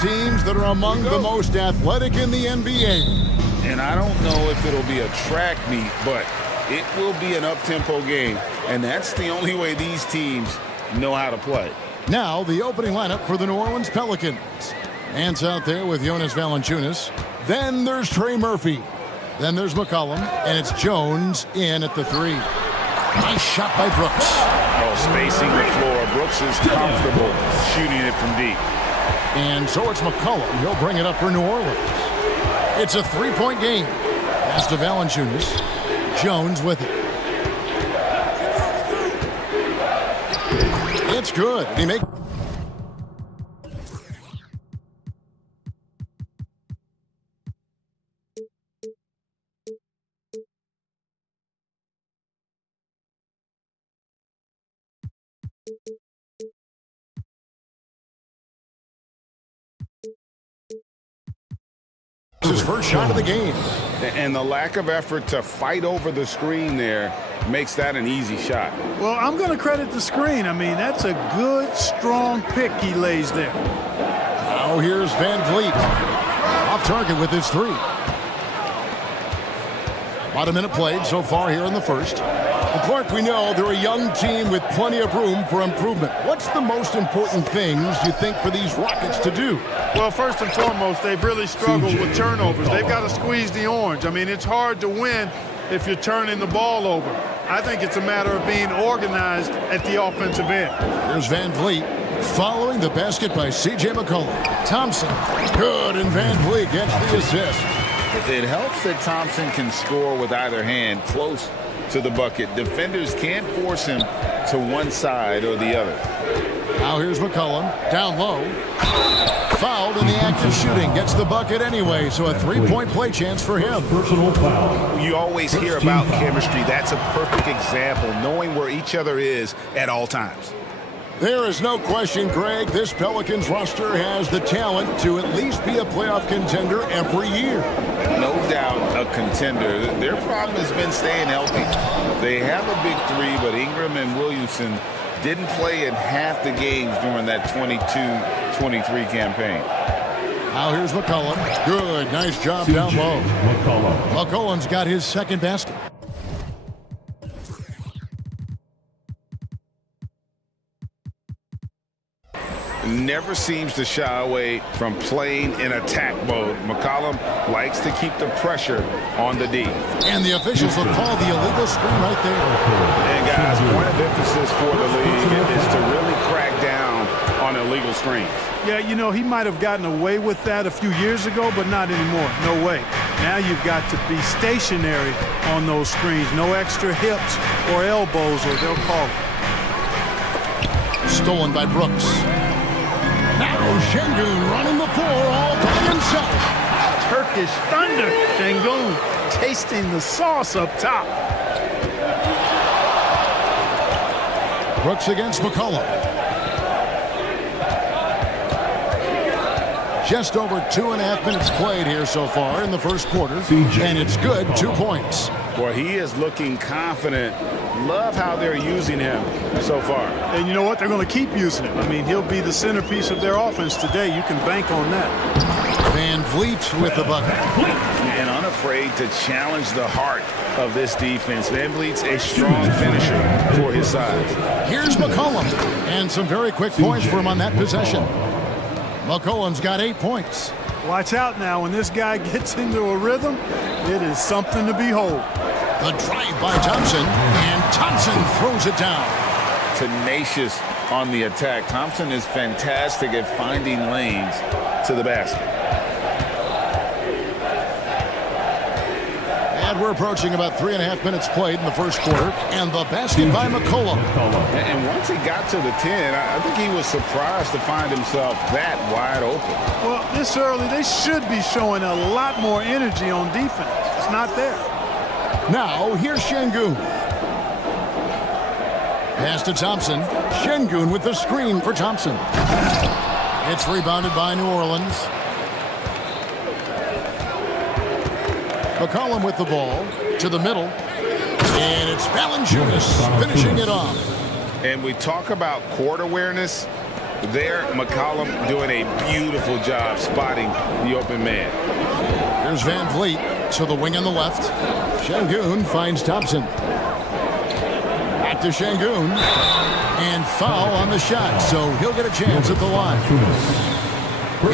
teams that are among the most athletic in the NBA. And I don't know if it'll be a track meet, but it will be an up-tempo game. And that's the only way these teams know how to play. Now, the opening lineup for the New Orleans Pelicans. Mance out there with Jonas Valanciunas. Then there's Trey Murphy. Then there's McCollum, and it's Jones in at the three. Nice shot by Brooks. Oh, spacing the floor. Brooks is comfortable shooting it from deep. And so it's McCollum. He'll bring it up for New Orleans. It's a three-point game. Pass to Valanciunas. Jones with it. It's good. He makes... his first shot of the game. And the lack of effort to fight over the screen there makes that an easy shot. Well, I'm going to credit the screen. I mean, that's a good, strong pick he lays there. Now here's Van Vliet. Off target with his three. About a minute played so far here in the first. And Clark, we know they're a young team with plenty of room for improvement. What's the most important things you think for these Rockets to do? Well, first and foremost, they've really struggled with turnovers. They've got to squeeze the orange. I mean, it's hard to win if you're turning the ball over. I think it's a matter of being organized at the offensive end. Here's Van Vliet following the basket by C.J. McCollum. Thompson, good, and Van Vliet gets the assist. It helps that Thompson can score with either hand close to the bucket. Defenders can't force him to one side or the other. Now here's McCollum, down low. Fouled in the act of shooting. Gets the bucket anyway, so a three-point play chance for him. Personal foul. You always hear about chemistry. That's a perfect example, knowing where each other is at all times. There is no question, Greg, this Pelicans roster has the talent to at least be a playoff contender every year. No doubt a contender. Their problem has been staying healthy. They have a big three, but Ingram and Williamson didn't play in half the games during that 22-23 campaign. Now here's McCollum. Good, nice job down low. McCollum's got his second basket. Never seems to shy away from playing in attack mode. McCollum likes to keep the pressure on the D. And the officials will call the illegal screen right there. And guys, point of emphasis for the league is to really crack down on illegal screens. Yeah, you know, he might have gotten away with that a few years ago, but not anymore. No way. Now you've got to be stationary on those screens. No extra hips or elbows, or they'll call it. Stolen by Brooks. Now Şengün running the floor all by himself. Turkish thunder. Şengün tasting the sauce up top. Brooks against McCollum. Just over 2.5 minutes played here so far in the first quarter. And it's good, 2 points. Well, he is looking confident. Love how they're using him so far. And you know what? They're going to keep using him. I mean, he'll be the centerpiece of their offense today. You can bank on that. Van Vliet with the bucket. And unafraid to challenge the heart of this defense. Van Vliet's a strong finisher for his size. Here's McCollum. And some very quick points for him on that possession. McCollum's got 8 points. Watch out now. When this guy gets into a rhythm, it is something to behold. The drive by Thompson, and Thompson throws it down. Tenacious on the attack. Thompson is fantastic at finding lanes to the basket. And we're approaching about 3.5 minutes played in the first quarter, and the basket by McCollum. And once he got to the 10, I think he was surprised to find himself that wide open. Well, this early, they should be showing a lot more energy on defense. It's not there. Now, here's Şengün. Pass to Thompson. Şengün with the screen for Thompson. It's rebounded by New Orleans. McCollum with the ball to the middle. And it's Valanciunas finishing it off. And we talk about court awareness. There, McCollum doing a beautiful job spotting the open man. Here's Van Vliet to the wing on the left. Şengün finds Thompson. Back to Şengün. And foul on the shot, so he'll get a chance at the line.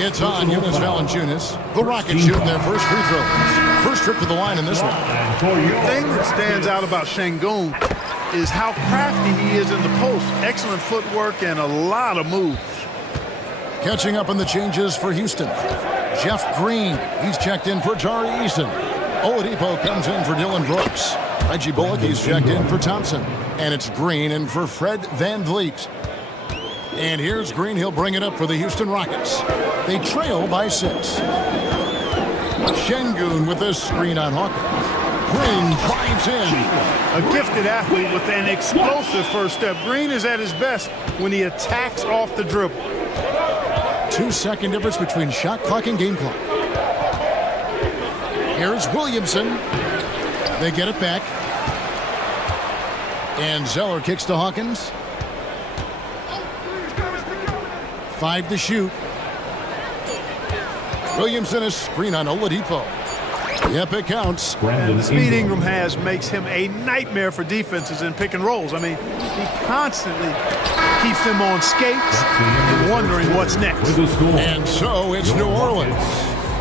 It's on Jonas Valanciunas. The Rockets shooting their first free throws. First trip to the line in this one. The thing that stands out about Şengün is how crafty he is in the post. Excellent footwork and a lot of moves. Catching up on the changes for Houston. Jeff Green, he's checked in for Tari Eason. Oladipo comes in for Dylan Brooks. Reggie Bullock, he's checked in for Thompson. And it's Green in for Fred Van Vliet. And here's Green. He'll bring it up for the Houston Rockets. They trail by 6. Şengün with a screen on Hawkins. Green drives in. A gifted athlete with an explosive first step. Green is at his best when he attacks off the dribble. 2-second difference between shot clock and game clock. Here's Williamson. They get it back. And Zeller kicks to Hawkins. 5 to shoot. Williamson a screen on Oladipo. Yep, it counts. And the speed Ingram has makes him a nightmare for defenses in pick and rolls. I mean, he constantly keeps them on skates and wondering what's next. And so it's New Orleans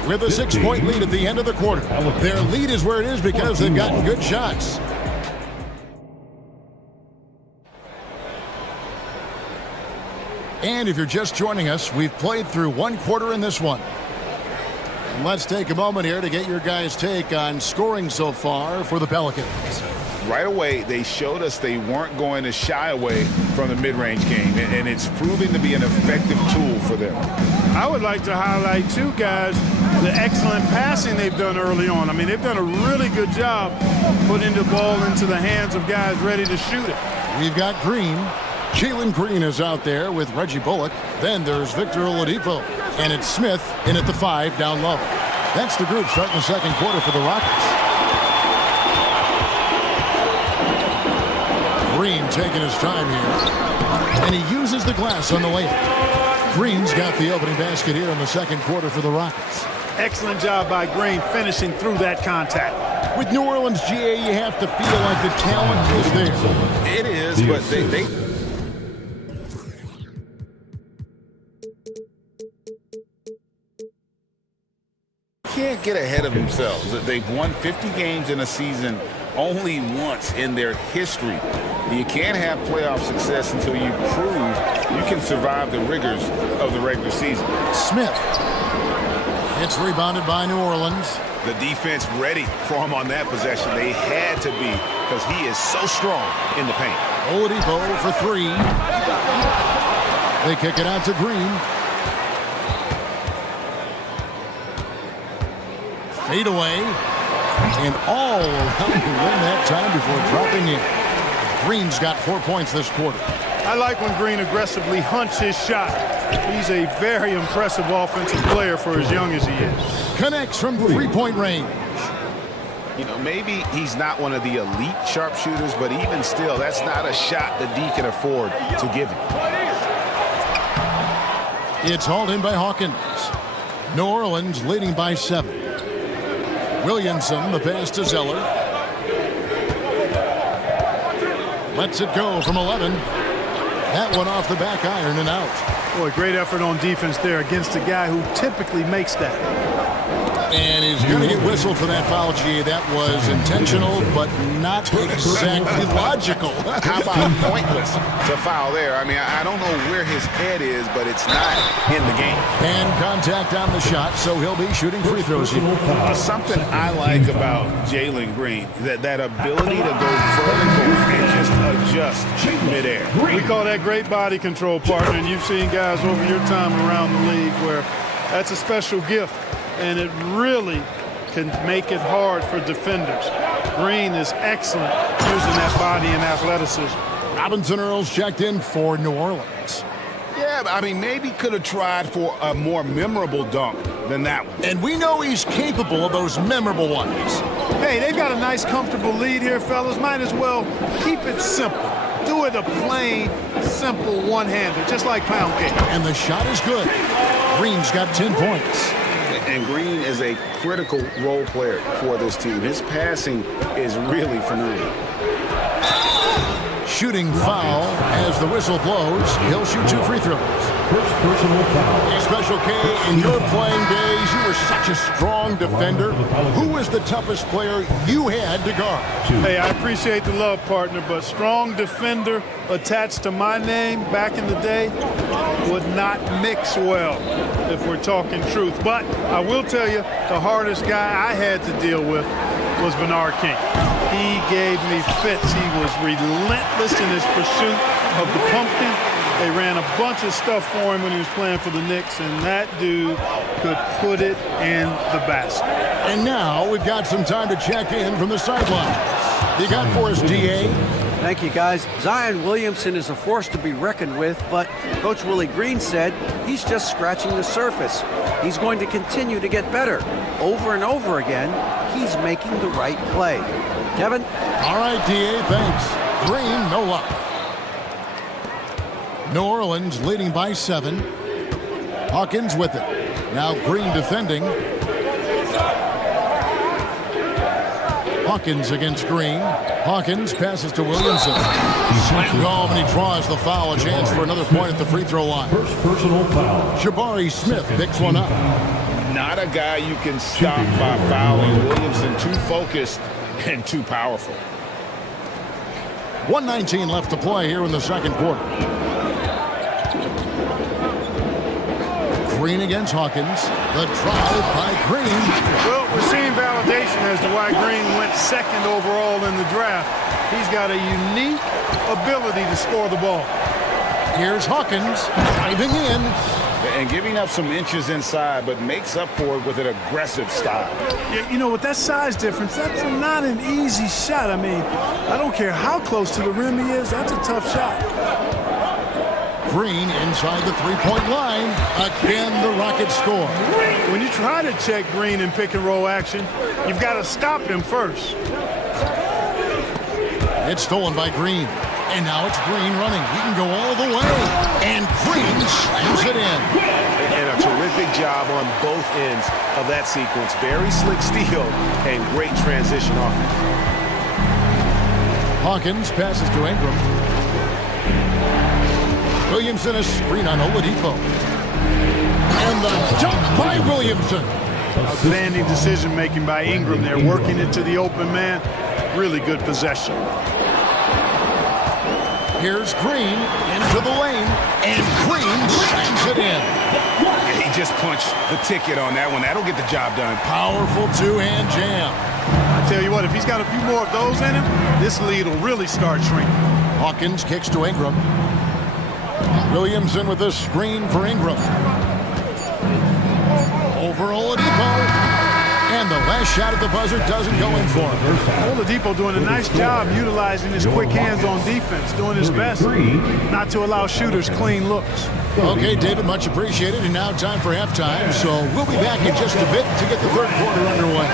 with a 6-point lead at the end of the quarter. Their lead is where it is because they've gotten good shots. And if you're just joining us, we've played through one quarter in this one. And let's take a moment here to get your guys' take on scoring so far for the Pelicans. Right away, they showed us they weren't going to shy away from the mid-range game, and it's proving to be an effective tool for them. I would like to highlight, too, guys, the excellent passing they've done early on. I mean, they've done a really good job putting the ball into the hands of guys ready to shoot it. We've got Green. Jalen Green is out there with Reggie Bullock. Then there's Victor Oladipo. And it's Smith in at the 5 down low. That's the group starting the second quarter for the Rockets. Green taking his time here. And he uses the glass on the layup. Green's got the opening basket here in the second quarter for the Rockets. Excellent job by Green finishing through that contact. With New Orleans, GA, you have to feel like the talent is there. It is, but they can't get ahead of themselves. They've won 50 games in a season only once in their history. You can't have playoff success until you prove you can survive the rigors of the regular season. Smith. It's rebounded by New Orleans. The defense ready for him on that possession. They had to be because he is so strong in the paint. Oladipo for 3. They kick it out to Green. Fade away. And all around the rim that time before dropping in. Green's got 4 points this quarter. I like when Green aggressively hunts his shot. He's a very impressive offensive player for as young as he is. Connects from 3-point range. You know, maybe he's not one of the elite sharpshooters, but even still, that's not a shot that D can afford to give him. It's hauled in by Hawkins. New Orleans leading by 7. Williamson, the pass to Zeller. Lets it go from 11. That one off the back iron and out. Boy, great effort on defense there against a guy who typically makes that. And he's going to get whistled for that foul, G. That was intentional, but not exactly logical. How about pointless to foul there? I mean, I don't know where his head is, but it's not in the game. And contact on the shot, so he'll be shooting free throws here. Something I like about Jalen Green, that ability to go vertical and just adjust midair. We call that great body control, partner, and you've seen guys over your time around the league where that's a special gift. And it really can make it hard for defenders. Green is excellent using that body and athleticism. Robinson Earls checked in for New Orleans. Yeah, I mean, maybe could have tried for a more memorable dunk than that one. And we know he's capable of those memorable ones. Hey, they've got a nice, comfortable lead here, fellas. Might as well keep it simple. Do do it a plain, simple one-hander, just like pound cake. And the shot is good. Green's got 10 points. And Green is a critical role player for this team. His passing is really phenomenal. Shooting foul as the whistle blows. He'll shoot 2 free throws. First personal foul. Special K, in your playing days, you were such a strong defender. Who was the toughest player you had to guard? Hey, I appreciate the love, partner, but strong defender attached to my name back in the day would not mix well, if we're talking truth. But I will tell you, the hardest guy I had to deal with was Bernard King. He gave me fits. He was relentless in his pursuit of the pumpkin. They ran a bunch of stuff for him when he was playing for the Knicks, and that dude could put it in the basket. And now we've got some time to check in from the sidelines. You got for us, DA? Thank you, guys. Zion Williamson is a force to be reckoned with, but Coach Willie Green said he's just scratching the surface. He's going to continue to get better. Over and over again, he's making the right play. Kevin? All right, DA, thanks. Green, no luck. New Orleans leading by 7. Hawkins with it. Now Green defending. Hawkins against Green. Hawkins passes to Williamson. Slammed home and he draws the foul. A chance for another point at the free throw line. First personal foul. Jabari Smith picks one up. Not a guy you can stop by fouling. Williamson too focused and too powerful. 1:19 left to play here in the second quarter. Green against Hawkins. The drive by Green. Well, we're seeing validation as to why Green went second overall in the draft. He's got a unique ability to score the ball. Here's Hawkins driving in. And giving up some inches inside, but makes up for it with an aggressive style. Yeah, you know, with that size difference, that's not an easy shot. I mean, I don't care how close to the rim he is, that's a tough shot. Green inside the three-point line. Again, the Rockets score. When you try to check Green in pick-and-roll action, you've got to stop him first. It's stolen by Green. And now it's Green running. He can go all the way. And Green slams it in. And a terrific job on both ends of that sequence. Very slick steal and great transition offense. Hawkins passes to Ingram. Williamson a screen on Oladipo. And the jump by Williamson. Outstanding decision-making by Ingram there, working it to the open man. Really good possession. Here's Green into the lane, and Green slams it in. He just punched the ticket on that one. That'll get the job done. Powerful two-hand jam. I tell you what, if he's got a few more of those in him, this lead will really start shrinking. Hawkins kicks to Ingram. Williamson with a screen for Ingram. Over Oladipo. And the last shot at the buzzer doesn't go in for him. Oladipo doing a nice job utilizing his quick hands on defense, doing his best not to allow shooters clean looks. Okay, David, much appreciated. And now time for halftime. So we'll be back in just a bit to get the third quarter underway.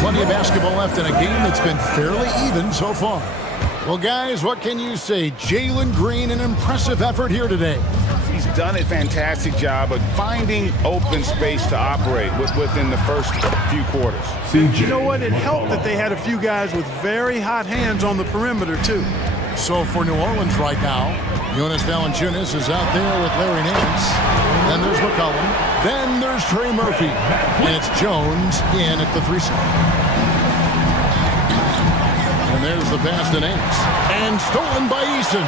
Plenty of basketball left in a game that's been fairly even so far. Well, guys, what can you say? Jalen Green, an impressive effort here today. He's done a fantastic job of finding open space to operate within the first few quarters. You know what? It helped that they had a few guys with very hot hands on the perimeter, too. So for New Orleans right now, Jonas Valanciunas is out there with Larry Nance. Then there's McCollum. Then there's Trey Murphy. And it's Jones in at the 3-side. And there's the pass to Nance. And stolen by Eason.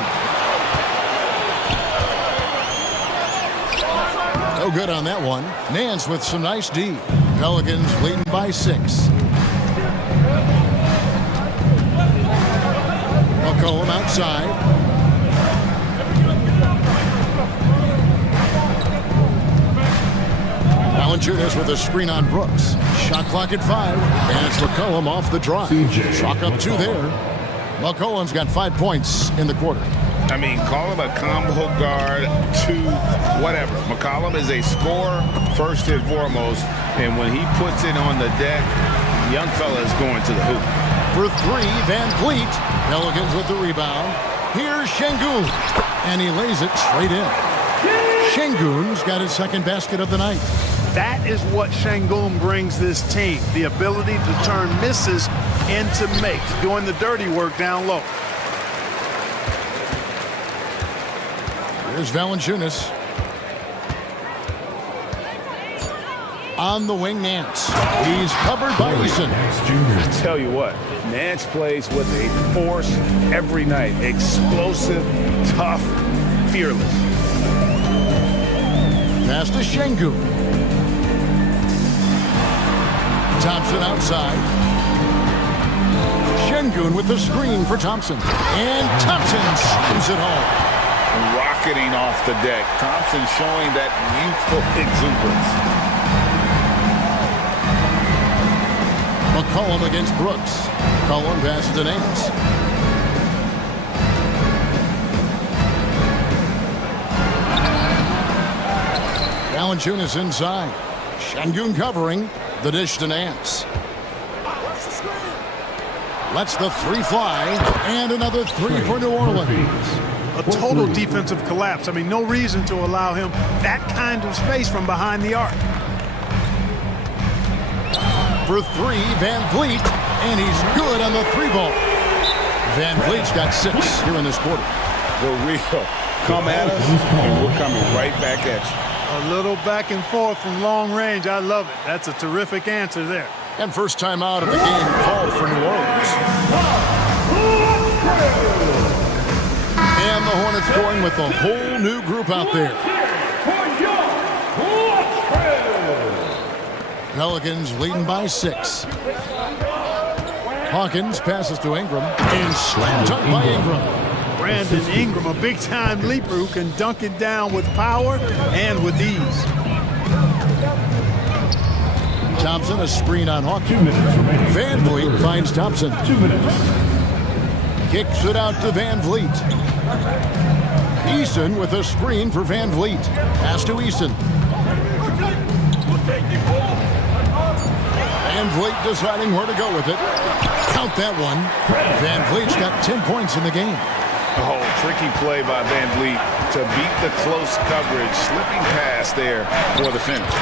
No good on that one. Nance with some nice D. Pelicans leading by 6. McCollum outside. Valanciunas with a screen on Brooks. Shot clock at 5, and it's McCollum off the drive. Chalk up 2 there. McCollum's got 5 points in the quarter. I mean, call him a combo guard, 2, whatever. McCollum is a scorer first and foremost, and when he puts it on the deck, young fella is going to the hoop. For 3, Van Vliet. Pelicans with the rebound. Here's Şengün, and he lays it straight in. Şengün's got his second basket of the night. That is what Şengün brings this team, the ability to turn misses into makes, doing the dirty work down low. Here's Valanciunas. On the wing, Nance. He's covered by Eason. I tell you what, Nance plays with a force every night. Explosive, tough, fearless. Pass to Şengün. Thompson outside. Şengün with the screen for Thompson. And Thompson slams it home. Rocketing off the deck. Thompson showing that youthful exuberance. McCollum against Brooks. McCollum passes to Nance. Valanciunas inside. Şengün covering. The dish to Nance. Lets the 3 fly. And another 3 for New Orleans. A total defensive collapse. I mean, no reason to allow him that kind of space from behind the arc. For 3, Van Vliet, and he's good on the 3 ball. Van Vliet's got 6 here in this quarter. The real come at us, and we're coming right back at you. A little back and forth from long range. I love it. That's a terrific answer there. And first time out of the game called for New Orleans. And the Hornets going with a whole new group out there. Pelicans leading by 6. Hawkins passes to Ingram and slam dunk by Ingram. Brandon Ingram, a big-time leaper who can dunk it down with power and with ease. Thompson, a screen on Hawkins. Van Vliet finds Thompson. 2 minutes. Kicks it out to Van Vliet. Eason with a screen for Van Vliet. Pass to Eason. Van Vliet deciding where to go with it. Count that one. Van Vliet's got 10 points in the game. Oh, tricky play by Van Vliet to beat the close coverage. Slipping pass there for the finish.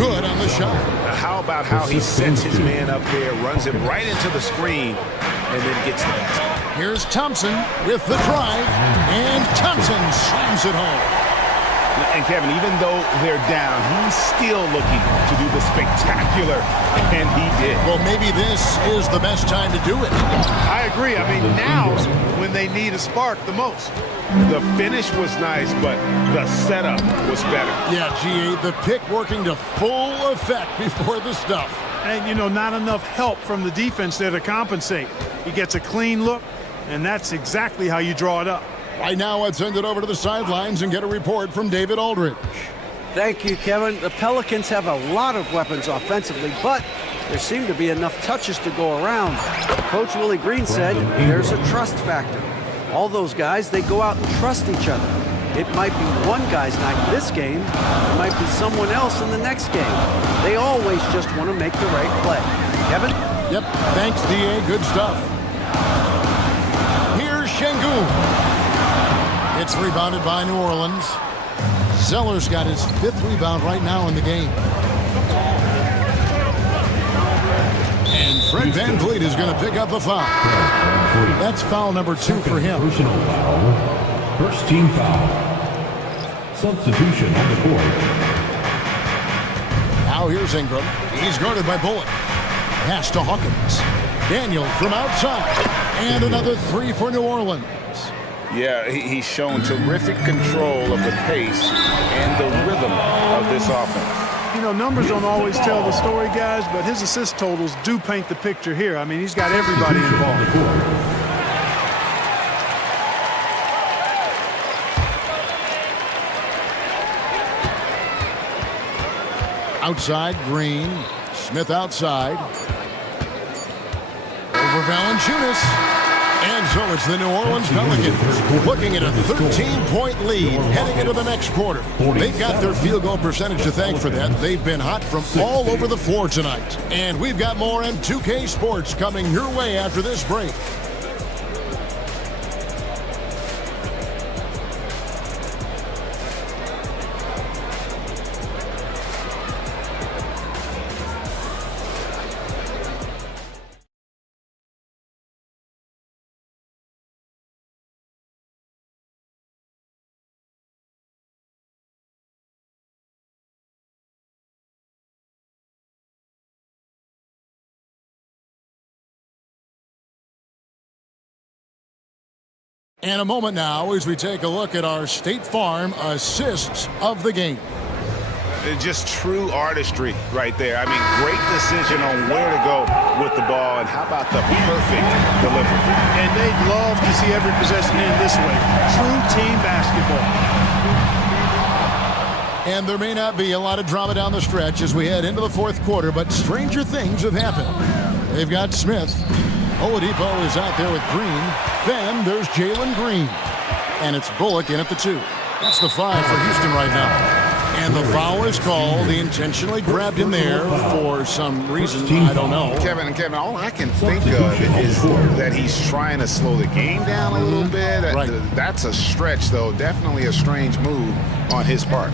Good on the shot. How about how he sets his man up there, runs him right into the screen, and then gets the basket. Here's Thompson with the drive, and Thompson slams it home. And Kevin, even though they're down, he's still looking to do the spectacular, and he did. Well, maybe this is the best time to do it. I agree. I mean, now's when they need a spark the most. The finish was nice, but the setup was better. Yeah, GA, the pick working to full effect before the stuff. And, you know, not enough help from the defense there to compensate. He gets a clean look, and that's exactly how you draw it up. Right now, let's send it over to the sidelines and get a report from David Aldridge. Thank you, Kevin. The Pelicans have a lot of weapons offensively, but there seem to be enough touches to go around. Coach Willie Green said there's a trust factor. All those guys, they go out and trust each other. It might be one guy's night this game. It might be someone else in the next game. They always just want to make the right play. Kevin? Yep, thanks, DA. Good stuff. Here's Şengün. It's rebounded by New Orleans. Zeller's got his 5th rebound right now in the game. And Fred Van Vliet is going to pick up a foul. That's foul number 2 for him. Personal foul. First team foul. Substitution on the court. Now here's Ingram. He's guarded by Bullock. Pass to Hawkins. Daniel from outside. And another 3 for New Orleans. Yeah, he's shown terrific control of the pace and the rhythm of this offense. You know, numbers don't always tell the story, guys, but his assist totals do paint the picture here. I mean, he's got everybody involved. Outside, Green. Smith outside. Over Valanciunas. And so it's the New Orleans Pelicans looking at a 13-point lead heading into the next quarter. They've got their field goal percentage to thank for that. They've been hot from all over the floor tonight. And we've got more M2K Sports coming your way after this break. And a moment now as we take a look at our State Farm assists of the game. Just true artistry right there. I mean, great decision on where to go with the ball, and how about the perfect delivery. And they'd love to see every possession end this way. True team basketball. And there may not be a lot of drama down the stretch as we head into the fourth quarter, but stranger things have happened. They've got Smith. Oladipo is out there with Green. Then there's Jalen Green. And it's Bullock in at the 2. That's the 5 for Houston right now. And the foul is called. He intentionally grabbed him there for some reason. I don't know. Kevin, all I can think of is that he's trying to slow the game down a little bit. Right. That's a stretch, though. Definitely a strange move on his part.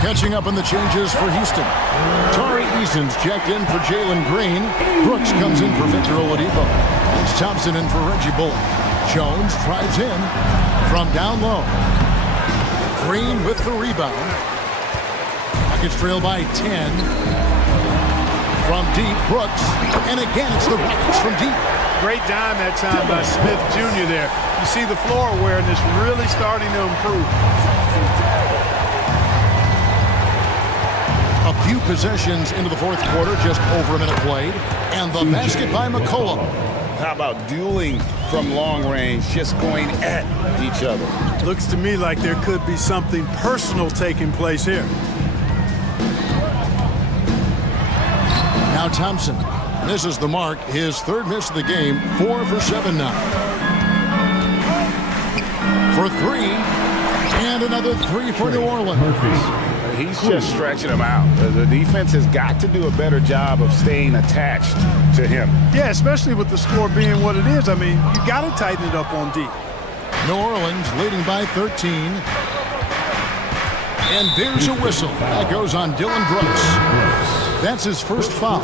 Catching up on the changes for Houston. Tari Eason's checked in for Jalen Green. Brooks comes in for Victor Oladipo. It's Thompson in for Reggie Bullock. Jones drives in from down low. Green with the rebound. Rockets trail by 10. From deep, Brooks. And again, it's the Rockets from deep. Great dime that time by Smith Jr. there. You see the floor awareness really starting to improve. A few possessions into the fourth quarter, just over a minute played. And the basket by McCollum. How about dueling from long range, just going at each other? Looks to me like there could be something personal taking place here. Now Thompson misses the mark. His third miss of the game, 4 for 7 now. For 3. And another 3 for New Orleans. He's just stretching him out. The defense has got to do a better job of staying attached to him. Yeah, especially with the score being what it is. I mean, you got to tighten it up on deep. New Orleans leading by 13. And there's a whistle. That goes on Dylan Brooks. That's his first foul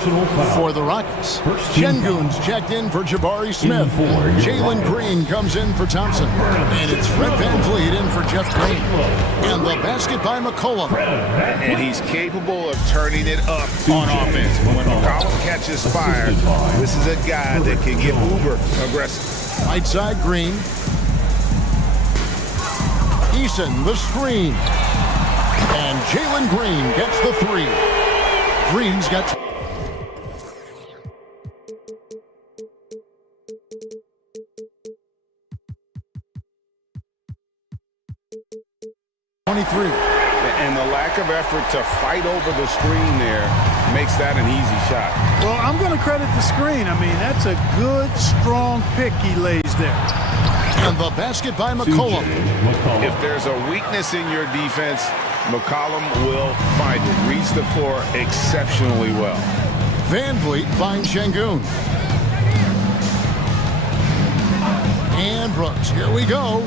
for the Rockets. Şengün's checked in for Jabari Smith. Jalen Green comes in for Thompson. And it's Fred VanVleet in for Jeff Green. And the basket by McCollum. And he's capable of turning it up on offense. When McCollum catches fire, this is a guy that can get uber aggressive. Right side, Green. Eason, the screen. And Jalen Green gets the 3. Green's got 23. And the lack of effort to fight over the screen there makes that an easy shot. Well, I'm going to credit the screen. I mean, that's a good, strong pick he lays there. And the basket by McCollum. If there's a weakness in your defense, McCollum will find it. Reads the floor exceptionally well. VanVleet finds Şengün. And Brooks, here we go.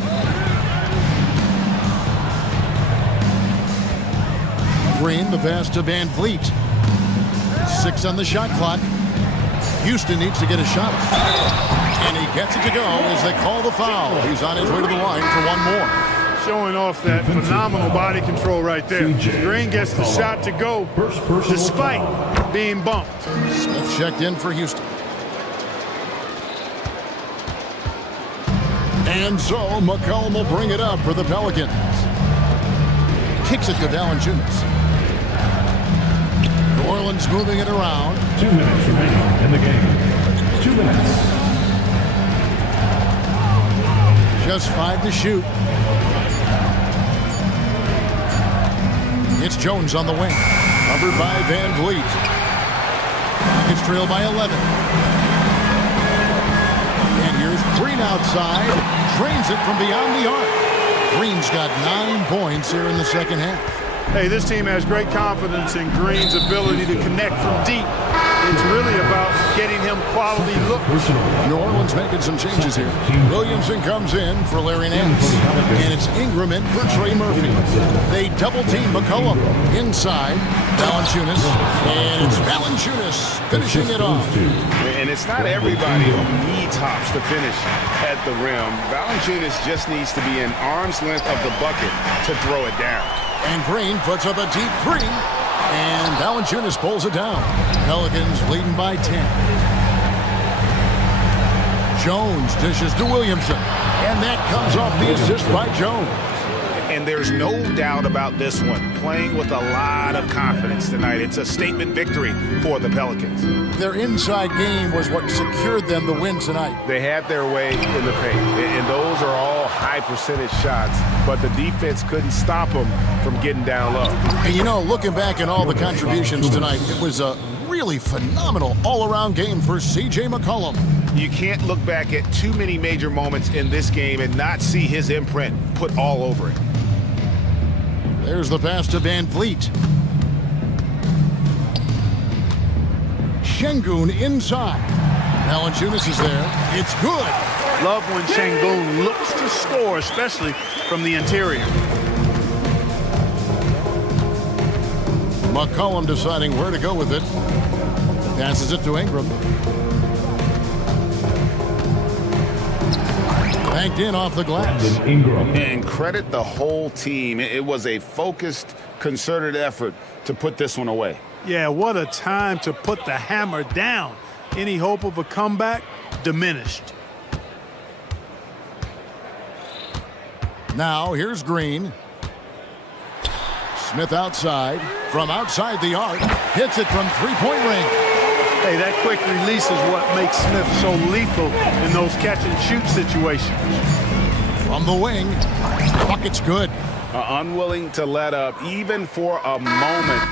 Green, the pass to VanVleet. 6 on the shot clock. Houston needs to get a shot. And he gets it to go as they call the foul. He's on his way to the line for one more. Showing off that phenomenal body control right there. Green gets the shot to go despite being bumped. Smith checked in for Houston. And so McCollum will bring it up for the Pelicans. Kicks it to Valanciunas. New Orleans moving it around. 2 minutes remaining in the game. 2 minutes. Just 5 to shoot. It's Jones on the wing. Covered by Van Vliet. Rockets trail by 11. And here's Green outside. Drains it from beyond the arc. Green's got 9 points here in the second half. Hey, this team has great confidence in Green's ability to connect from deep. It's really about getting him quality looks. New Orleans making some changes here. Williamson comes in for Larry Nance. And it's Ingram in for Trey Murphy. They double-team McCollum. Inside, Valanciunas. And it's Valanciunas finishing it off. And it's not everybody who needs hops to finish at the rim. Valanciunas just needs to be an arm's length of the bucket to throw it down. And Green puts up a deep three. And Valanciunas pulls it down. Pelicans leading by 10. Jones dishes to Williamson. And that comes off the assist by Jones. And there's no doubt about this one. Playing with a lot of confidence tonight. It's a statement victory for the Pelicans. Their inside game was what secured them the win tonight. They had their way in the paint, and those are all high percentage shots, but the defense couldn't stop them from getting down low. And you know, looking back at all the contributions tonight, it was a really phenomenal all-around game for C.J. McCollum. You can't look back at too many major moments in this game and not see his imprint put all over it. There's the pass to Van Vliet. Şengün inside. Valanciunas is there. It's good. Love when Şengün looks to score, especially from the interior. McCollum deciding where to go with it. Passes it to Ingram. Banked in off the glass. Ingram. And credit the whole team. It was a focused, concerted effort to put this one away. Yeah, what a time to put the hammer down. Any hope of a comeback diminished. Now here's Green. Smith outside. From outside the arc. Hits it from three-point range. Hey, that quick release is what makes Smith so lethal in those catch-and-shoot situations. From the wing. Bucket's good. Unwilling to let up even for a moment.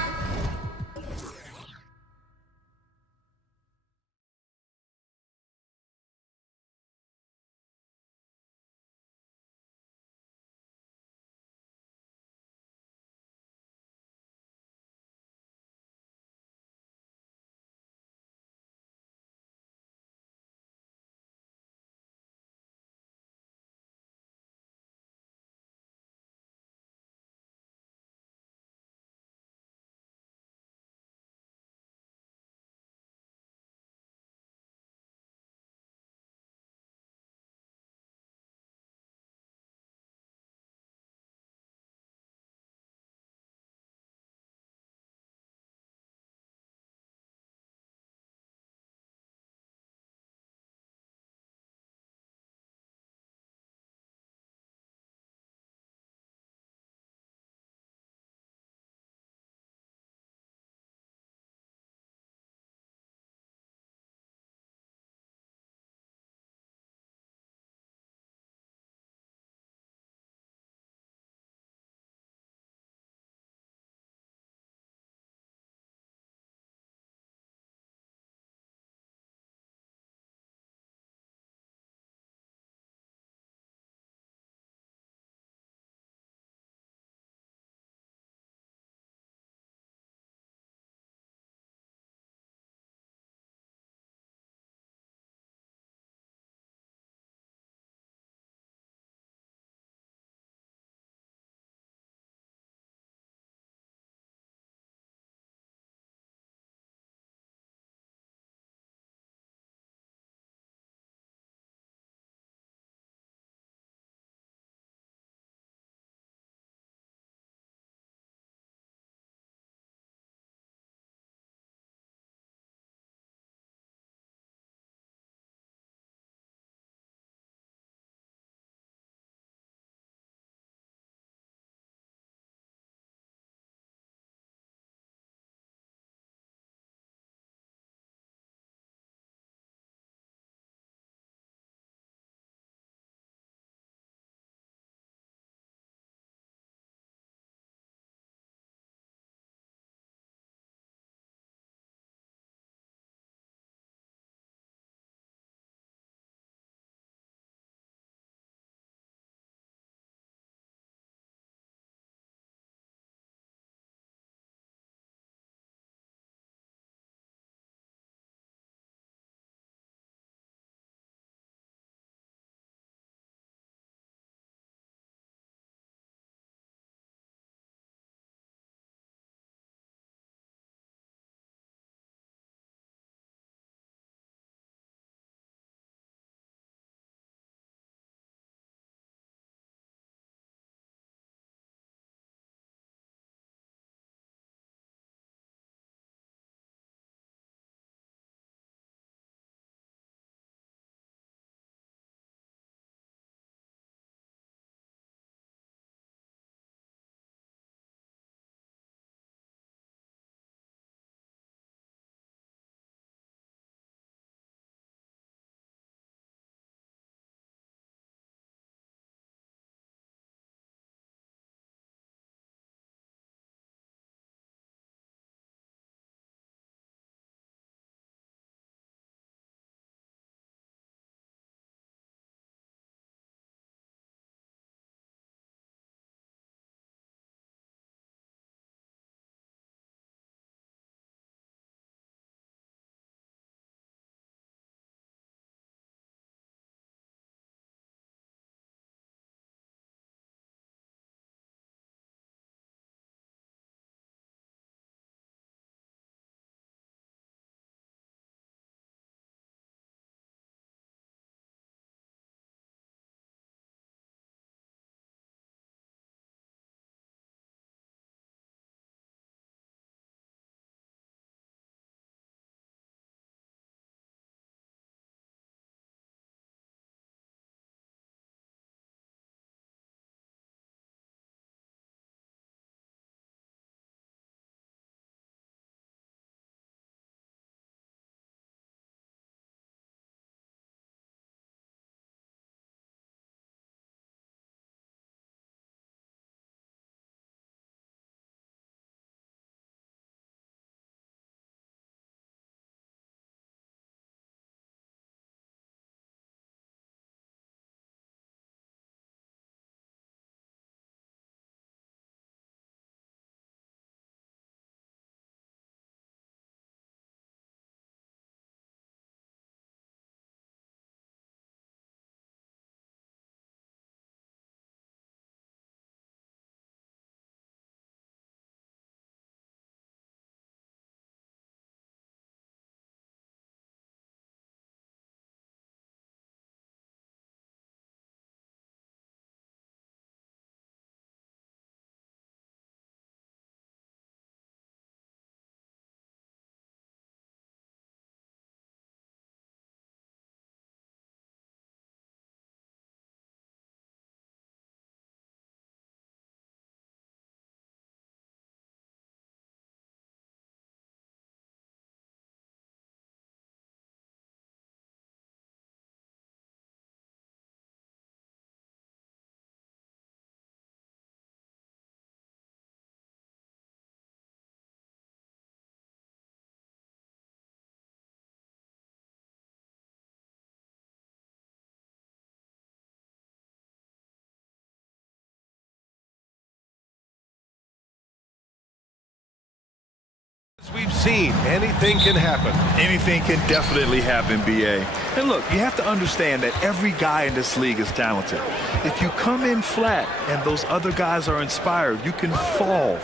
seen. Anything can happen. Anything can definitely happen, BA. And look, you have to understand that every guy in this league is talented. If you come in flat and those other guys are inspired, you can fall.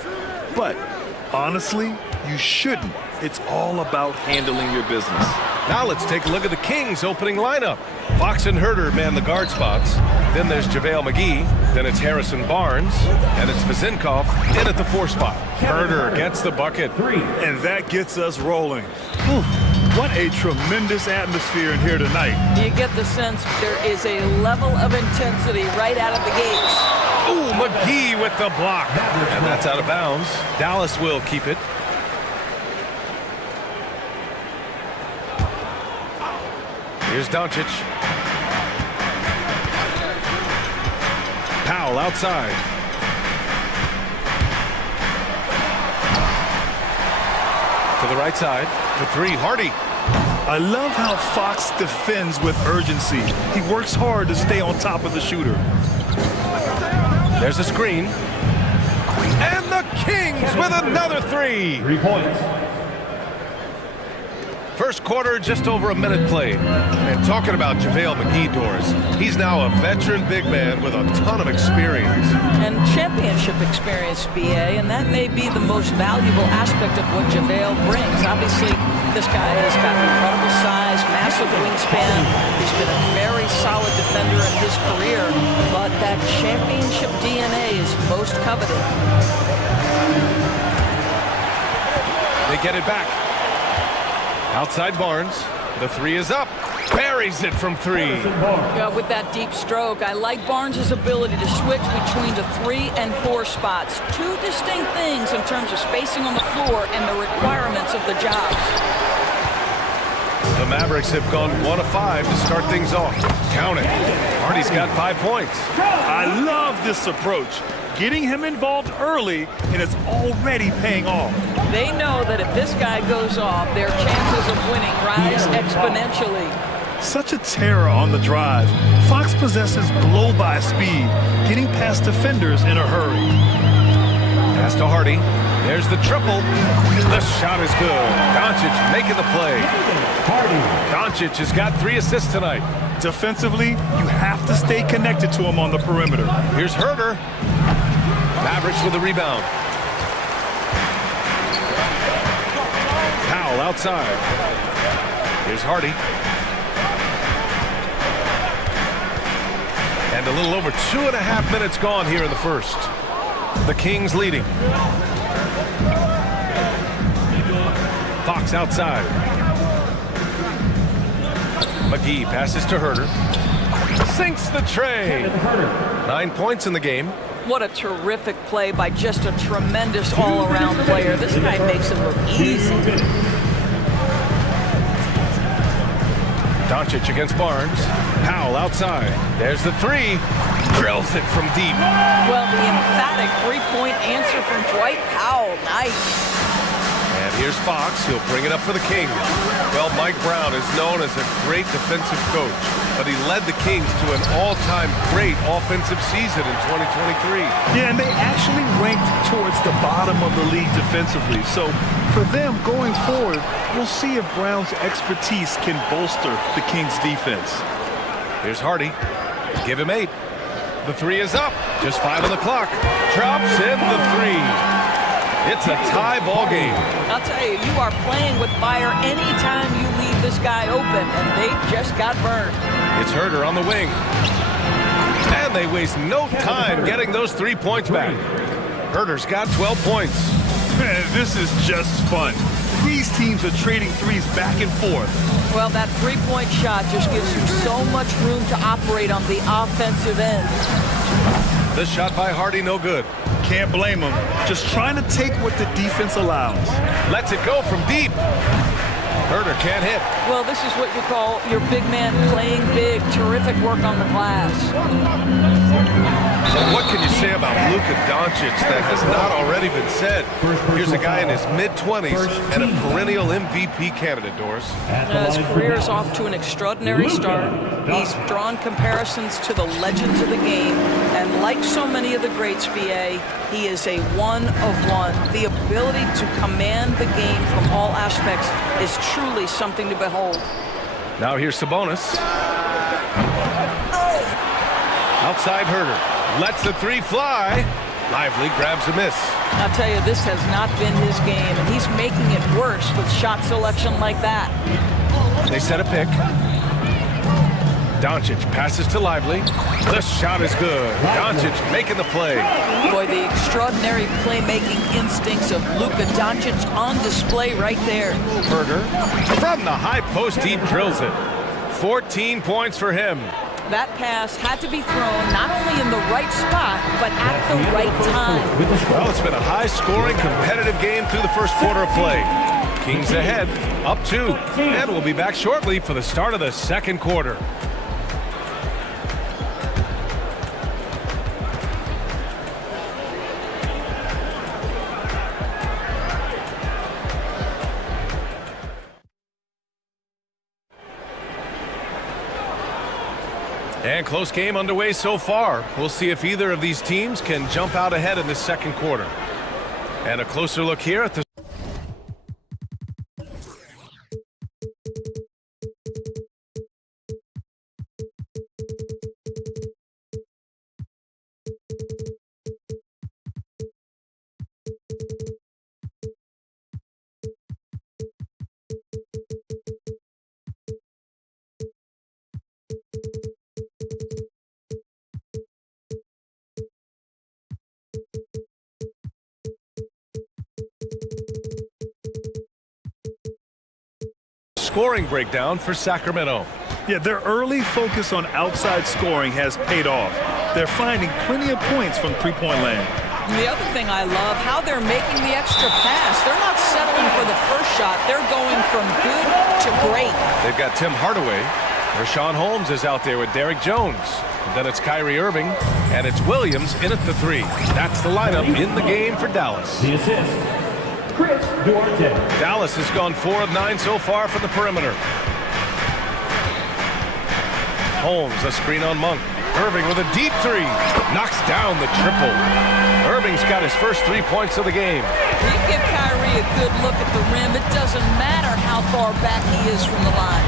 But honestly, you shouldn't. It's all about handling your business. Now let's take a look at the Kings opening lineup. Fox and Herter man the guard spots. Then there's JaVale McGee. Then it's Harrison Barnes. And it's Vezinkov in at the 4 spot. Herter gets the bucket. And that gets us rolling. Whew. What a tremendous atmosphere in here tonight. You get the sense there is a level of intensity right out of the gates. Ooh, McGee with the block. And that's out of bounds. Dallas will keep it. Here's Doncic. Powell outside. To the right side. For 3, Hardy. I love how Fox defends with urgency. He works hard to stay on top of the shooter. There's a screen. And the Kings with another 3. 3 points. First quarter, just over a minute played. And talking about JaVale McGee, Doris, he's now a veteran big man with a ton of experience. And championship experience, BA, and that may be the most valuable aspect of what JaVale brings. Obviously, this guy has got incredible size, massive wingspan. He's been a very solid defender in his career, but that championship DNA is most coveted. They get it back. Outside Barnes. The 3 is up. Buries it from 3. With that deep stroke, I like Barnes' ability to switch between the 3 and 4 spots. 2 distinct things in terms of spacing on the floor and the requirements of the jobs. The Mavericks have gone 1 of 5 to start things off. Count it. Hardy's got 5 points. I love this approach. Getting him involved early, and it's already paying off. They know that if this guy goes off, their chances of winning rise exponentially. Such a terror on the drive. Fox possesses blow-by speed, getting past defenders in a hurry. Pass to Hardy. There's the triple. The shot is good. Doncic making the play. Doncic has got 3 assists tonight. Defensively, you have to stay connected to him on the perimeter. Here's Herter. Mavericks with the rebound. Powell outside. Here's Hardy. And a little over 2.5 minutes gone here in the first. The Kings leading. Fox outside. McGee passes to Herter. Sinks the tray. 9 points in the game. What a terrific play by just a tremendous all-around player. This guy makes it look easy. Doncic against Barnes. Powell outside. There's the 3. Drills it from deep. Well, the emphatic 3-point answer from Dwight Powell. Nice. And here's Fox. He'll bring it up for the Kings. Well, Mike Brown is known as a great defensive coach, but he led the Kings to an all-time great offensive season in 2023. Yeah, and they actually ranked towards the bottom of the league defensively. So for them going forward, we'll see if Brown's expertise can bolster the Kings' defense. Here's Hardy. Give him 8. The 3 is up. Just 5 on the clock. Drops in the 3. It's a tie ball game. I'll tell you, you are playing with fire anytime you leave this guy open, and they just got burned. It's Herter on the wing. And they waste no time getting those 3 points back. Herter's got 12 points. Man, this is just fun. These teams are trading threes back and forth. Well, that 3-point shot just gives you so much room to operate on the offensive end. The shot by Hardy, no good. Can't blame him. Just trying to take what the defense allows. Lets it go from deep. Herder can't hit. Well, this is what you call your big man playing big. Terrific work on the glass. What can you say about Luka Doncic that has not already been said? Here's a guy in his mid-20s and a perennial MVP candidate, Doris. His career is off to an extraordinary start. He's drawn comparisons to the legends of the game, and like so many of the greats, BA, he is a one of one. The ability to command the game from all aspects is truly something to behold. Now here's Sabonis. Outside Herder. Lets the three fly. Lively grabs a miss. I'll tell you, this has not been his game, and he's making it worse with shot selection like that. They set a pick. Doncic passes to Lively. The shot is good. Doncic making the play. Boy, the extraordinary playmaking instincts of Luka Doncic on display right there. Herder from the high post, he drills it. 14 points for him. That pass had to be thrown not only in the right spot, but at the right time. Well, it's been a high-scoring, competitive game through the first quarter of play. Kings ahead, up 2. And we'll be back shortly for the start of the second quarter. And close game underway so far. We'll see if either of these teams can jump out ahead in the second quarter. And a closer look here at the scoring breakdown for Sacramento. Yeah, their early focus on outside scoring has paid off. They're finding plenty of points from three-point land. And the other thing I love, how they're making the extra pass. They're not settling for the first shot. They're going from good to great. They've got Tim Hardaway. Rashawn Holmes is out there with Derrick Jones. Then it's Kyrie Irving, and it's Williams in at the 3. That's the lineup in the game for Dallas. The assist, Chris Duarte. Dallas has gone 4 of 9 so far from the perimeter. Holmes, a screen on Monk. Irving with a deep 3. Knocks down the triple. Irving's got his first 3 points of the game. You give Kyrie a good look at the rim. It doesn't matter how far back he is from the line.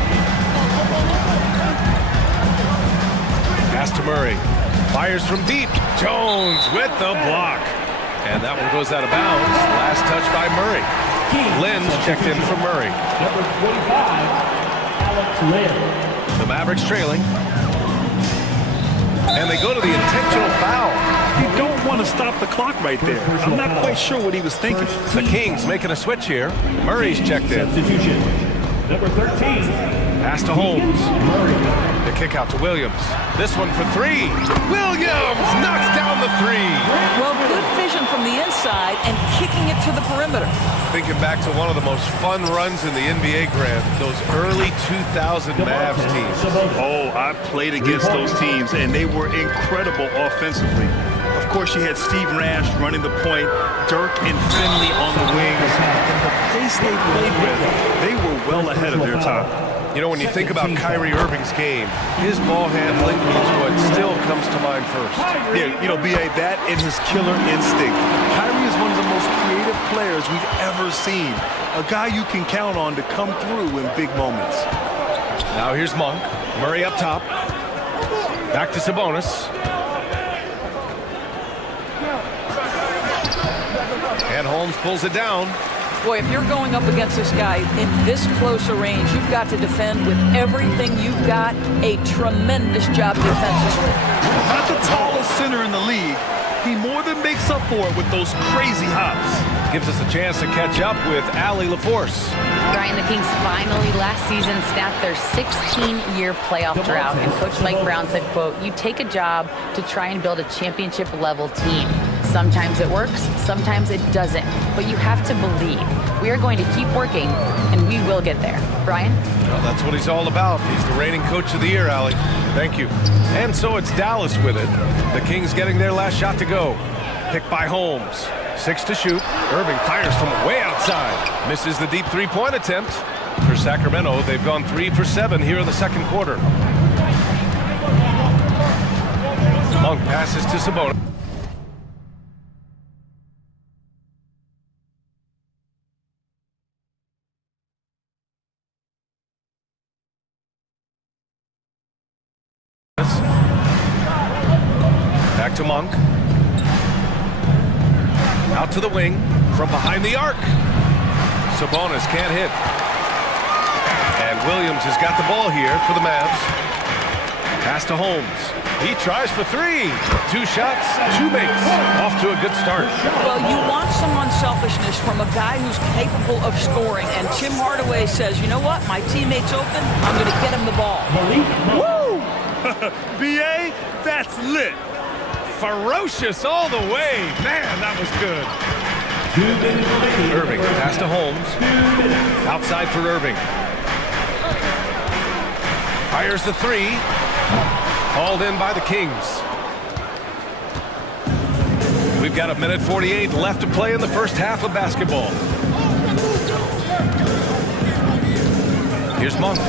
Pass to Murray. Fires from deep. Jones with the block. And that one goes out of bounds. Last touch by Murray. Lynn's checked in for Murray. Number 25, Alex Lynn. The Mavericks trailing. And they go to the intentional foul. You don't want to stop the clock right there. I'm not quite sure what he was thinking. The Kings making a switch here. Murray's checked in. Substitution. Number 13. Pass to Holmes. The kick out to Williams. This one for 3. Williams knocks down the 3. Well, good vision from the inside and kicking it to the perimeter. Thinking back to one of the most fun runs in the NBA, Grant, those early 2000 Mavs teams. Oh, I played against those teams, and they were incredible offensively. Of course, you had Steve Nash running the point, Dirk and Finley on the wings, and the pace they played with, they were well ahead of their time. You know, when you think about Kyrie Irving's game, his ball handling is what still comes to mind first. Yeah, you know, B.A., that and his killer instinct. Kyrie is one of the most creative players we've ever seen. A guy you can count on to come through in big moments. Now here's Monk. Murray up top. Back to Sabonis. And Holmes pulls it down. Boy, if you're going up against this guy in this close a range, you've got to defend with everything you've got. A tremendous job defensively. Not the tallest center in the league. He more than makes up for it with those crazy hops. Gives us a chance to catch up with Allie LaForce. Brian, the Kings finally last season snapped their 16-year playoff drought. And Coach Mike Brown said, quote, "You take a job to try and build a championship-level team. Sometimes it works, sometimes it doesn't. But you have to believe. We are going to keep working, and we will get there. Brian? Well, that's what he's all about. He's the reigning coach of the year, Allie. Thank you. And so it's Dallas with it. The Kings getting their last shot to go. Picked by Holmes. 6 to shoot. Irving fires from way outside. Misses the deep three-point attempt. For Sacramento, they've gone 3 for 7 here in the second quarter. Monk passes to Sabonis. Back to Monk. Out to the wing. From behind the arc. Sabonis can't hit. And Williams has got the ball here for the Mavs. Pass to Holmes. He tries for 3. 2 shots, 2 makes. Off to a good start. Well, you want some unselfishness from a guy who's capable of scoring. And Tim Hardaway says, you know what? My teammate's open. I'm going to get him the ball. Woo! BA, that's lit. Ferocious all the way. Man, that was good. Irving, pass to Holmes. Outside for Irving. Fires the 3. Called in by the Kings. We've got 1:48 left to play in the first half of basketball. Here's Monk.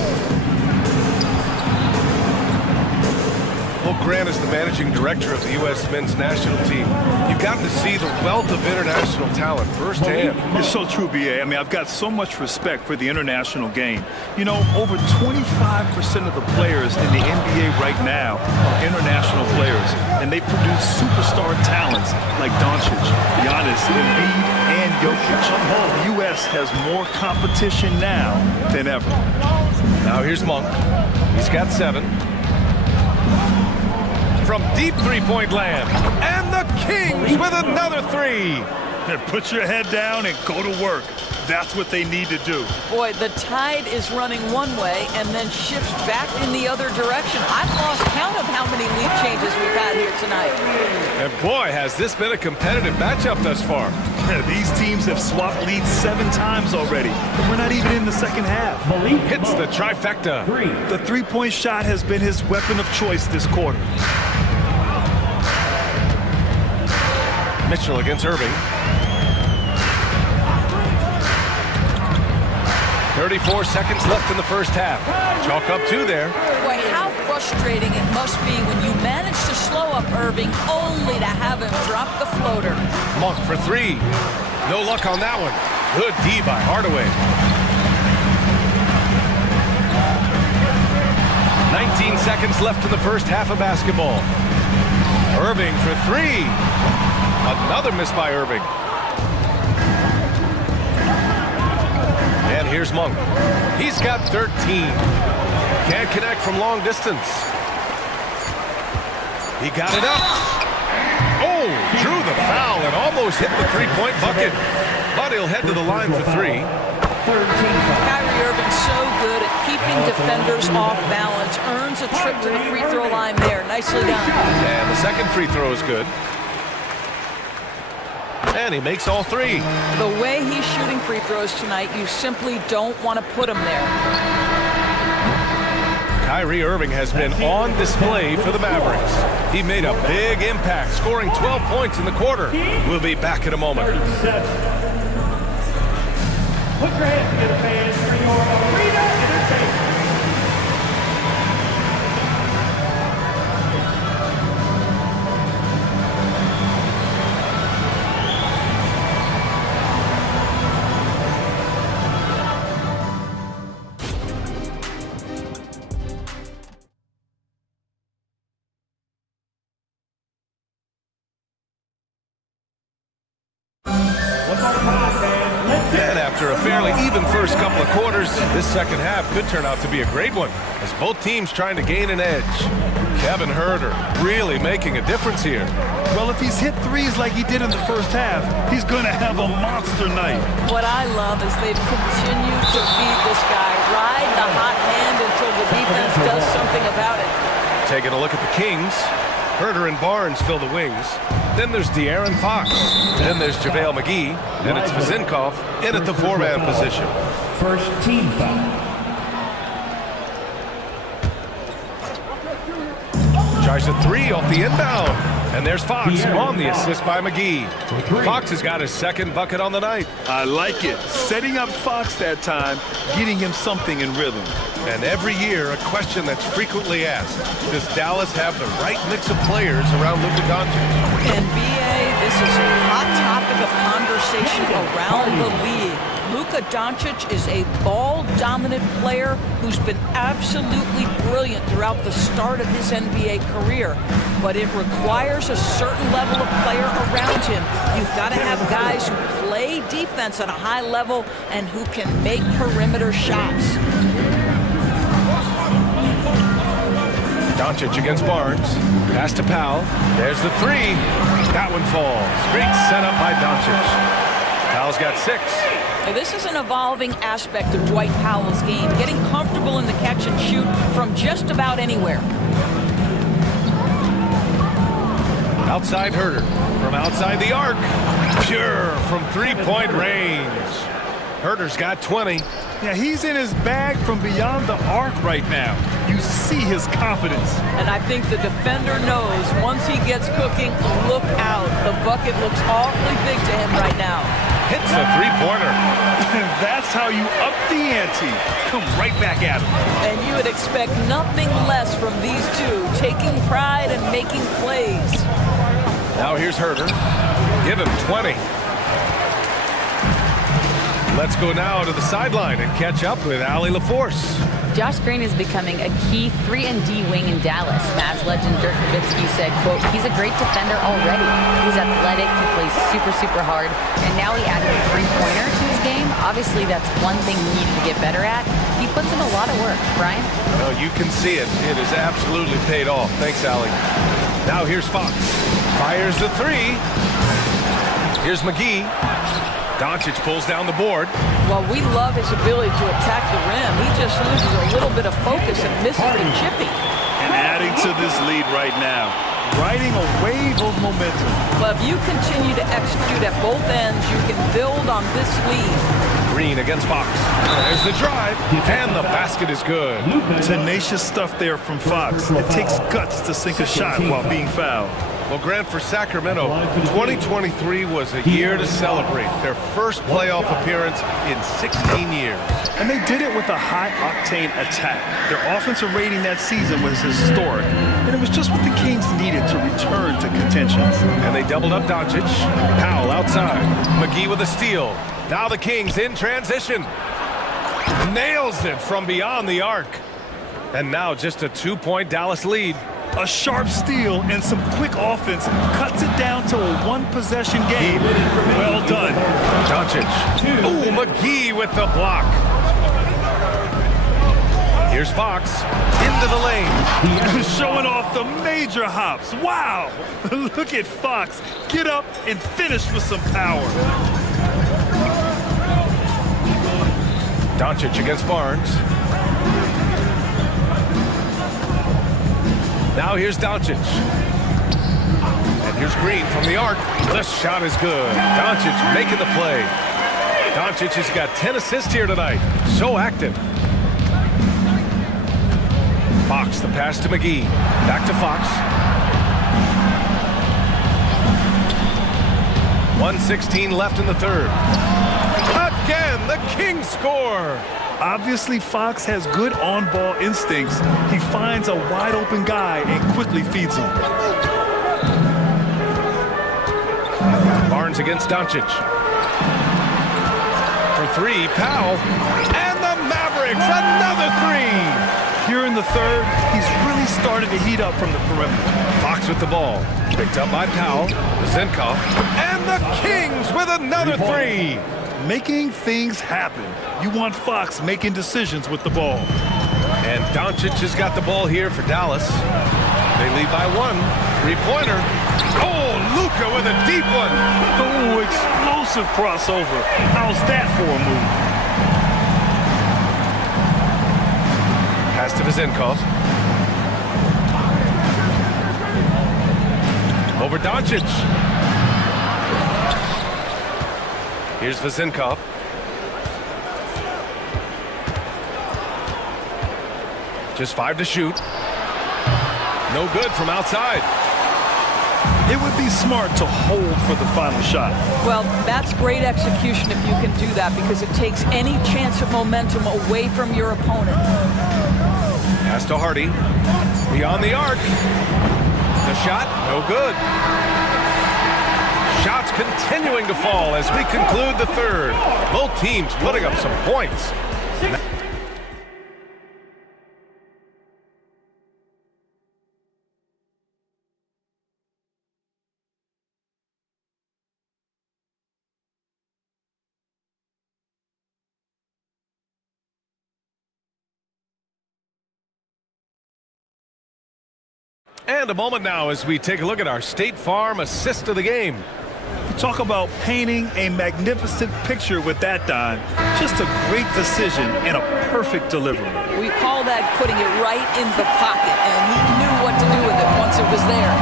Well, Grant is the managing director of the U.S. men's national team. You've gotten to see the wealth of international talent firsthand. It's so true, BA. I mean, I've got so much respect for the international game. You know, over 25% of the players in the NBA right now are international players, and they produce superstar talents like Doncic, Giannis, Embiid, and Jokic. The U.S. has more competition now than ever. Now here's Monk. He's got 7. From deep three-point land. And the Kings with another 3. Put your head down and go to work. That's what they need to do. Boy, the tide is running one way and then shifts back in the other direction. I've lost count of how many lead changes we've had here tonight. And boy, has this been a competitive matchup thus far. These teams have swapped leads 7 times already. And we're not even in the second half. Hits the trifecta. The three-point shot has been his weapon of choice this quarter. Mitchell against Irving. 34 seconds left in the first half. Chalk up 2 there. Boy, how frustrating it must be when you manage to slow up Irving only to have him drop the floater. Monk for 3. No luck on that one. Good D by Hardaway. 19 seconds left in the first half of basketball. Irving for 3. Another miss by Irving. And here's Monk. He's got 13. Can't connect from long distance. He got it up. Oh, drew the foul and almost hit the three-point bucket. But he'll head to the line for 3. Kyrie Irving so good at keeping defenders off balance. Earns a trip to the free throw line there. Nicely done. And the second free throw is good. And he makes all 3. The way he's shooting free throws tonight, you simply don't want to put him there. Kyrie Irving has been on display for the Mavericks. He made a big impact, scoring 12 points in the quarter. We'll be back in a moment. Put your hands together, fans, for your arena entertainment. And after a fairly even first couple of quarters, this second half could turn out to be a great one, as both teams trying to gain an edge. Kevin Huerter really making a difference here. Well, if he's hit 3s like he did in the first half, he's going to have a monster night. What I love is they've continued to feed this guy, ride the hot hand until the defense does something about it. Taking a look at the Kings. Huerter and Barnes fill the wings. Then there's De'Aaron Fox. Then there's JaVale McGee. Then it's Vizinkov in at the 4-man position. First team foul. Tries a 3 off the inbound. And there's Fox on the assist by McGee. Fox has got his second bucket on the night. I like it. Setting up Fox that time, getting him something in rhythm. And every year, a question that's frequently asked. Does Dallas have the right mix of players around Luka Doncic? And BA, this is a hot topic of conversation around the league. Luka Doncic is a ball-dominant player who's been absolutely brilliant throughout the start of his NBA career. But it requires a certain level of player around him. You've got to have guys who play defense at a high level and who can make perimeter shots. Doncic against Barnes. Pass to Powell. There's the 3. That one falls. Great setup by Doncic. Powell's got 6. Now, this is an evolving aspect of Dwight Powell's game, getting comfortable in the catch and shoot from just about anywhere. Outside Herder. From outside the arc. Pure from three-point range. Herder's got 20. Yeah, he's in his bag from beyond the arc right now. You see his confidence. And I think the defender knows once he gets cooking, look out. The bucket looks awfully big to him right now. Hits a three-pointer. That's how you up the ante. Come right back at him. And you would expect nothing less from these two, taking pride and making plays. Now here's Herder. Give him 20. Let's go now to the sideline and catch up with Allie LaForce. Josh Green is becoming a key 3-and-D wing in Dallas. Mavs legend Dirk Nowitzki said, quote, he's a great defender already. He's athletic, he plays super, super hard, and now he added a three-pointer to his game. Obviously, that's one thing he needs to get better at. He puts in a lot of work. Brian? Well, you can see it. It has absolutely paid off. Thanks, Allie. Now here's Fox. Fires the 3. Here's McGee. Doncic pulls down the board. Well, we love his ability to attack the rim. He just loses a little bit of focus and misses the chippy. And adding to this lead right now, riding a wave of momentum. But if you continue to execute at both ends, you can build on this lead. Green against Fox. There's the drive, and the basket is good. Tenacious stuff there from Fox. It takes guts to sink a shot while being fouled. Well, Grant, for Sacramento, 2023 was a year to celebrate their first playoff appearance in 16 years. And they did it with a high-octane attack. Their offensive rating that season was historic, and it was just what the Kings needed to return to contention. And they doubled up Doncic. Powell outside. McGee with a steal. Now the Kings in transition. Nails it from beyond the arc. And now just a 2-point Dallas lead. A sharp steal and some quick offense cuts it down to a one-possession game. Well done. Doncic. Ooh, McGee with the block. Here's Fox into the lane. Showing off the major hops. Wow. Look at Fox. Get up and finish with some power. Doncic against Barnes. Now here's Doncic. And here's Green from the arc. The shot is good. Doncic making the play. Doncic has got 10 assists here tonight. So active. Fox, the pass to McGee. Back to Fox. 1:16 left in the third. Again, the Kings score. Obviously, Fox has good on-ball instincts. He finds a wide-open guy and quickly feeds him. Barnes against Doncic. For 3, Powell. And the Mavericks, another 3. Here in the third, he's really started to heat up from the perimeter. Fox with the ball. Picked up by Powell. Zinkov. And the Kings with another 3. Making things happen. You want Fox making decisions with the ball. And Doncic has got the ball here for Dallas. They lead by 1. 3-pointer. Oh, Luka with a deep one. Oh, explosive crossover. How's that for a move? Pass to Vizinkov. Over Doncic. Here's Vizinkov. Just 5 to shoot. No good from outside. It would be smart to hold for the final shot. Well, that's great execution if you can do that, because it takes any chance of momentum away from your opponent. Pass to Hardy. Beyond the arc. The shot, no good. Shots continuing to fall as we conclude the third. Both teams putting up some points. And a moment now as we take a look at our State Farm assist of the game. Talk about painting a magnificent picture with that, Don. Just a great decision and a perfect delivery. We call that putting it right in the pocket, and he knew what to do with it once it was there.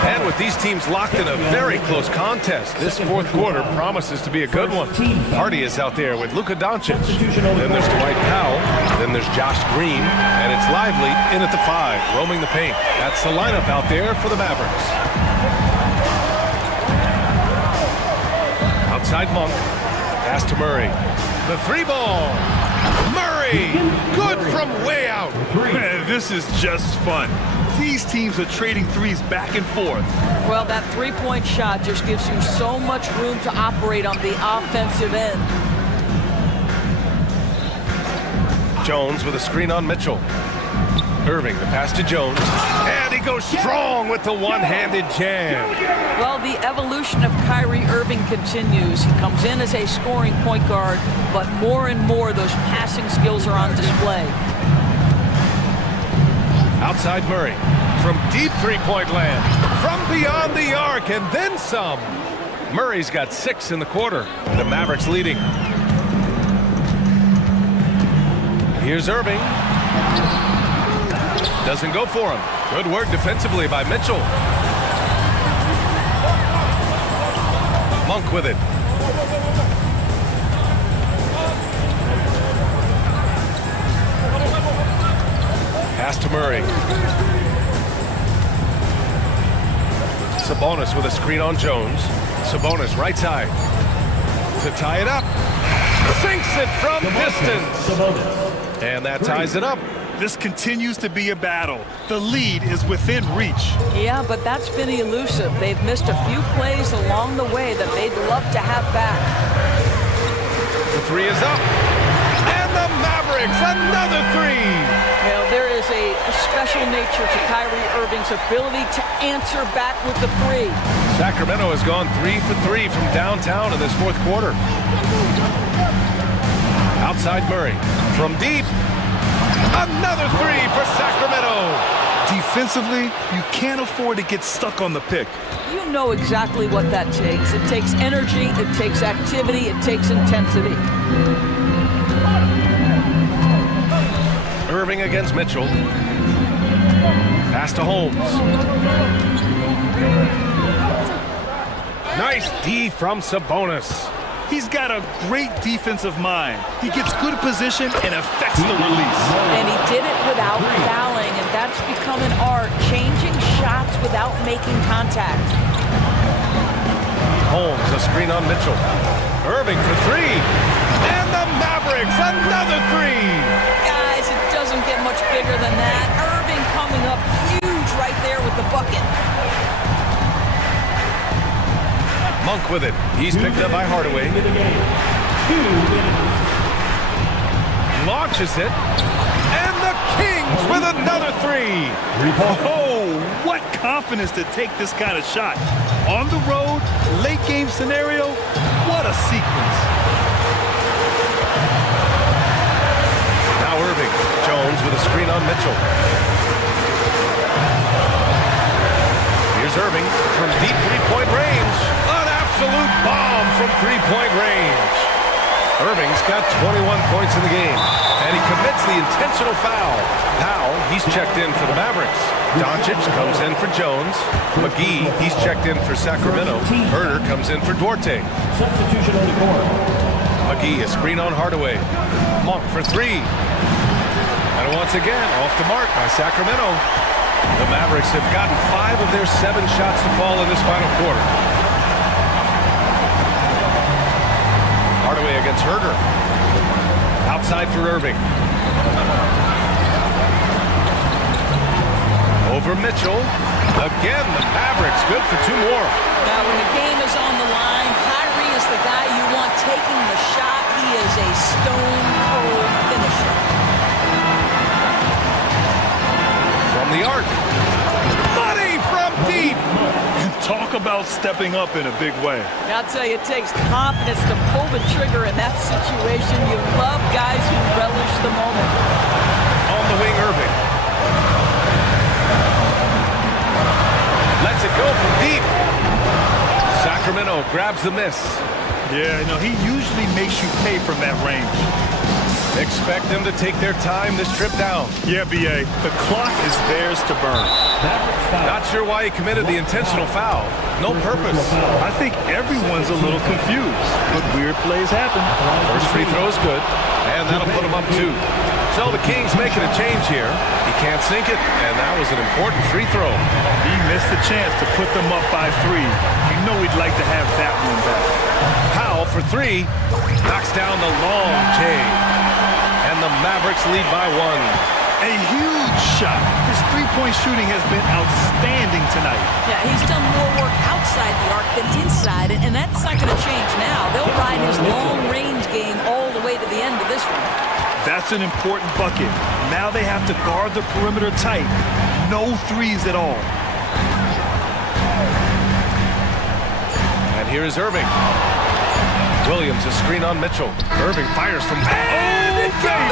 And with these teams locked in a very close contest, this fourth quarter promises to be a good one. Hardy is out there with Luka Doncic. Then there's Dwight Powell. Then there's Josh Green. And it's Lively in at the 5, roaming the paint. That's the lineup out there for the Mavericks. Outside Monk. Pass to Murray. The 3 ball. Murray! Good from way out. Man, this is just fun. These teams are trading threes back and forth. Well, that three-point shot just gives you so much room to operate on the offensive end. Jones with a screen on Mitchell. Irving, the pass to Jones. And he goes strong with the one-handed jam. Well, the evolution of Kyrie Irving continues. He comes in as a scoring point guard, but more and more those passing skills are on display. Outside Murray. From deep three-point land. From beyond the arc, and then some. Murray's got 6 in the quarter. The Mavericks leading. Here's Irving. Doesn't go for him. Good work defensively by Mitchell. Monk with it. Pass to Murray. Sabonis with a screen on Jones. Sabonis right side. To tie it up. Sinks it from distance. And that ties it up. This continues to be a battle. The lead is within reach. Yeah, but that's been elusive. They've missed a few plays along the way that they'd love to have back. The 3 is up. And the Mavericks, another 3. Well, there is a special nature to Kyrie Irving's ability to answer back with the 3. Sacramento has gone 3 for 3 from downtown in this fourth quarter. Outside Murray. From deep. Another 3 for Sacramento. Defensively, you can't afford to get stuck on the pick. You know exactly what that takes. It takes energy, it takes activity, it takes intensity. Irving against Mitchell. Pass to Holmes. Nice D from Sabonis. He's got a great defensive mind. He gets good position and affects the release. And he did it without fouling, and that's become an art, changing shots without making contact. Holmes, a screen on Mitchell. Irving for 3. And the Mavericks, another 3. Guys, it doesn't get much bigger than that. Irving coming up huge right there with the bucket. Monk with it. He's picked up by Hardaway. Launches it. And the Kings with another 3. Oh, what confidence to take this kind of shot. On the road, late game scenario, what a sequence. Now Irving. Jones with a screen on Mitchell. Here's Irving from deep three-point range. An absolute bomb from three-point range. Irving's got 21 points in the game, and he commits the intentional foul. Powell, he's checked in for the Mavericks. Doncic comes in for Jones. McGee, he's checked in for Sacramento. Herder comes in for Duarte. Substitution on the court. McGee, a screen on Hardaway. Monk for three. And once again, off the mark by Sacramento. The Mavericks have gotten 5 of their 7 shots to fall in this final quarter. Hardaway against Herder. Outside for Irving. Over Mitchell. Again, the Mavericks good for 2 more. Now, when the game is on the line, Kyrie is the guy you want taking the shot. He is a stone-cold finisher. From the arc. Money from deep. Talk about stepping up in a big way. I'll tell you, it takes confidence to pull the trigger in that situation. You love guys who relish the moment. On the wing, Irving. Lets it go from deep. Sacramento grabs the miss. Yeah, no, he usually makes you pay from that range. Expect them to take their time this trip down. Yeah, B.A., the clock is theirs to burn. Not sure why he committed the intentional foul. No purpose. I think everyone's a little confused, but weird plays happen. First free throw is good, and that'll put him up 2. So the Kings making a change here. He can't sink it, and that was an important free throw. He missed the chance to put them up by 3. You know he'd like to have that one back. Powell for 3. Knocks down the long J. And the Mavericks lead by 1. A huge shot. His three-point shooting has been outstanding tonight. Yeah, he's done more work outside the arc than inside, and that's not going to change now. They'll ride his long-range game all the way to the end of this one. That's an important bucket. Now they have to guard the perimeter tight. No threes at all. And here is Irving. Williams, a screen on Mitchell. Irving fires from... And it goes!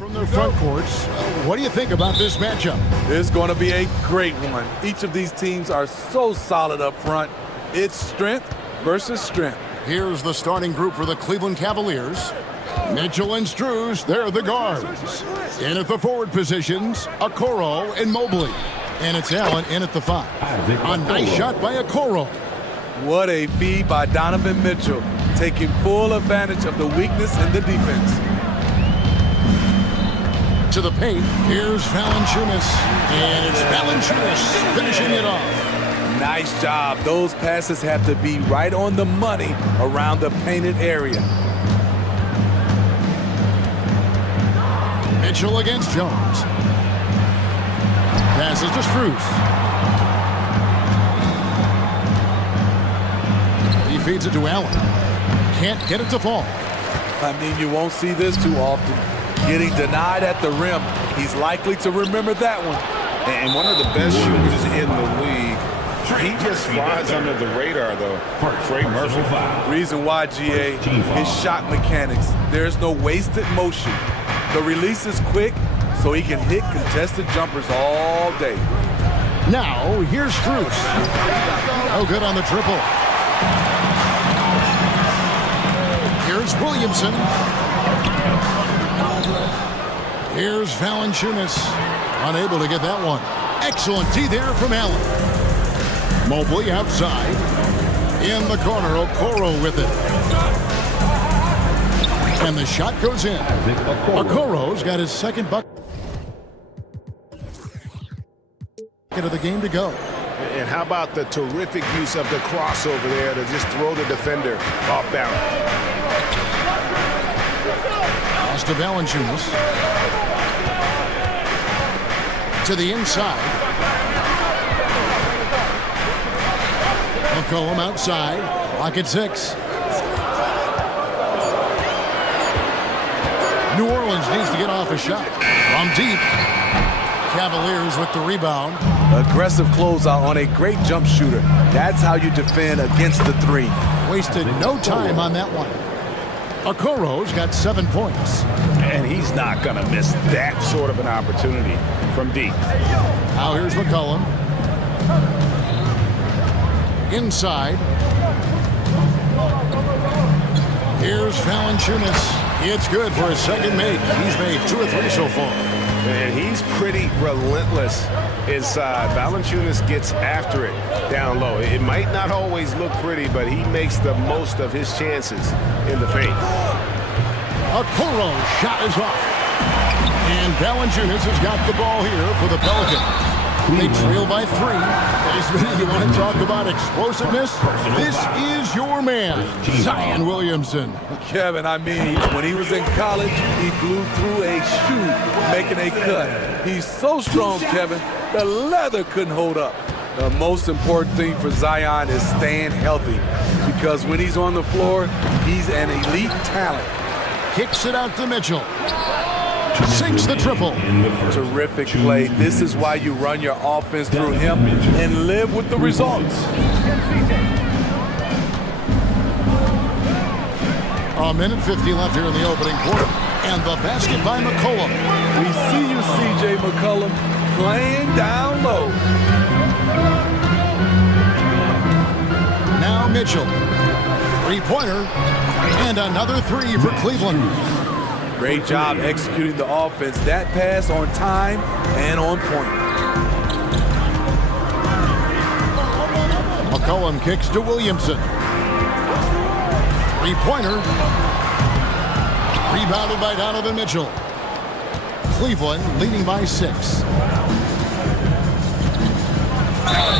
From their front courts, what do you think about this matchup? It's going to be a great one. Each of these teams are so solid up front. It's strength versus strength. Here's the starting group for the Cleveland Cavaliers. Mitchell and Strus, they're the guards. In at the forward positions, Okoro and Mobley. And it's Allen in at the 5. A nice shot by Okoro. What a feed by Donovan Mitchell, taking full advantage of the weakness in the defense. To the paint, here's Valanciunas. And it's Valanciunas finishing it off. Nice job. Those passes have to be right on the money around the painted area. Mitchell against Jones. Passes to Strus. He feeds it to Allen. Can't get it to fall. I mean, you won't see this too often. Getting denied at the rim. He's likely to remember that one. And one of the best shooters in the league. He just flies under the radar, though. Trey Murphy. Reason why, GA, his shot mechanics. There's no wasted motion. The release is quick, so he can hit contested jumpers all day. Now, here's Strus. Oh, good on the triple. Here's Williamson. Here's Valanciunas. Unable to get that one. Excellent D there from Allen. Mobley outside. In the corner, Okoro with it. And the shot goes in. Okoro's got his second bucket of the game to go. And how about the terrific use of the crossover there to just throw the defender off balance. Pass to Valanciunas. To the inside. McCollum outside. Lock at 6. New Orleans needs to get off a shot. From deep. Cavaliers with the rebound. Aggressive closeout on a great jump shooter. That's how you defend against the 3. Wasted no time on that one. Okoro's got 7 points. And he's not going to miss that sort of an opportunity from deep. Now here's McCollum. Inside. Here's Valanciunas. It's good for his second make. He's made 2 or 3 so far. And he's pretty relentless inside. Valanciunas gets after it down low. It might not always look pretty, but he makes the most of his chances in the paint. Okoro's shot is off. And Valanciunas has got the ball here for the Pelicans. They trail by 3. You want to talk about explosiveness? This is your man, Zion Williamson. Kevin, I mean, when he was in college, he blew through a shoe making a cut. He's so strong, Kevin, the leather couldn't hold up. The most important thing for Zion is staying healthy, because when he's on the floor, he's an elite talent. Kicks it out to Mitchell. Sinks the triple. Terrific play. This is why you run your offense through him and live with the results. A minute 50 left here in the opening quarter. And the basket by McCollum. We see you, C.J. McCollum, playing down low. Now Mitchell. 3-pointer. And another 3 for Cleveland. Great job executing the offense. That pass on time and on point. McCollum kicks to Williamson. 3-pointer. Rebounded by Donovan Mitchell. Cleveland leading by 6.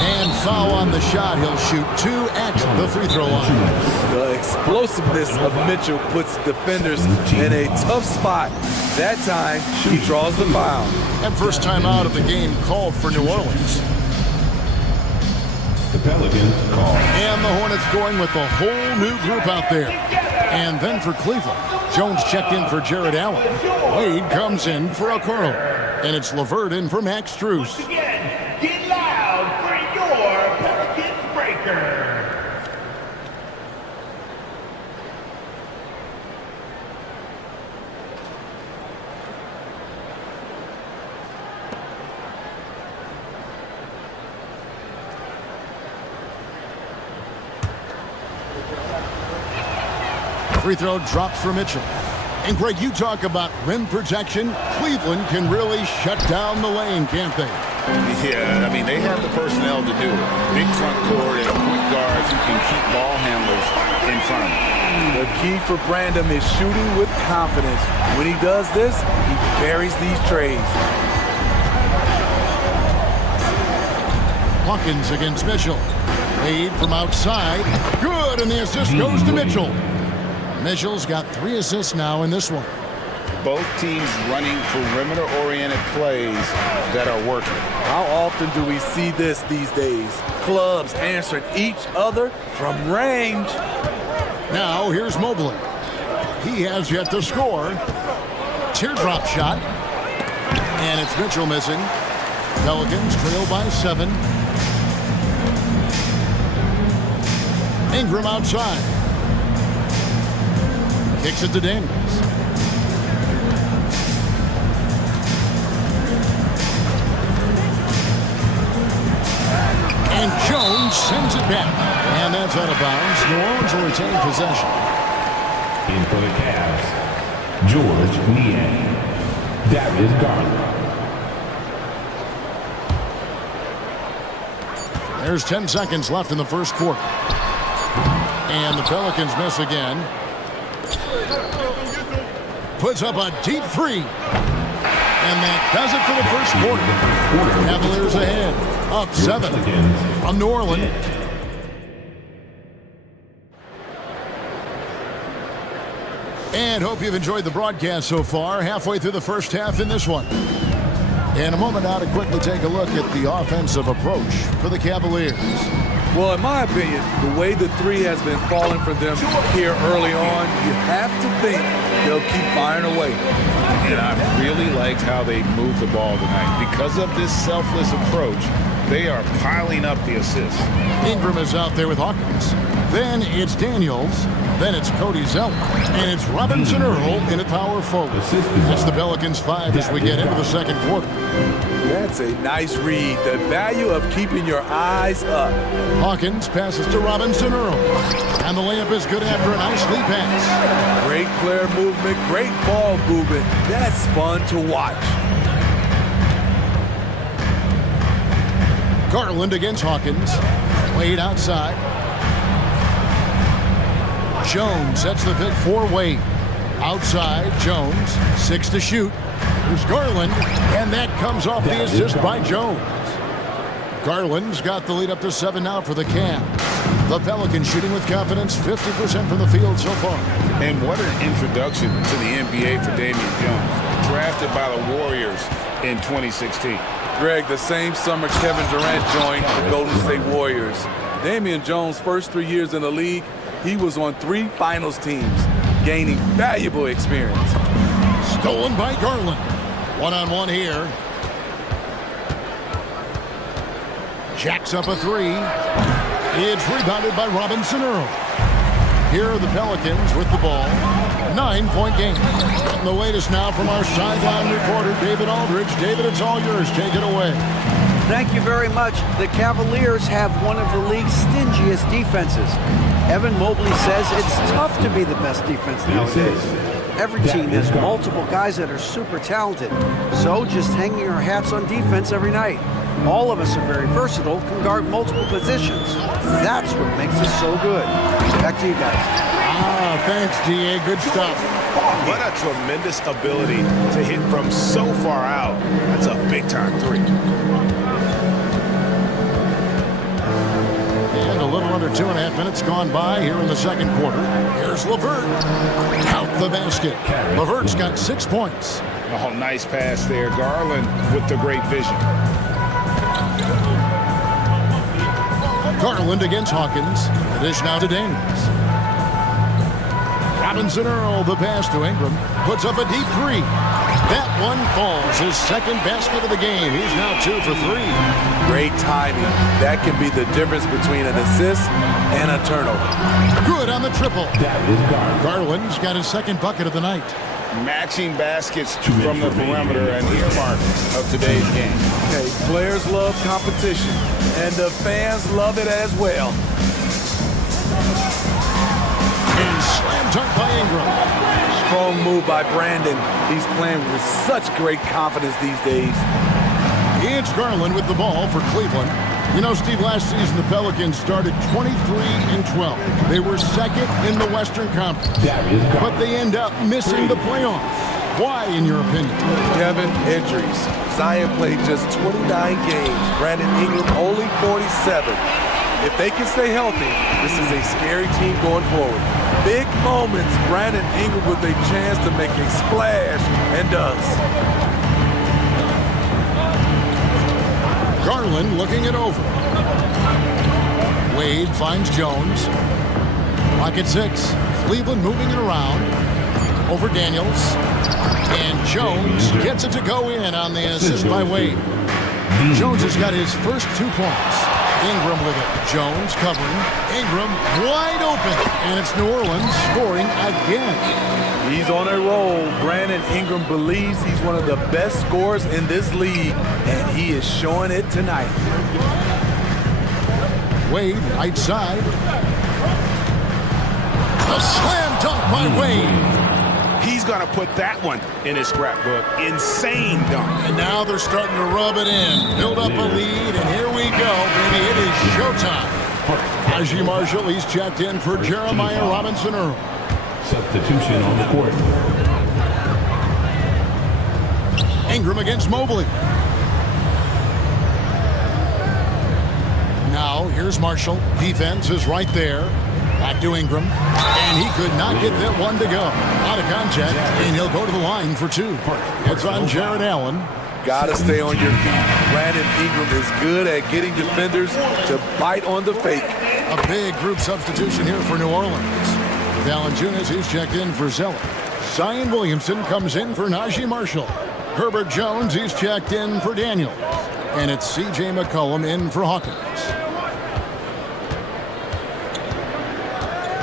And foul on the shot. He'll shoot 2 at the free throw line. The explosiveness of Mitchell puts defenders in a tough spot. That time, he draws the foul. And first time out of the game called for New Orleans. The Pelicans call. And the Hornets going with a whole new group out there. And then for Cleveland, Jones checked in for Jared Allen. Wade comes in for Okoro. And it's LeVert in for Max Strus. Get loud for your Pelicans breaker. Free throw drops for Mitchell. And Greg, you talk about rim protection. Cleveland can really shut down the lane, can't they? Yeah, I mean, they have the personnel to do it. Big front court and quick guards who can keep ball handlers in front of them. The key for Brandon is shooting with confidence. When he does this, he buries these trays. Hawkins against Mitchell. Made from outside. Good, and the assist goes to Mitchell. Mitchell's got 3 assists now in this one. Both teams running perimeter-oriented plays that are working. How often do we see this these days? Clubs answering each other from range. Now here's Mobley. He has yet to score. Teardrop shot. And it's Mitchell missing. Pelicans trail by 7. Ingram outside. Kicks it to Daniels. And Jones sends it back. And that's out of bounds. New Orleans will retain possession. In for the Cavs, George Niang, Darius Garland. There's 10 seconds left in the first quarter. And the Pelicans miss again. Puts up a deep 3. And that does it for the first quarter. Cavaliers ahead. Up 7 from New Orleans. And hope you've enjoyed the broadcast so far. Halfway through the first half in this one. In a moment now to quickly take a look at the offensive approach for the Cavaliers. Well, in my opinion, the way the 3 has been falling for them here early on, you have to think they'll keep firing away. And I really liked how they moved the ball tonight. Because of this selfless approach, they are piling up the assists. Ingram is out there with Hawkins. Then it's Daniels. Then it's Cody Zeller. And it's Robinson Earl in a power forward. That's the Pelicans 5 as we get into the second quarter. That's a nice read. The value of keeping your eyes up. Hawkins passes to Robinson Earl. And the layup is good after a nice lead pass. Great player movement, great ball movement. That's fun to watch. Garland against Hawkins. Wade outside. Jones sets the pick for Wade. Outside, Jones. 6 to shoot. Here's Garland. And that comes off the assist by Jones. Garland's got the lead up to 7 now for the Cavs. The Pelicans shooting with confidence, 50% from the field so far. And what an introduction to the NBA for Damian Jones. Drafted by the Warriors in 2016. Greg, the same summer Kevin Durant joined the Golden State Warriors. Damian Jones' first 3 years in the league, he was on 3 finals teams, gaining valuable experience. Stolen by Garland. One-on-one here. Jacks up a 3. It's rebounded by Robinson Earl. Here are the Pelicans with the ball. 9-point game. And the latest now from our sideline reporter, David Aldridge. David, it's all yours. Take it away. Thank you very much. The Cavaliers have one of the league's stingiest defenses. Evan Mobley says it's tough to be the best defense nowadays. Every team has multiple guys that are super talented. So just hanging our hats on defense every night. All of us are very versatile, can guard multiple positions. That's what makes us so good. Back to you guys. Thanks, DA. Good stuff. What a tremendous ability to hit from so far out. That's a big-time 3. And a little under 2.5 minutes gone by here in the second quarter. Here's LeVert. Out the basket. LeVert's got 6 points. Oh, nice pass there. Garland with the great vision. Garland against Hawkins. The dish now to Daniels. Robinson Earl, the pass to Ingram. Puts up a deep 3. That one falls. His second basket of the game. He's now 2 for 3. Great timing. That can be the difference between an assist and a turnover. Good on the triple. Garland's got his second bucket of the night. Matching baskets from the perimeter, an earmark of today's game. Okay, players love competition, and the fans love it as well. And Slam dunk by Ingram. Strong move by Brandon. He's playing with such great confidence these days. It's Garland with the ball for Cleveland. You know, Steve, last season the Pelicans started 23-12. They were second in the Western Conference, but they end up missing the playoffs. Why, in your opinion? Kevin, injuries. Zion played just 29 games. Brandon Ingram only 47. If they can stay healthy, this is a scary team going forward. Big moments, Brandon Ingram with a chance to make a splash, and does. Garland looking it over. Wade finds Jones. Clock at 6. Cleveland moving it around. Over Daniels. And Jones gets it to go in on the assist by Wade. Jones has got his first 2 points. Ingram with it. Jones covering. Ingram wide open. And it's New Orleans scoring again. He's on a roll. Brandon Ingram believes he's one of the best scorers in this league, and he is showing it tonight. Wade, right side. A slam dunk by Wade. He's going to put that one in his scrapbook. Insane dunk. And now they're starting to rub it in. Build up a lead, and here we go, baby. It is showtime. Najee Marshall, he's checked in for Jeremiah Robinson Earl. Substitution on the court. Ingram against Mobley. Now, here's Marshall. Defense is right there. Back to Ingram. And he could not get that one to go. Out of contact, and he'll go to the line for 2. It's on Jared Allen. Gotta stay on your feet. Brandon Ingram is good at getting defenders to bite on the fake. A big group substitution here for New Orleans. Valanciunas, he's checked in for Zeller. Zion Williamson comes in for Najee Marshall. Herbert Jones, he's checked in for Daniels. And it's C.J. McCollum in for Hawkins.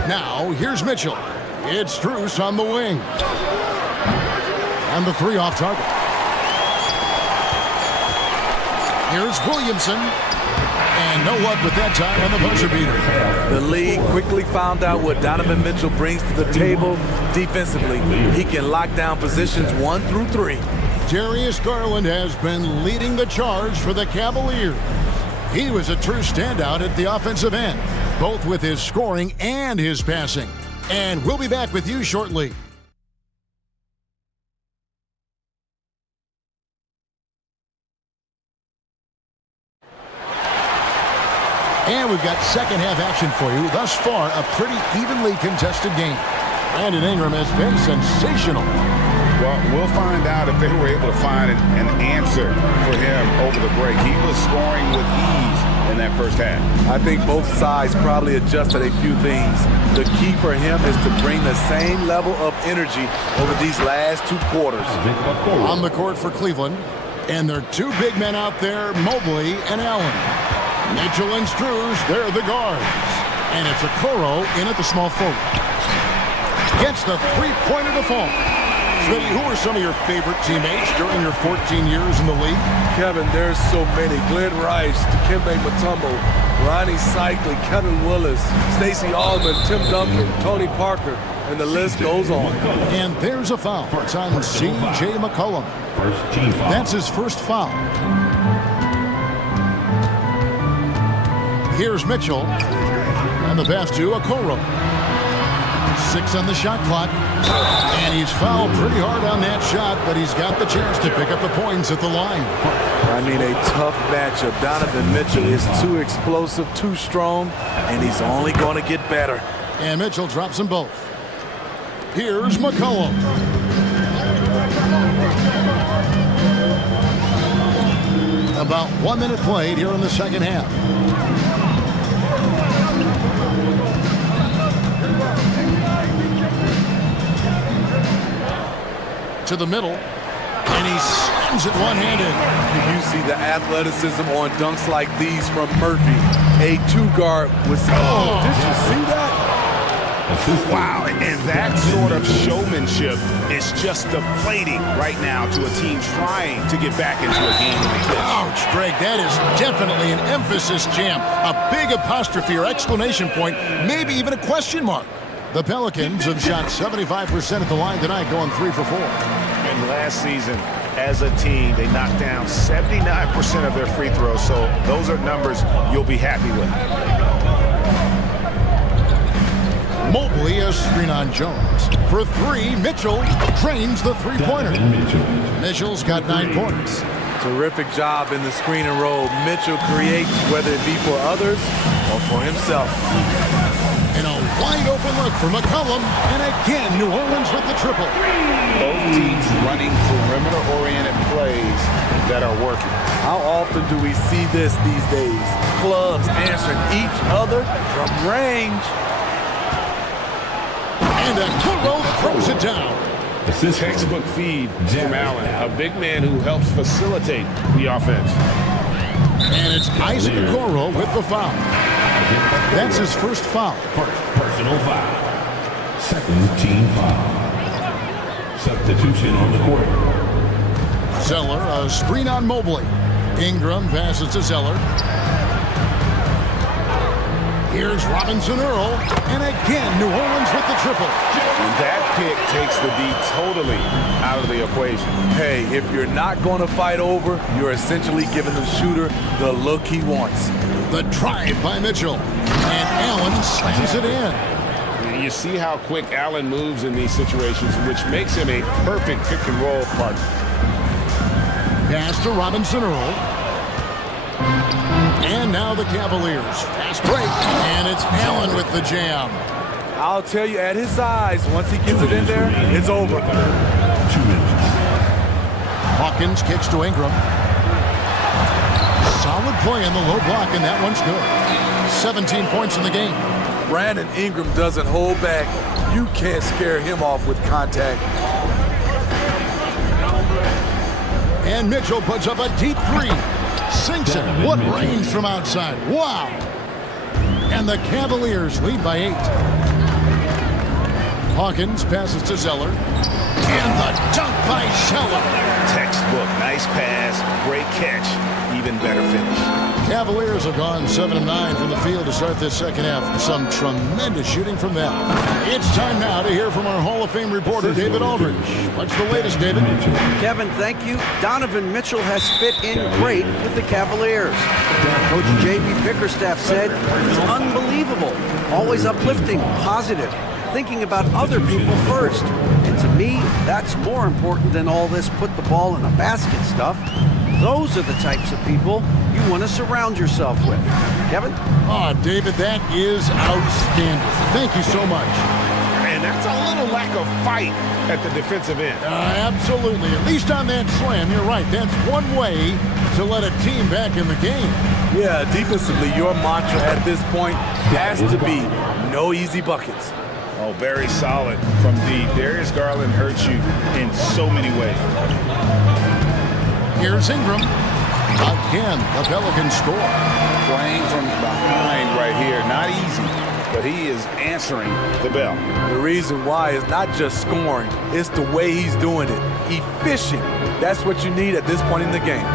Now, here's Mitchell. It's Strus on the wing. And the 3 off target. Here's Williamson. And no luck with that time on the buzzer beater. The league quickly found out what Donovan Mitchell brings to the table defensively. He can lock down positions 1 through 3. Darius Garland has been leading the charge for the Cavaliers. He was a true standout at the offensive end, both with his scoring and his passing. And we'll be back with you shortly. And we've got second half action for you. Thus far, a pretty evenly contested game. Brandon Ingram has been sensational. Well, we'll find out if they were able to find an answer for him over the break. He was scoring with ease in that first half. I think both sides probably adjusted a few things. The key for him is to bring the same level of energy over these last 2 quarters. On the court for Cleveland, and there are 2 big men out there, Mobley and Allen. Mitchell and Strus, they're the guards. And it's Okoro in at the small forward. Gets the 3-pointer to fall. Smitty, who are some of your favorite teammates during your 14 years in the league? Kevin, there's so many. Glenn Rice, Dikembe Mutombo, Ronnie Cycli, Kevin Willis, Stacey Allman, Tim Duncan, Tony Parker, and the list goes on. And there's a foul. It's on C.J. McCollum. First team foul. That's his first foul. Here's Mitchell. And the pass to Okoro. 6 on the shot clock. And he's fouled pretty hard on that shot, but he's got the chance to pick up the points at the line. I mean, a tough matchup. Donovan Mitchell is too explosive, too strong, and he's only going to get better. And Mitchell drops them both. Here's McCollum. About 1 minute played here in the second half. To the middle, and he slams it one-handed. You see the athleticism on dunks like these from Murphy. A 2-guard with... Oh, did you see that? Wow, and that sort of showmanship is just deflating right now to a team trying to get back into a game like this. Ouch, Greg, that is definitely an emphasis jam. A big apostrophe or exclamation point, maybe even a question mark. The Pelicans have shot 75% at the line tonight, going 3 for 4. And last season, as a team, they knocked down 79% of their free throws. So those are numbers you'll be happy with. Mobley a screen on Jones. For 3, Mitchell drains the three-pointer. Mitchell's got 9 points. Terrific job in the screen and roll. Mitchell creates, whether it be for others or for himself. And a wide open look for McCollum. And again, New Orleans with the triple. Both teams running perimeter-oriented plays that are working. How often do we see this these days? Clubs answering each other from range. And a Kuro throws it down. Textbook feed from Allen, a big man who helps facilitate the offense. And it's Isaac Okoro with the foul. That's his first foul. First personal foul. Second team foul. Substitution on the court. Zeller, a screen on Mobley. Ingram passes to Zeller. Here's Robinson Earl. And again, New Orleans with the triple. And that pick takes the D totally out of the equation. Hey, if you're not going to fight over, you're essentially giving the shooter the look he wants. The drive by Mitchell. And Allen slams it in. You see how quick Allen moves in these situations, which makes him a perfect pick-and-roll partner. Pass to Robinson Earl. And now the Cavaliers. Fast break. And it's Allen with the jam. I'll tell you, at his size, once he gets it in there, it's over. 2 minutes. Hawkins kicks to Ingram. Solid play in the low block, and that one's good. 17 points in the game. Brandon Ingram doesn't hold back. You can't scare him off with contact. And Mitchell puts up a deep 3. Sinks it. What range from outside. Wow. And the Cavaliers lead by 8. Hawkins passes to Zeller. And the dunk by Zeller. Textbook, nice pass, great catch, even better finish. Cavaliers have gone 7 of 9 from the field to start this second half. Some tremendous shooting from them. It's time now to hear from our Hall of Fame reporter, David Aldridge. What's the latest, David? Kevin, thank you. Donovan Mitchell has fit in great with the Cavaliers. Coach J.B. Bickerstaff said he's unbelievable, always uplifting, positive, thinking about other people first. And to me, that's more important than all this put the ball in a basket stuff. Those are the types of people you want to surround yourself with. Kevin? Oh, David, that is outstanding. Thank you so much. And that's a little lack of fight at the defensive end. Absolutely. At least on that slam, you're right. That's one way to let a team back in the game. Yeah, defensively, your mantra at this point has to be no easy buckets. Oh, very solid from deep. Darius Garland hurts you in so many ways. Here's Ingram. Again, the Pelicans score. Playing from behind right here. Not easy, but he is answering the bell. The reason why is not just scoring, it's the way he's doing it. Efficient. That's what you need at this point in the game.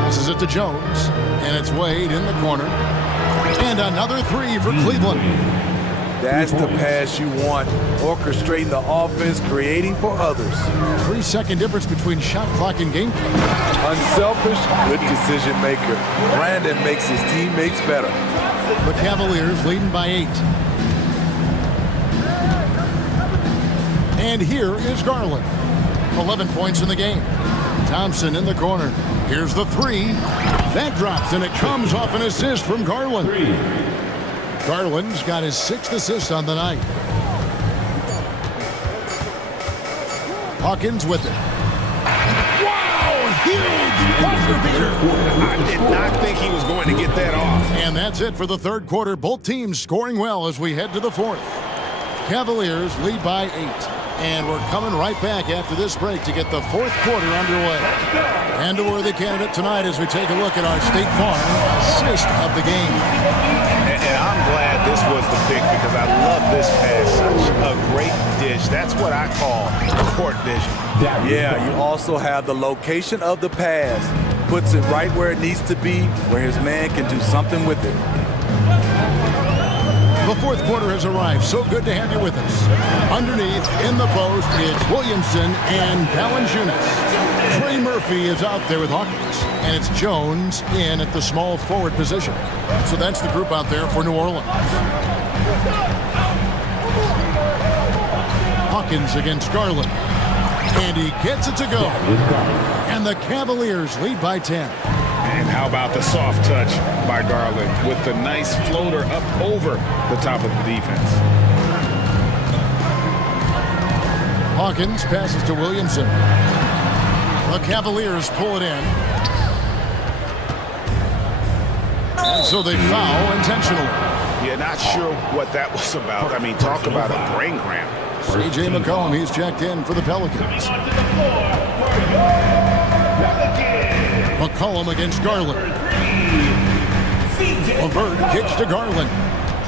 Passes it to Jones, and it's Wade in the corner. And another 3 for Cleveland. That's the pass you want. Orchestrating the offense, creating for others. 3-second difference between shot clock and game clock. Unselfish, good decision maker. Brandon makes his teammates better. The Cavaliers leading by 8. And here is Garland. 11 points in the game. Thompson in the corner. Here's the 3. That drops, and it comes off an assist from Garland. Garland's got his 6th assist on the night. Hawkins with it. Wow! Huge buzzer beater! I did not think he was going to get that off. And that's it for the third quarter. Both teams scoring well as we head to the fourth. Cavaliers lead by 8. And we're coming right back after this break to get the fourth quarter underway. And a worthy candidate tonight as we take a look at our State Farm assist of the game. And I'm glad this was the pick because I love this pass. Such a great dish. That's what I call court vision. Yeah, you also have the location of the pass. Puts it right where it needs to be, where his man can do something with it. The fourth quarter has arrived. So good to have you with us. Underneath, in the post, it's Williamson and Valanciunas. Trey Murphy is out there with Hawkins, and it's Jones in at the small forward position. So that's the group out there for New Orleans. Hawkins against Garland, and he gets it to go. And the Cavaliers lead by 10. And how about the soft touch by Garland with the nice floater up over the top of the defense. Hawkins passes to Williamson. The Cavaliers pull it in. And so they foul intentionally. Yeah, not sure what that was about. I mean, talk about a brain cramp. C.J. McCollum, he's checked in for the Pelicans. McCollum against Garland. Levert kicks to Garland.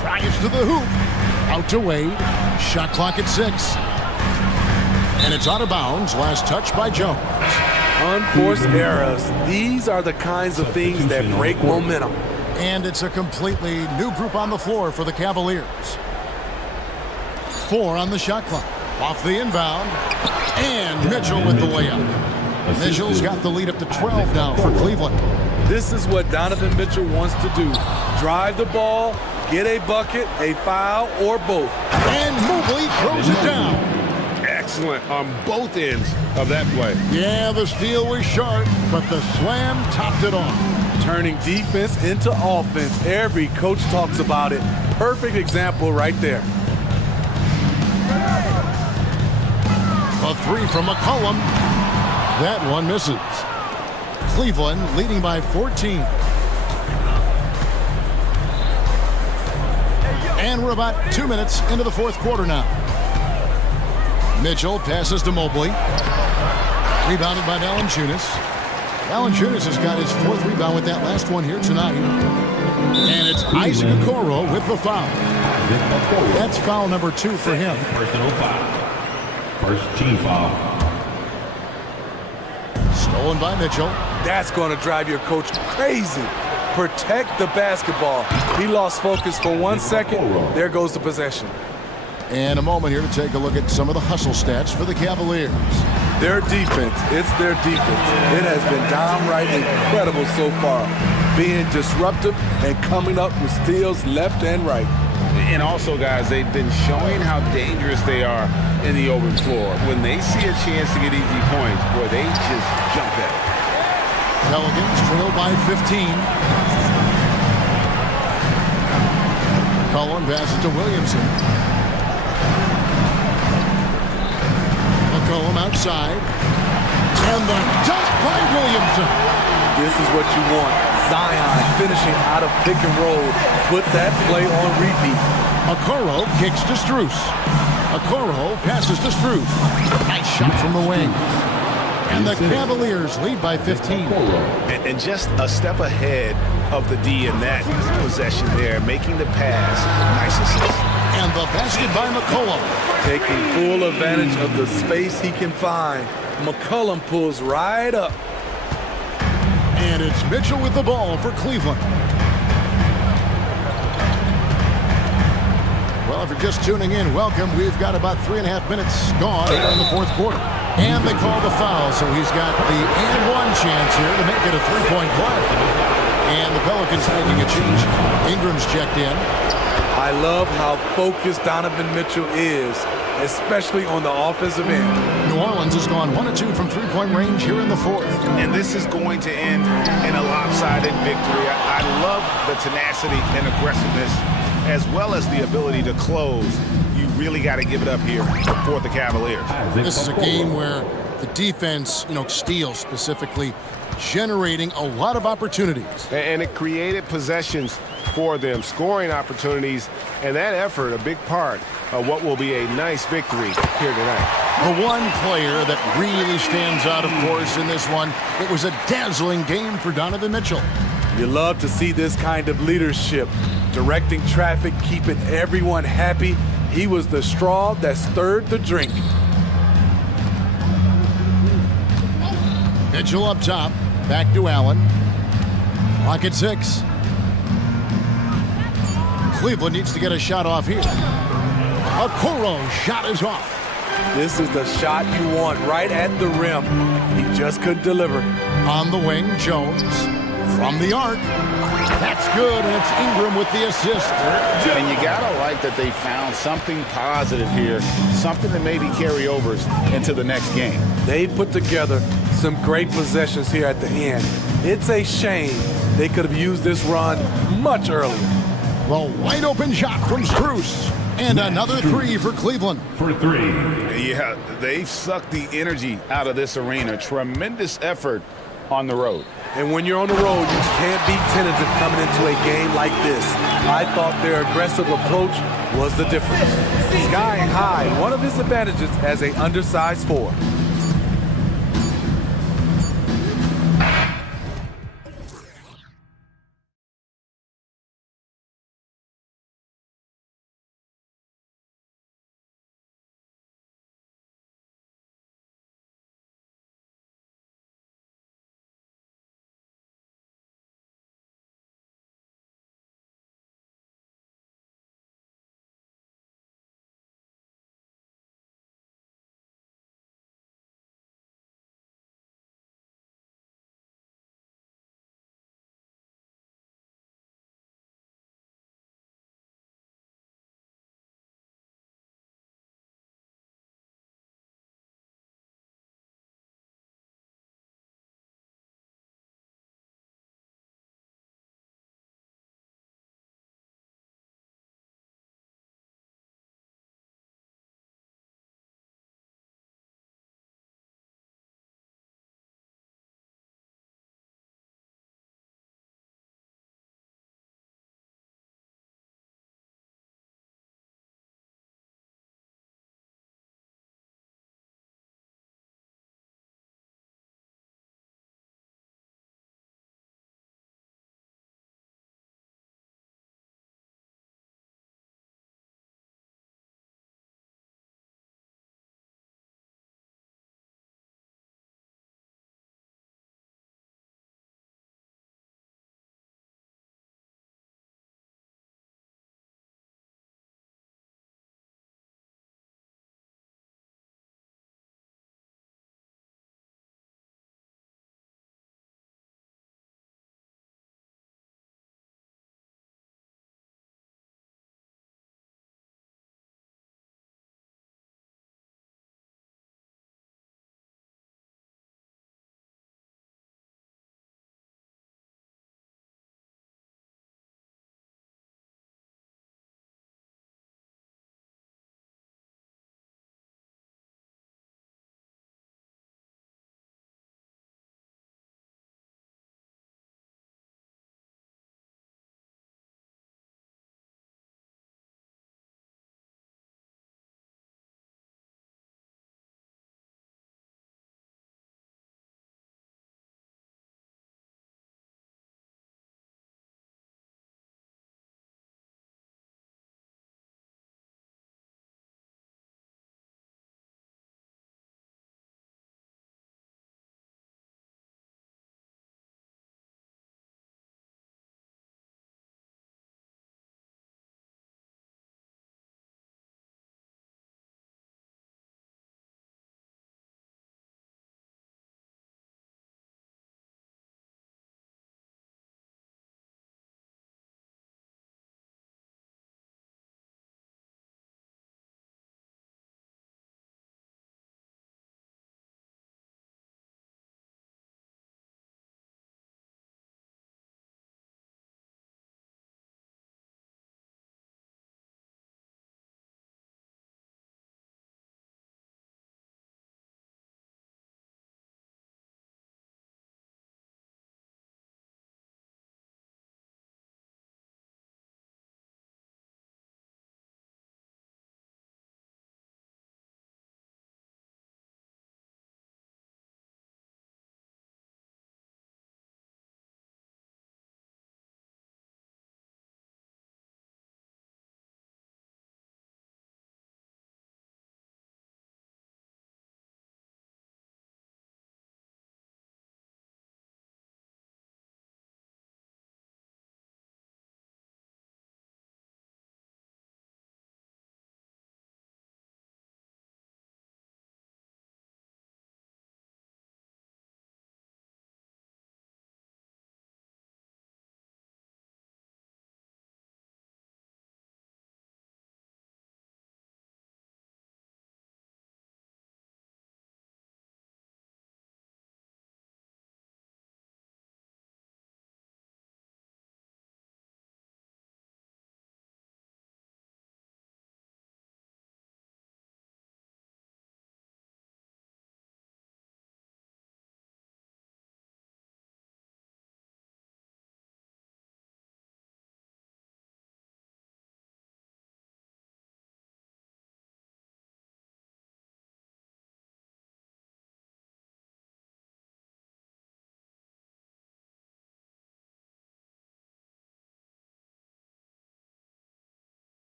Drives to the hoop. Out to Wade. Shot clock at 6. And it's out of bounds. Last touch by Jones. Unforced errors. These are the kinds of things that break momentum. And it's a completely new group on the floor for the Cavaliers. 4 on the shot clock. Off the inbound. And Mitchell with the layup. Mitchell's got the lead up to 12 now for Cleveland. This is what Donovan Mitchell wants to do. Drive the ball, get a bucket, a foul, or both. And Mobley throws it down. Excellent on both ends of that play. Yeah, the steal was sharp, but the slam topped it off. Turning defense into offense. Every coach talks about it. Perfect example right there. A 3 from McCollum. That one misses. Cleveland leading by 14. And we're about 2 minutes into the fourth quarter now. Mitchell passes to Mobley. Rebounded by Valanciunas. Valanciunas has got his 4th rebound with that last one here tonight. And it's Isaac Okoro with the foul. That's foul number 2 for him. Personal foul. First team foul. Stolen by Mitchell. That's going to drive your coach crazy. Protect the basketball. He lost focus for 1 second. There goes the possession. And a moment here to take a look at some of the hustle stats for the Cavaliers. Their defense, it's their defense. It has been downright incredible so far. Being disruptive and coming up with steals left and right. And also, guys, they've been showing how dangerous they are in the open floor. When they see a chance to get easy points, boy, they just jump at it. Pelicans trail by 15. Cullen passes to Williamson. McCollum outside. And the dunk by Williamson. This is what you want. Zion finishing out of pick and roll. Put that play on repeat. Okoro kicks to Strus. Okoro passes to Strus. Nice shot from the wing. And the Cavaliers lead by 15. And just a step ahead of the D in that possession there, making the pass. Nice assist. And the basket by McCollum. Taking full advantage of the space he can find. McCollum pulls right up. And it's Mitchell with the ball for Cleveland. Well, if you're just tuning in, welcome. We've got about 3.5 minutes gone here in the fourth quarter. And they call the foul, so he's got the and 1 chance here to make it a 3-point play. And the Pelicans making a change. Ingram's checked in. I love how focused Donovan Mitchell is, especially on the offensive end. New Orleans has gone 1 of 2 from 3-point range here in the fourth. And this is going to end in a lopsided victory. I love the tenacity and aggressiveness, as well as the ability to close. You really got to give it up here for the Cavaliers. This is a game where the defense, steals specifically, generating a lot of opportunities. And it created possessions for them, scoring opportunities, and that effort, a big part of what will be a nice victory here tonight. The one player that really stands out, of course, in this one, it was a dazzling game for Donovan Mitchell. You love to see this kind of leadership, directing traffic, keeping everyone happy. He was the straw that stirred the drink. Mitchell up top, back to Allen. Clock at 6. Cleveland needs to get a shot off here. Okoro shot is off. This is the shot you want right at the rim. He just couldn't deliver. On the wing, Jones. From the arc. That's good, and it's Ingram with the assist. And you gotta like that they found something positive here, something that maybe carry overs into the next game. They put together some great possessions here at the end. It's a shame they could have used this run much earlier. The wide open shot from Strus. And another three for Cleveland. For three. Yeah, they've sucked the energy out of this arena. Tremendous effort on the road. And when you're on the road, you can't be tentative coming into a game like this. I thought their aggressive approach was the difference. Sky high, one of his advantages as an undersized forward.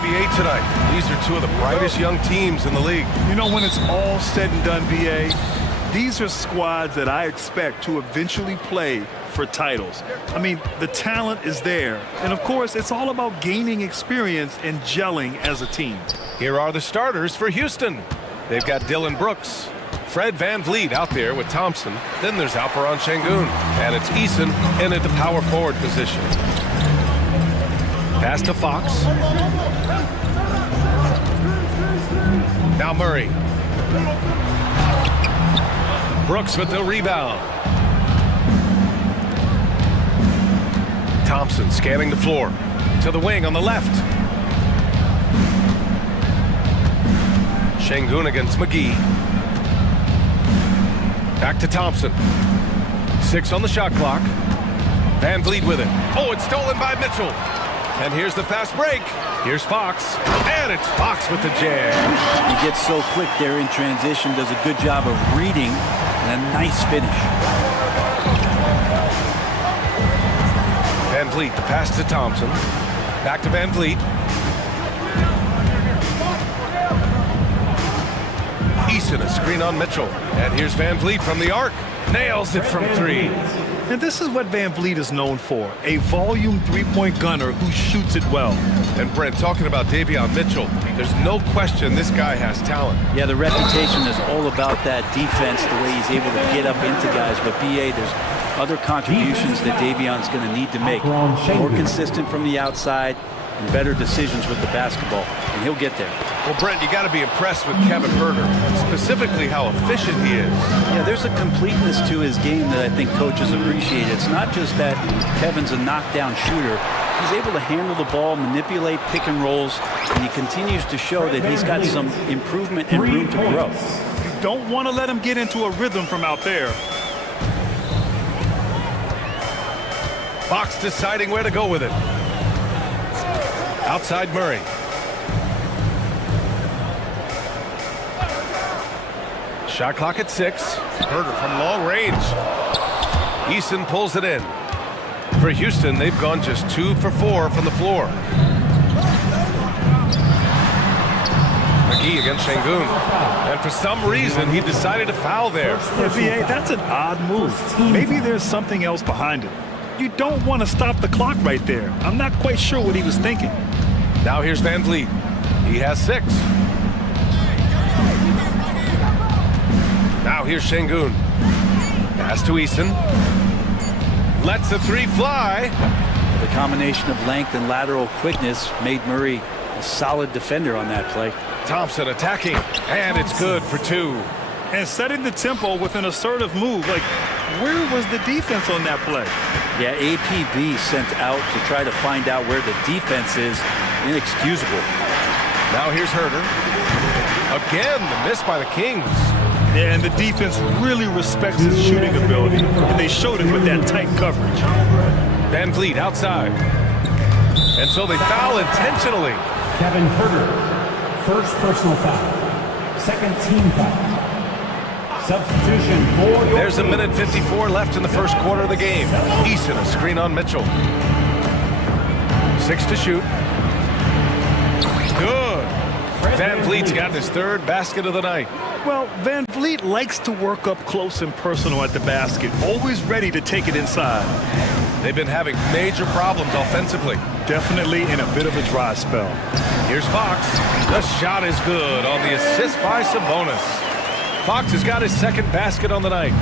NBA tonight. These are two of the brightest young teams in the league. You know, when it's all said and done, BA, these are squads that I expect to eventually play for titles. I mean, the talent is there. And of course, it's all about gaining experience and gelling as a team. Here are the starters for Houston. They've got Dylan Brooks, Fred VanVleet out there with Thompson. Then there's Alperon Şengün, and it's Eason in at the power forward position. Pass to Fox. Now Murray. Brooks with the rebound. Thompson scanning the floor. To the wing on the left. Şengün against McGee. Back to Thompson. 6 on the shot clock. VanVleet with it. Oh, it's stolen by Mitchell. And here's the fast break. Here's Fox. And it's Fox with the jam. He gets so quick there in transition, does a good job of reading, and a nice finish. VanVleet, the pass to Thompson. Back to VanVleet. Eason, a screen on Mitchell. And here's VanVleet from the arc. Nails it from 3. And this is what VanVleet is known for, a volume three-point gunner who shoots it well. And Brent, talking about Davion Mitchell, there's no question this guy has talent. Yeah, the reputation is all about that defense, the way he's able to get up into guys. But BA, there's other contributions that Davion's going to need to make. More consistent from the outside and better decisions with the basketball. And he'll get there. Well, Brent, you got to be impressed with Kevin Herter, specifically how efficient he is. Yeah, there's a completeness to his game that I think coaches appreciate. It's not just that Kevin's a knockdown shooter. He's able to handle the ball, manipulate pick and rolls, and he continues to show that he's got some improvement and room to grow. You don't want to let him get into a rhythm from out there. Fox deciding where to go with it. Outside Murray. Shot clock at 6. Herter from long range. Eason pulls it in. For Houston, they've gone just 2 for 4 from the floor. McGee against Şengün. And for some reason, he decided to foul there. Yeah, that's an odd move. Maybe there's something else behind it. You don't want to stop the clock right there. I'm not quite sure what he was thinking. Now here's VanVleet. He has 6. Now here's Şengün. Pass to Eason. Lets the 3 fly. The combination of length and lateral quickness made Murray a solid defender on that play. Thompson attacking, and it's good for 2. And setting the tempo with an assertive move. Like, where was the defense on that play? Yeah, APB sent out to try to find out where the defense is. Inexcusable. Now here's Herter. Again, the miss by the Kings. Yeah, and the defense really respects his shooting ability, and they showed it with that tight coverage. VanVleet outside. And so they foul intentionally. Kevin Herter, first personal foul. Second team foul. Substitution for your There's a minute 54 left in the first quarter of the game. Eason, a screen on Mitchell. 6 to shoot. Good. VanVleet's got his 3rd basket of the night. Well, VanVleet likes to work up close and personal at the basket, always ready to take it inside. They've been having major problems offensively. Definitely in a bit of a dry spell. Here's Fox. The shot is good on the assist by Sabonis. Fox has got his 2nd basket on the night.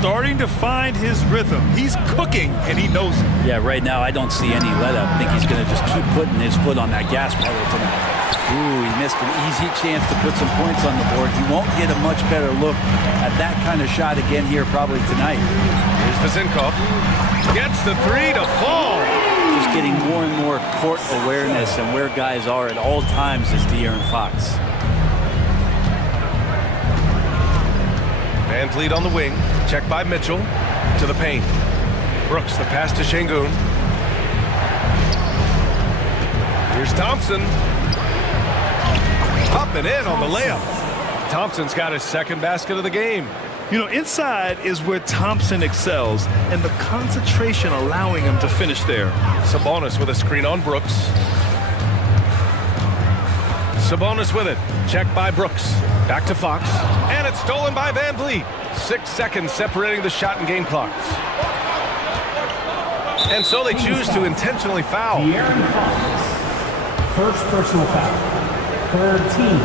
Starting to find his rhythm. He's cooking, and he knows it. Yeah, right now I don't see any let-up. I think he's going to just keep putting his foot on that gas pedal tonight. Ooh, he missed an easy chance to put some points on the board. He won't get a much better look at that kind of shot again here probably tonight. Here's Vezinkov. Gets the 3 to fall. Just getting more and more court awareness and where guys are at all times is De'Aaron Fox. VanVleet on the wing. Checked by Mitchell. To the paint. Brooks, the pass to Şengün. Here's Thompson. Up and in on the layup. Thompson's got his 2nd basket of the game. You know, inside is where Thompson excels, and the concentration allowing him to finish there. Sabonis with a screen on Brooks. Sabonis with it. Checked by Brooks. Back to Fox. And it's stolen by Van Vliet. 6 seconds separating the shot and game clocks. And so they choose to intentionally foul. First personal foul. Third team.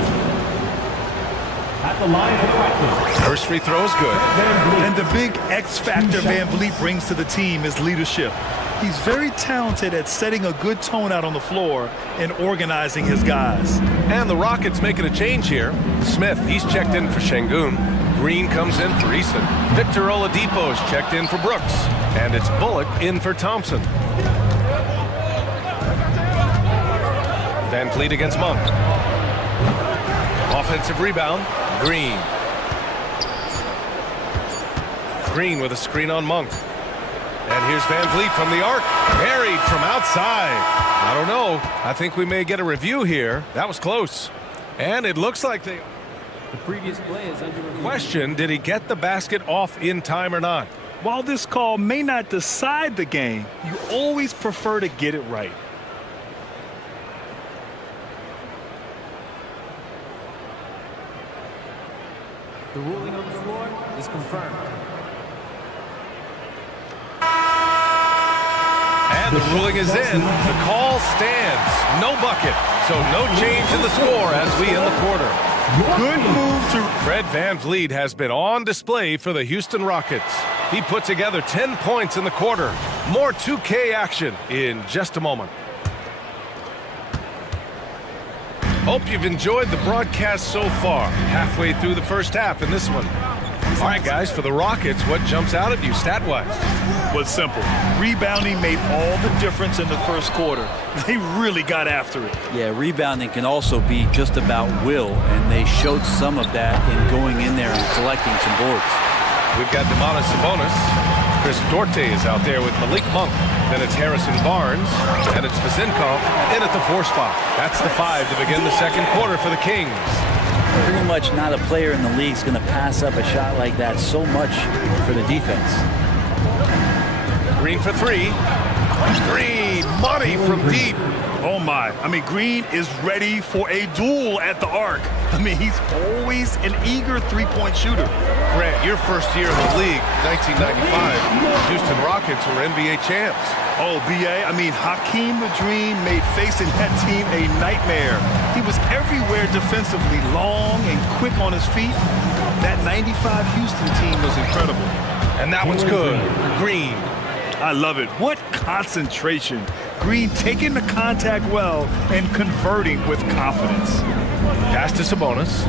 At the line for practice. First free throw is good. And the big X factor Van Vliet brings to the team is leadership. He's very talented at setting a good tone out on the floor and organizing his guys. And the Rockets making a change here. Smith, he's checked in for Şengün. Green comes in for Eason. Victor Oladipo is checked in for Brooks. And it's Bullock in for Thompson. Van Vliet against Monk. Offensive rebound, Green. Green with a screen on Monk. And here's Van Vliet from the arc. Buried from outside. I don't know. I think we may get a review here. That was close. And it looks like the previous play is under review. Question, did he get the basket off in time or not? While this call may not decide the game, you always prefer to get it right. The ruling on the floor is confirmed. And the ruling is in. The call stands. No bucket. So no change in the score as we end the quarter. Good move to Fred Van Vliet has been on display for the Houston Rockets. He put together 10 points in the quarter. More 2K action in just a moment. Hope you've enjoyed the broadcast so far. Halfway through the first half in this one. All right, guys, for the Rockets, what jumps out at you stat-wise? Was simple. Rebounding made all the difference in the first quarter. They really got after it. Yeah, rebounding can also be just about will, and they showed some of that in going in there and collecting some boards. We've got Domantas Sabonis. Chris Duarte is out there with Malik Monk. Then it's Harrison Barnes, and it's Vezenkov in at the 4 spot. That's the 5 to begin the second quarter for the Kings. Pretty much not a player in the league is going to pass up a shot like that so much for the defense. Green for 3. Green, money from deep. Oh my, I mean, Green is ready for a duel at the arc. I mean, he's always an eager three-point shooter. Grant, your first year in the league, 1995, Houston Rockets were NBA champs. Oh, B.A., I mean, Hakeem the Dream made facing that team a nightmare. He was everywhere defensively, long and quick on his feet. That 95 Houston team was incredible. And that one's good. Green. I love it. What concentration. Green taking the contact well and converting with confidence. Pass to Sabonis.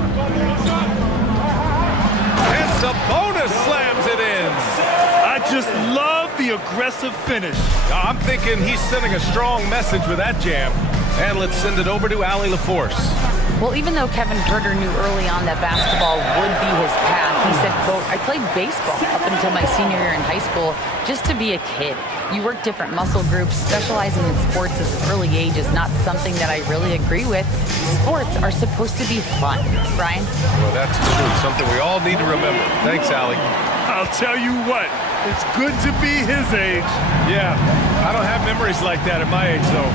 And Sabonis slams it in. I just love the aggressive finish. I'm thinking he's sending a strong message with that jam. And let's send it over to Allie LaForce. Well, even though Kevin Herter knew early on that basketball would be his path, he said, quote, I played baseball up until my senior year in high school just to be a kid. You work different muscle groups. Specializing in sports at an early age is not something that I really agree with. Sports are supposed to be fun. Brian? Well, that's true. Something we all need to remember. Thanks, Allie. I'll tell you what, it's good to be his age. Yeah, I don't have memories like that at my age, though.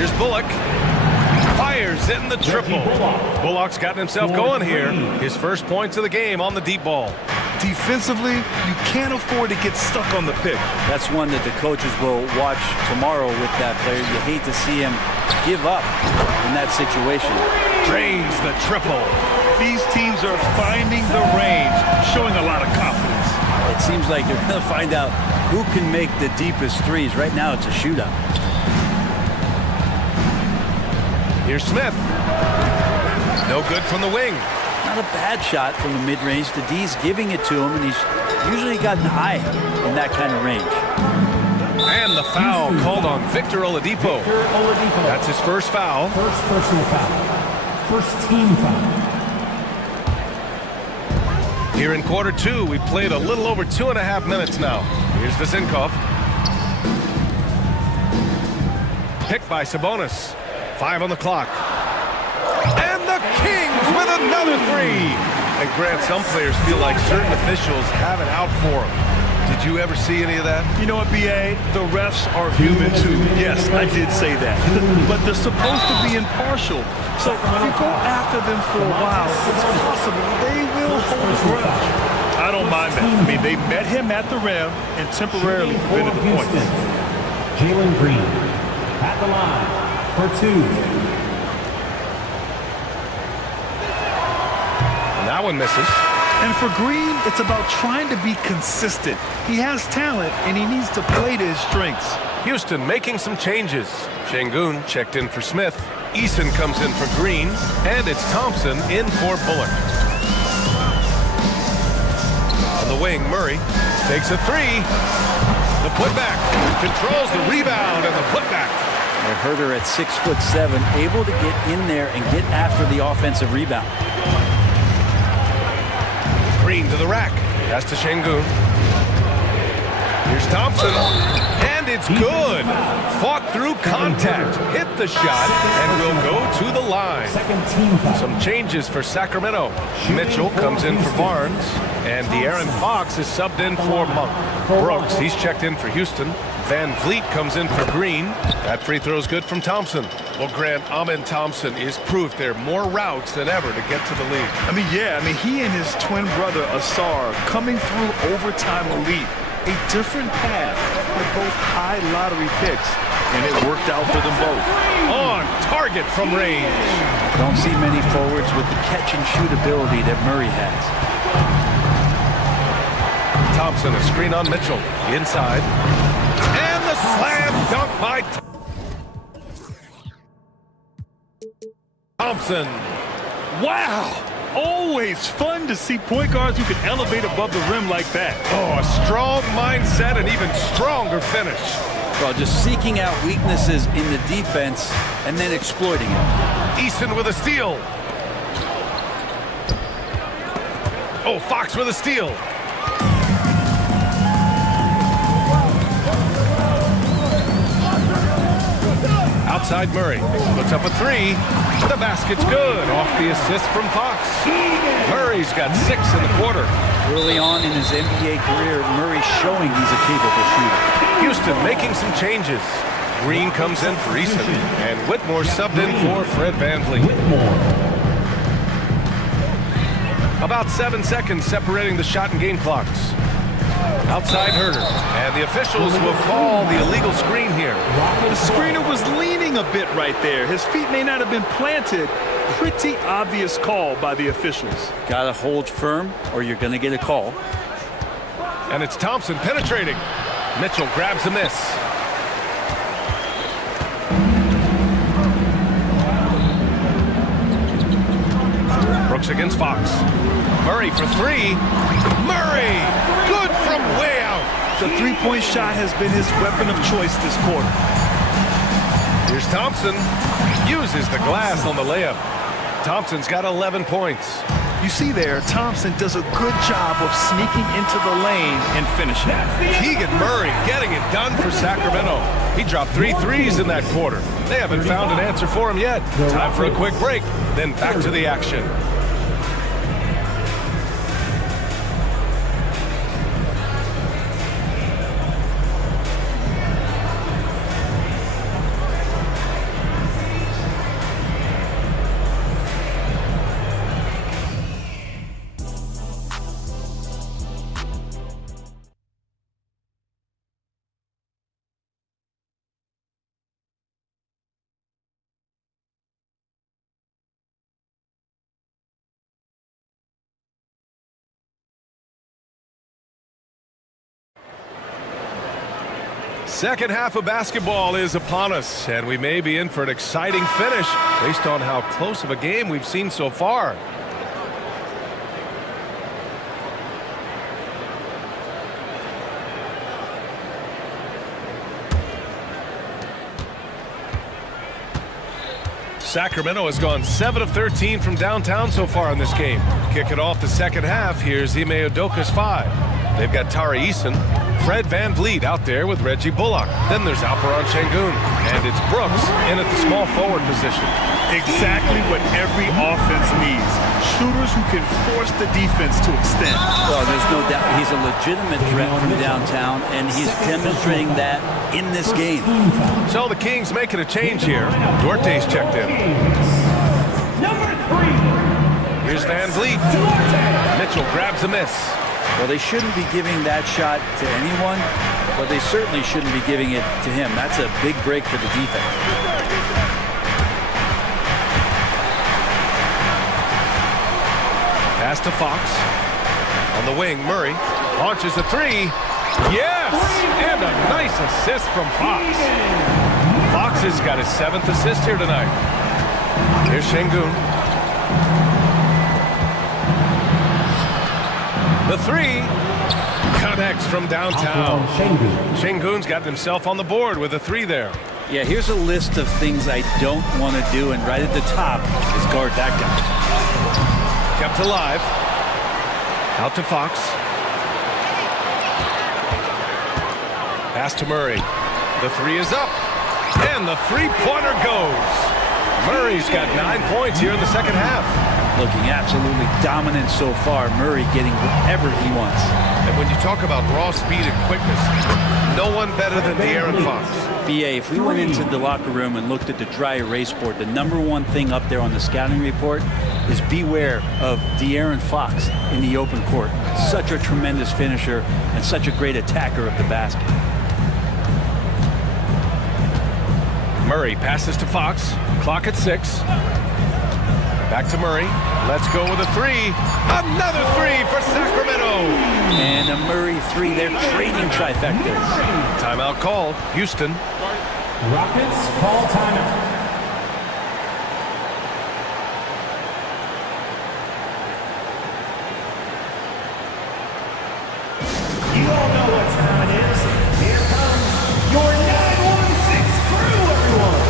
Here's Bullock. Fires in the triple. Bullock's gotten himself going here. His first points of the game on the deep ball. Defensively, you can't afford to get stuck on the pick. That's one that the coaches will watch tomorrow with that player. You hate to see him give up in that situation. Drains the triple. These teams are finding the range, showing a lot of confidence. It seems like they're going to find out who can make the deepest threes. Right now, it's a shootout. Here's Smith. No good from the wing. Not a bad shot from the mid-range. The D's giving it to him, and he's usually got an eye in that kind of range. And the foul called on Victor Oladipo. That's his first foul. First personal foul. First team foul. Here in quarter 2, we've played a little over 2.5 minutes now. Here's Vezenkov. Picked by Sabonis. 5 on the clock. And the Kings with another 3. And Grant, some players feel like certain officials have it out for them. Did you ever see any of that? You know what, B.A.? The refs are human, too. Yes, I did say that. But they're supposed to be impartial. So if you go after them for a while, it's possible they will hold a grudge. I don't mind that. I mean, they met him at the rim and temporarily prevented the points. Jalen Green at the line for 2. And that one misses. And for Green, it's about trying to be consistent. He has talent, and he needs to play to his strengths. Houston making some changes. Şengün checked in for Smith. Eason comes in for Green. And it's Thompson in for Bullard. On the wing, Murray takes a 3. The putback. Controls the rebound and the putback. And Herder at 6'7", able to get in there and get after the offensive rebound. Green to the rack. Pass to Şengün. Here's Thompson. And it's good. Fought through contact. Hit the shot and will go to the line. Some changes for Sacramento. Mitchell comes in for Barnes. And De'Aaron Fox is subbed in for Monk. Brooks, he's checked in for Houston. Van Vliet comes in for Green. That free throw is good from Thompson. Well, Grant, Amen Thompson is proof there are more routes than ever to get to the lead. I mean, he and his twin brother, Asar, coming through overtime elite. A different path with both high lottery picks, and it worked out for them both. On target from range. Don't see many forwards with the catch and shoot ability that Murray has. Thompson, a screen on Mitchell. Inside. And the slam dunk by Thompson. Wow! Always fun to see point guards who can elevate above the rim like that. Oh, a strong mindset and even stronger finish. Well, just seeking out weaknesses in the defense and then exploiting it. Eason with a steal. Oh, Fox with a steal. Outside Murray. Puts up a 3. The basket's good. Off the assist from Fox. Murray's got 6 in the quarter. Early on in his NBA career, Murray showing he's a capable shooter. Houston making some changes. Green comes in for Eason. And Whitmore subbed in for Fred VanVleet. About 7 seconds separating the shot and game clocks. Outside Herder. And the officials will call the illegal screen here. The screener was leaning a bit right there. His feet may not have been planted. Pretty obvious call by the officials. Gotta hold firm or you're gonna get a call. And it's Thompson penetrating. Mitchell grabs a miss. Brooks against Fox. Murray for 3. Murray! Good from way out. The three-point shot has been his weapon of choice this quarter. Here's Thompson. Uses the glass on the layup. Thompson's got 11 points. You see there, Thompson does a good job of sneaking into the lane and finishing. Keegan Murray getting it done for Sacramento. He dropped 3 threes in that quarter. They haven't found an answer for him yet. Time for a quick break, then back to the action. Second half of basketball is upon us, and we may be in for an exciting finish based on how close of a game we've seen so far. Sacramento has gone 7 of 13 from downtown so far in this game. Kick it off the second half. Here's Ime Udoka's 5. They've got Tari Eason. Fred Van Vliet out there with Reggie Bullock. Then there's Alperon Şengün. And it's Brooks in at the small forward position. Exactly what every offense needs. Shooters who can force the defense to extend. Well, there's no doubt he's a legitimate threat from downtown, and he's demonstrating that in this game. So the Kings making a change here. Duarte's checked in. Number 3. Here's Van Vliet. Mitchell grabs a miss. Well, they shouldn't be giving that shot to anyone, but they certainly shouldn't be giving it to him. That's a big break for the defense. Pass to Fox. On the wing, Murray launches a three. Yes! And a nice assist from Fox. Fox has got his 7th assist here tonight. Here's Şengün. The three connects from downtown. Şengün's got himself on the board with a 3 there. Yeah, here's a list of things I don't want to do, and right at the top is guard that guy. Kept alive. Out to Fox. Pass to Murray. The 3 is up. And the three-pointer goes. Murray's got 9 points here in the second half. Looking absolutely dominant so far. Murray getting whatever he wants. And when you talk about raw speed and quickness, no one better than De'Aaron Fox. BA, if we went into the locker room and looked at the dry erase board, the #1 thing up there on the scouting report is beware of De'Aaron Fox in the open court. Such a tremendous finisher and such a great attacker of the basket. Murray passes to Fox. Clock at 6. Back to Murray. Let's go with a 3. Another 3 for Sacramento. And a Murray 3. They're trading trifectas. Timeout called. Houston. Rockets call timeout. You all know what time it is. Here comes your 916 crew, everyone.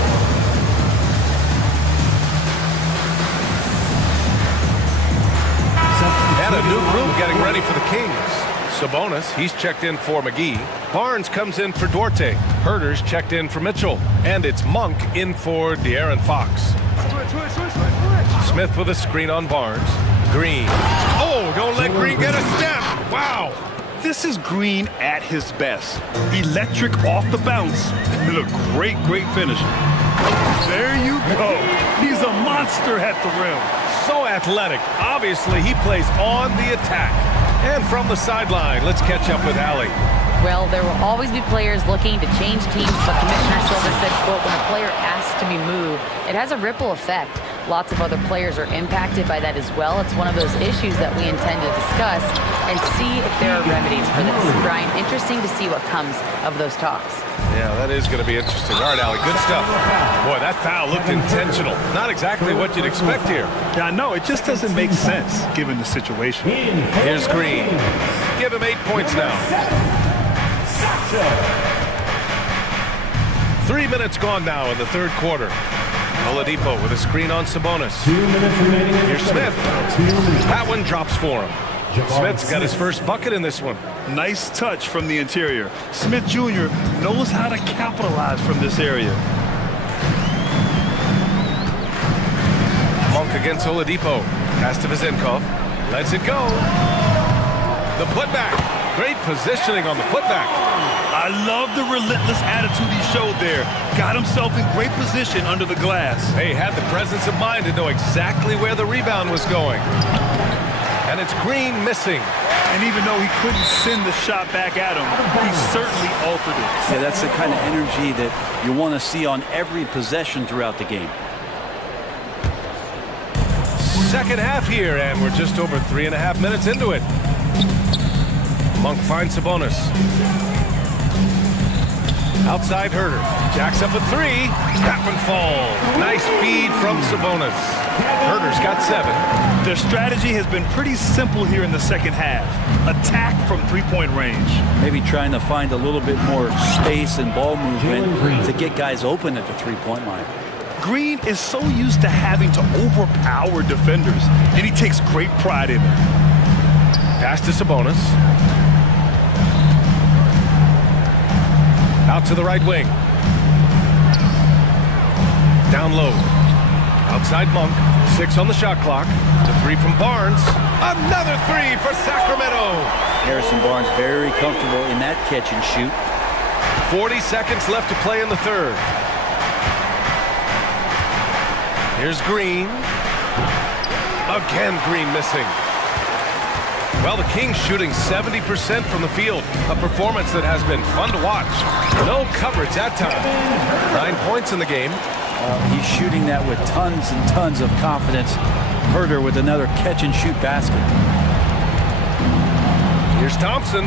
And a new group getting ready for the Kings. Sabonis, he's checked in for McGee. Barnes comes in for Duarte. Herder's checked in for Mitchell. And it's Monk in for De'Aaron Fox. Smith with a screen on Barnes. Green. Oh, don't let Green get a step. Wow. This is Green at his best. Electric off the bounce. And a great finish. There you go. He's a monster at the rim. So athletic. Obviously, he plays on the attack. And from the sideline, let's catch up with Allie. Well, there will always be players looking to change teams, but Commissioner Silver said, quote, when a player asks to be moved, it has a ripple effect. Lots of other players are impacted by that as well. It's one of those issues that we intend to discuss and see if there are remedies for this. Brian, interesting to see what comes of those talks. Yeah, that is going to be interesting. All right, Allie, good stuff. Boy, that foul looked intentional. Not exactly what you'd expect here. Yeah, I know. It just doesn't make sense given the situation. Here's Green. Give him 8 points now. 3 minutes gone now in the third quarter. Oladipo with a screen on Sabonis. 2 minutes remaining. Here's Smith. That one drops for him. Smith's got his first bucket in this one. Nice touch from the interior. Smith Jr. knows how to capitalize from this area. Monk against Oladipo. Pass to Vezenkov. Lets it go. The putback. Great positioning on the putback. I love the relentless attitude he showed there. Got himself in great position under the glass. He had the presence of mind to know exactly where the rebound was going. And it's Green missing. And even though he couldn't send the shot back at him, he certainly altered it. Yeah, that's the kind of energy that you want to see on every possession throughout the game. Second half here, and we're just over 3.5 minutes into it. Monk finds Sabonis. Outside Herder. Jacks up a 3. That one falls. Nice feed from Sabonis. Herder's got 7. Their strategy has been pretty simple here in the second half. Attack from three-point range. Maybe trying to find a little bit more space and ball movement to get guys open at the three-point line. Green is so used to having to overpower defenders, and he takes great pride in it. Pass to Sabonis. Out to the right wing. Down low. Outside Monk. 6 on the shot clock. The 3 from Barnes. Another 3 for Sacramento. Harrison Barnes very comfortable in that catch and shoot. 40 seconds left to play in the third. Here's Green. Again, Green missing. Well, the Kings shooting 70% from the field. A performance that has been fun to watch. No coverage that time. 9 points in the game. He's shooting that with tons and tons of confidence. Herder with another catch-and-shoot basket. Here's Thompson.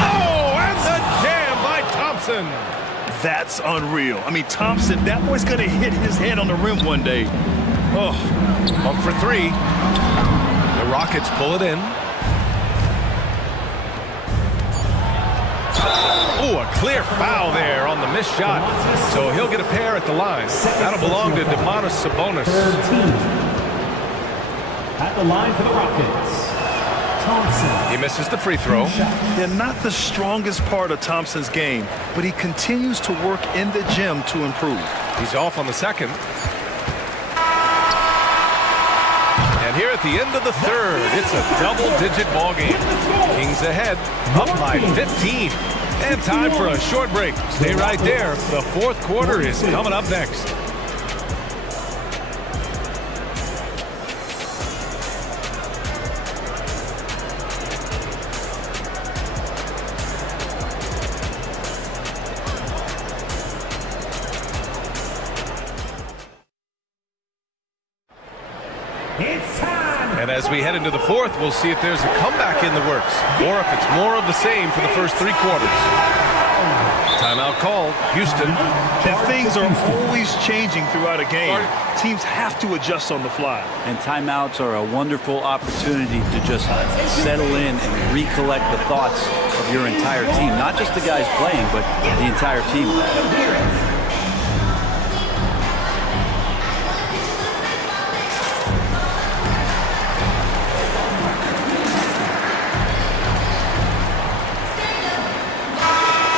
Oh, and the jam by Thompson. That's unreal. I mean, Thompson, that boy's going to hit his head on the rim one day. Oh, up for 3. The Rockets pull it in. Oh, a clear foul there on the missed shot. So he'll get a pair at the line. That'll belong to Domantas Sabonis. 13. At the line for the Rockets, Thompson. He misses the free throw. They're not the strongest part of Thompson's game, but he continues to work in the gym to improve. He's off on the second. And here at the end of the third, it's a double-digit ball game. Kings ahead, up by 15. And time for a short break. Stay right there. The fourth quarter is coming up next. And as we head into the fourth, we'll see if there's a comeback in the works or if it's more of the same for the first 3 quarters. Timeout called. Houston. And things are always changing throughout a game. Teams have to adjust on the fly. And timeouts are a wonderful opportunity to just settle in and recollect the thoughts of your entire team. Not just the guys playing, but the entire team.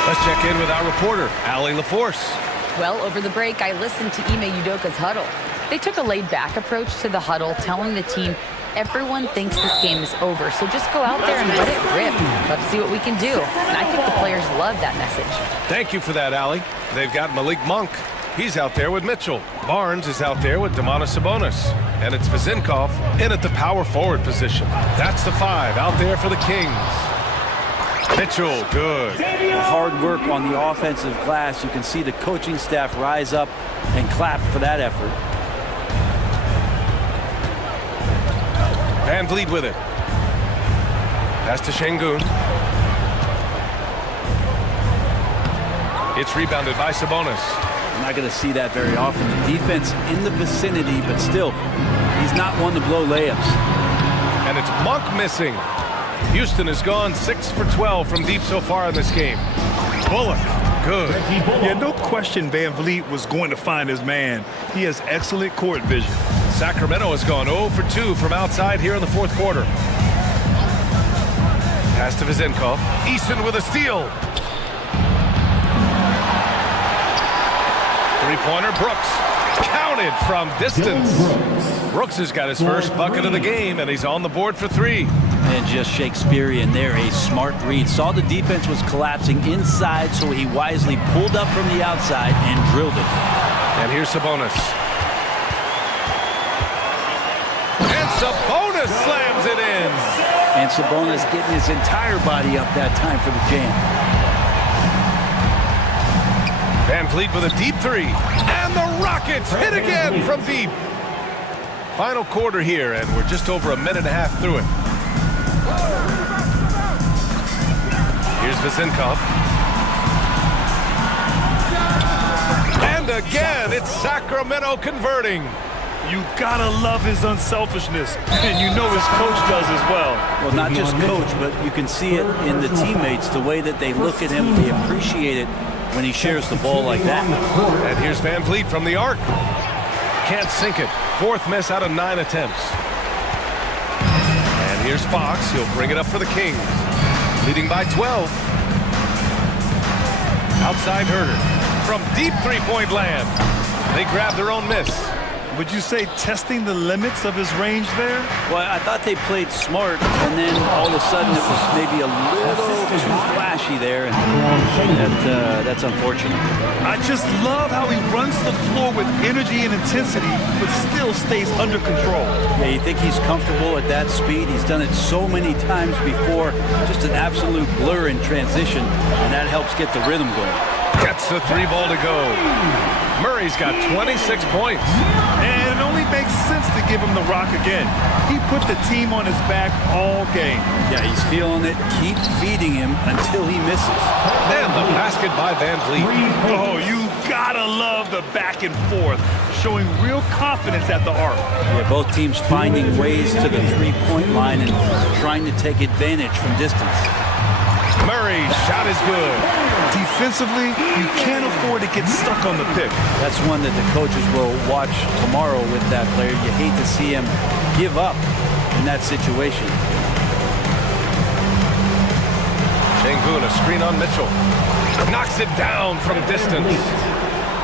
Let's check in with our reporter, Allie LaForce. Well, over the break, I listened to Ime Udoka's huddle. They took a laid-back approach to the huddle, telling the team everyone thinks this game is over, so just go out there and let it rip. Let's see what we can do. And I think the players love that message. Thank you for that, Allie. They've got Malik Monk. He's out there with Mitchell. Barnes is out there with Domantas Sabonis. And it's Vezinkov in at the power forward position. That's the 5 out there for the Kings. Mitchell, good. Hard work on the offensive glass. You can see the coaching staff rise up and clap for that effort. Van Vliet with it. Pass to Şengün. It's rebounded by Sabonis. You're not going to see that very often. The defense in the vicinity, but still, he's not one to blow layups. And it's Monk missing. Houston has gone 6 for 12 from deep so far in this game. Bullock, good. Yeah, no question Van Vliet was going to find his man. He has excellent court vision. Sacramento has gone 0 for 2 from outside here in the fourth quarter. Pass to Vezinkov. Eason with a steal. Three-pointer, Brooks. Counted from distance. Brooks has got his first bucket of the game, and he's on the board for 3. And just Shakespearean there, a smart read. Saw the defense was collapsing inside, so he wisely pulled up from the outside and drilled it. And here's Sabonis. And Sabonis slams it in. And Sabonis getting his entire body up that time for the jam. Van Vliet with a deep 3. And the Rockets hit again from deep. Final quarter here, and we're just over a minute and a half through it. Here's Vezinkov. And again, it's Sacramento converting. You gotta love his unselfishness, and you know his coach does as well. Well, not just coach, but you can see it in the teammates, the way that they look at him. They appreciate it when he shares the ball like that. And here's Van Vliet from the arc. Can't sink it. 4th miss out of 9 attempts. And here's Fox. He'll bring it up for the Kings. Leading by 12. Outside Herder. From deep three-point land. They grab their own miss. Would you say testing the limits of his range there? Well, I thought they played smart, and then all of a sudden it was maybe a little too flashy there, and that's unfortunate. I just love how he runs the floor with energy and intensity, but still stays under control. Yeah, you think he's comfortable at that speed? He's done it so many times before. Just an absolute blur in transition, and that helps get the rhythm going. Gets the three ball to go. Murray's got 26 points. And it only makes sense to give him the rock again. He put the team on his back all game. Yeah, he's feeling it. Keep feeding him until he misses. And the basket by Van Vliet. Oh, you gotta love the back and forth, showing real confidence at the arc. Yeah, both teams finding ways to the three-point line and trying to take advantage from distance. Murray's shot is good. Defensively, you can't afford to get stuck on the pick. That's one that the coaches will watch tomorrow with that player. You hate to see him give up in that situation. Şengün, a screen on Mitchell. Knocks it down from distance.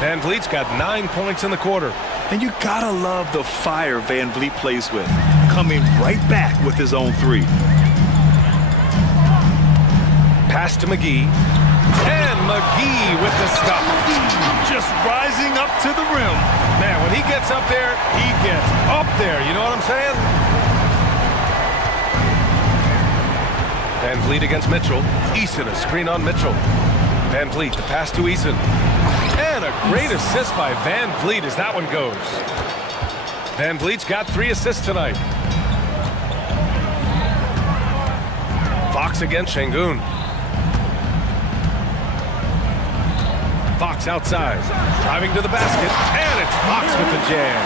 Van Vliet's got 9 points in the quarter. And you gotta love the fire Van Vliet plays with, coming right back with his own three. Pass to McGee. And McGee with the stop. Just rising up to the rim. Man, when he gets up there, he gets up there. You know what I'm saying? Van Vliet against Mitchell. Eason, a screen on Mitchell. Van Vliet, the pass to Eason. And a great assist by Van Vliet as that one goes. Van Vliet's got 3 assists tonight. Fox against Şengün. Fox outside, driving to the basket, and it's Fox with the jam.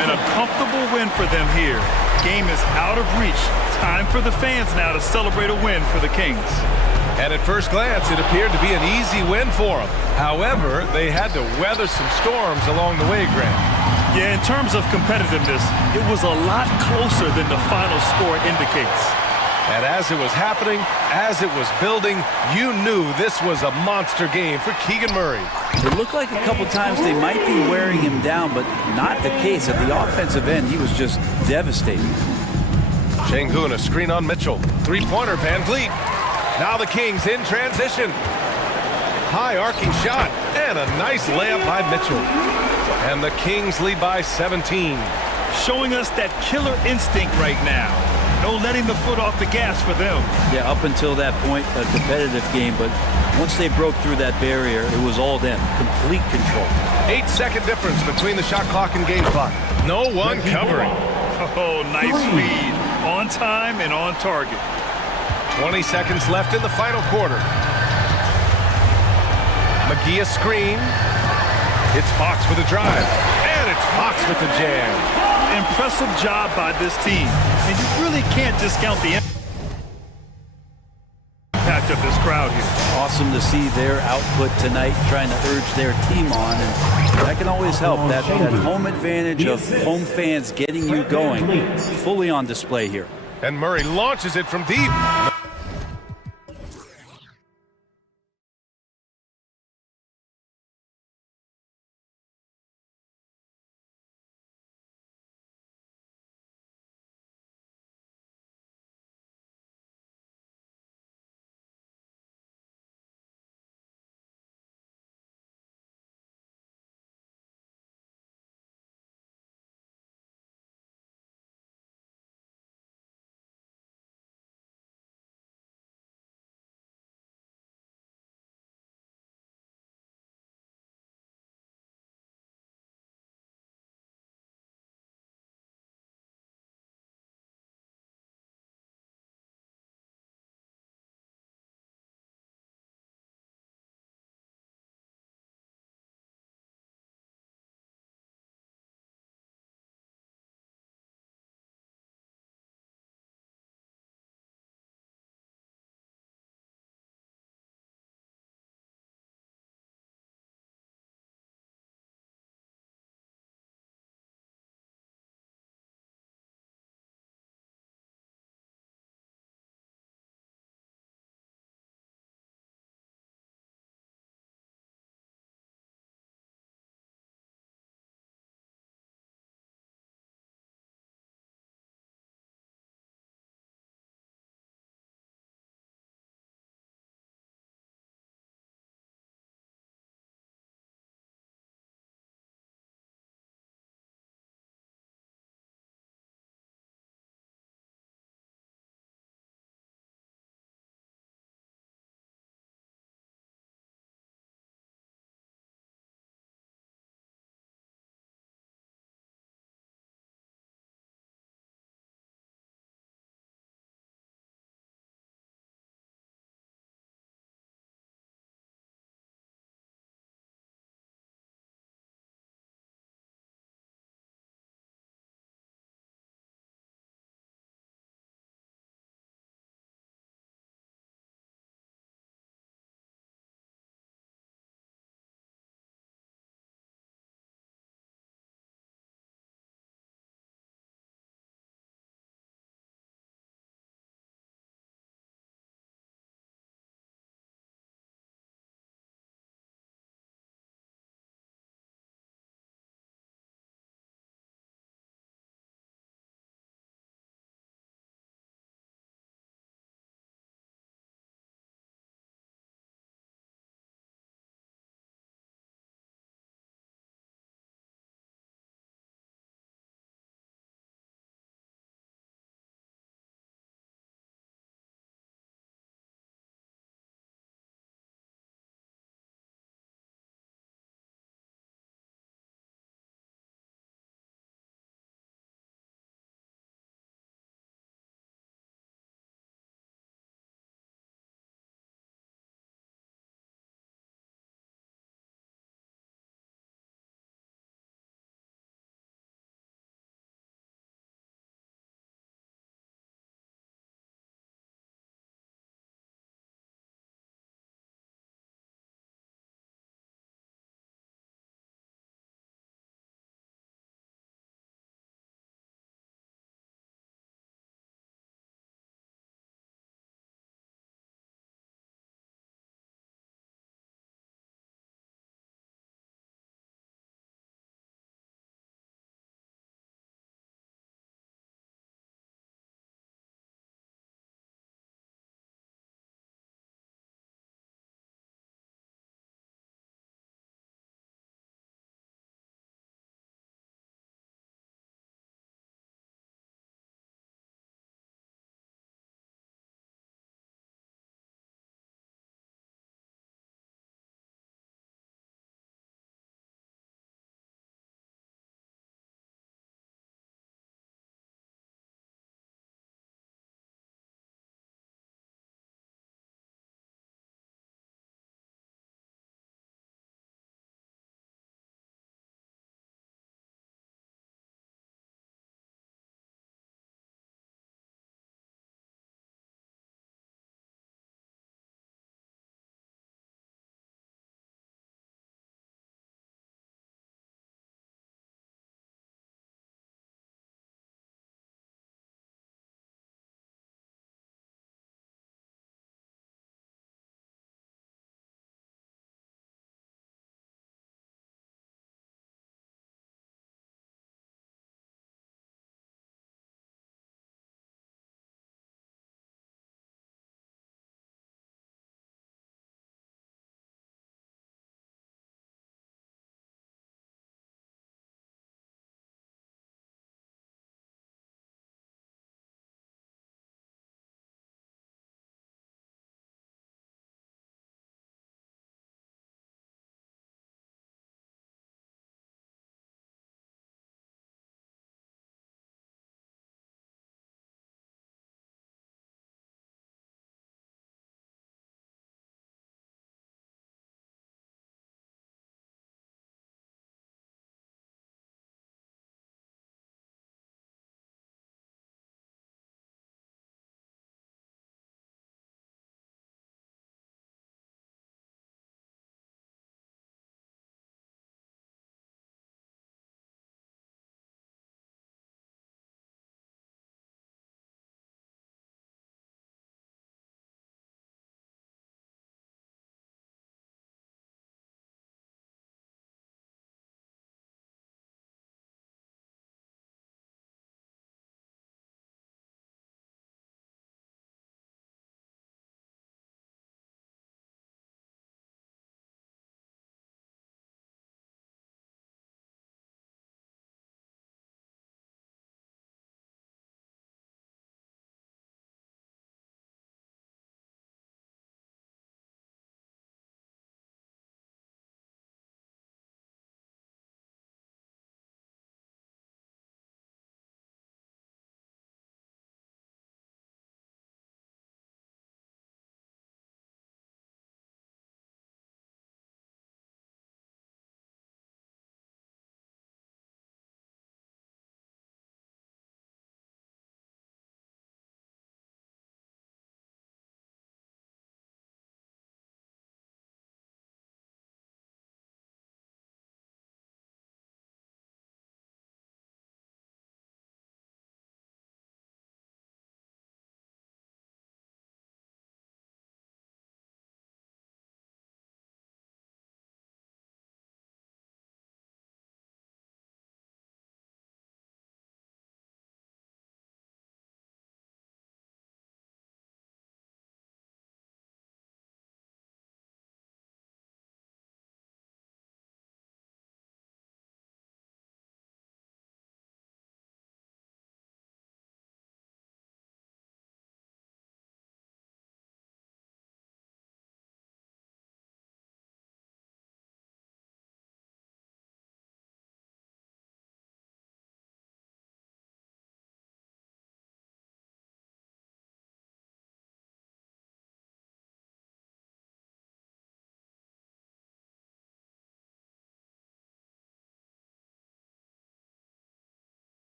And a comfortable win for them here. Game is out of reach. Time for the fans now to celebrate a win for the Kings. And at first glance, it appeared to be an easy win for them. However, they had to weather some storms along the way, Grant. Yeah, in terms of competitiveness, it was a lot closer than the final score indicates. And as it was happening, as it was building, you knew this was a monster game for Keegan Murray. It looked like a couple times they might be wearing him down, but not the case. At the offensive end, he was just devastating. Şengün, a screen on Mitchell. Three-pointer, Van Vliet. Now the Kings in transition. High arcing shot, and a nice layup by Mitchell. And the Kings lead by 17. Showing us that killer instinct right now. No letting the foot off the gas for them. Yeah, up until that point, a competitive game, but once they broke through that barrier, it was all them. Complete control. 8-second difference between the shot clock and game clock. No one covering. Oh, nice feed. On time and on target. 20 seconds left in the final quarter. McGee a screen. It's Fox with a drive. And it's Fox with the jam. Impressive job by this team. And you really can't discount the impact of this crowd here. Awesome to see their output tonight, trying to urge their team on. And that can always help. That home advantage of home fans getting you going, fully on display here. And Murray launches it from deep.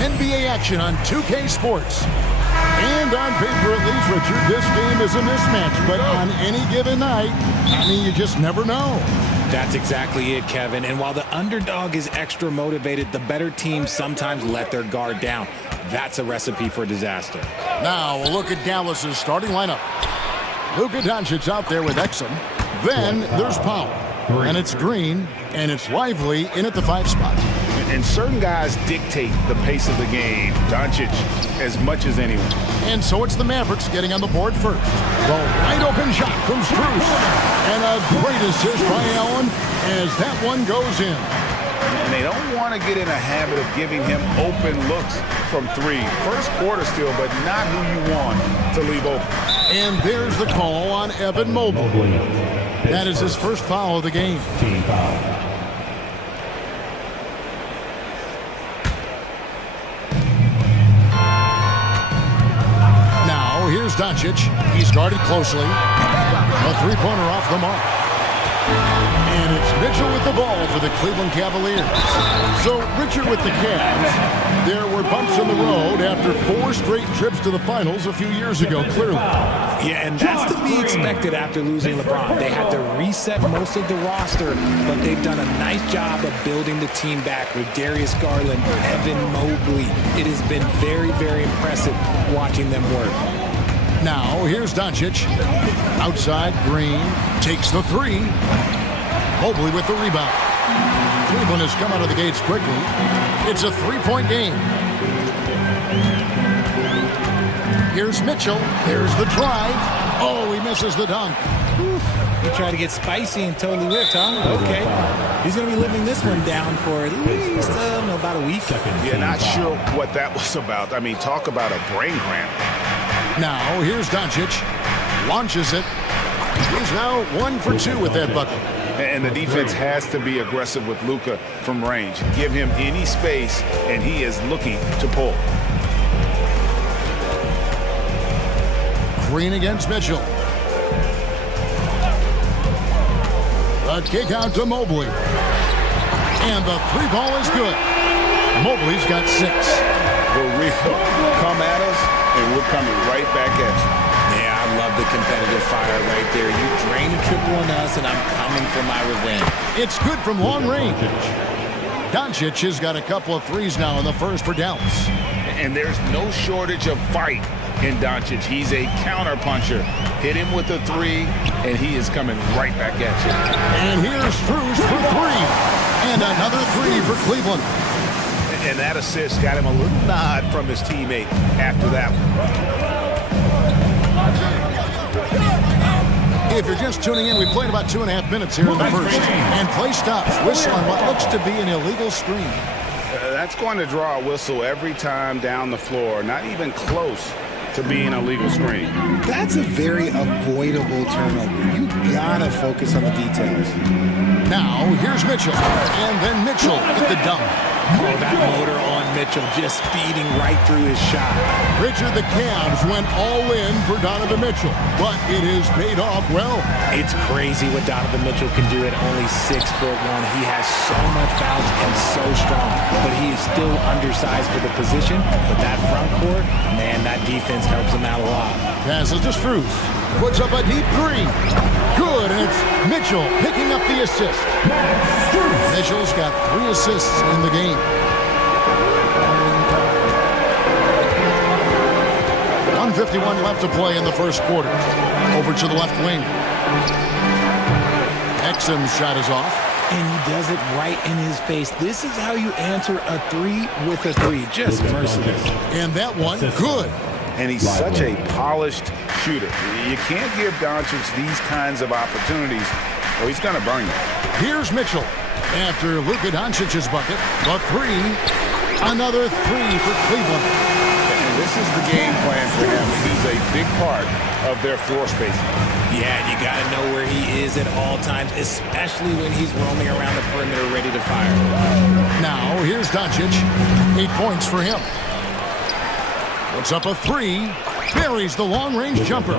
NBA action on 2K Sports. And on paper, at least, Richard, this game is a mismatch. But on any given night, I mean, you just never know. That's exactly it, Kevin. And while the underdog is extra motivated, the better teams sometimes let their guard down. That's a recipe for disaster. Now we'll look at Dallas's starting lineup. Luka Doncic out there with Exum. Then there's Powell. And it's Green, and it's Lively in at the 5 spot. And certain guys dictate the pace of the game. Doncic as much as anyone. And so it's the Mavericks getting on the board first. The wide open shot from Strus. And a great assist by Allen as that one goes in. And they don't want to get in a habit of giving him open looks from 3. First quarter still, but not who you want to leave open. And there's the call on Evan Mobley. That is his first foul of the game. Team foul. Now here's Doncic. He's guarded closely. A three-pointer off the mark. And it's Mitchell with the ball for the Cleveland Cavaliers. So, Richard, with the Cavs, there were bumps in the road after 4 straight trips to the finals a few years ago, clearly. Yeah, and that's to be expected after losing LeBron. They had to reset most of the roster, but they've done a nice job of building the team back with Darius Garland, Evan Mobley. It has been very, very impressive watching them work. Now, here's Doncic. Outside, Green takes the 3. Mobley with the rebound. Cleveland has come out of the gates quickly. It's a 3-point game. Here's Mitchell. There's the drive. Oh, he misses the dunk. He tried to get spicy and totally whiffed, huh? Okay. He's going to be living this one down for at least about a week. Yeah, not sure what that was about. I mean, talk about a brain cramp. Now, here's Doncic. Launches it. He's now 1 for 2 with that bucket. And the defense has to be aggressive with Luka from range. Give him any space, and he is looking to pull. Green against Mitchell. The kick out to Mobley. And the 3 ball is good. Mobley's got 6. We're real. Come at us, and we're coming right back at you. Yeah, I love the competitive fire right there. You drain a triple on us, and I'm coming for my revenge. It's good from long range. Doncic has got a couple of 3s now in the first for Dallas. And there's no shortage of fight in Doncic. He's a counterpuncher. Hit him with a 3, and he is coming right back at you. And here's Strus for 3. And another 3 for Cleveland. And that assist got him a little nod from his teammate after that one. If you're just tuning in, we played about 2.5 minutes here in the first. And play stops. Whistle on what looks to be an illegal screen. That's going to draw a whistle every time down the floor. Not even close to being a legal screen. That's a very avoidable turnover. You gotta focus on the details. Now, here's Mitchell. And then Mitchell with the dunk. Oh, that motor on Mitchell just speeding right through his shot. Richard, the Cavs went all in for Donovan Mitchell, but it has paid off well. It's crazy what Donovan Mitchell can do at only 6'1". He has so much bounce and so strong, but he is still undersized for the position. But that front court, man, that defense helps him out a lot. Passes to Strus. Puts up a deep 3. Good, and it's Mitchell picking up the assist. Mitchell's got 3 assists in the game. 1:51 left to play in the first quarter. Over to the left wing. Exum's shot is off. And he does it right in his face. This is how you answer a 3 with a 3. Just merciless. And that one, good. And he's such a polished shooter. You can't give Doncic these kinds of opportunities, or he's going to burn you. Here's Mitchell. After Luka Doncic's bucket, the 3. Another 3 for Cleveland. And this is the game plan for him. He's a big part of their floor spacing. Yeah, you got to know where he is at all times, especially when he's roaming around the perimeter ready to fire. Now, here's Doncic. 8 points for him. Puts up a 3. Buries the long-range jumper.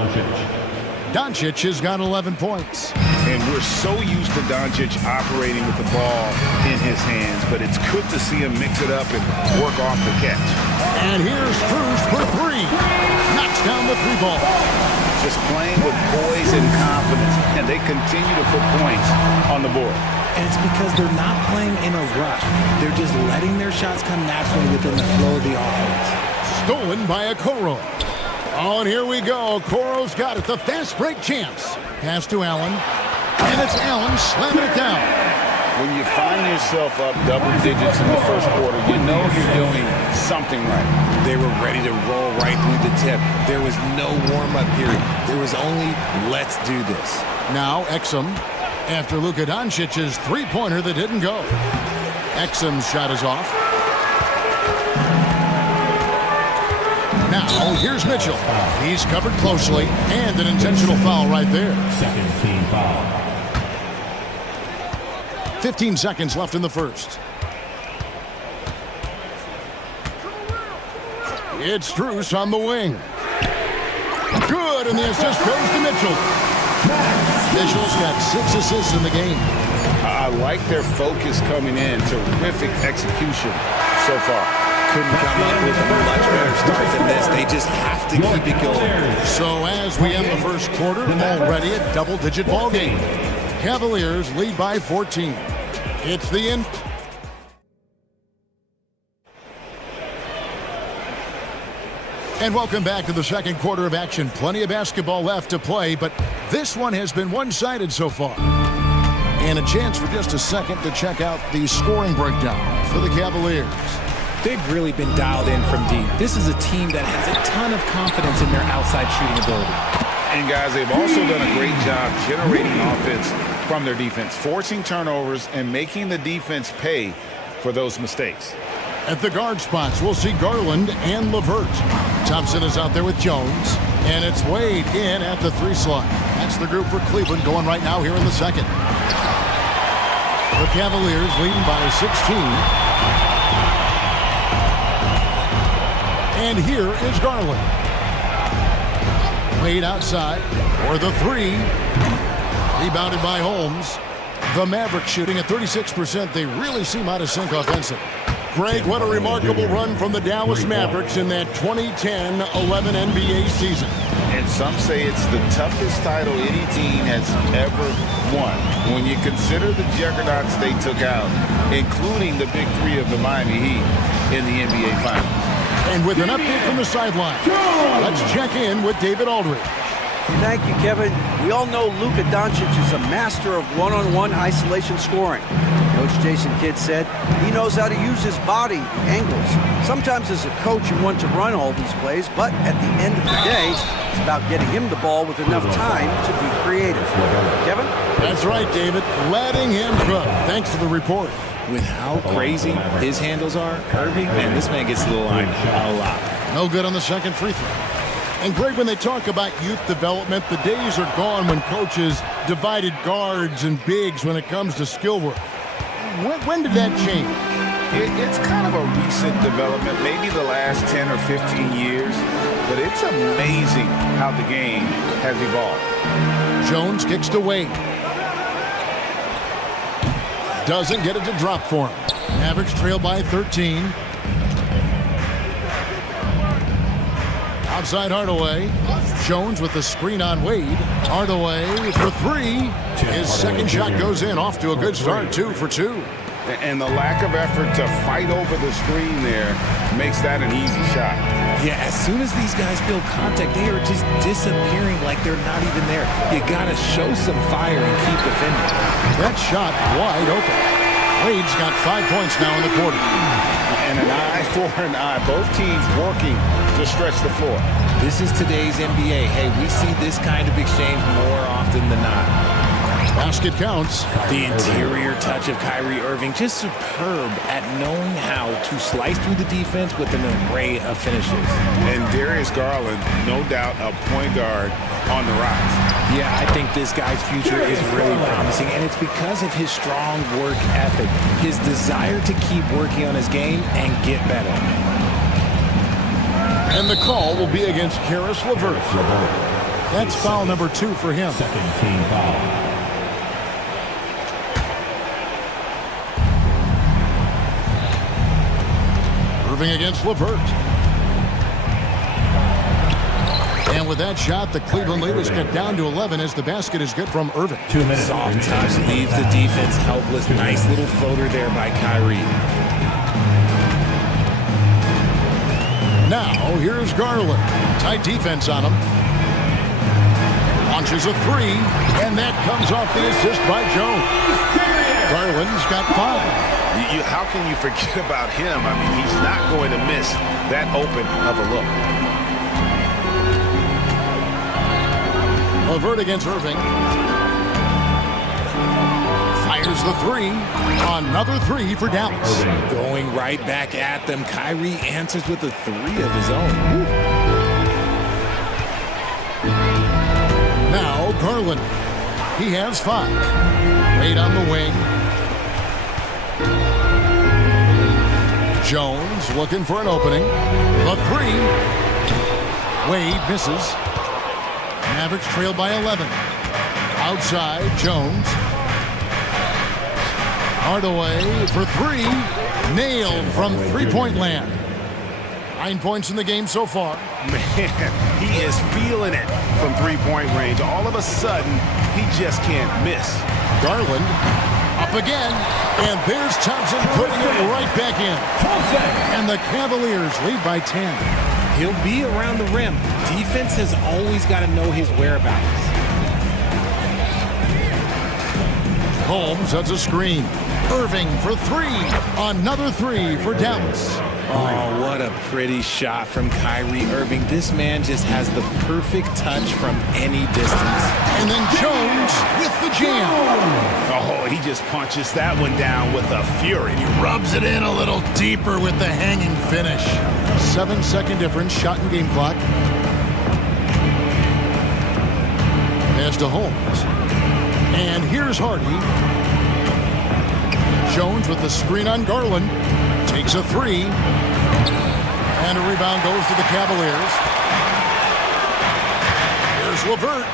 Doncic has got 11 points. And we're so used to Doncic operating with the ball in his hands, but it's good to see him mix it up and work off the catch. And here's Strus for three. Knocks down the three ball. Just playing with poise and confidence, and they continue to put points on the board. And it's because they're not playing in a rush. They're just letting their shots come naturally within the flow of the offense. Stolen by Okoro. Oh, and here we go. Okoro's got it. The fast break chance. Pass to Allen. And it's Allen slamming it down. When you find yourself up double digits in the first quarter, you know you're doing something right. They were ready to roll right through the tip. There was no warm-up period. There was only, let's do this. Now, Exum, after Luka Doncic's three-pointer that didn't go. Exum's shot is off. Now, here's Mitchell. He's covered closely, and an intentional foul right there. Second team foul. 15 seconds left in the first. It's Strus on the wing. Good, and the assist goes to Mitchell. Mitchell's got 6 assists in the game. I like their focus coming in. Terrific execution so far. Couldn't come up with a much better start than this. They just have to keep it going. So as we end the first quarter, already a double-digit ball game. Cavaliers lead by 14. It's the end. And welcome back to the second quarter of action. Plenty of basketball left to play, but this one has been one-sided so far. And a chance for just a second to check out the scoring breakdown for the Cavaliers. They've really been dialed in from deep. This is a team that has a ton of confidence in their outside shooting ability. And guys, they've also done a great job generating offense from their defense, forcing turnovers and making the defense pay for those mistakes. At the guard spots, we'll see Garland and LeVert. Thompson is out there with Jones, and it's Wade in at the 3 slot. That's the group for Cleveland going right now here in the second. The Cavaliers leading by 16. And here is Garland. Wade outside for the 3. Rebounded by Holmes. The Mavericks shooting at 36%. They really seem out of sync offensively. Greg, what a remarkable run from the Dallas Mavericks in that 2010-11 NBA season. And some say it's the toughest title any team has ever won. When you consider the juggernauts they took out, including the big 3 of the Miami Heat in the NBA Finals. And with an update from the sideline, let's check in with David Aldridge. Thank you, Kevin. We all know Luka Doncic is a master of one-on-one isolation scoring. Coach Jason Kidd said he knows how to use his body, angles. Sometimes as a coach you want to run all these plays, but at the end of the day, it's about getting him the ball with enough time to be creative. Kevin? That's right, David. Letting him cook. Thanks to the report. With how crazy his handles are, Irving, man, this man gets to the line a lot. No good on the second free throw. And Greg, when they talk about youth development, the days are gone when coaches divided guards and bigs when it comes to skill work. When did that change? It's kind of a recent development, maybe the last 10 or 15 years, but it's amazing how the game has evolved. Jones kicks to Wade. Doesn't get it to drop for him. Mavericks trail by 13. Outside Hardaway. Jones with the screen on Wade. Hardaway for 3. His second shot goes in. Off to a good start. 2 for 2. And the lack of effort to fight over the screen there makes that an easy shot. Yeah, as soon as these guys feel contact, they are just disappearing like they're not even there. You got to show some fire and keep defending. That shot wide open. Wade's got 5 points now in the quarter. And an eye for an eye. Both teams working to stretch the floor. This is today's NBA. Hey, we see this kind of exchange more often than not. Basket counts. The interior touch of Kyrie Irving, just superb at knowing how to slice through the defense with an array of finishes. And Darius Garland, no doubt a point guard on the rise. Yeah, I think this guy's future is really promising, and it's because of his strong work ethic, his desire to keep working on his game and get better. And the call will be against Karis LeVert. That's foul number 2 for him. Second team foul. Serving against LeVert. And with that shot, the Cleveland lead is cut down to 11 as the basket is good from Irving. 2 minutes. Soft touch leaves the defense helpless. Nice little floater there by Kyrie. Now, here's Garland. Tight defense on him. Launches a three, and that comes off the assist by Jones. Garland's got 5. How can you forget about him? I mean, he's not going to miss that open of a look. LeVert against Irving. Fires the three. Another three for Dallas. Going right back at them. Kyrie answers with a 3 of his own. Now Garland. He has 5. Wade on the wing. Jones looking for an opening. The 3. Wade misses. Mavericks trail by 11. Outside, Jones. Hardaway for 3. Nailed from three-point land. 9 points in the game so far. Man, he is feeling it from three-point range. All of a sudden, he just can't miss. Garland up again, and there's Thompson putting it right back in. And the Cavaliers lead by 10. He'll be around the rim. Defense has always got to know his whereabouts. Holmes sets a screen. Irving for 3. Another 3 for Dallas. Oh, what a pretty shot from Kyrie Irving. This man just has the perfect touch from any distance. And then Jones with the jam. Oh, he just punches that one down with a fury. He rubs it in a little deeper with the hanging finish. 7-second difference, shot and game clock. Pass to Holmes. And here's Hardy. Jones with the screen on Garland. Takes a 3. And a rebound goes to the Cavaliers. Here's LeVert.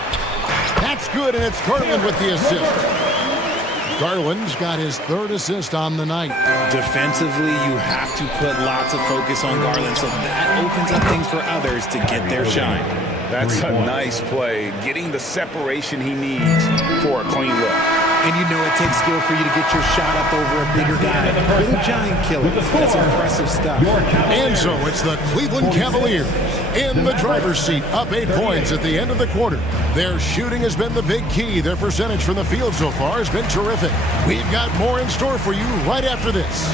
That's good, and it's Garland with the assist. Garland's got his 3rd assist on the night. Defensively, you have to put lots of focus on Garland, so that opens up things for others to get their shine. That's a nice play, getting the separation he needs for a clean look. And you know it takes skill for you to get your shot up over a bigger guy. Little giant killer. That's impressive stuff. And so it's the Cleveland Cavaliers in the driver's seat, up 8 points at the end of the quarter. Their shooting has been the big key. Their percentage from the field so far has been terrific. We've got more in store for you right after this.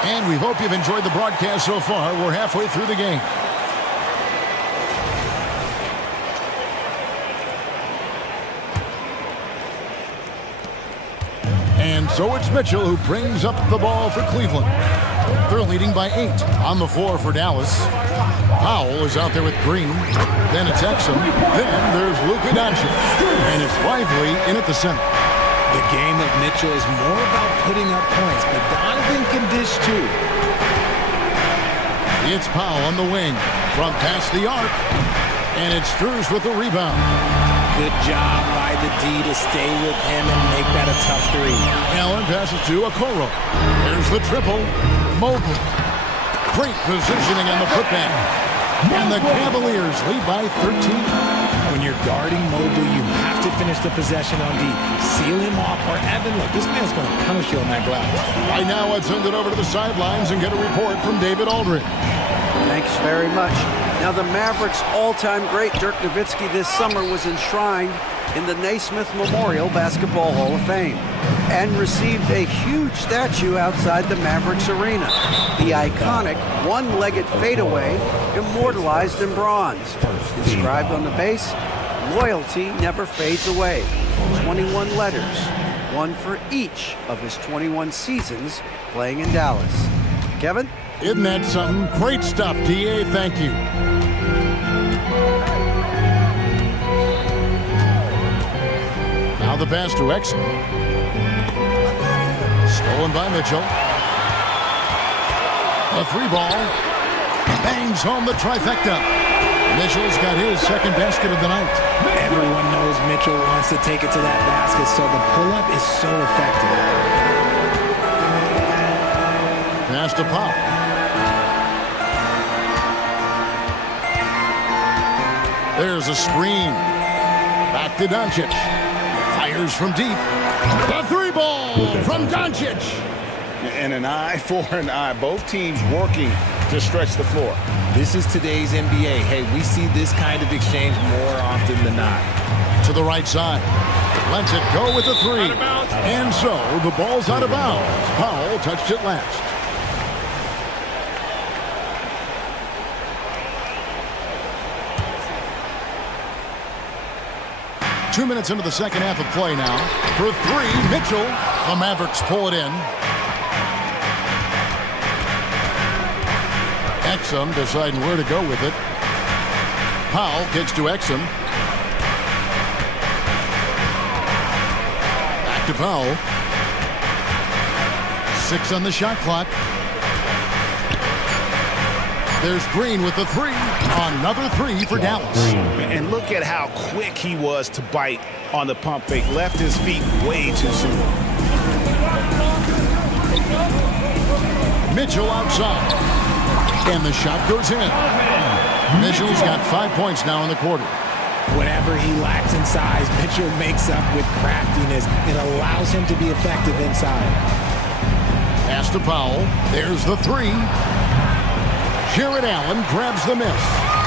And we hope you've enjoyed the broadcast so far. We're halfway through the game. And so it's Mitchell who brings up the ball for Cleveland. They're leading by 8. On the floor for Dallas. Powell is out there with Green. Then it's Exum. Then there's Luka Doncic. And it's Lively in at the center. The game of Mitchell is more about putting up points, but Donovan can dish too. It's Powell on the wing from past the arc, and it's Strus with the rebound. Good job by the D to stay with him and make that a tough 3. Allen passes to Okoro. There's the triple. Mobley. Great positioning on the putback. And the Cavaliers lead by 13. When you're guarding Mobley, you have to finish the possession on D. Seal him off, or Evan, look, this man's going to punish you on that glass. Right now, let's send it over to the sidelines and get a report from David Aldridge. Thanks very much. Now, the Mavericks' all-time great Dirk Nowitzki this summer was enshrined in the Naismith Memorial Basketball Hall of Fame and received a huge statue outside the Mavericks arena. The iconic one-legged fadeaway immortalized in bronze. Inscribed on the base, loyalty never fades away. 21 letters, one for each of his 21 seasons playing in Dallas. Kevin? Isn't that something? Great stuff, DA. Thank you. Now the pass to Exum. Stolen by Mitchell. A three ball. Bangs home the trifecta. Mitchell's got his second basket of the night. Everyone knows Mitchell wants to take it to that basket, so the pull-up is so effective. Pass to Pop. There's a screen. Back to Doncic. Fires from deep. The three ball from Doncic. And an eye for an eye. Both teams working to stretch the floor. This is today's NBA. Hey, we see this kind of exchange more often than not. To the right side. Lets it go with the three. And so the ball's out of bounds. Powell touched it last. Two minutes into the second half of play now. For three, Mitchell. The Mavericks pull it in. Exum deciding where to go with it. Powell gets to Exum. Back to Powell. 6 on the shot clock. There's Green with the three. Another three for Dallas. And look at how quick he was to bite on the pump fake. Left his feet way too soon. Mitchell outside. And the shot goes in. Mitchell's got 5 points now in the quarter. Whatever he lacks in size, Mitchell makes up with craftiness. It allows him to be effective inside. Pass to Powell. There's the three. Jared Allen grabs the miss.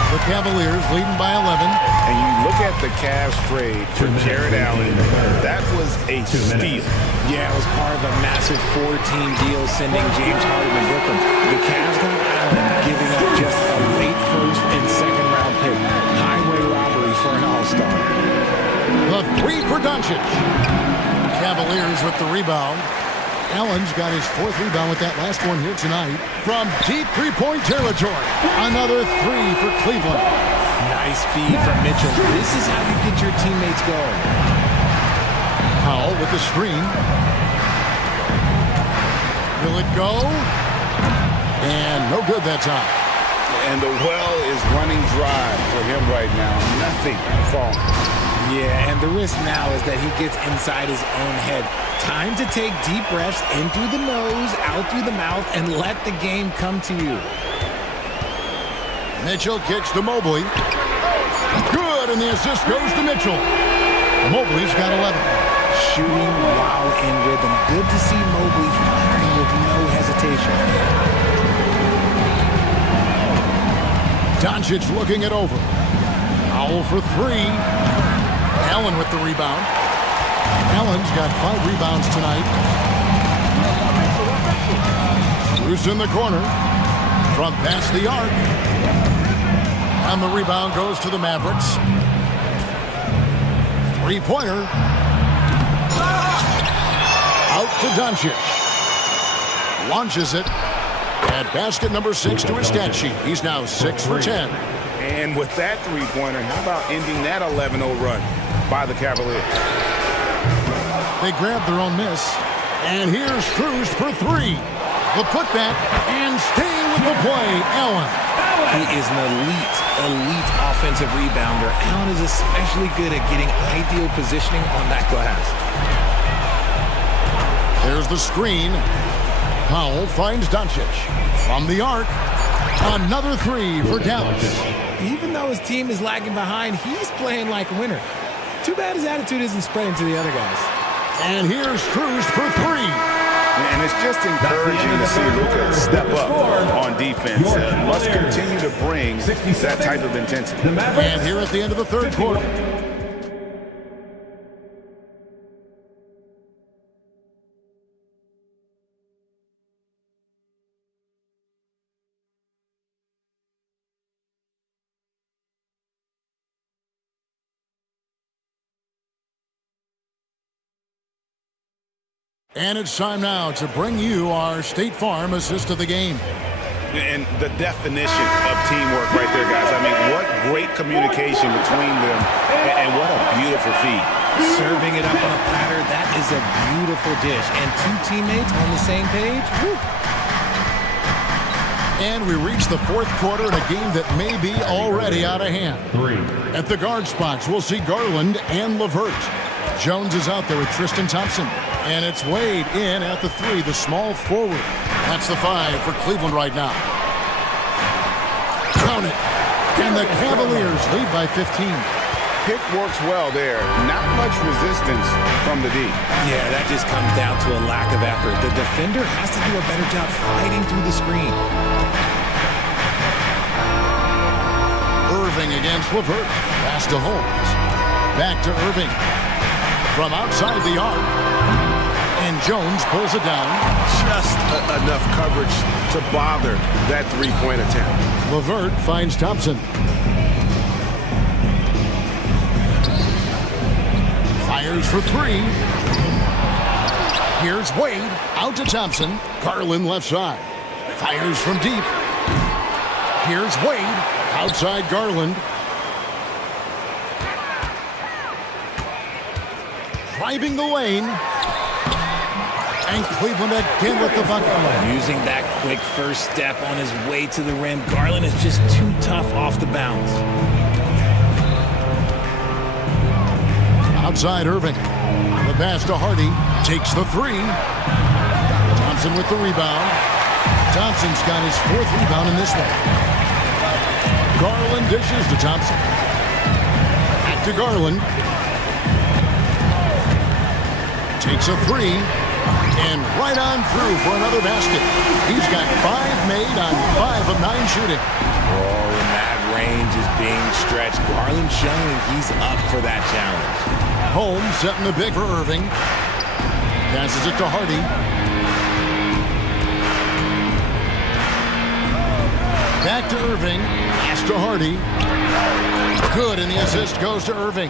The Cavaliers leading by 11. And you look at the Cavs trade for Jared Allen. That was a steal. Yeah, it was part of a massive 4-team deal sending James Harden to Brooklyn. The Cavs got Allen, giving up just a late first and second round pick. Highway robbery for an all-star. The three for Doncic. Cavaliers with the rebound. Allen's got his fourth rebound with that last one here tonight. From deep three-point territory. Another three for Cleveland. Nice feed from Mitchell. This is how you get your teammates going. Powell with the screen. Will it go? And no good that time. And the well is running dry for him right now. Nothing falling. Yeah, and the risk now is that he gets inside his own head. Time to take deep breaths in through the nose, out through the mouth, and let the game come to you. Mitchell kicks to Mobley. Good, and the assist goes to Mitchell. Mobley's got 11. Shooting while in rhythm. Good to see Mobley firing with no hesitation. Doncic looking it over. Powell for three. Allen with the rebound. Allen's got 5 rebounds tonight. Bruce in the corner. From past the arc. And the rebound goes to the Mavericks. Three-pointer. Out to Doncic. Launches it. At basket number 6 to his stat sheet. He's now 6 for 10. And with that three-pointer, how about ending that 11-0 run by the Cavaliers? They grab their own miss. And here's Cruz for three. The putback and staying with the play, Allen. He is an elite offensive rebounder. Allen is especially good at getting ideal positioning on that glass. There's the screen. Powell finds Doncic. From the arc, another three for Dallas. Even though his team is lagging behind, he's playing like a winner. Too bad his attitude isn't spreading to the other guys. And here's Cruz for three. And it's just encouraging to see Luka step up on defense. Must continue to bring that type of intensity. And here at the end of the third quarter. And it's time now to bring you our State Farm assist of the game. And the definition of teamwork right there, guys. I mean, what great communication between them, and what a beautiful feed. Serving it up on a platter, that is a beautiful dish. And two teammates on the same page. Woo. And we reach the fourth quarter in a game that may be already out of hand. At the guard spots, we'll see Garland and LeVert. Jones is out there with Tristan Thompson. And it's Wade in at the 3, the small forward. That's the 5 for Cleveland right now. Count it. And the Cavaliers lead by 15. Pick works well there. Not much resistance from the D. Yeah, that just comes down to a lack of effort. The defender has to do a better job fighting through the screen. Irving against LeVert. Pass to Holmes. Back to Irving. From outside the arc. And Jones pulls it down. Just enough coverage to bother that three-point attempt. LeVert finds Thompson. Fires for 3. Here's Wade. Out to Thompson. Garland left side. Fires from deep. Here's Wade. Outside Garland. Driving the lane. And Cleveland again with the bucket. Using that quick first step on his way to the rim. Garland is just too tough off the bounce. Outside Irving. The pass to Hardy. Takes the 3. Thompson with the rebound. Thompson's got his 4th rebound in this one. Garland dishes to Thompson. Back to Garland. Takes a 3. And right on through for another basket. He's got 5 made on 5 of 9 shooting. Oh, and that range is being stretched. Garland showing he's up for that challenge. Holmes setting the big for Irving. Passes it to Hardy. Back to Irving. Pass to Hardy. Good, and the assist goes to Irving.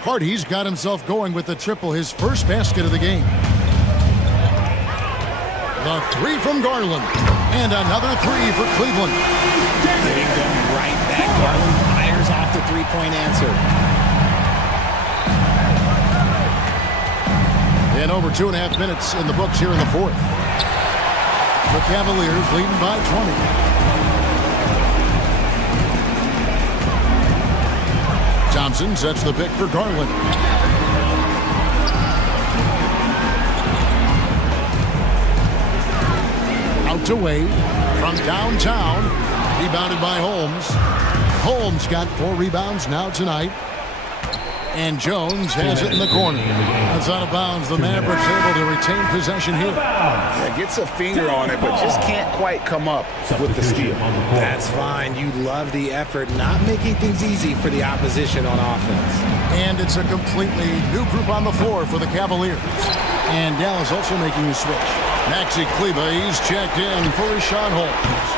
Hardy's got himself going with the triple, his first basket of the game. The 3 from Garland. And another 3 for Cleveland. Getting them right back. Garland fires off the three-point answer. And over 2.5 minutes in the books here in the 4th. The Cavaliers leading by 20. Thompson sets the pick for Garland. Out to Wade from downtown. Rebounded by Holmes. Holmes got 4 rebounds now tonight. And Jones has it in the corner. That's out of bounds. The Mavericks able to retain possession here. Yeah, gets a finger on it, but just can't quite come up with the steal. That's fine. You love the effort, not making things easy for the opposition on offense. And it's a completely new group on the floor for the Cavaliers. And Dallas also making the switch. Maxi Kleber, he's checked in for Rashawn Holmes.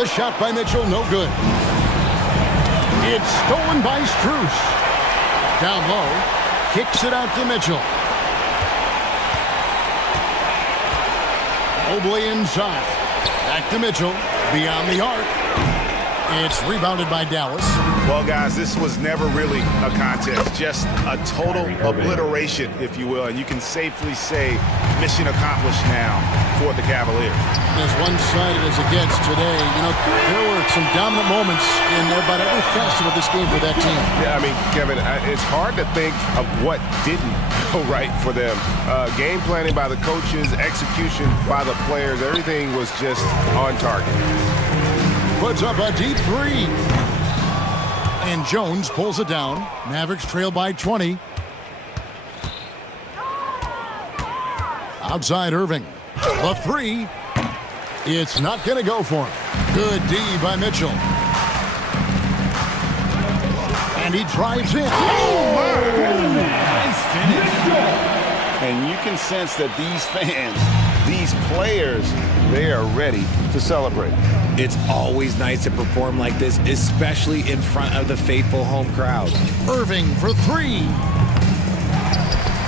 The shot by Mitchell, no good. It's stolen by Strus. Down low, kicks it out to Mitchell. Mobley inside. Back to Mitchell, beyond the arc. It's rebounded by Dallas. Well, guys, this was never really a contest, just a total obliteration, if you will. And you can safely say mission accomplished now for the Cavaliers. As one-sided as it gets today, you know, there were some dominant moments in about every facet of this game for that team. Yeah, I mean, Kevin, it's hard to think of what didn't go right for them. Game planning by the coaches, execution by the players, everything was just on target. Puts up a deep 3. And Jones pulls it down. Mavericks trail by 20. Outside Irving. The 3. It's not going to go for him. Good D by Mitchell. And he drives in. Oh, my! Nice finish. And you can sense that these fans, these players, they are ready to celebrate. It's always nice to perform like this, especially in front of the faithful home crowd. Irving for 3.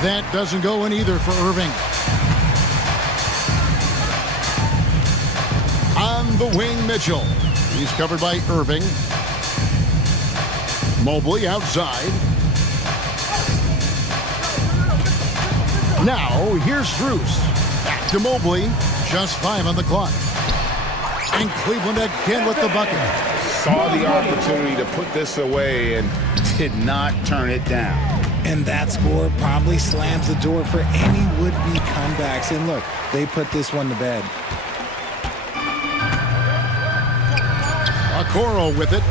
That doesn't go in either for Irving. On On the wing, Mitchell. He's covered by Irving. Mobley outside. Now, here's Struce. Back to Mobley. Just 5 on the clock. And Cleveland again with the bucket. Saw the opportunity to put this away and did not turn it down. And that score probably slams the door for any would-be comebacks. And look, they put this one to bed. Okoro with it.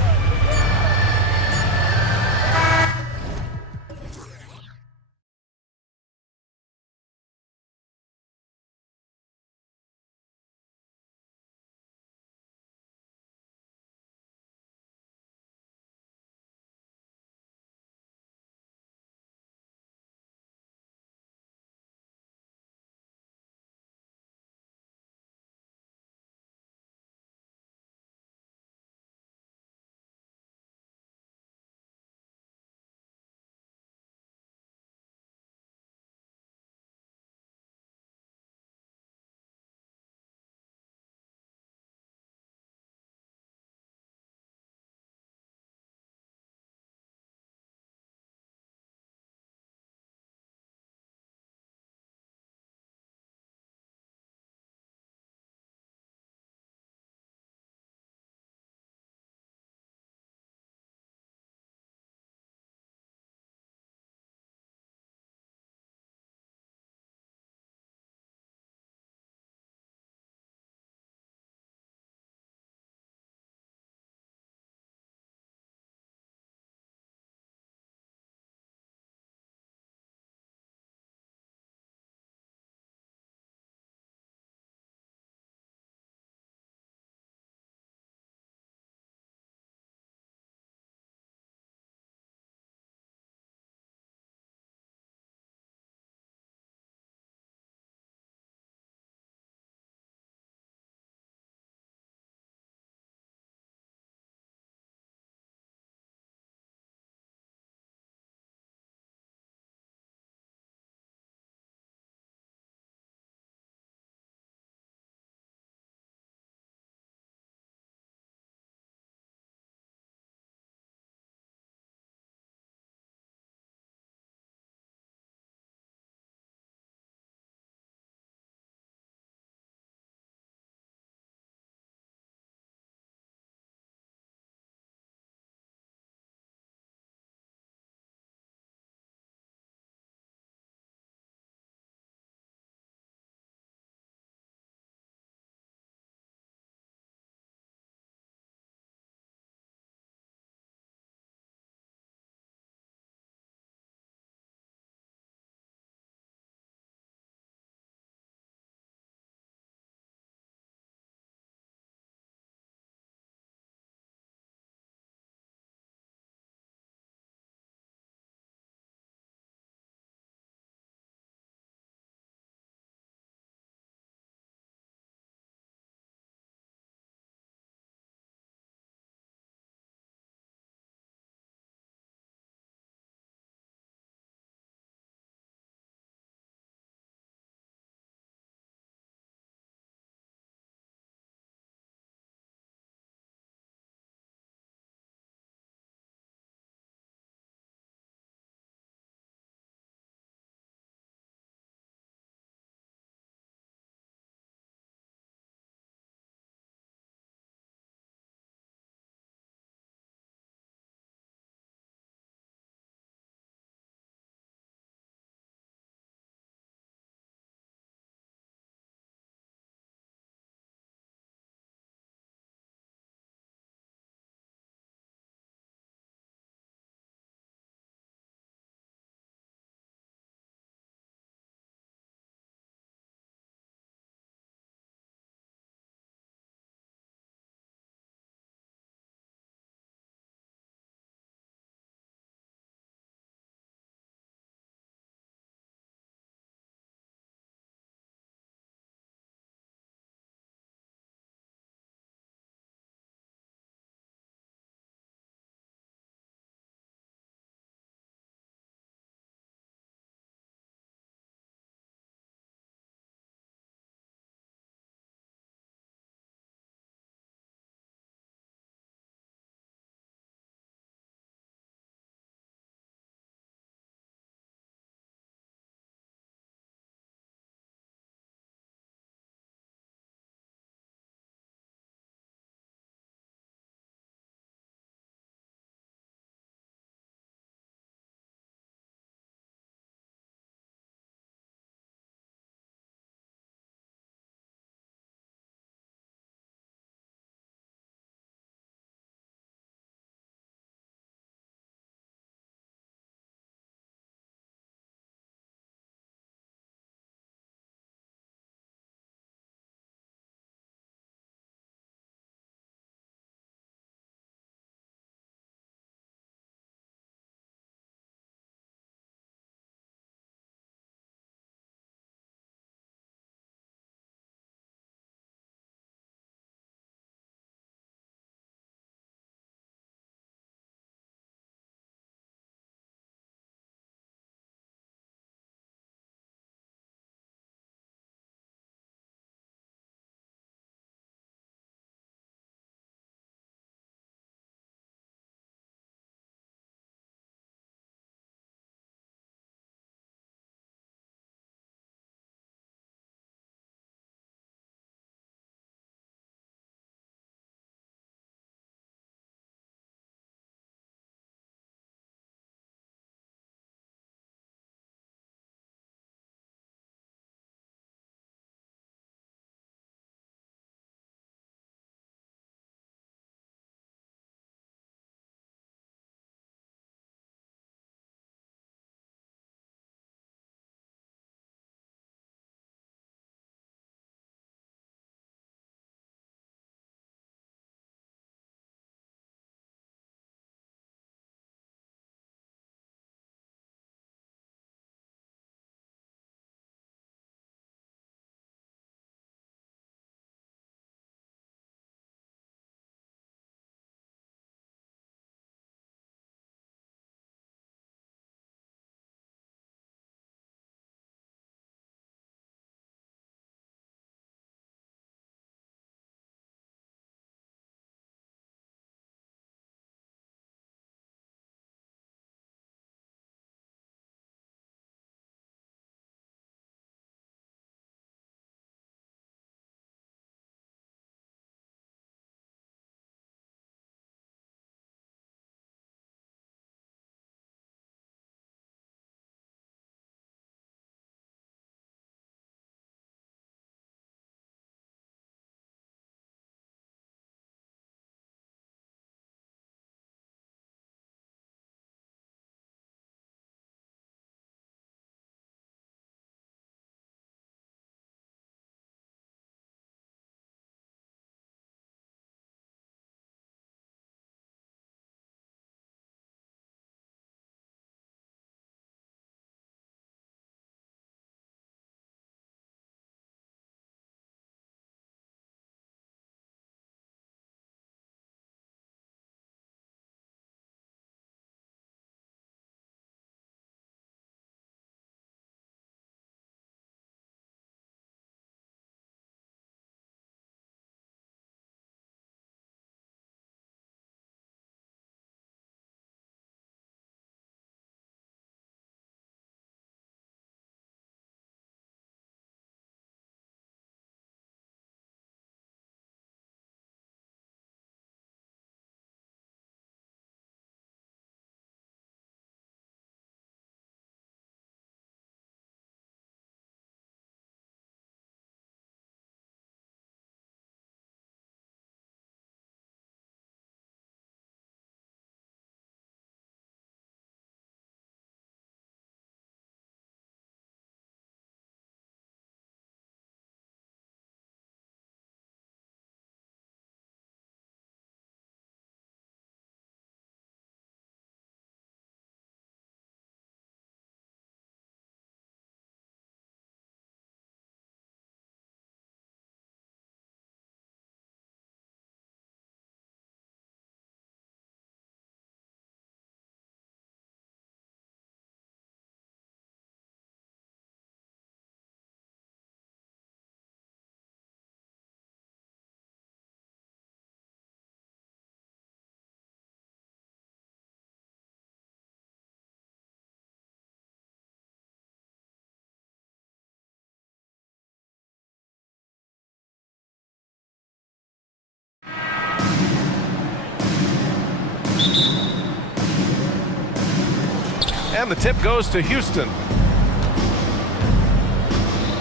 And the tip goes to Houston.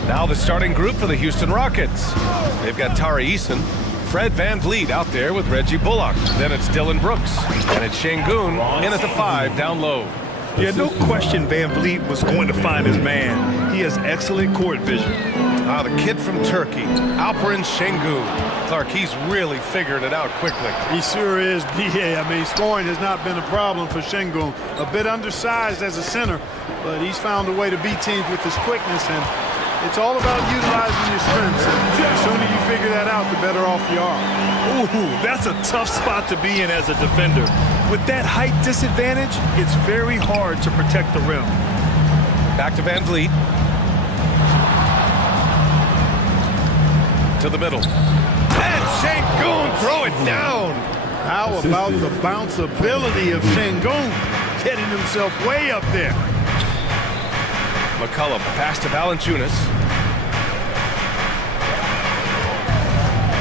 Now the starting group for the Houston Rockets. They've got Tari Eason, Fred VanVleet out there with Reggie Bullock. Then it's Dylan Brooks. And it's Şengün in at the 5 down low. Yeah, no question VanVleet was going to find his man. He has excellent court vision. The kid from Turkey, Alperen Şengün. Clark, he's really figured it out quickly. He sure is, B.A. I mean, scoring has not been a problem for Şengün. A bit undersized as a center, but he's found a way to beat teams with his quickness, and it's all about utilizing your strengths. And the sooner you figure that out, the better off you are. Ooh, that's a tough spot to be in as a defender. With that height disadvantage, it's very hard to protect the rim. Back to VanVleet. To the middle. And Şengün throw it down. How about the bounceability of Şengün, getting himself way up there. McCollum pass to Valanciunas.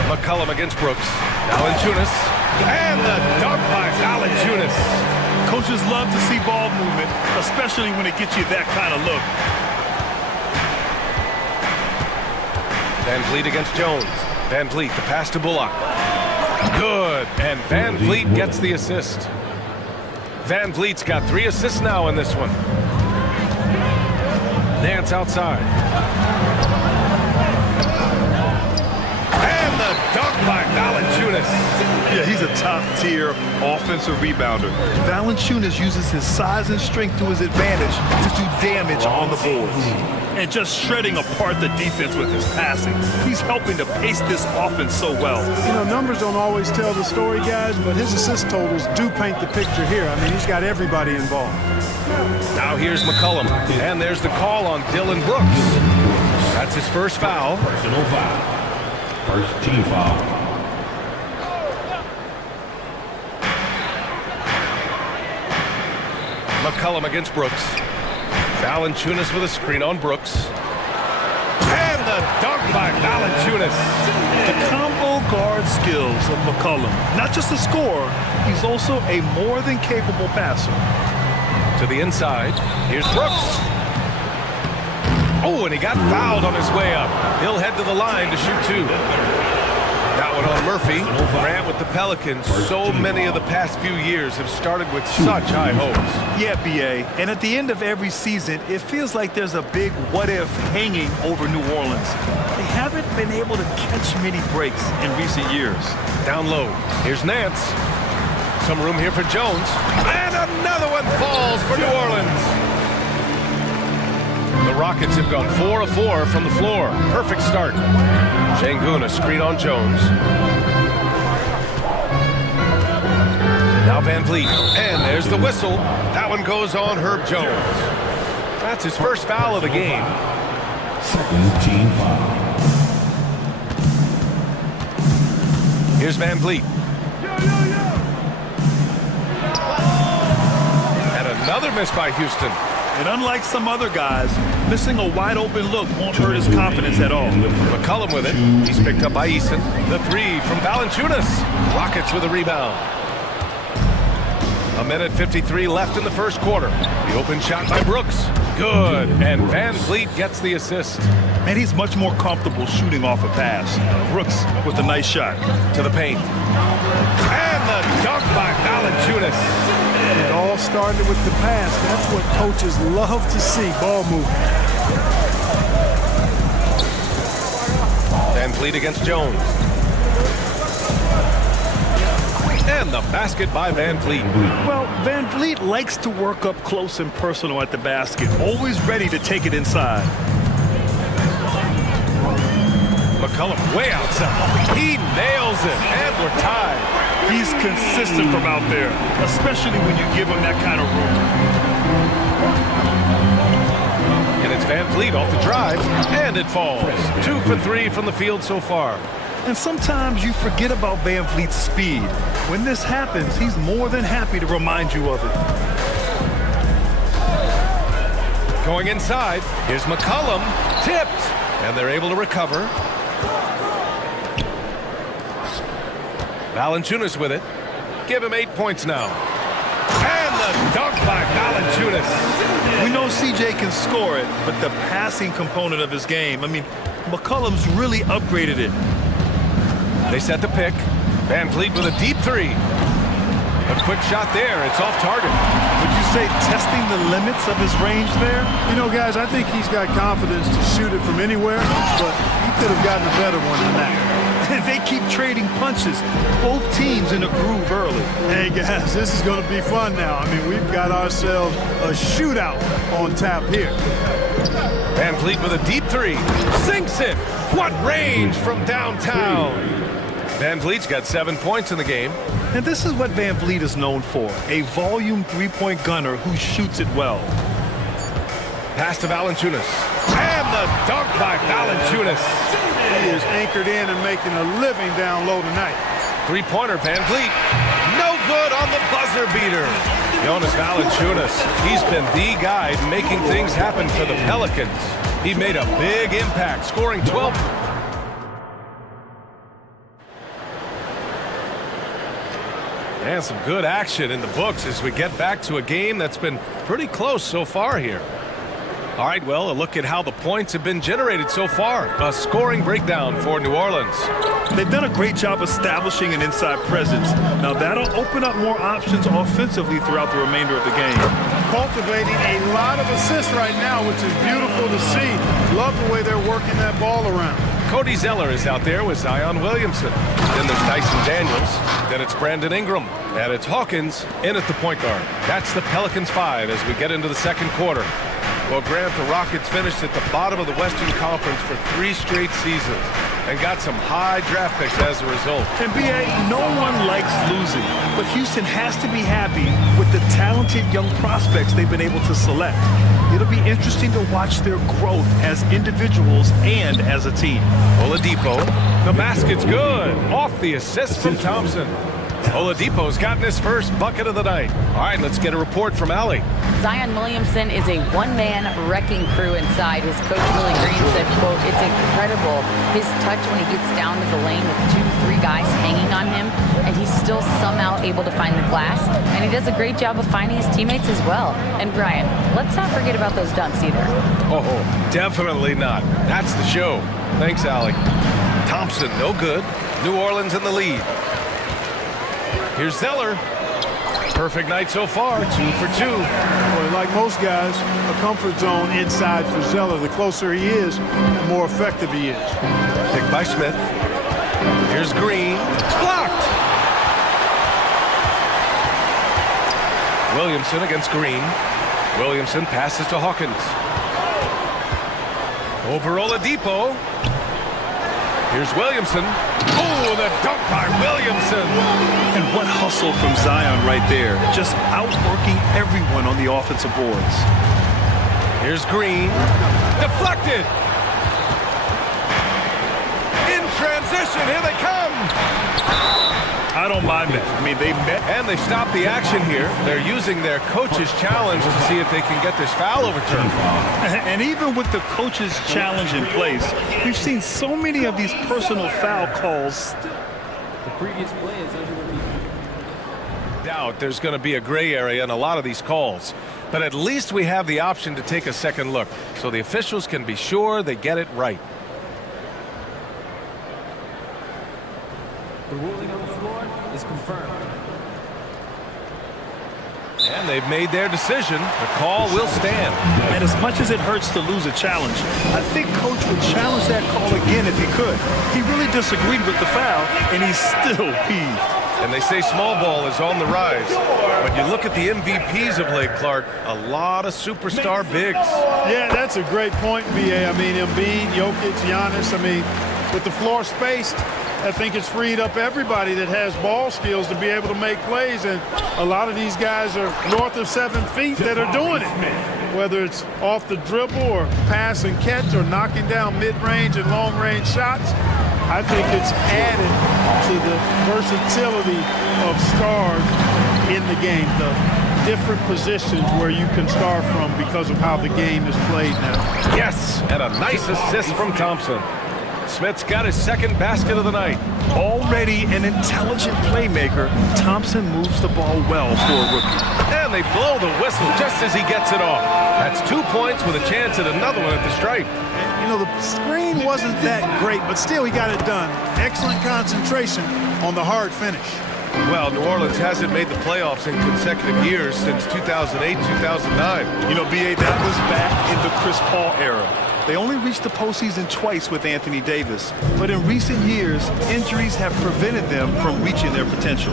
McCollum against Brooks. Valanciunas. And the dunk by Valanciunas. Coaches love to see ball movement, especially when it gets you that kind of look. VanVleet against Jones. VanVleet, the pass to Bullock. Good, and VanVleet gets the assist. VanVleet's got 3 assists now in this one. Nance outside. And the dunk by Valanciunas. Yeah, he's a top-tier offensive rebounder. Valanciunas uses his size and strength to his advantage to do damage on the boards. And just shredding apart the defense with his passing. He's helping to pace this offense so well. You know, numbers don't always tell the story, guys, but his assist totals do paint the picture here. I mean, he's got everybody involved. Now here's McCollum, and there's the call on Dylan Brooks. That's his first foul. Personal foul. First team foul. McCollum against Brooks. Valanciunas with a screen on Brooks. And the dunk by Valanciunas. The combo guard skills of McCollum. Not just a scorer, he's also a more than capable passer. To the inside, here's Brooks. Oh, and he got fouled on his way up. He'll head to the line to shoot 2. That one on Murphy. Grant with the Pelicans. So many of the past few years have started with such high hopes. Yeah, B.A. And at the end of every season, it feels like there's a big what-if hanging over New Orleans. They haven't been able to catch many breaks in recent years. Down low, here's Nance. Some room here for Jones. And another one falls for New Orleans. The Rockets have gone 4 of 4 from the floor. Perfect start. Şengün, a screen on Jones. Now VanVleet. And there's the whistle. That one goes on Herb Jones. That's his first foul of the game. Second team foul. Here's VanVleet. And another miss by Houston. And unlike some other guys, missing a wide-open look won't hurt his confidence at all. McCollum with it. He's picked up by Eason. The 3 from Valanciunas. Rockets with a rebound. 1:53 left in the first quarter. The open shot by Brooks. Good. And VanVleet gets the assist. And he's much more comfortable shooting off a pass. Brooks with a nice shot. To the paint. And the dunk by Valanciunas. It all started with the pass. That's what coaches love to see, ball movement. VanVleet against Jones. And the basket by VanVleet. Well, VanVleet likes to work up close and personal at the basket, always ready to take it inside. McCollum way outside. He nails it, and we're tied. He's consistent from out there, especially when you give him that kind of room. And it's VanVleet off the drive, and it falls. 2 for 3 from the field so far. And sometimes you forget about VanVleet's speed. When this happens, he's more than happy to remind you of it. Going inside, here's McCollum, tipped, and they're able to recover. Valanciunas with it. Give him 8 points now. And the the dunk by Valanciunas. We know CJ can score it, but the passing component of his game, I mean, McCollum's really upgraded it. They set the pick. Van Vliet with a deep three. A quick shot there. It's off target. Would you say testing the limits of his range there? You know, guys, I think he's got confidence to shoot it from anywhere, but he could have gotten a better one than that. And they keep trading punches. Both teams in a groove early. Hey, guys, this is going to be fun now. I mean, we've got ourselves a shootout on tap here. Van Vliet with a deep three. Sinks it. What range from downtown. Van Vliet's got 7 points in the game. And this is what Van Vliet is known for, a volume three-point gunner who shoots it well. Pass to Valanciunas. And the dunk by Valanciunas. He is anchored in and making a living down low tonight. Three-pointer, Van Vliet. No good on the buzzer beater. Jonas Valanciunas, he's been the guy making things happen for the Pelicans. He made a big impact, scoring 12. And some good action in the books as we get back to a game that's been pretty close so far here. All right, well, a look at how the points have been generated so far. A scoring breakdown for New Orleans. They've done a great job establishing an inside presence. Now, that'll open up more options offensively throughout the remainder of the game. Cultivating a lot of assists right now, which is beautiful to see. Love the way they're working that ball around. Cody Zeller is out there with Zion Williamson. Then there's Dyson Daniels. Then it's Brandon Ingram. And it's Hawkins in at the point guard. That's the Pelicans 5 as we get into the second quarter. Well, Grant, the Rockets finished at the bottom of the Western Conference for 3 straight seasons and got some high draft picks as a result. And B.A., no one likes losing, but Houston has to be happy with the talented young prospects they've been able to select. It'll be interesting to watch their growth as individuals and as a team. Oladipo, the basket's good. Off the assist from Thompson. Oladipo's gotten his first bucket of the night. All right, let's get a report from Allie. Zion Williamson is a one-man wrecking crew inside. His coach, Willie Green, said, quote, "It's incredible. His touch when he gets down to the lane with 2-3 guys hanging on him, and he's still somehow able to find the glass. And he does a great job of finding his teammates as well." And Brian, let's not forget about those dunks either. Oh, definitely not. That's the show. Thanks, Allie. Thompson, no good. New Orleans in the lead. Here's Zeller. Perfect night so far, 2 for 2. Boy, like most guys, a comfort zone inside for Zeller. The closer he is, the more effective he is. Picked by Smith. Here's Green. Blocked! Williamson against Green. Williamson passes to Hawkins. Over Oladipo. Here's Williamson. Oh, the dunk by Williamson. And what hustle from Zion right there. Just outworking everyone on the offensive boards. Here's Green. Deflected. In transition, here they come. I don't mind it. I mean, they met. And they stopped the action here. They're using their coach's challenge to see if they can get this foul overturned. And even with the coach's challenge in place, we've seen so many of these personal foul calls. The previous play is under review. Doubt there's going to be a gray area in a lot of these calls. But at least we have the option to take a second look, so the officials can be sure they get it right. The ruling on the floor is confirmed. And they've made their decision. The call will stand. And as much as it hurts to lose a challenge, I think Coach would challenge that call again if he could. He really disagreed with the foul, and he's still peeved. And they say small ball is on the rise. But you look at the MVPs of late, Clark, a lot of superstar bigs. Yeah, that's a great point, B.A. I mean, Embiid, Jokic, Giannis, I mean, with the floor spaced, I think it's freed up everybody that has ball skills to be able to make plays, and a lot of these guys are north of 7 feet that are doing it, whether it's off the dribble or pass and catch or knocking down mid-range and long-range shots. I think it's added to the versatility of stars in the game, the different positions where you can star from because of how the game is played now. Yes, and a nice assist from Thompson. Smith's got his second basket of the night. Already an intelligent playmaker, Thompson moves the ball well for a rookie. And they blow the whistle just as he gets it off. That's 2 points with a chance at another one at the stripe. You know, the screen wasn't that great, but still he got it done. Excellent concentration on the hard finish. Well, New Orleans hasn't made the playoffs in consecutive years since 2008, 2009. You know, B.A., that was back in the Chris Paul era. They only reached the postseason twice with Anthony Davis, but in recent years, injuries have prevented them from reaching their potential.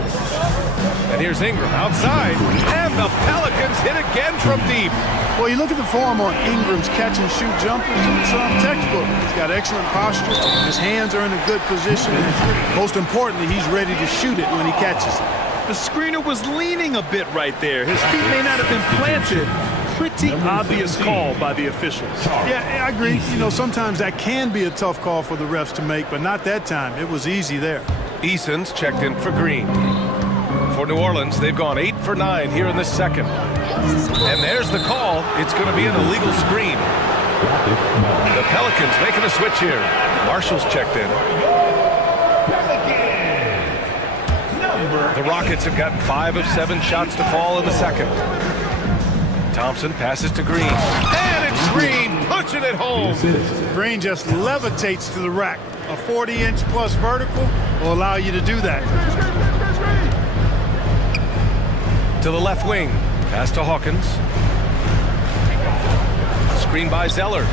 And here's Ingram outside, and the Pelicans hit again from deep. Well, you look at the form on Ingram's catch-and-shoot jumpers, it's textbook. He's got excellent posture, his hands are in a good position, and most importantly, he's ready to shoot it when he catches it. The screener was leaning a bit right there. His feet may not have been planted. Pretty obvious call by the officials. Yeah, I agree. You know, sometimes that can be a tough call for the refs to make, but not that time. It was easy there. Eason's checked in for Green. For New Orleans, they've gone 8 for 9 here in the second. And there's the call. It's going to be an illegal screen. The Pelicans making a switch here. Marshall's checked in. The Rockets have gotten 5 of 7 shots to fall in the second. Thompson passes to Green. And it's Green punching it home. Green just levitates to the rack. A 40-inch plus vertical will allow you to do that. To the left wing. Pass to Hawkins. Screen by Zeller.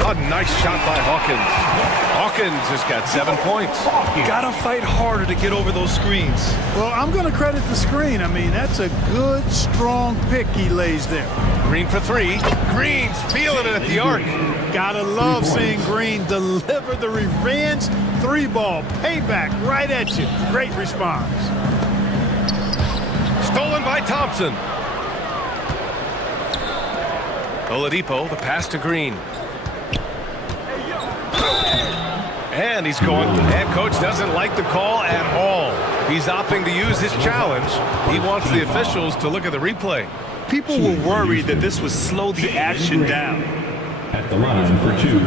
A nice shot by Hawkins. Hawkins has got 7 points. You gotta fight harder to get over those screens. Well, I'm going to credit the screen. I mean, that's a good, strong pick he lays there. Green for 3. Green's feeling it at the arc. Gotta love seeing Green deliver the revenge 3-ball payback right at you. Great response. Stolen by Thompson. Oladipo, the pass to Green. And he's going. And coach doesn't like the call at all. He's opting to use his challenge. He wants the officials to look at the replay. People were worried that this would slow the action down. At the line for 2.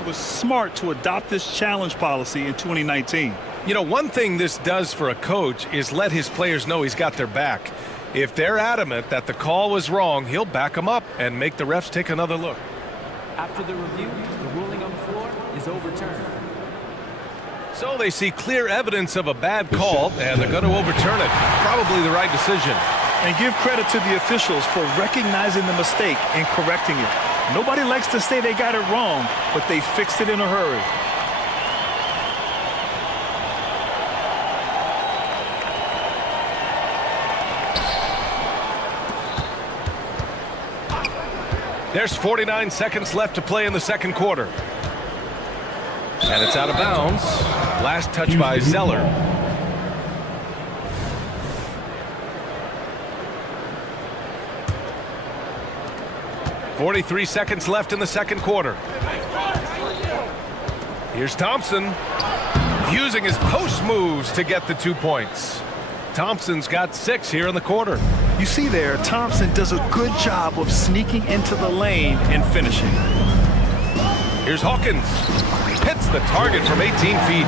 It was smart to adopt this challenge policy in 2019. You know, one thing this does for a coach is let his players know he's got their back. If they're adamant that the call was wrong, he'll back them up and make the refs take another look. After the review, the ruling on the floor is overturned. So they see clear evidence of a bad call, and they're going to overturn it. Probably the right decision. And give credit to the officials for recognizing the mistake and correcting it. Nobody likes to say they got it wrong, but they fixed it in a hurry. There's 49 seconds left to play in the second quarter. And it's out of bounds. Last touch by Zeller. .43 seconds left in the second quarter. Here's Thompson using his post moves to get the 2 points. Thompson's got 6 here in the quarter. You see there, Thompson does a good job of sneaking into the lane and finishing. Here's Hawkins. Hits the target from 18 feet.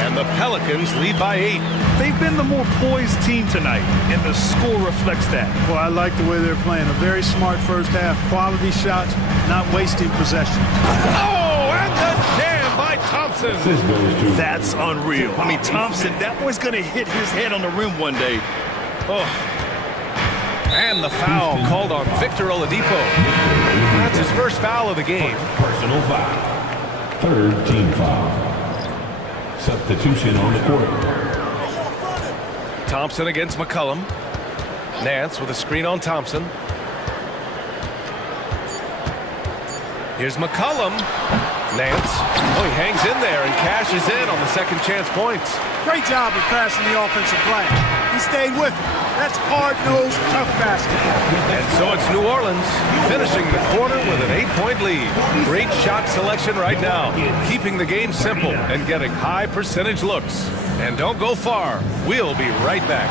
And the Pelicans lead by 8. They've been the more poised team tonight, and the score reflects that. Well, I like the way they're playing. A very smart first half. Quality shots, not wasting possession. Oh, and the jam by Thompson. That's unreal. I mean, Thompson, that boy's going to hit his head on the rim one day. Oh. And the foul called on Victor Oladipo. That's his first foul of the game. Personal foul. Third team foul. Substitution on the court. Thompson against McCollum. Nance with a screen on Thompson. Here's McCollum. Nance. Oh, he hangs in there and cashes in on the second chance points. Great job of passing the offensive play. He stayed with it. That's hard-nosed, tough basketball. And so it's New Orleans finishing the quarter with an 8-point lead. Great shot selection right now, keeping the game simple and getting high percentage looks. And don't go far. We'll be right back.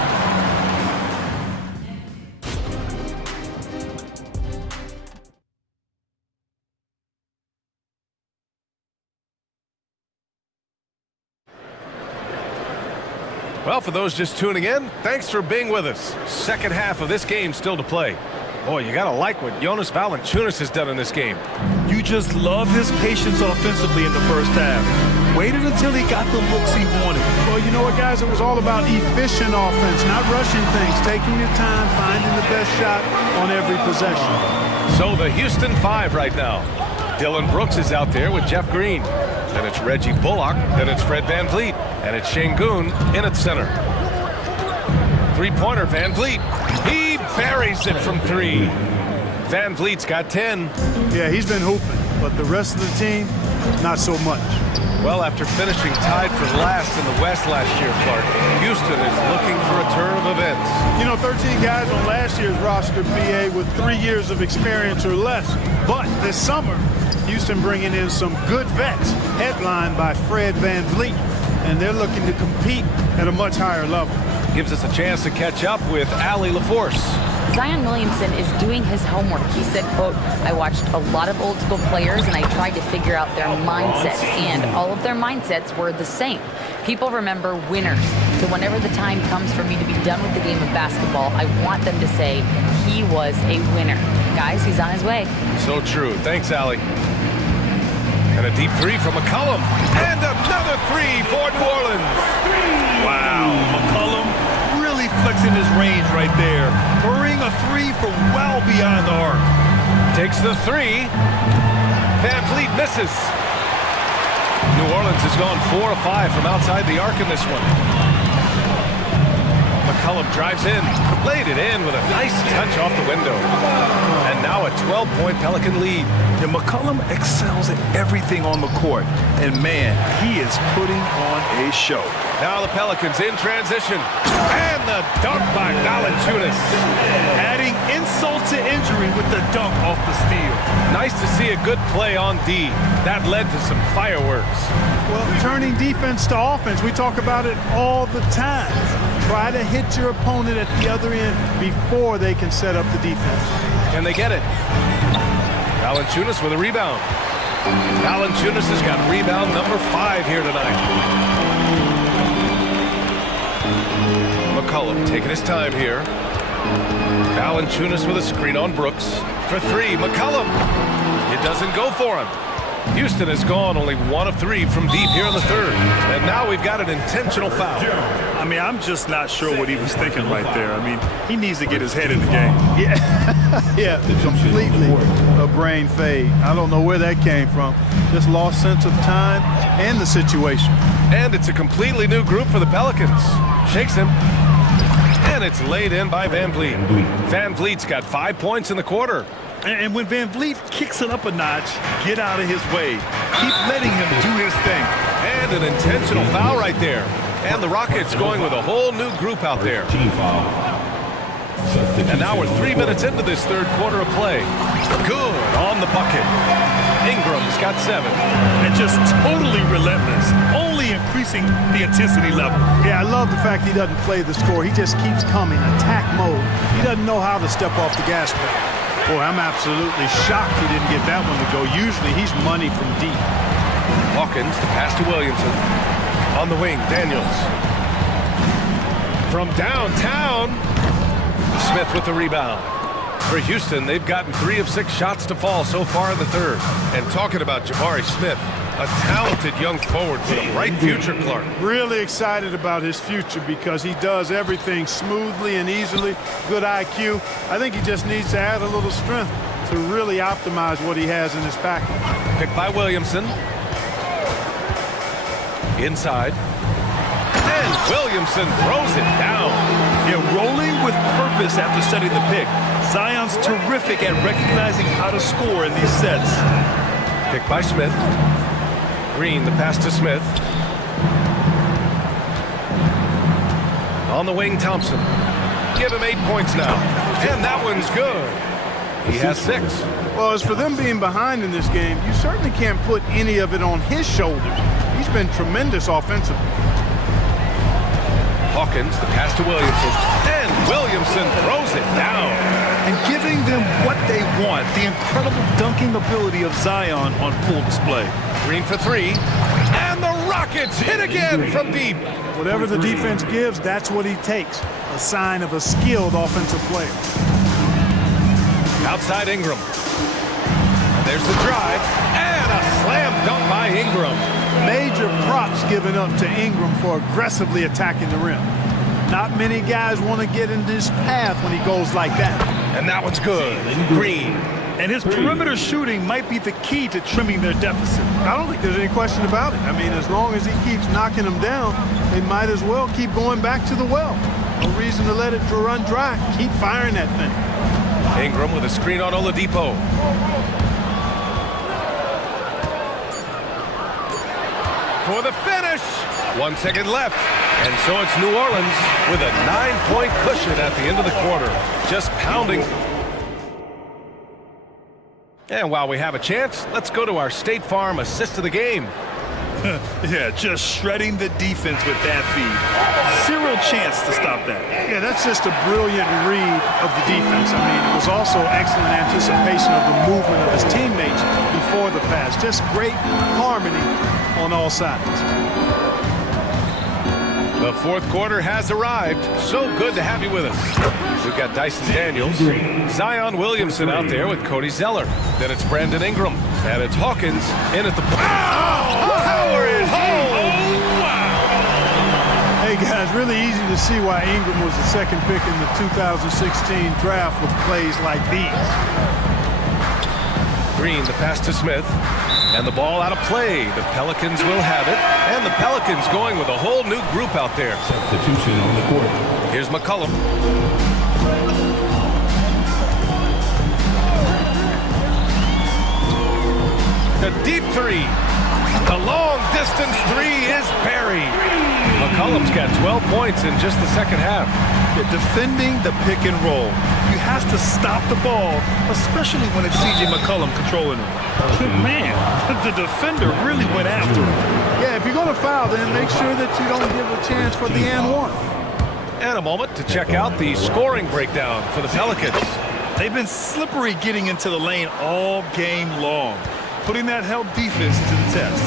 Well, for those just tuning in, thanks for being with us. Second half of this game still to play. Boy, you got to like what Jonas Valanciunas has done in this game. You just love his patience offensively in the first half. Waited until he got the looks he wanted. Well, you know what, guys? It was all about efficient offense, not rushing things, taking your time, finding the best shot on every possession. So the Houston 5 right now. Dylan Brooks is out there with Jeff Green. Then it's Reggie Bullock. Then it's Fred VanVleet. And it's Şengün in at center. Three-pointer, VanVleet. He buries it from 3. VanVleet's got 10. Yeah, he's been hooping, but the rest of the team, not so much. Well, after finishing tied for last in the West last year, Clark, Houston is looking for a turn of events. You know, 13 guys on last year's roster, BA, with 3 years of experience or less. But this summer, Houston bringing in some good vets, headlined by Fred VanVleet, and they're looking to compete at a much higher level. Gives us a chance to catch up with Allie LaForce. Zion Williamson is doing his homework. He said, quote, I watched a lot of old school players and I tried to figure out their mindsets, and all of their mindsets were the same. People remember winners. So whenever the time comes for me to be done with the game of basketball, I want them to say he was a winner. Guys, he's on his way. So true. Thanks, Allie. And a deep 3 from McCollum. And another 3 for New Orleans. Wow, McCollum really flexing his range right there. Burying a 3 from well beyond the arc. Takes the 3. VanVleet misses. New Orleans has gone 4 of 5 from outside the arc in this one. McCollum drives in, laid it in with a nice touch off the window. And now a 12-point Pelican lead. And McCollum excels at everything on the court. And man, he is putting on a show. Now the Pelicans in transition. And the dunk by Valanciunas. Adding insult to injury with the dunk off the steal. Nice to see a good play on D. That led to some fireworks. Well, turning defense to offense, we talk about it all the time. Try to hit your opponent at the other end before they can set up the defense. Can they get it? Valanciunas with a rebound. Valanciunas has got rebound number 5 here tonight. McCollum taking his time here. Valanciunas with a screen on Brooks. For 3, McCollum. It doesn't go for him. Houston has gone only 1 of 3 from deep here in the third. And now we've got an intentional foul. I mean, I'm just not sure what he was thinking right there. I mean, he needs to get his head in the game. Yeah, yeah, completely a brain fade. I don't know where that came from. Just lost sense of time and the situation. And it's a completely new group for the Pelicans. Shakes him. And it's laid in by VanVleet. VanVleet's got 5 points in the quarter. And when VanVleet kicks it up a notch, get out of his way. Keep letting him do his thing. And an intentional foul right there. And the Rockets going with a whole new group out there. And now we're 3 minutes into this third quarter of play. Good on the bucket. Ingram's got 7. And just totally relentless, only increasing the intensity level. Yeah, I love the fact he doesn't play the score. He just keeps coming, attack mode. He doesn't know how to step off the gas pedal. Boy, I'm absolutely shocked he didn't get that one to go. Usually he's money from deep. Hawkins, the pass to Williamson. On the wing, Daniels. From downtown, Smith with the rebound. For Houston, they've gotten 3 of 6 shots to fall so far in the third. And talking about Jabari Smith, a talented young forward with a bright future, Clark. Really excited about his future because he does everything smoothly and easily. Good IQ. I think he just needs to add a little strength to really optimize what he has in his package. Picked by Williamson. Inside. And Williamson throws it down. Yeah, rolling with purpose after setting the pick. Zion's terrific at recognizing how to score in these sets. Picked by Smith. Green, the pass to Smith. On the wing, Thompson. Give him 8 points now. And that one's good. He has 6. Well, as for them being behind in this game, you certainly can't put any of it on his shoulders. He's been tremendous offensively. Hawkins, the pass to Williamson. And Williamson throws it down. And giving them what they want, the incredible dunking ability of Zion on full display. Green for 3. And the Rockets hit again from deep. Whatever the defense gives, that's what he takes. A sign of a skilled offensive player. Outside Ingram. And there's the drive. And a slam dunk by Ingram. Major props given up to Ingram for aggressively attacking the rim. Not many guys want to get in this path when he goes like that. And that one's good. Green. And his perimeter shooting might be the key to trimming their deficit. I don't think there's any question about it. I mean, as long as he keeps knocking them down, they might as well keep going back to the well. No reason to let it run dry. Keep firing that thing. Ingram with a screen on Oladipo. For the finish. 1 second left. And so it's New Orleans with a 9-point cushion at the end of the quarter. Just pounding. And while we have a chance, let's go to our State Farm assist of the game. Yeah, just shredding the defense with that feed. Zero chance to stop that. Yeah, that's just a brilliant read of the defense. I mean, it was also excellent anticipation of the movement of his teammates before the pass. Just great harmony on all sides. The fourth quarter has arrived. So good to have you with us. We've got Dyson Daniels, Zion Williamson out there with Cody Zeller. Then it's Brandon Ingram. And it's Hawkins in at the... Power it home! Hey, guys, really easy to see why Ingram was the second pick in the 2016 draft with plays like these. Green, the pass to Smith. And the ball out of play. The Pelicans will have it. And the Pelicans going with a whole new group out there. Substitution on the court. Here's McCollum. A deep three. The long distance three is buried. McCollum's got 12 points in just the second half. Yeah, defending the pick and roll. You have to stop the ball, especially when it's C.J. McCollum controlling it. Man, the defender really went after him. Yeah, if you're going to foul, then make sure that you don't give a chance for the and one. And a moment to check out the scoring breakdown for the Pelicans. They've been slippery getting into the lane all game long, putting that help defense to the test.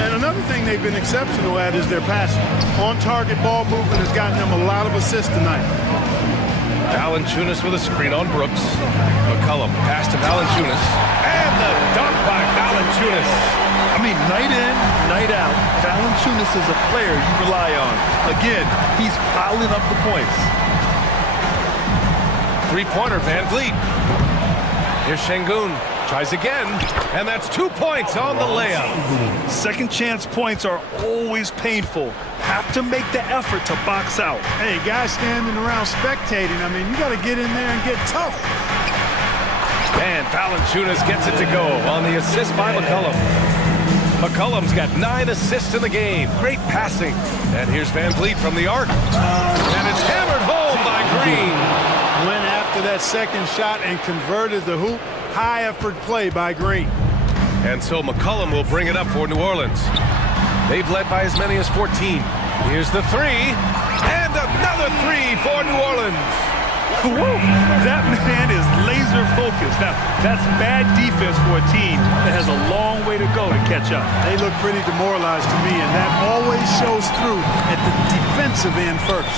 And another thing they've been exceptional at is their passing. On-target ball movement has gotten them a lot of assists tonight. Valanciunas with a screen on Brooks. McCollum pass to Valanciunas. And the dunk by Valanciunas. I mean, night in, night out, Valanciunas is a player you rely on. Again, he's piling up the points. Three-pointer, Van Vliet. Here's Şengün. Tries again, and that's 2 points on the layup. Second chance points are always painful. Have to make the effort to box out. Hey, guys standing around spectating, I mean, you got to get in there and get tough. And Valanciunas gets it to go on the assist by McCollum. McCollum's got 9 assists in the game. Great passing. And here's Van Vliet from the arc. And it's hammered home by Green. Went after that second shot and converted the hoop. High effort play by Green. And so McCollum will bring it up for New Orleans. They've led by as many as 14. Here's the three. And another three for New Orleans. Whoa, that man is laser focused. Now, that's bad defense for a team that has a long way to go to catch up. They look pretty demoralized to me, and that always shows through at the defensive end first.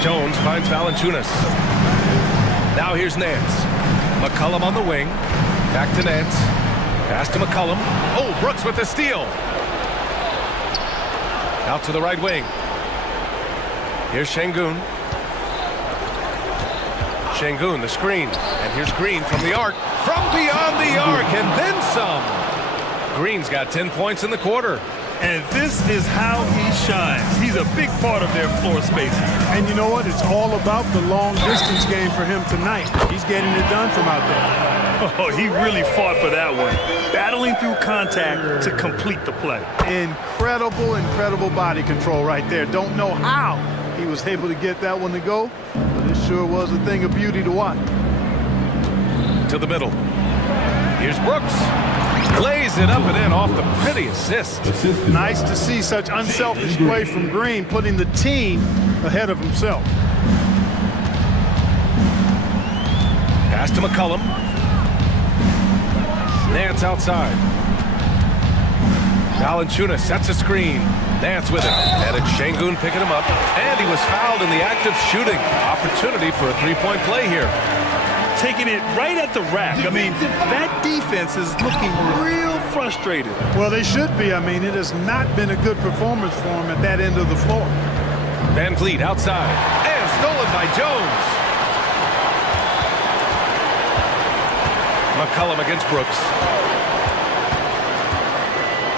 Jones finds Valanciunas. Now here's Nance. McCollum on the wing. Back to Nance. Pass to McCollum. Oh, Brooks with the steal. Out to the right wing. Here's Şengün. Şengün, the screen. And here's Green from the arc. From beyond the arc, and then some. Green's got 10 points in the quarter. And this is how he shines. He's a big part of their floor spacing. And you know what? It's all about the long distance game for him tonight. He's getting it done from out there. Oh, he really fought for that one. Battling through contact to complete the play. Incredible, incredible body control right there. Don't know how he was able to get that one to go, but it sure was a thing of beauty to watch. To the middle. Here's Brooks. Lays it up and in off the pretty assist. Nice to see such unselfish play from Green, putting the team ahead of himself. Pass to McCollum. Nance outside. Valanciunas sets a screen. Nance with it. And it's Şengün picking him up. And he was fouled in the act of shooting. Opportunity for a three-point play here. Taking it right at the rack. I mean, that defense is looking real frustrated. Well, they should be. I mean, it has not been a good performance for them at that end of the floor. Van Vliet outside. And stolen by Jones. McCollum against Brooks.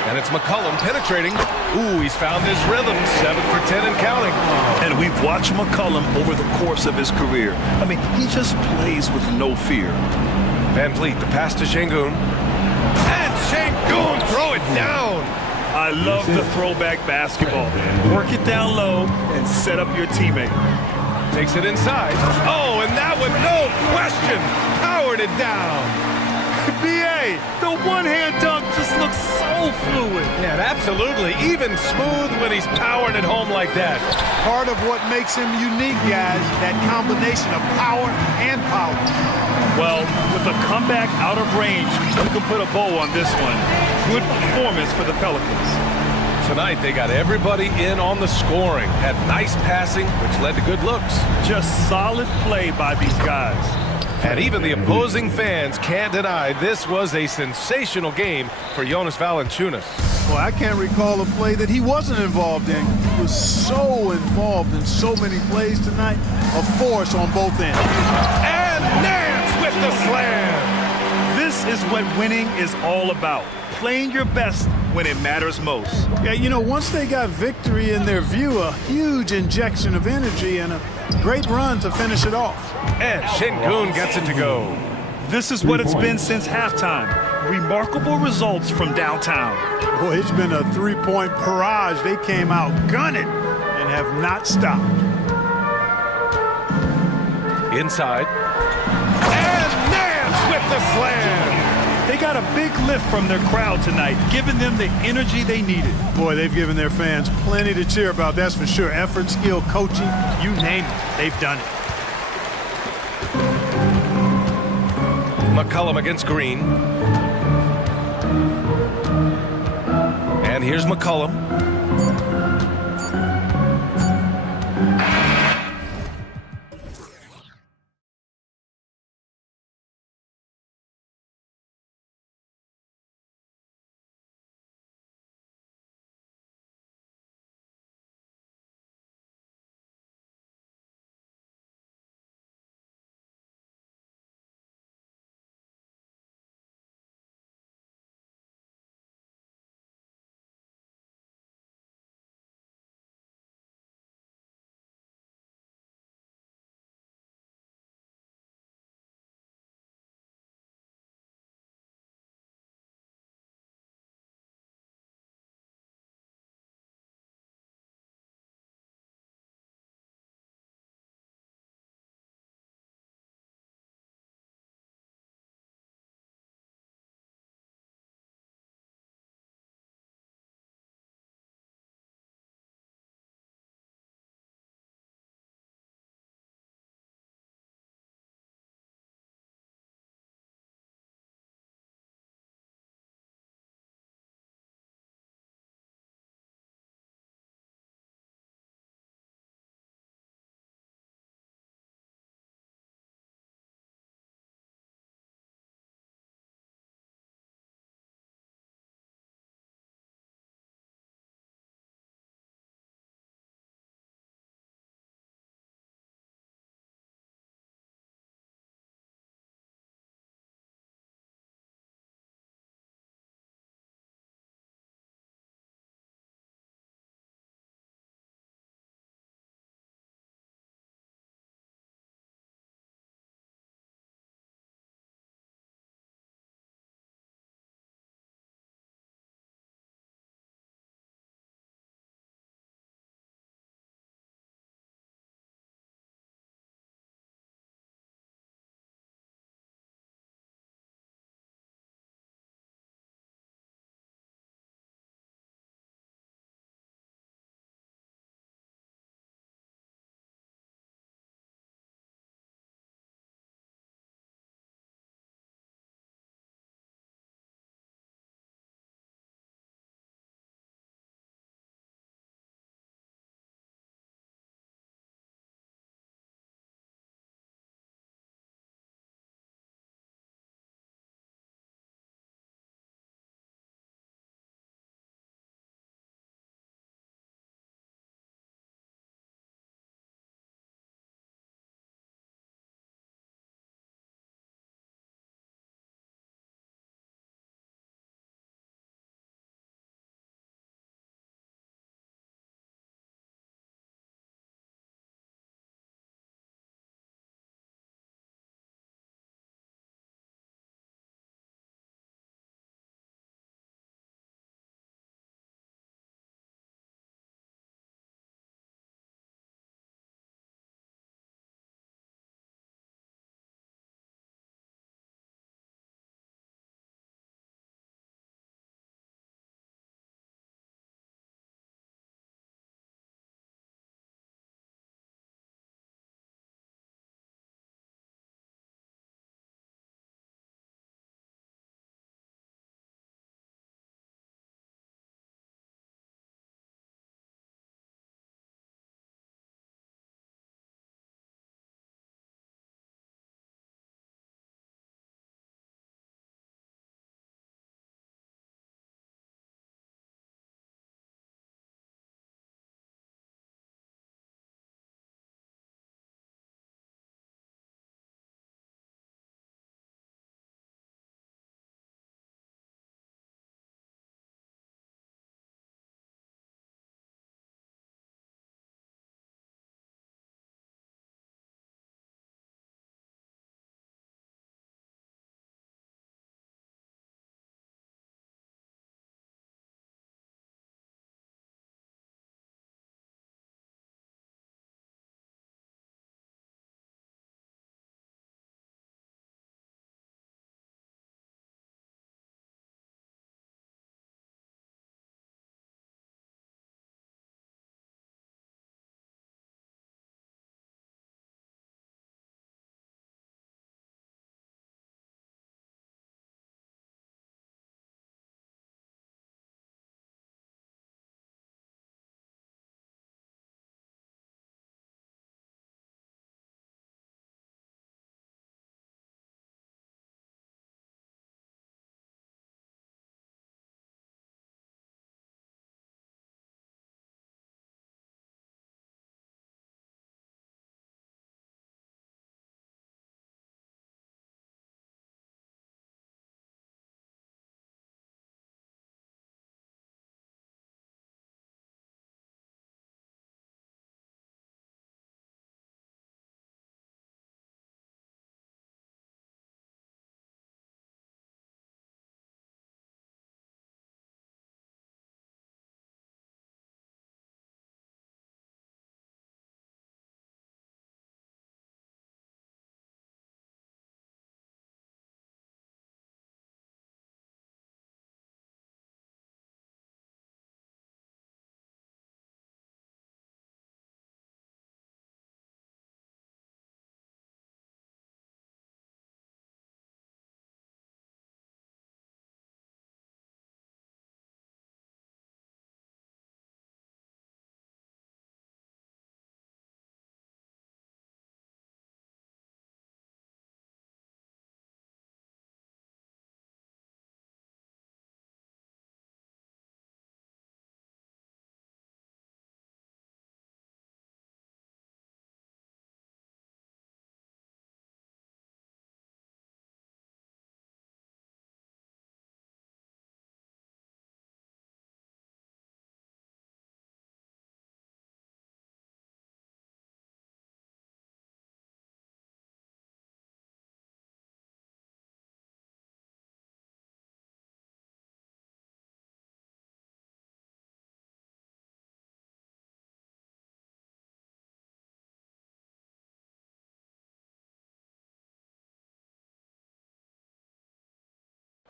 And it's McCollum penetrating. Ooh, he's found his rhythm. 7 for 10 and counting. And we've watched McCollum over the course of his career. I mean, he just plays with no fear. Van Vliet, the pass to Şengün. And Şengün, throw it down. I love the throwback basketball. Work it down low and set up your teammate. Takes it inside. Oh, and that one, no question, powered it down. B.A., the one-hand dunk just looks so fluid. Yeah, absolutely. Even smooth when he's powering it home like that. Part of what makes him unique, guys, that combination of power and power. Well, with a comeback out of range, you can put a bow on this one. Good performance for the Pelicans. Tonight, they got everybody in on the scoring. Had nice passing, which led to good looks. Just solid play by these guys. And even the opposing fans can't deny this was a sensational game for Jonas Valanciunas. Well, I can't recall a play that he wasn't involved in. He was so involved in so many plays tonight. A force on both ends. And Nance with the slam. This is what winning is all about. Playing your best when it matters most. Yeah, you know, once they got victory in their view, a huge injection of energy and a great run to finish it off. And Şengün gets it to go. This is what it's been since halftime. Remarkable results from downtown. Boy, it's been a three-point barrage. They came out gunning and have not stopped. Inside. And Nance with the slam. They got a big lift from their crowd tonight, giving them the energy they needed. Boy, they've given their fans plenty to cheer about, that's for sure. Effort, skill, coaching, you name it, they've done it. McCollum against Green. And here's McCollum.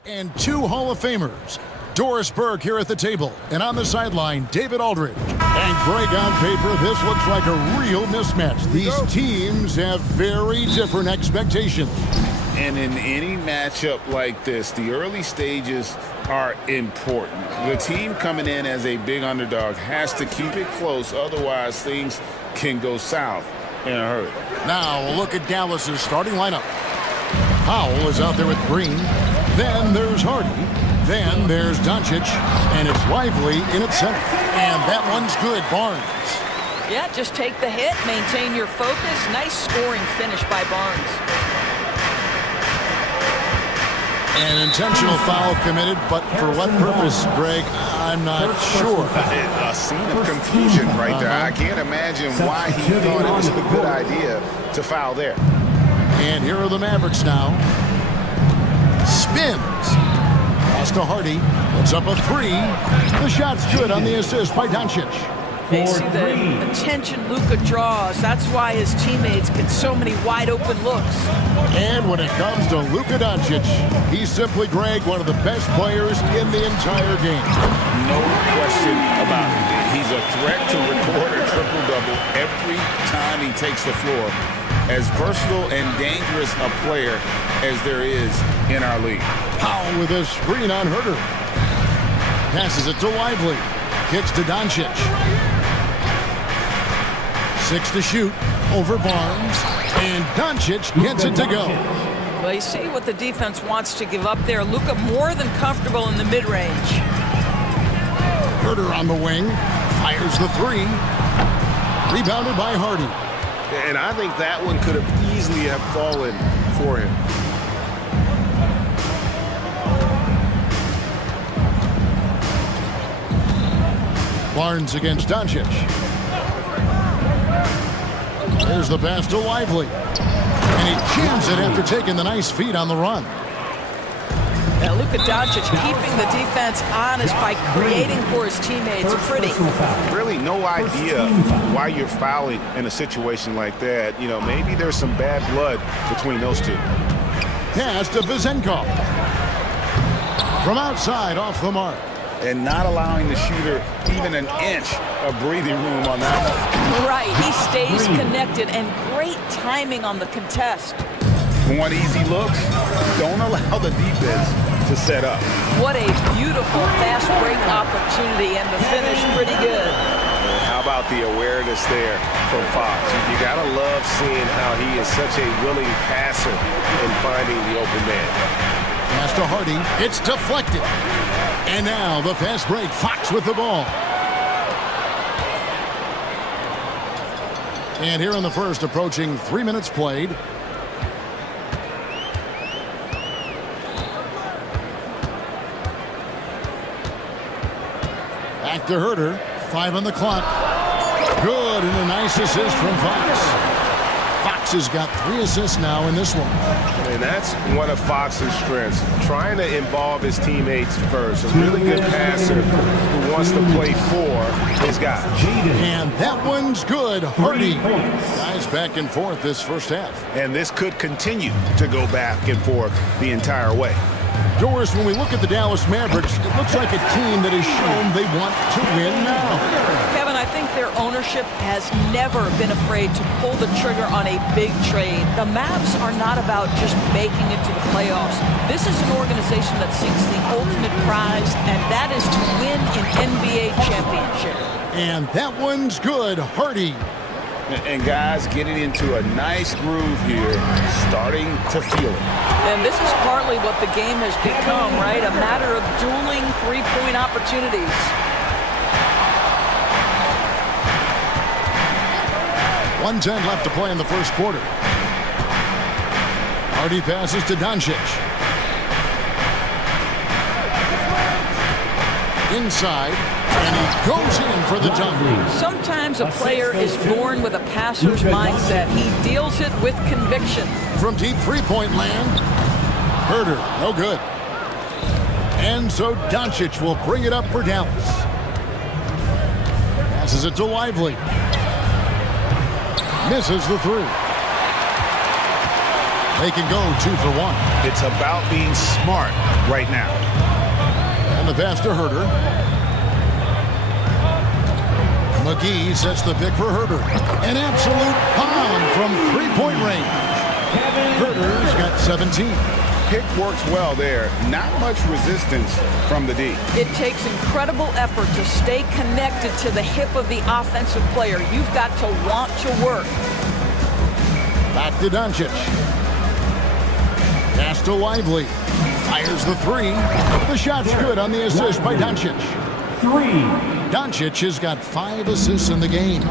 And two Hall of Famers. Doris Burke here at the table. And on the sideline, David Aldridge. And Greg, on paper, this looks like a real mismatch. These teams have very different expectations. And in any matchup like this, the early stages are important. The team coming in as a big underdog has to keep it close, otherwise things can go south in a hurry. Now a look at Dallas's starting lineup. Powell is out there with Green. Then there's Hardy. Then there's Doncic. And it's Lively in its center. And that one's good, Barnes. Yeah, just take the hit, maintain your focus. Nice scoring finish by Barnes. An intentional foul committed, but for what purpose, Greg, I'm not sure. A scene of confusion right there. I can't imagine why he thought it was a good idea to foul there. And here are the Mavericks now. Spins. Pass to Hardy. Puts up a three. The shot's good on the assist by Doncic. They see the attention Luka draws. That's why his teammates get so many wide open looks. And when it comes to Luka Doncic, he's simply, Greg, one of the best players in the entire game. No question about it. He's a threat to record a triple-double every time he takes the floor. As versatile and dangerous a player as there is in our league. Powell with a screen on Herter. Passes it to Lively. Kicks to Doncic. 6 to shoot over Barnes. And Doncic gets it to go. Well, you see what the defense wants to give up there. Luka more than comfortable in the mid-range. Herter on the wing. Fires the three. Rebounded by Hardy. And I think that one could have easily have fallen for him. Barnes against Doncic. There's the pass to Lively. And he jams it after taking the nice feed on the run. Now Luka Doncic keeping the defense honest by creating for his teammates. Pretty. Really no idea why you're fouling in a situation like that. You know, maybe there's some bad blood between those two. Pass to Vizenkov. From outside, off the mark. And not allowing the shooter even an inch of breathing room on that one. Right, he stays connected, and great timing on the contest. Want easy looks? Don't allow the defense to set up. What a beautiful fast break opportunity, and the finish pretty good. How about the awareness there from Fox? You gotta love seeing how he is such a willing passer in finding the open man. Pass to Hardy. It's deflected. And now the fast break. Fox with the ball. And here in the first, approaching 3 minutes played. Back to Herter. 5 on the clock. Good, and a nice assist from Fox. Fox has got 3 assists now in this one. And that's one of Fox's strengths, trying to involve his teammates first. A really good passer who wants to play for his guys. And that one's good. Hardy. Guys back and forth this first half. And this could continue to go back and forth the entire way. Doris, when we look at the Dallas Mavericks, it looks like a team that has shown they want to win now. Kevin, I think their ownership has never been afraid to pull the trigger on a big trade. The Mavs are not about just making it to the playoffs. This is an organization that seeks the ultimate prize, and that is to win an NBA championship. And that one's good. Hardy. And guys getting into a nice groove here, starting to feel it. And this is partly what the game has become, right? A matter of dueling three-point opportunities. .110 left to play in the first quarter. Hardy passes to Doncic. Inside, and he goes in for the dunk. Sometimes a player is born with a passer's mindset. He deals it with conviction. From deep three-point land, Herter, no good. And so Doncic will bring it up for Dallas. Passes it to Lively. Misses the three. They can go 2 for 1. It's about being smart right now. And the pass to Herder. McGee sets the pick for Herder. An absolute bomb from three-point range. Herder's got 17. Pick works well there. Not much resistance from the D. It takes incredible effort to stay connected to the hip of the offensive player. You've got to want to work. Back to Doncic. Pass to Lively. Fires the three. The shot's good on the assist by Doncic. 3. Doncic has got 5 assists in the game.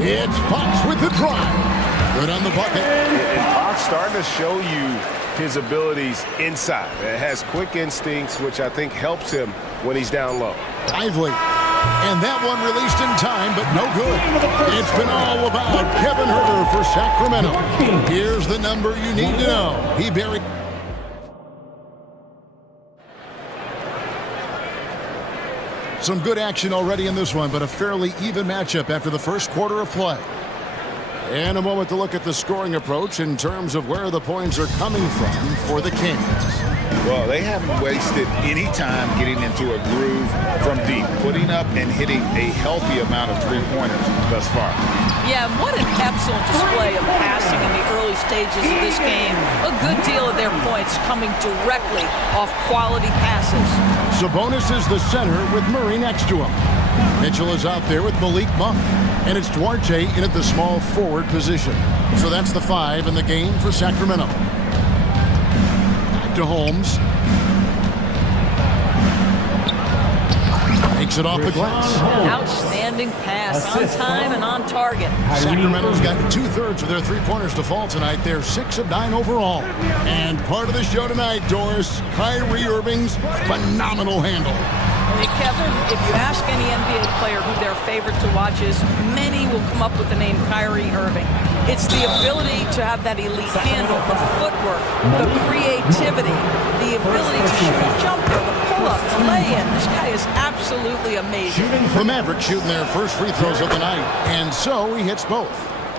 It's Fox with the drive. Good on the bucket. And Fox starting to show you his abilities inside. It has quick instincts, which I think helps him when he's down low. Lively. And that one released in time, but no good. It's been all about Kevin Herder for Sacramento. Here's the number you need to know. He buried... Some good action already in this one, but a fairly even matchup after the first quarter of play. And a moment to look at the scoring approach in terms of where the points are coming from for the Kings. Well, they haven't wasted any time getting into a groove from deep, putting up and hitting a healthy amount of three-pointers thus far. Yeah, and what an excellent display of passing in the early stages of this game. A good deal of their points coming directly off quality passes. Sabonis is the center with Murray next to him. Mitchell is out there with Malik Monk. And it's Duarte in at the small forward position. So that's the 5 in the game for Sacramento. Back to Holmes. Takes it off the glass. Outstanding pass, on time and on target. Sacramento's got 2/3 of their three-pointers to fall tonight. They're 6 of 9 overall. And part of the show tonight, Doris, Kyrie Irving's phenomenal handle. Hey, Kevin, if you ask any NBA player who their favorite to watch is, many will come up with the name Kyrie Irving. It's the ability to have that elite handle, the footwork, the creativity, the ability to shoot a jumper, the pull-up, the lay-in. This guy is absolutely amazing. The Mavericks shooting their first free throws of the night, and so he hits both.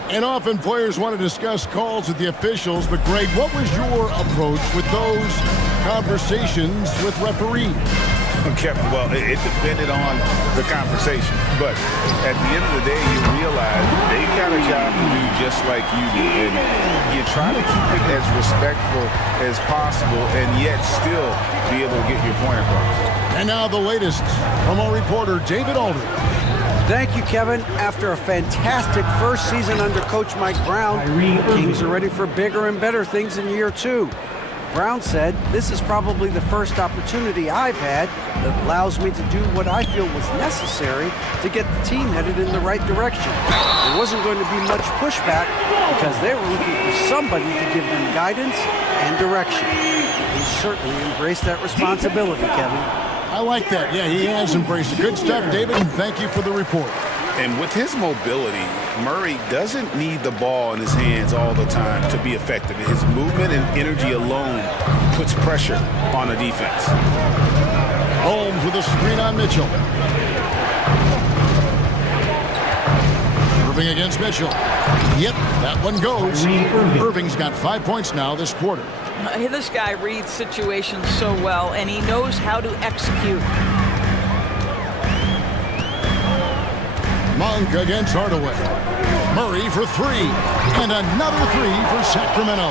And often players want to discuss calls with the officials, but Greg, what was your approach with those conversations with referees? Okay, well, it depended on the conversation. But at the end of the day, you realize they've got a job to do just like you do. And you try to keep it as respectful as possible and yet still be able to get your point across. And now the latest from our reporter, David Aldridge. Thank you, Kevin. After a fantastic first season under Coach Mike Brown, the Kings are ready for bigger and better things in year 2. Brown said, "This is probably the first opportunity I've had that allows me to do what I feel was necessary to get the team headed in the right direction. There wasn't going to be much pushback because they were looking for somebody to give them guidance and direction." He certainly embraced that responsibility, Kevin. I like that. Yeah, he has embraced it. Good stuff, David, and thank you for the report. And with his mobility, Murray doesn't need the ball in his hands all the time to be effective. His movement and energy alone puts pressure on the defense. Holmes with a screen on Mitchell. Irving against Mitchell. Yep, that one goes. Irving's got 5 points now this quarter. This guy reads situations so well, and he knows how to execute. Monk against Hardaway. Murray for 3. And another 3 for Sacramento.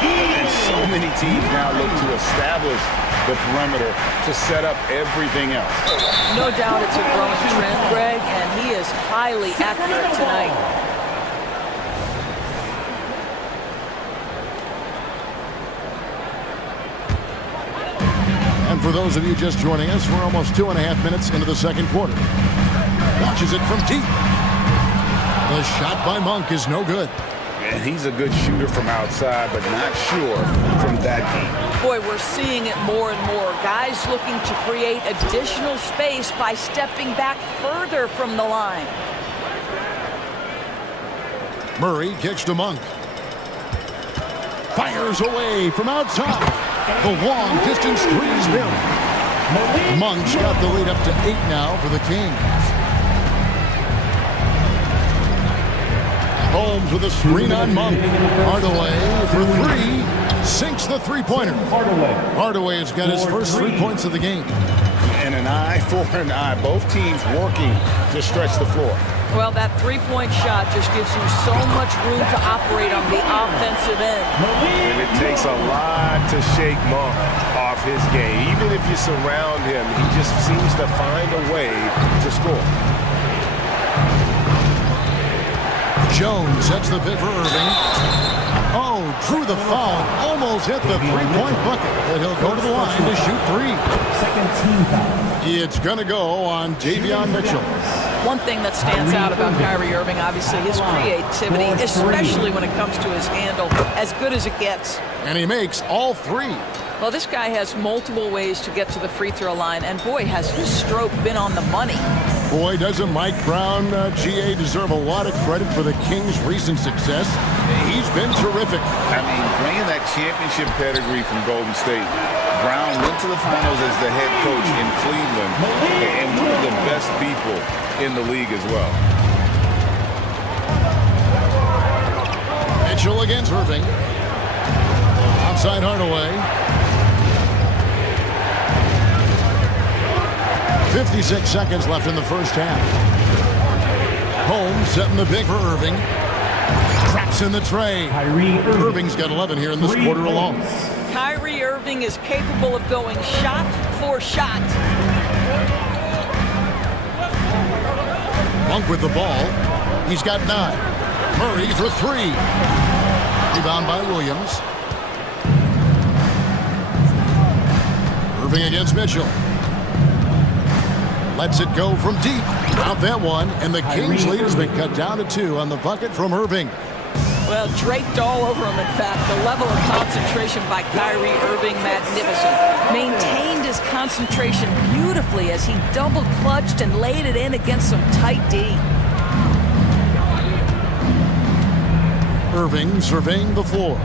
And so many teams now look to establish the perimeter to set up everything else. No doubt it's a growing trend, Greg, and he is highly accurate tonight. And for those of you just joining us, we're almost 2.5 minutes into the second quarter. Launches it from deep. The shot by Monk is no good. And he's a good shooter from outside, but not sure from that deep. Boy, we're seeing it more and more. Guys looking to create additional space by stepping back further from the line. Murray kicks to Monk. Fires away from outside. The long distance three's buried. Monk's got the lead up to 8 now for the Kings. Holmes Williams with a screen on Monk. Hardaway for three. Sinks the three-pointer. Hardaway has got his first 3 points of the game. And an eye for an eye. Both teams working to stretch the floor. Well, that three-point shot just gives you so much room to operate on the offensive end. And it takes a lot to shake Monk off his game. Even if you surround him, he just seems to find a way to score. Jones sets the pick for Irving. Oh, drew the foul and almost hit the three-point bucket. And he'll go to the line to shoot three. Second team foul. It's going to go on Davion Mitchell. One thing that stands out about Kyrie Irving, obviously, his creativity, especially when it comes to his handle, as good as it gets. And he makes all three. Well, this guy has multiple ways to get to the free throw line, and boy, has his stroke been on the money. Boy, doesn't Mike Brown, GA, deserve a lot of credit for the Kings' recent success. He's been terrific. I mean, bringing that championship pedigree from Golden State, Brown went to the finals as the head coach in Cleveland and one of the best people in the league as well. Mitchell against Irving. Outside Hardaway. 56 seconds left in the first half. Holmes setting the big for Irving. Traps in the tray. Irving's got 11 here in this quarter alone. Kyrie Irving is capable of going shot for shot. Monk with the ball. He's got 9. Murray for 3. Rebound by Williams. Irving against Mitchell. Lets it go from deep. Out that one, and the Kings lead has been cut down to 2 on the bucket from Irving. Well, draped all over him, in fact. The level of concentration by Kyrie Irving, magnificent. Maintained his concentration beautifully as he double-clutched and laid it in against some tight D. Irving surveying the floor.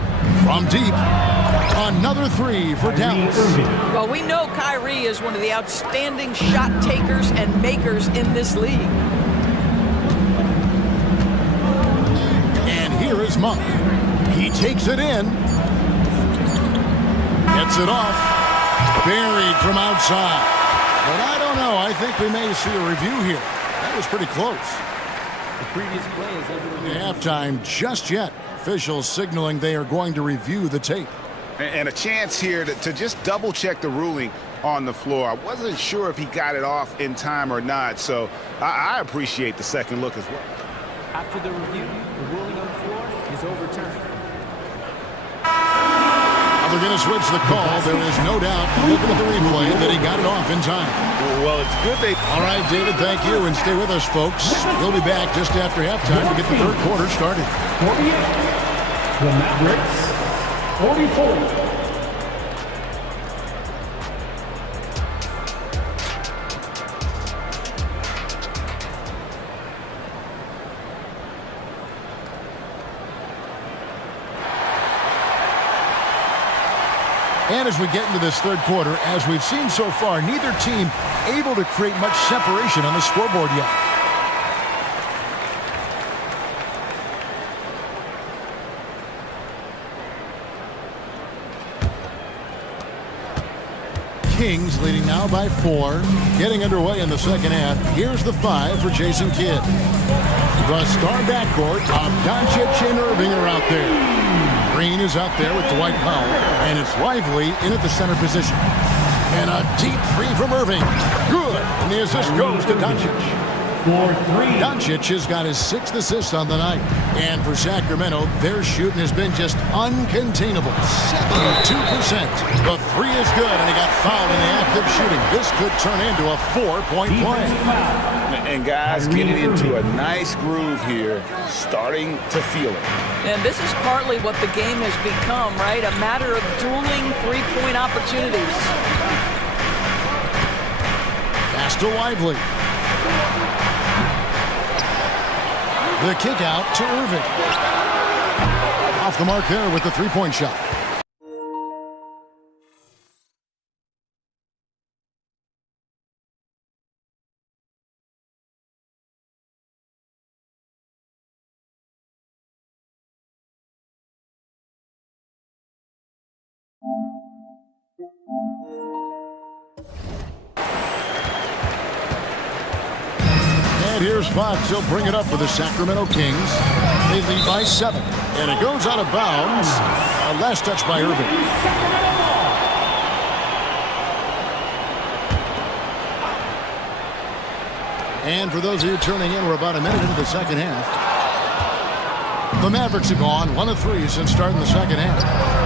From deep, another 3 for Dallas. Well, we know Kyrie is one of the outstanding shot takers and makers in this league. And here is Monk. He takes it in. Gets it off. Buried from outside. But I don't know. I think we may see a review here. That was pretty close. The previous play is over. Halftime just yet. Officials signaling they are going to review the tape. And a chance here to just double check the ruling on the floor. I wasn't sure if he got it off in time or not, so I appreciate the second look as well. After the review, the ruling on the floor is overturned. They're going to switch the call. There is no doubt, looking at the replay, that he got it off in time. Well, it's good they... All right, David, thank you, and stay with us, folks. We'll be back just after halftime to get the third quarter started. 48. The Mavericks, 44. And as we get into this third quarter, as we've seen so far, neither team able to create much separation on the scoreboard yet. Kings leading now by 4. Getting underway in the second half. Here's the 5 for Jason Kidd. The star backcourt of Doncic and Irving are out there. Green is out there with Dwight Powell, and it's Lively in at the center position. And a deep 3 from Irving. Good. And the assist goes to Doncic. For 3. Doncic has got his 6th assist on the night. And for Sacramento, their shooting has been just uncontainable. 72%. The 3 is good, and he got fouled in the act of shooting. This could turn into a 4-point play. And guys getting into a nice groove here, starting to feel it. And this is partly what the game has become, right? A matter of dueling three-point opportunities. Pass to Lively. The kick out to Irving. Off the mark there with the three-point shot. And here's Fox. He'll bring it up for the Sacramento Kings. They lead by 7. And it goes out of bounds. Last touch by Irving. And for those of you turning in, we're about a minute into the second half. The Mavericks have gone 1 of 3 since starting the second half.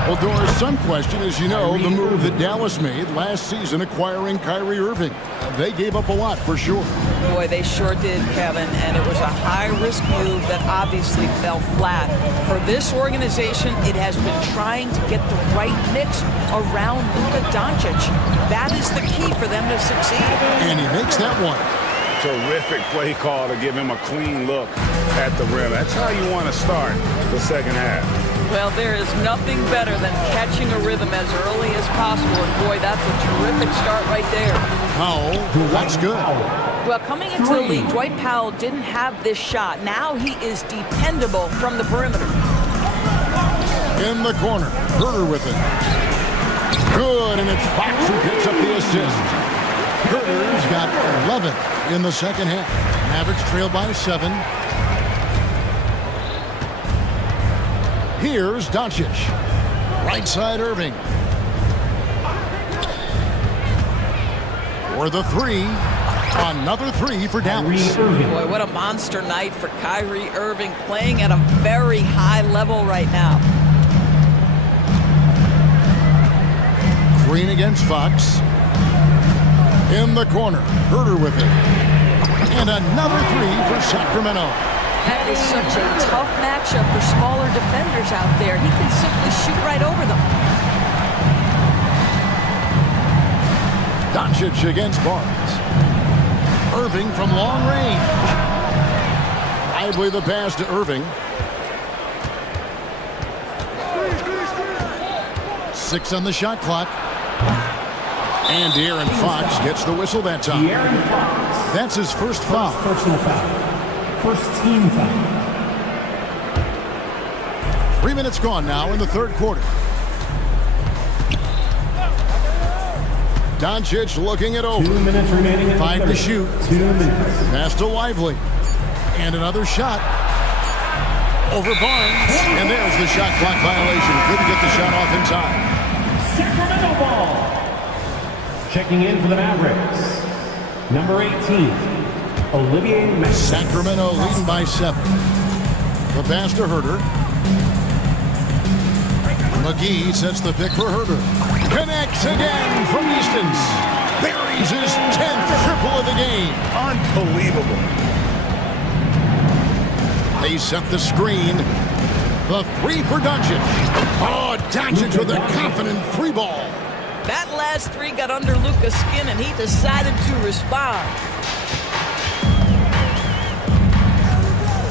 Well, Doris, some question, as you know, the move that Dallas made last season acquiring Kyrie Irving. They gave up a lot, for sure. Boy, they sure did, Kevin, and it was a high-risk move that obviously fell flat. For this organization, it has been trying to get the right mix around Luka Doncic. That is the key for them to succeed. And he makes that one. Terrific play call to give him a clean look at the rim. That's how you want to start the second half. Well, there is nothing better than catching a rhythm as early as possible. And boy, that's a terrific start right there. Powell, that's good. Well, coming into the league, Dwight Powell didn't have this shot. Now he is dependable from the perimeter. In the corner, Herder with it. Good, and it's Fox who picks up the assist. Herder's got 11 in the second half. Mavericks trail by 7. Here's Doncic. Right side Irving. For the 3. Another 3 for Dallas. Boy, what a monster night for Kyrie Irving, playing at a very high level right now. Green against Fox. In the corner, Herder with it. And another 3 for Sacramento. That is such a tough matchup for smaller defenders out there. He can simply shoot right over them. Doncic against Barnes. Irving from long range. Lively the pass to Irving. 6 on the shot clock. And De'Aaron Fox gets the whistle that time. That's his first foul. Personal foul. First team foul. 3 minutes gone now in the third quarter. Doncic looking it over. 2 minutes remaining. 5 to shoot. 2 minutes. Pass to Lively. And another shot. Over Barnes. And there's the shot clock violation. Couldn't get the shot off in time. Sacramento ball. Checking in for the Mavericks. Number 18, Olivier Messi. Sacramento leading by 7. The pass to Herder. McGee sets the pick for Herder. Connects again from distance. Buries his 10th triple of the game. Unbelievable. They set the screen. The 3 for Doncic. Oh, Doncic with a confident 3 ball. That last 3 got under Luka's skin, and he decided to respond.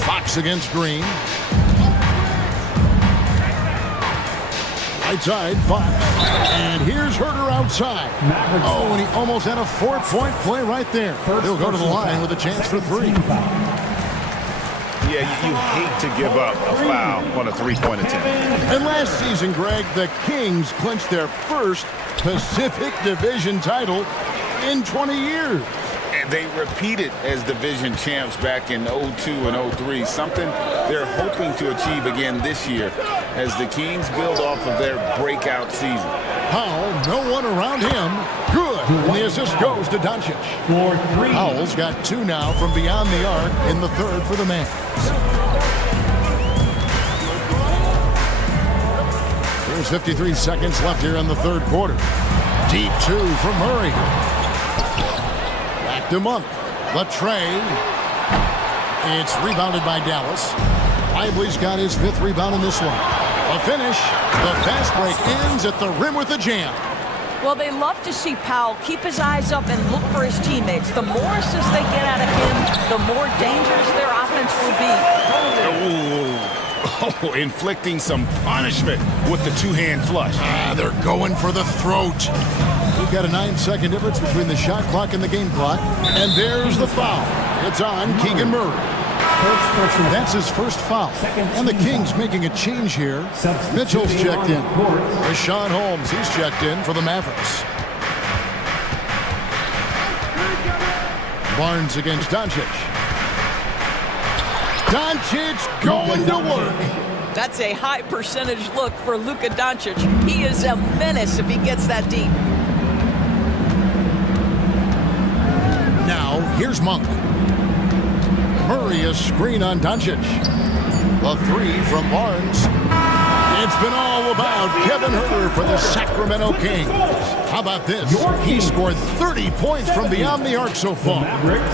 Fox against Green. Right side, Fox. And here's Herder outside. Oh, and he almost had a 4-point play right there. He'll go to the line with a chance for 3. Yeah, you hate to give up a foul on a 3-point attempt. And last season, Greg, the Kings clinched their first Pacific Division title in 20 years. And they repeated as division champs back in 02 and 03, something they're hoping to achieve again this year as the Kings build off of their breakout season. Powell, no one around him. Good. And the assist goes to Doncic. For 3. Powell's got 2 now from beyond the arc in the third for the Mavs. There's 53 seconds left here in the third quarter. Deep 2 from Murray. Back to Monk. The tray. It's rebounded by Dallas. Lively's got his 5th rebound in this one. A finish. The fast break ends at the rim with a jam. Well, they love to see Powell keep his eyes up and look for his teammates. The more assists they get out of him, the more dangerous their offense will be. Oh, inflicting some punishment with the 2-hand flush. They're going for the throat. We've got a 9-second difference between the shot clock and the game clock. And there's the foul. It's on Keegan Murray. That's his first foul. And the Kings making a change here. Mitchell's checked in. Rashawn Holmes, he's checked in for the Mavericks. Barnes against Doncic. Doncic going to work. That's a high percentage look for Luka Doncic. He is a menace if he gets that deep. Now, here's Monk. Murray, a screen on Doncic. The three from Barnes. It's been all about Kevin Huerter for the Sacramento Kings. How about this? He scored 30 points from beyond the arc so far.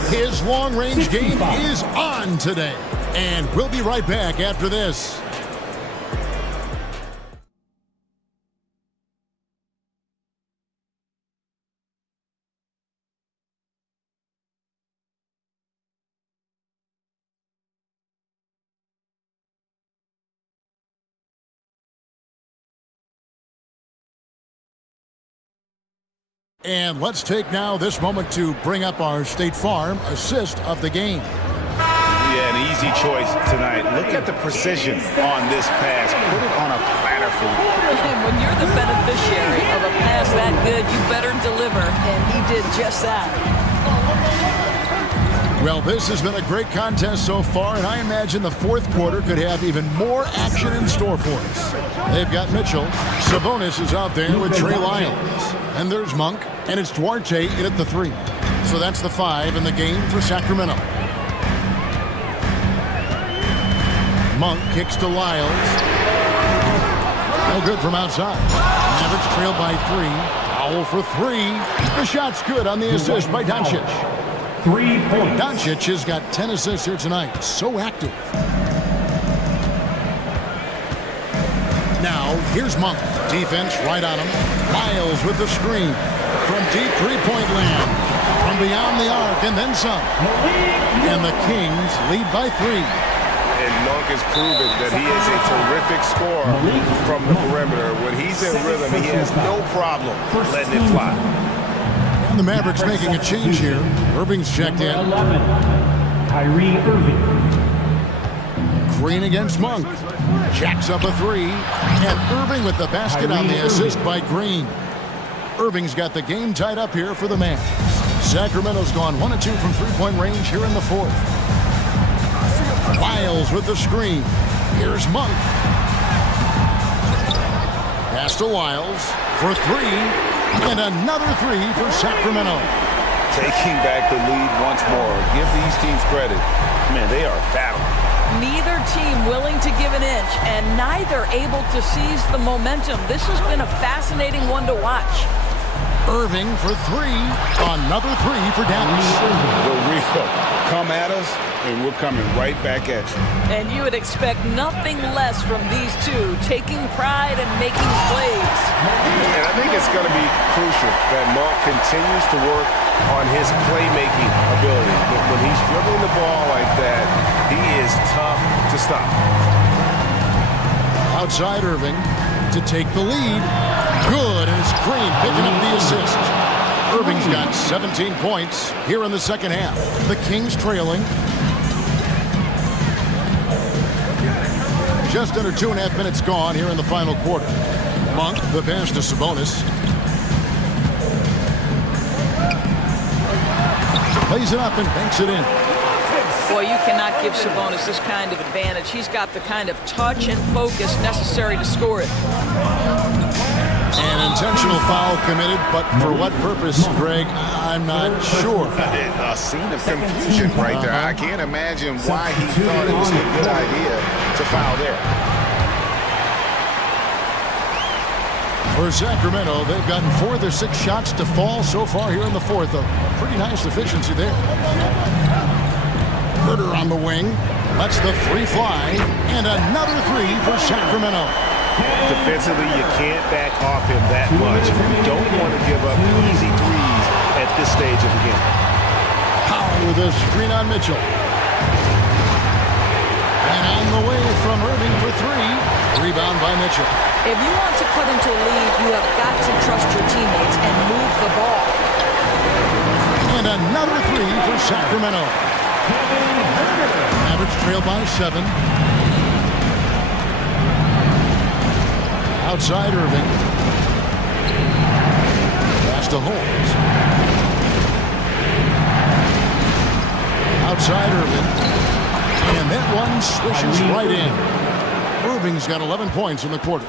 His long-range game is on today. And we'll be right back after this. And let's take now this moment to bring up our State Farm assist of the game. Yeah, an easy choice tonight. Look at the precision on this pass. Put it on a platter for him. And when you're the beneficiary of a pass that good, you better deliver, and he did just that. Well, this has been a great contest so far, and I imagine the fourth quarter could have even more action in store for us. They've got Mitchell. Sabonis is out there with Trey Lyles. And there's Monk, and it's Duarte in at the three. So that's the 5 in the game for Sacramento. Monk kicks to Lyles. No good from outside. Mavericks trail by 3. Foul for 3. The shot's good on the assist by Doncic. 3 points. Doncic has got 10 assists here tonight. So active. Now, here's Monk. Defense right on him. Lyles with the screen. From deep three-point land. From beyond the arc and then some. And the Kings lead by 3. And Monk has proven that he is a terrific scorer from the perimeter. When he's in rhythm, he has no problem letting it fly. And the Mavericks making a change here. Irving's checked in. 11. Kyrie Irving. Green against Monk. Jacks up a 3. And Irving with the basket on the assist by Green. Irving's got the game tied up here for the Mavs. Sacramento's gone 1 of 2 from three-point range here in the fourth. Lyles with the screen. Here's Monk. Pass to Lyles for 3. And another 3 for Sacramento. Taking back the lead once more. Give these teams credit. Man, they are battling. Neither team willing to give an inch, and neither able to seize the momentum. This has been a fascinating one to watch. Irving for 3. Another 3 for Dallas. The real come at us, and we're coming right back at you. And you would expect nothing less from these two, taking pride and making plays. And I think it's going to be crucial that Monk continues to work on his playmaking ability. When he's dribbling the ball like that, he is tough to stop. Outside Irving to take the lead. Good, and it's Green picking up the assist. Irving's got 17 points here in the second half. The Kings trailing. Just under 2.5 minutes gone here in the final quarter. Monk, the pass to Sabonis. Plays it up and banks it in. Boy, you cannot give Sabonis this kind of advantage. He's got the kind of touch and focus necessary to score it. An intentional foul committed, but for what purpose, Greg, I'm not sure. A scene of confusion right there. I can't imagine why he thought it was a good idea to foul there. For Sacramento, they've gotten 4 of their 6 shots to fall so far here in the fourth. A pretty nice efficiency there. Huerter on the wing. Lets the 3 fly. And another 3 for Sacramento. Defensively, you can't back off him that much. You don't want to give up easy threes at this stage of the game. Powell with a screen on Mitchell. And on the way from Irving for 3. Rebound by Mitchell. If you want to cut into a lead, you have got to trust your teammates and move the ball. And another 3 for Sacramento. Nuggets trail by 7. Outside Irving. Pass to Holmes. Outside Irving. And that one swishes right in. Irving's got 11 points in the quarter.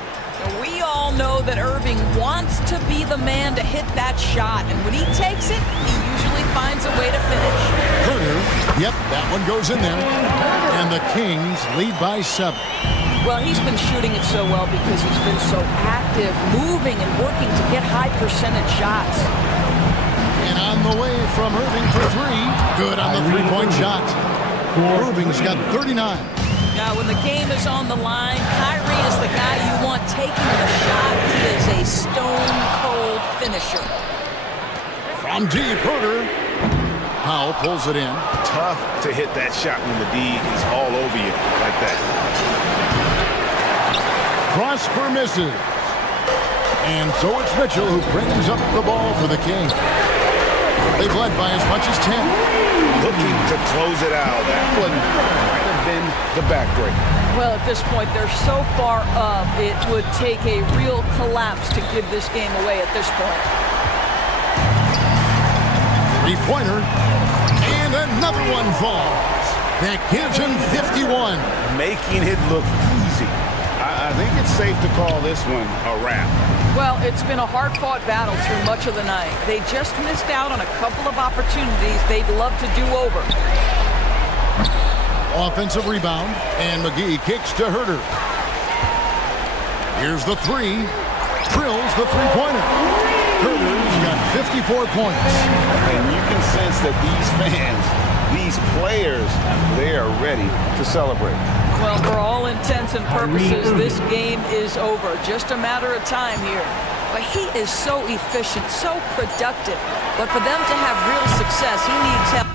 We all know that Irving wants to be the man to hit that shot, and when he takes it, he usually finds a way to finish. Herder, yep, that one goes in there. And the Kings lead by 7. Well, he's been shooting it so well because he's been so active, moving and working to get high percentage shots. And on the way from Irving for 3. Good on the three-point shot. Irving's got 39. Now, when the game is on the line, Kyrie is the guy you want taking the shot. He is a stone-cold finisher. From deep, Herder. Powell pulls it in. Tough to hit that shot when the D is all over you like that. Prosper misses. And so it's Mitchell who brings up the ball for the Kings. They've led by as much as 10. Looking to close it out. That one might have been the backbreaker. Well, at this point, they're so far up, it would take a real collapse to give this game away at this point. Three-pointer. And another one falls. That gives him 51. Making it look easy. I think it's safe to call this one a wrap. Well, it's been a hard-fought battle through much of the night. They just missed out on a couple of opportunities they'd love to do over. Offensive rebound, and McGee kicks to Herder. Here's the 3. Drills the three-pointer. Herder's got 54 points. And you can sense that these fans, these players, they are ready to celebrate. Well, for all intents and purposes, this game is over. Just a matter of time here. But he is so efficient, so productive. But for them to have real success, he needs help.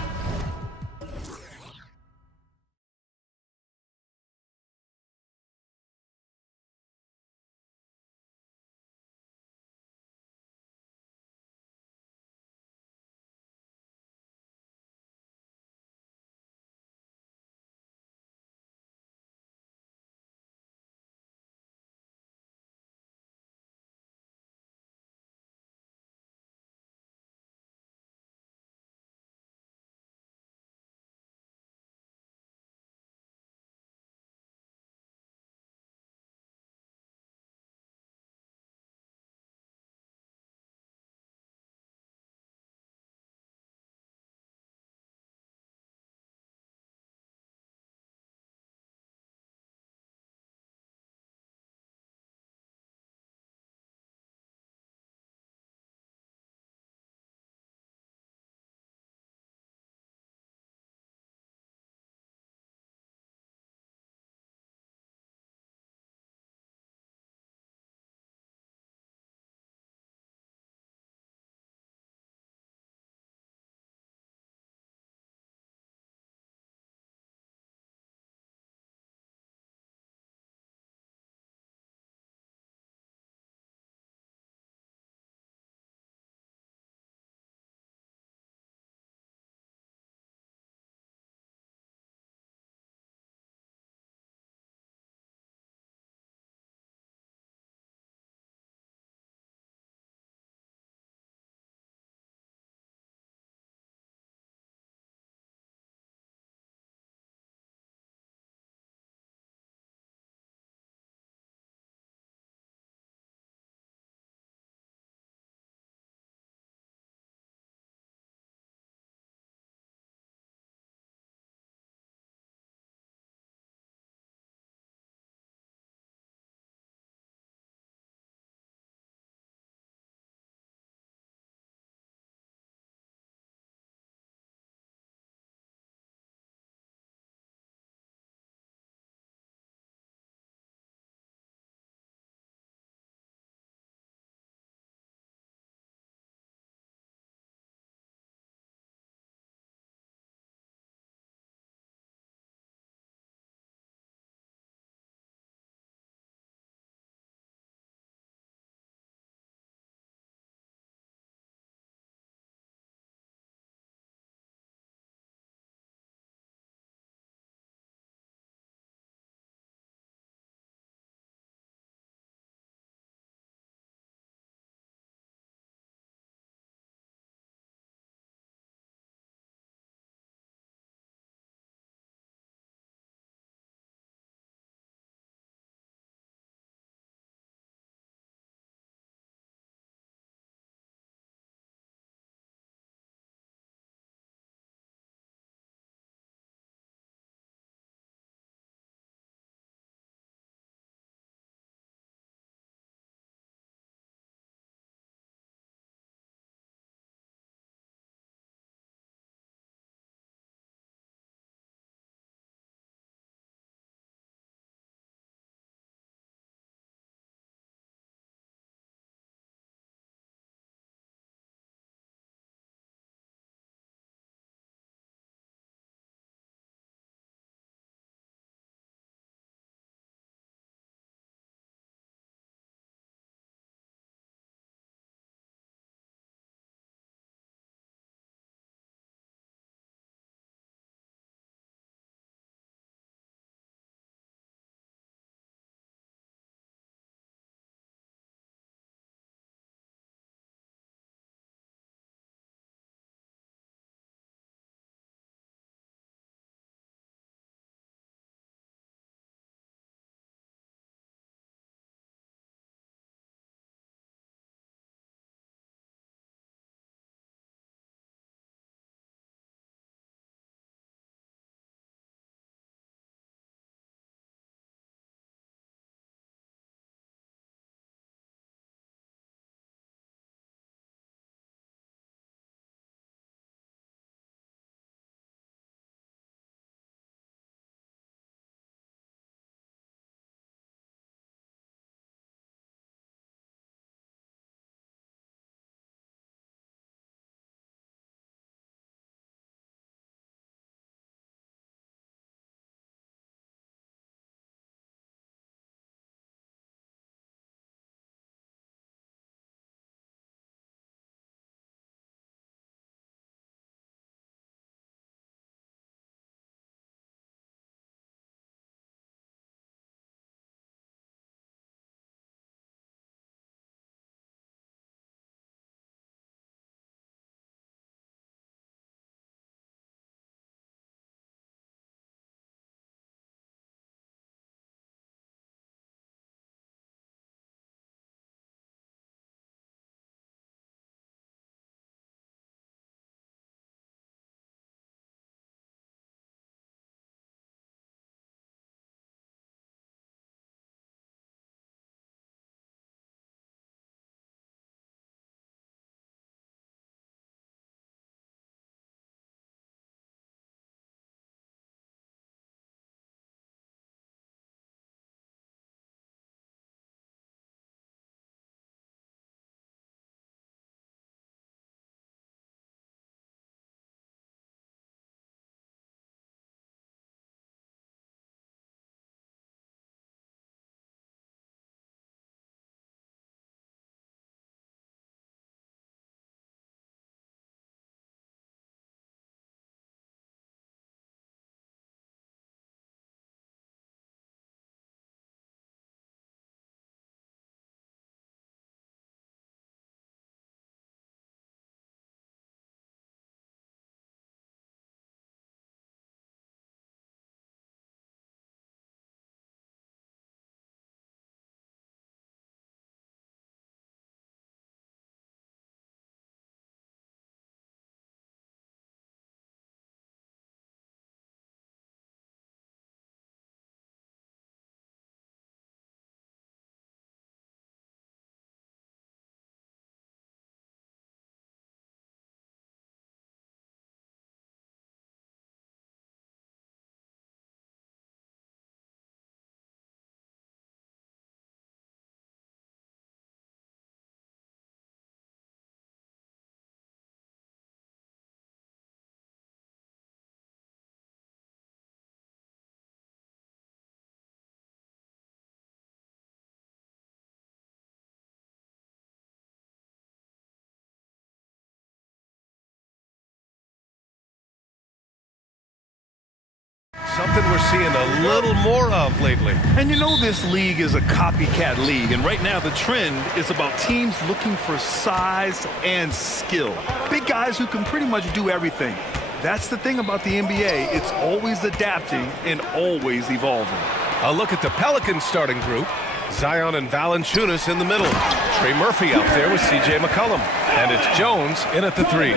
something we're seeing a little more of lately. And you know this league is a copycat league, and right now the trend is about teams looking for size and skill. Big guys who can pretty much do everything. That's the thing about the NBA. It's always adapting and always evolving. A look at the Pelicans starting group. Zion and Valanciunas in the middle. Trey Murphy out there with C.J. McCollum. And it's Jones in at the 3.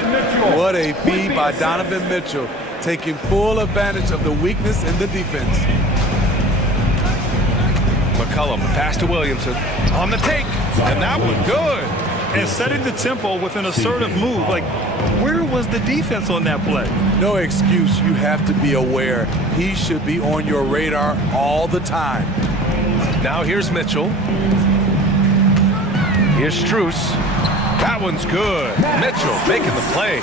What a feed by Donovan Mitchell, taking full advantage of the weakness in the defense. McCollum, pass to Williamson. On the take. And that one good. And setting the tempo with an assertive move. Like, where was the defense on that play? No excuse. You have to be aware. He should be on your radar all the time. Now here's Mitchell. Here's Strus. That one's good. Mitchell making the play.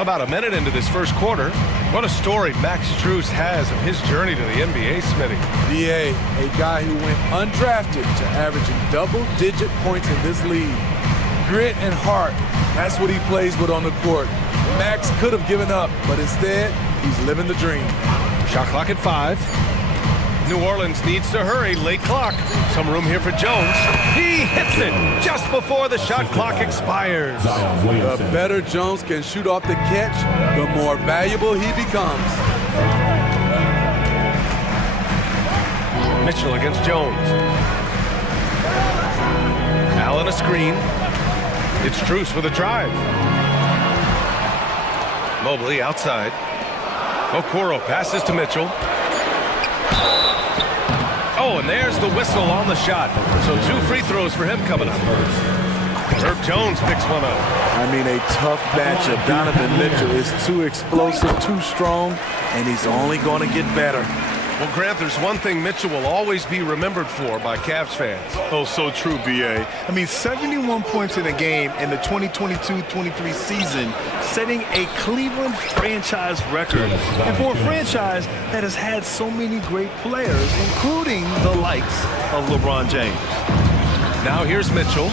About a minute into this first quarter. What a story Max Strus has of his journey to the NBA, Smitty. B.A., a guy who went undrafted to averaging double-digit points in this league. Grit and heart, that's what he plays with on the court. Max could have given up, but instead, he's living the dream. Shot clock at 5. New Orleans needs to hurry, late clock. Some room here for Jones. He hits it just before the shot clock expires. The better Jones can shoot off the catch, the more valuable he becomes. Mitchell against Jones. Allen a screen. It's Strus with a drive. Mobley outside. Okoro passes to Mitchell. Oh, and there's the whistle on the shot. So 2 free throws for him coming up. Herb Jones picks one up. I mean, a tough matchup. Donovan Mitchell is too explosive, too strong, and he's only going to get better. Well, Grant, there's one thing Mitchell will always be remembered for by Cavs fans. Oh, so true, B.A. I mean, 71 points in a game in the 2022-23 season, setting a Cleveland franchise record. And for a franchise that has had so many great players, including the likes of LeBron James. Now here's Mitchell.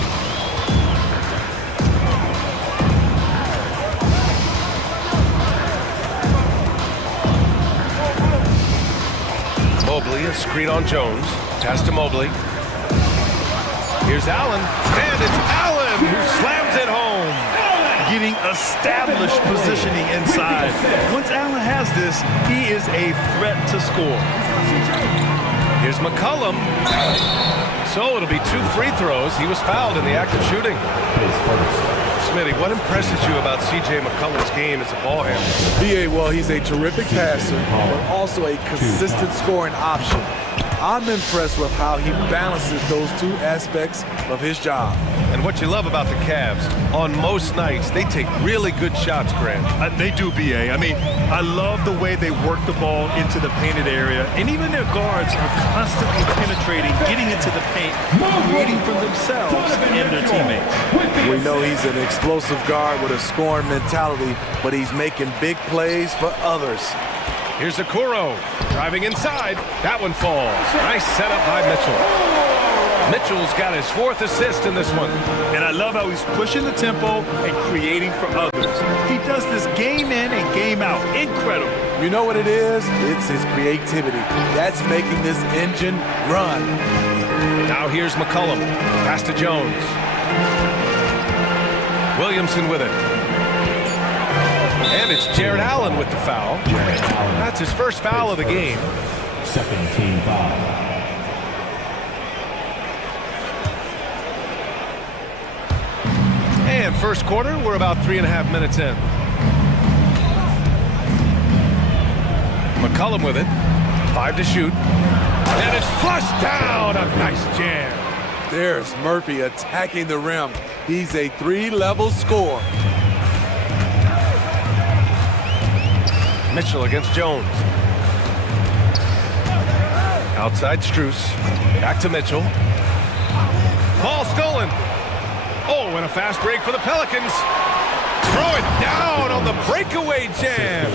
Mobley, a screen on Jones. Pass to Mobley. Here's Allen. And it's Allen who slams it home. Getting established positioning inside. Once Allen has this, he is a threat to score. Here's McCollum. So it'll be 2 free throws. He was fouled in the act of shooting. Smitty, what impresses you about C.J. McCollum's game as a ball handler? B.A., well, he's a terrific passer, but also a consistent scoring option. I'm impressed with how he balances those 2 aspects of his job. And what you love about the Cavs, on most nights, they take really good shots, Grant. They do, B.A. I mean, I love the way they work the ball into the painted area, and even their guards are constantly penetrating, getting into the paint, creating for themselves and their teammates. We know he's an explosive guard with a scoring mentality, but he's making big plays for others. Here's Okoro driving inside. That one falls. Nice setup by Mitchell. Mitchell's got his 4th assist in this one. And I love how he's pushing the tempo and creating for others. He does this game in and game out. Incredible. You know what it is? It's his creativity. That's making this engine run. Now here's McCollum. Pass to Jones. Williamson with it. And it's Jared Allen with the foul. That's his first foul of the game. Second team foul. And first quarter, we're about 3.5 minutes in. McCollum with it. 5 to shoot. And it's flushed down. A nice jam. There's Murphy attacking the rim. He's a 3-level scorer. Mitchell against Jones. Outside Strus. Back to Mitchell. Ball stolen. Oh, and a fast break for the Pelicans. Throw it down on the breakaway jam.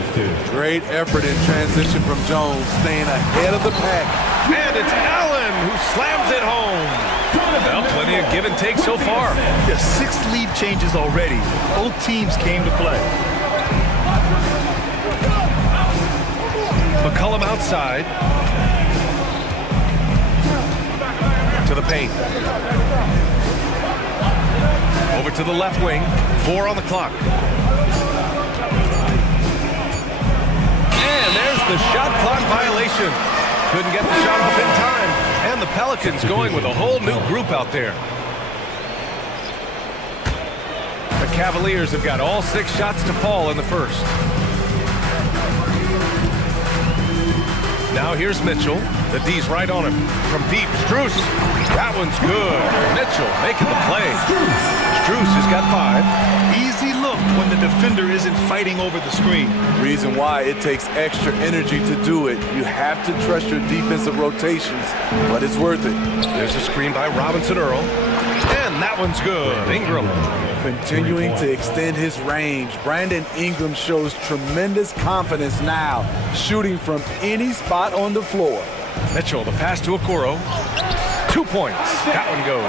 Great effort in transition from Jones, staying ahead of the pack. And it's Allen who slams it home. Well, plenty of give and take so far. There's 6 lead changes already. Both teams came to play. McCollum outside. To the paint. Over to the left wing. 4 on the clock. And there's the shot clock violation. Couldn't get the shot off in time. And the Pelicans going with a whole new group out there. The Cavaliers have got all 6 shots to fall in the first. Now here's Mitchell. The D's right on him. From deep, Strus. That one's good. Mitchell making the play. Strus has got 5. Easy look when the defender isn't fighting over the screen. Reason why it takes extra energy to do it. You have to trust your defensive rotations, but it's worth it. There's a screen by Robinson Earl. And that one's good. Ingram. Continuing to extend his range. Brandon Ingram shows tremendous confidence now, shooting from any spot on the floor. Mitchell, the pass to Okoro. 2 points. That one goes.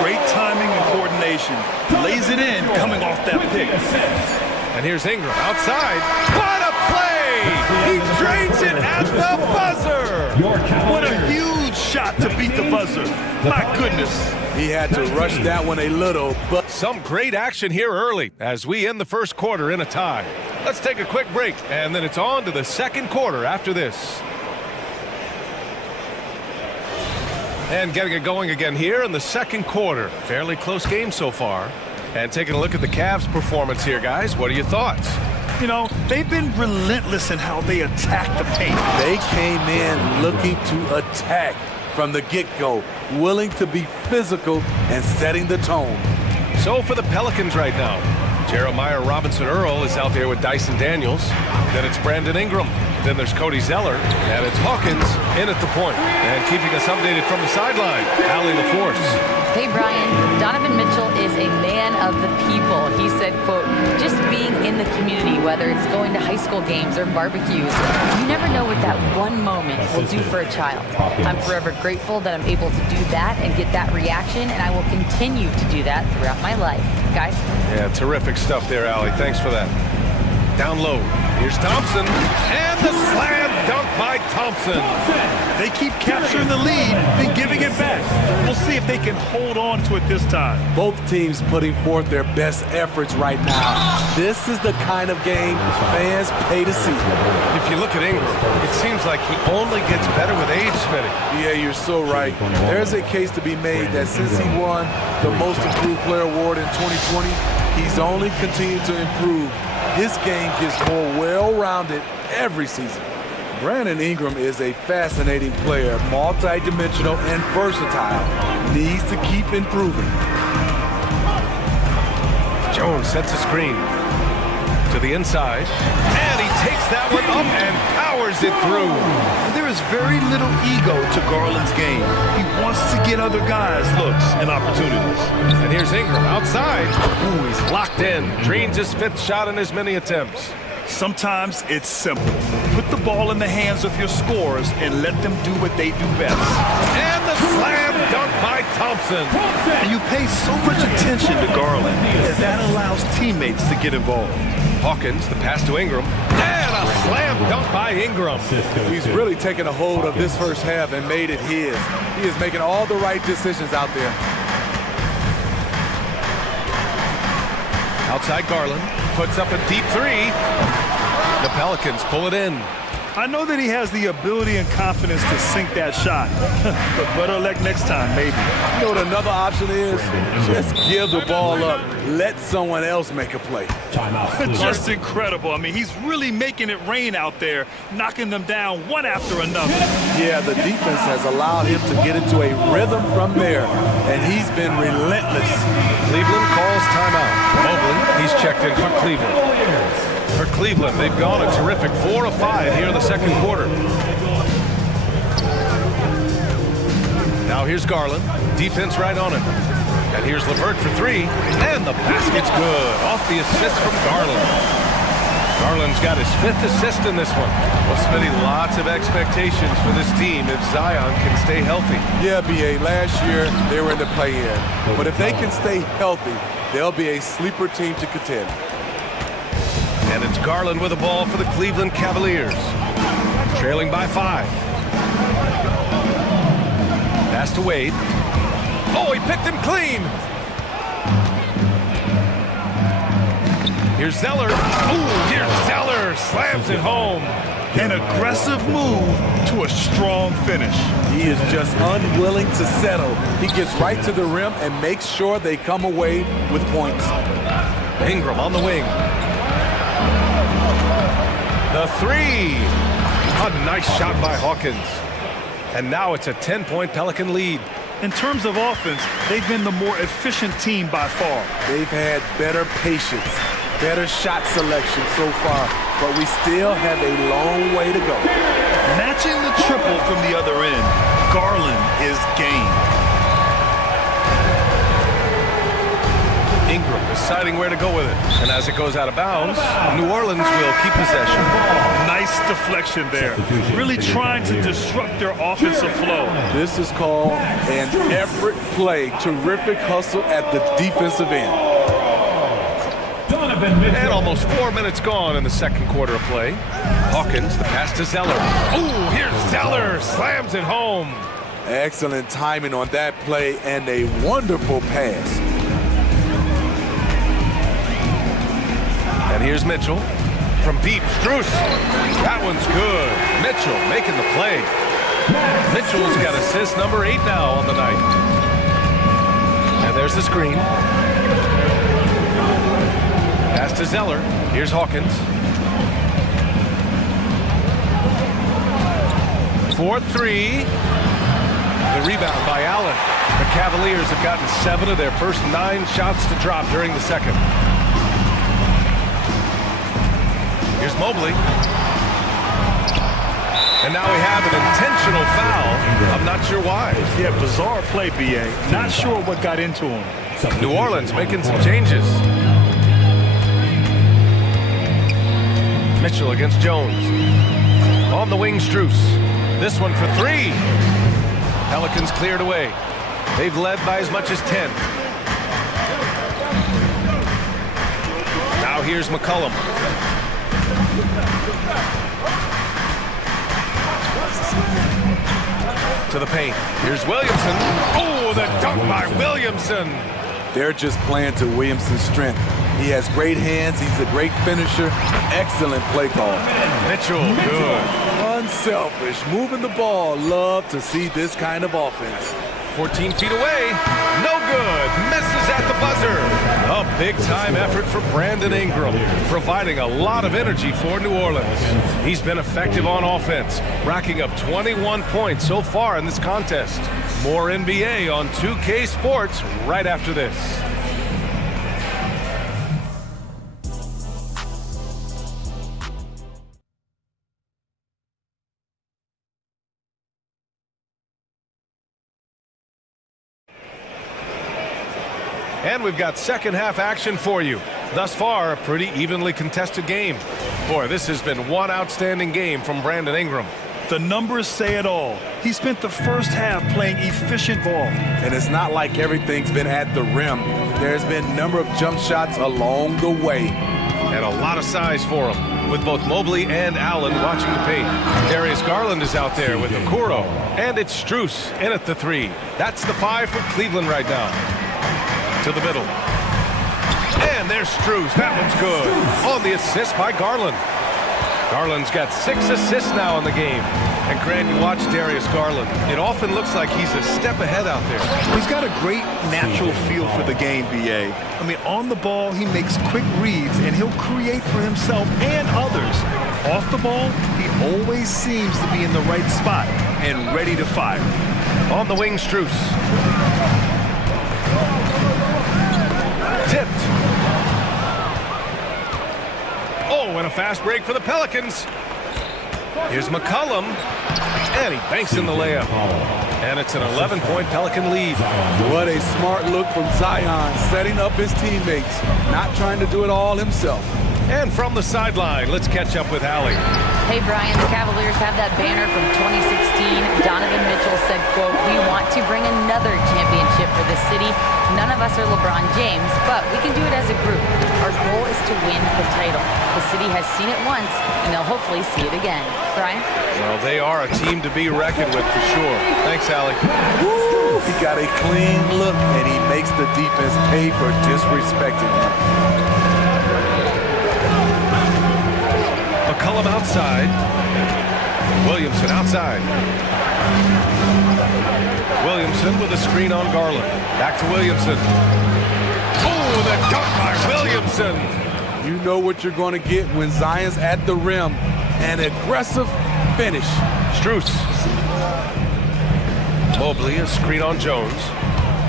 Great timing and coordination. Lays it in coming off that pick. And here's Ingram outside. What a play! He drains it at the buzzer! What a huge shot to beat the buzzer. My goodness. He had to rush that one a little, but some great action here early as we end the first quarter in a tie. Let's take a quick break, and then it's on to the second quarter after this. And getting it going again here in the second quarter. Fairly close game so far. And taking a look at the Cavs' performance here, guys. What are your thoughts? You know, they've been relentless in how they attack the paint. They came in looking to attack from the get-go, willing to be physical and setting the tone. So for the Pelicans right now, Jeremiah Robinson Earl is out there with Dyson Daniels. Then it's Brandon Ingram. Then there's Cody Zeller. And it's Hawkins in at the point. And keeping us updated from the sideline, Allie LaForce. Hey, Brian. Donovan Mitchell is a man of the people. He said, quote, just being in the community, whether it's going to high school games or barbecues, you never know what that one moment will do for a child. I'm forever grateful that I'm able to do that and get that reaction, and I will continue to do that throughout my life. Guys? Yeah, terrific stuff there, Allie. Thanks for that. Down low. Here's Thompson. And the slam dunk by Thompson. They keep capturing the lead and giving it back. We'll see if they can hold on to it this time. Both teams putting forth their best efforts right now. This is the kind of game fans pay to see. If you look at Ingram, it seems like he only gets better with age, Smitty. Yeah, you're so right. There's a case to be made that since he won the Most Improved Player Award in 2020, he's only continued to improve. His game gets more well-rounded every season. Brandon Ingram is a fascinating player, multi-dimensional and versatile. Needs to keep improving. Jones sets a screen to the inside, and he takes that one up and powers it through. There is very little ego to Garland's game. He wants to get other guys looks and opportunities. And here's Ingram outside. Ooh, he's locked in. Drains his 5th shot in as many attempts. Sometimes it's simple. Put the ball in the hands of your scorers and let them do what they do best. And the slam dunk by Thompson. And you pay so much attention to Garland, and that allows teammates to get involved. Hawkins, the pass to Ingram. And a slam dunk by Ingram. He's really taken a hold of this first half and made it his. He is making all the right decisions out there. Outside Garland, puts up a deep 3. The Pelicans pull it in. I know that he has the ability and confidence to sink that shot. But better luck next time, maybe. You know what another option is? Just give the ball up. Let someone else make a play. Just incredible. I mean, he's really making it rain out there, knocking them down one after another. Yeah, the defense has allowed him to get into a rhythm from there, and he's been relentless. Cleveland calls timeout. Mobley, he's checked in for Cleveland. For Cleveland, they've gone a terrific 4 of 5 here in the second quarter. Now here's Garland. Defense right on him. And here's LeVert for 3. And the basket's good. Off the assist from Garland. Garland's got his 5th assist in this one. Well, Smitty, lots of expectations for this team if Zion can stay healthy. Yeah, B.A., last year they were in the play-in. But if they can stay healthy, they'll be a sleeper team to contend. And it's Garland with the ball for the Cleveland Cavaliers. Trailing by 5. Pass to Wade. Oh, he picked him clean. Here's Zeller. Ooh, here's Zeller. Slams it home. An aggressive move to a strong finish. He is just unwilling to settle. He gets right to the rim and makes sure they come away with points. Ingram on the wing. The 3. A nice shot by Hawkins. And now it's a 10-point Pelican lead. In terms of offense, they've been the more efficient team by far. They've had better patience, better shot selection so far, but we still have a long way to go. Matching the triple from the other end, Garland is game. Ingram deciding where to go with it. And as it goes out of bounds, New Orleans will keep possession. Nice deflection there. Really trying to disrupt their offensive flow. This is called an effort play. Terrific hustle at the defensive end. And almost 4 minutes gone in the second quarter of play. Hawkins, the pass to Zeller. Ooh, here's Zeller. Slams it home. Excellent timing on that play and a wonderful pass. And here's Mitchell from deep. Strus. That one's good. Mitchell making the play. Mitchell's got assist number 8 now on the night. And there's the screen. Pass to Zeller. Here's Hawkins. 4-3. The rebound by Allen. The Cavaliers have gotten 7 of their first 9 shots to drop during the second. Here's Mobley. And now we have an intentional foul. I'm not sure why. Yeah, bizarre play, B.A. Not sure what got into him. New Orleans making some changes. Mitchell against Jones. On the wing, Strus. This one for 3. Pelicans cleared away. They've led by as much as 10. Now here's McCollum. To the paint. Here's Williamson. Oh, the dunk by Williamson. They're just playing to Williamson's strength. He has great hands. He's a great finisher. Excellent play call. Mitchell, good. Unselfish, moving the ball. Love to see this kind of offense. 14 feet away. No good. Misses at the buzzer. A big-time effort for Brandon Ingram, providing a lot of energy for New Orleans. He's been effective on offense, racking up 21 points so far in this contest. More NBA on 2K Sports right after this. And we've got second half action for you. Thus far, a pretty evenly contested game. Boy, this has been one outstanding game from Brandon Ingram. The numbers say it all. He spent the first half playing efficient ball. And it's not like everything's been at the rim. There's been a number of jump shots along the way. And a lot of size for him, with both Mobley and Allen watching the paint. Darius Garland is out there with Okoro. And it's Strus in at the 3. That's the 5 for Cleveland right now. To the middle. And there's Strus. That one's good. On the assist by Garland. Garland's got 6 assists now in the game. And Grant, you watch Darius Garland. It often looks like he's a step ahead out there. He's got a great natural feel for the game, B.A. I mean, on the ball, he makes quick reads, and he'll create for himself and others. Off the ball, he always seems to be in the right spot and ready to fire. On the wing, Strus. Tipped. Oh, and a fast break for the Pelicans. Here's McCollum. And he banks in the layup. And it's an 11-point Pelican lead. What a smart look from Zion, setting up his teammates, not trying to do it all himself. And from the sideline, let's catch up with Allie. Hey, Brian, the Cavaliers have that banner from 2016. Donovan Mitchell said, quote, "We want to bring another championship for the city. None of us are LeBron James, but we can do it as a group. Our goal is to win the title. The city has seen it once, and they'll hopefully see it again." Brian? Well, they are a team to be reckoned with for sure. Thanks, Allie. Woo! He got a clean look, and he makes the defense pay for disrespecting him. McCollum outside. Williamson outside. Williamson with a screen on Garland. Back to Williamson. Oh, the dunk by Williamson. You know what you're going to get when Zion's at the rim. An aggressive finish. Strus. Mobley, a screen on Jones.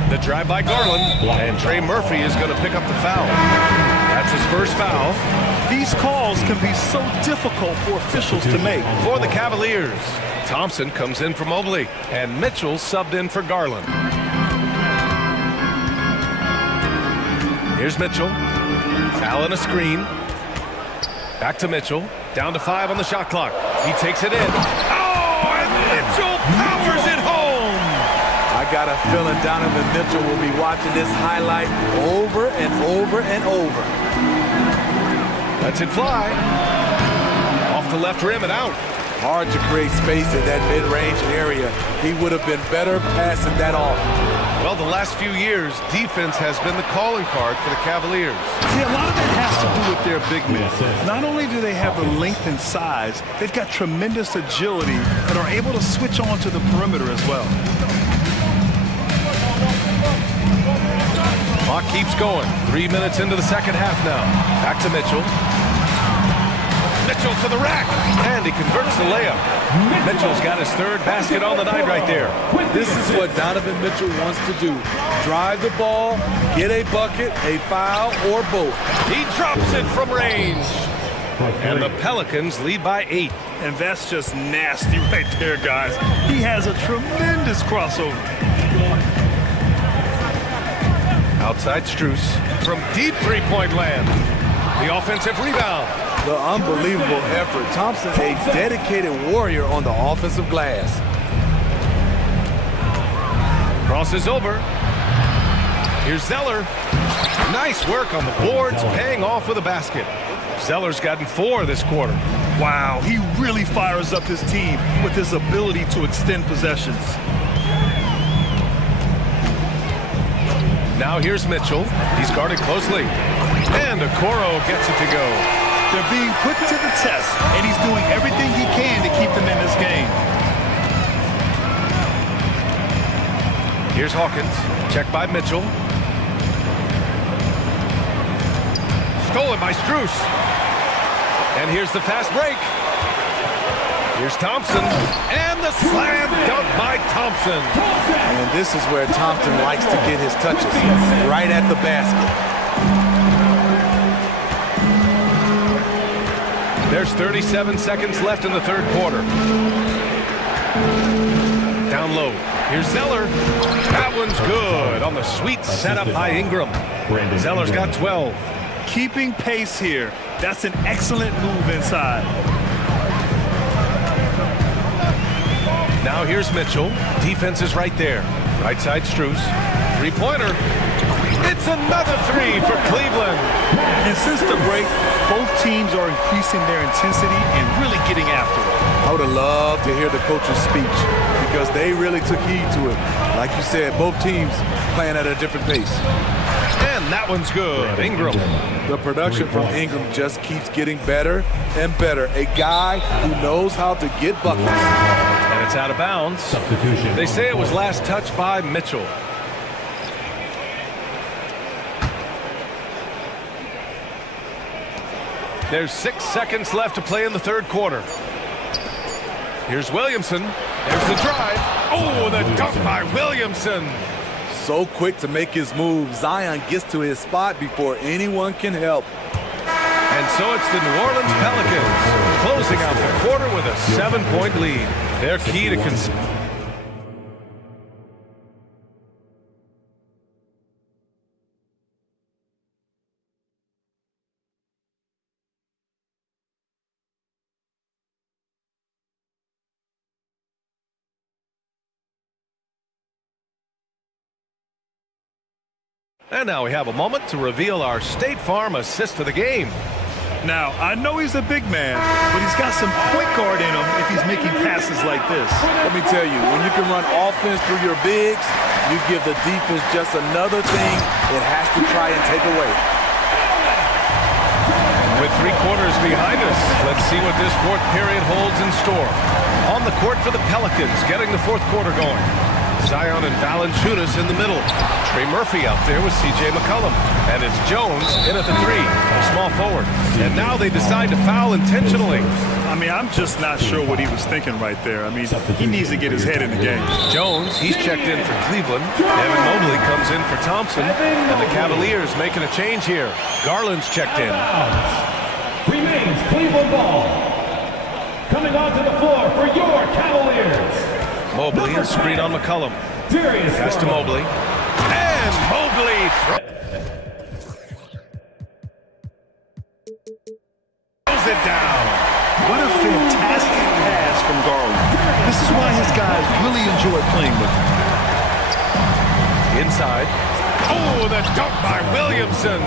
The drive by Garland. And Trey Murphy is going to pick up the foul. That's his first foul. These calls can be so difficult for officials to make. For the Cavaliers, Thompson comes in for Mobley, and Mitchell subbed in for Garland. Here's Mitchell. Allen a screen. Back to Mitchell. Down to 5 on the shot clock. He takes it in. Oh, and Mitchell powers it home! I got a feeling Donovan Mitchell will be watching this highlight over and over and over. Lets it fly. Off the left rim and out. Hard to create space in that mid-range area. He would have been better passing that off. Well, the last few years, defense has been the calling card for the Cavaliers. See, a lot of that has to do with their big men. Not only do they have the length and size, they've got tremendous agility and are able to switch on to the perimeter as well. Clock keeps going. 3 minutes into the second half now. Back to Mitchell. Mitchell to the rack, and he converts the layup. Mitchell's got his third basket on the night right there. This is what Donovan Mitchell wants to do. Drive the ball, get a bucket, a foul, or both. He drops it from range. And the Pelicans lead by 8. And that's just nasty right there, guys. He has a tremendous crossover. Outside Strus from deep three-point land. The offensive rebound. The unbelievable effort. Thompson, a dedicated warrior on the offensive glass. Crosses over. Here's Zeller. Nice work on the boards, paying off with a basket. Zeller's gotten 4 this quarter. Wow, he really fires up his team with his ability to extend possessions. Now here's Mitchell. He's guarded closely. And Okoro gets it to go. They're being put to the test, and he's doing everything he can to keep them in this game. Here's Hawkins. Checked by Mitchell. Stolen by Strus. And here's the fast break. Here's Thompson. And the slam dunk by Thompson. And this is where Thompson likes to get his touches, right at the basket. There's 37 seconds left in the third quarter. Down low. Here's Zeller. That one's good on the sweet setup by Ingram. Zeller's got 12. Keeping pace here. That's an excellent move inside. Now here's Mitchell. Defense is right there. Right side Strus. Three-pointer. It's another 3 for Cleveland. And since the break, both teams are increasing their intensity and really getting after it. I would have loved to hear the coach's speech because they really took heed to it. Like you said, both teams playing at a different pace. And that one's good. Ingram. The production from Ingram just keeps getting better and better. A guy who knows how to get buckets. And it's out of bounds. They say it was last touched by Mitchell. There's 6 seconds left to play in the third quarter. Here's Williamson. There's the drive. Oh, the dunk by Williamson. So quick to make his move. Zion gets to his spot before anyone can help. And so it's the New Orleans Pelicans closing out the quarter with a 7-point lead. They're key to And now we have a moment to reveal our State Farm assist of the game. Now, I know he's a big man, but he's got some point guard in him if he's making passes like this. Let me tell you, when you can run offense through your bigs, you give the defense just another thing it has to try and take away. With 3 quarters behind us, let's see what this fourth period holds in store. On the court for the Pelicans, getting the fourth quarter going. Zion and Valanciunas in the middle. Trey Murphy out there with C.J. McCollum. And it's Jones in at the 3, small forward. And now they decide to foul intentionally. I mean, I'm just not sure what he was thinking right there. I mean, he needs to get his head in the game. Jones, he's checked in for Cleveland. Evan Mobley comes in for Thompson. And the Cavaliers making a change here. Garland's checked in. Remains Cleveland ball. Coming onto the floor for your Cavaliers. Mobley, a screen on McCollum. Pass to Mobley. And Mobley throws it down. What a fantastic pass from Garland. This is why his guys really enjoy playing with him. Inside. Oh, the dunk by Williamson.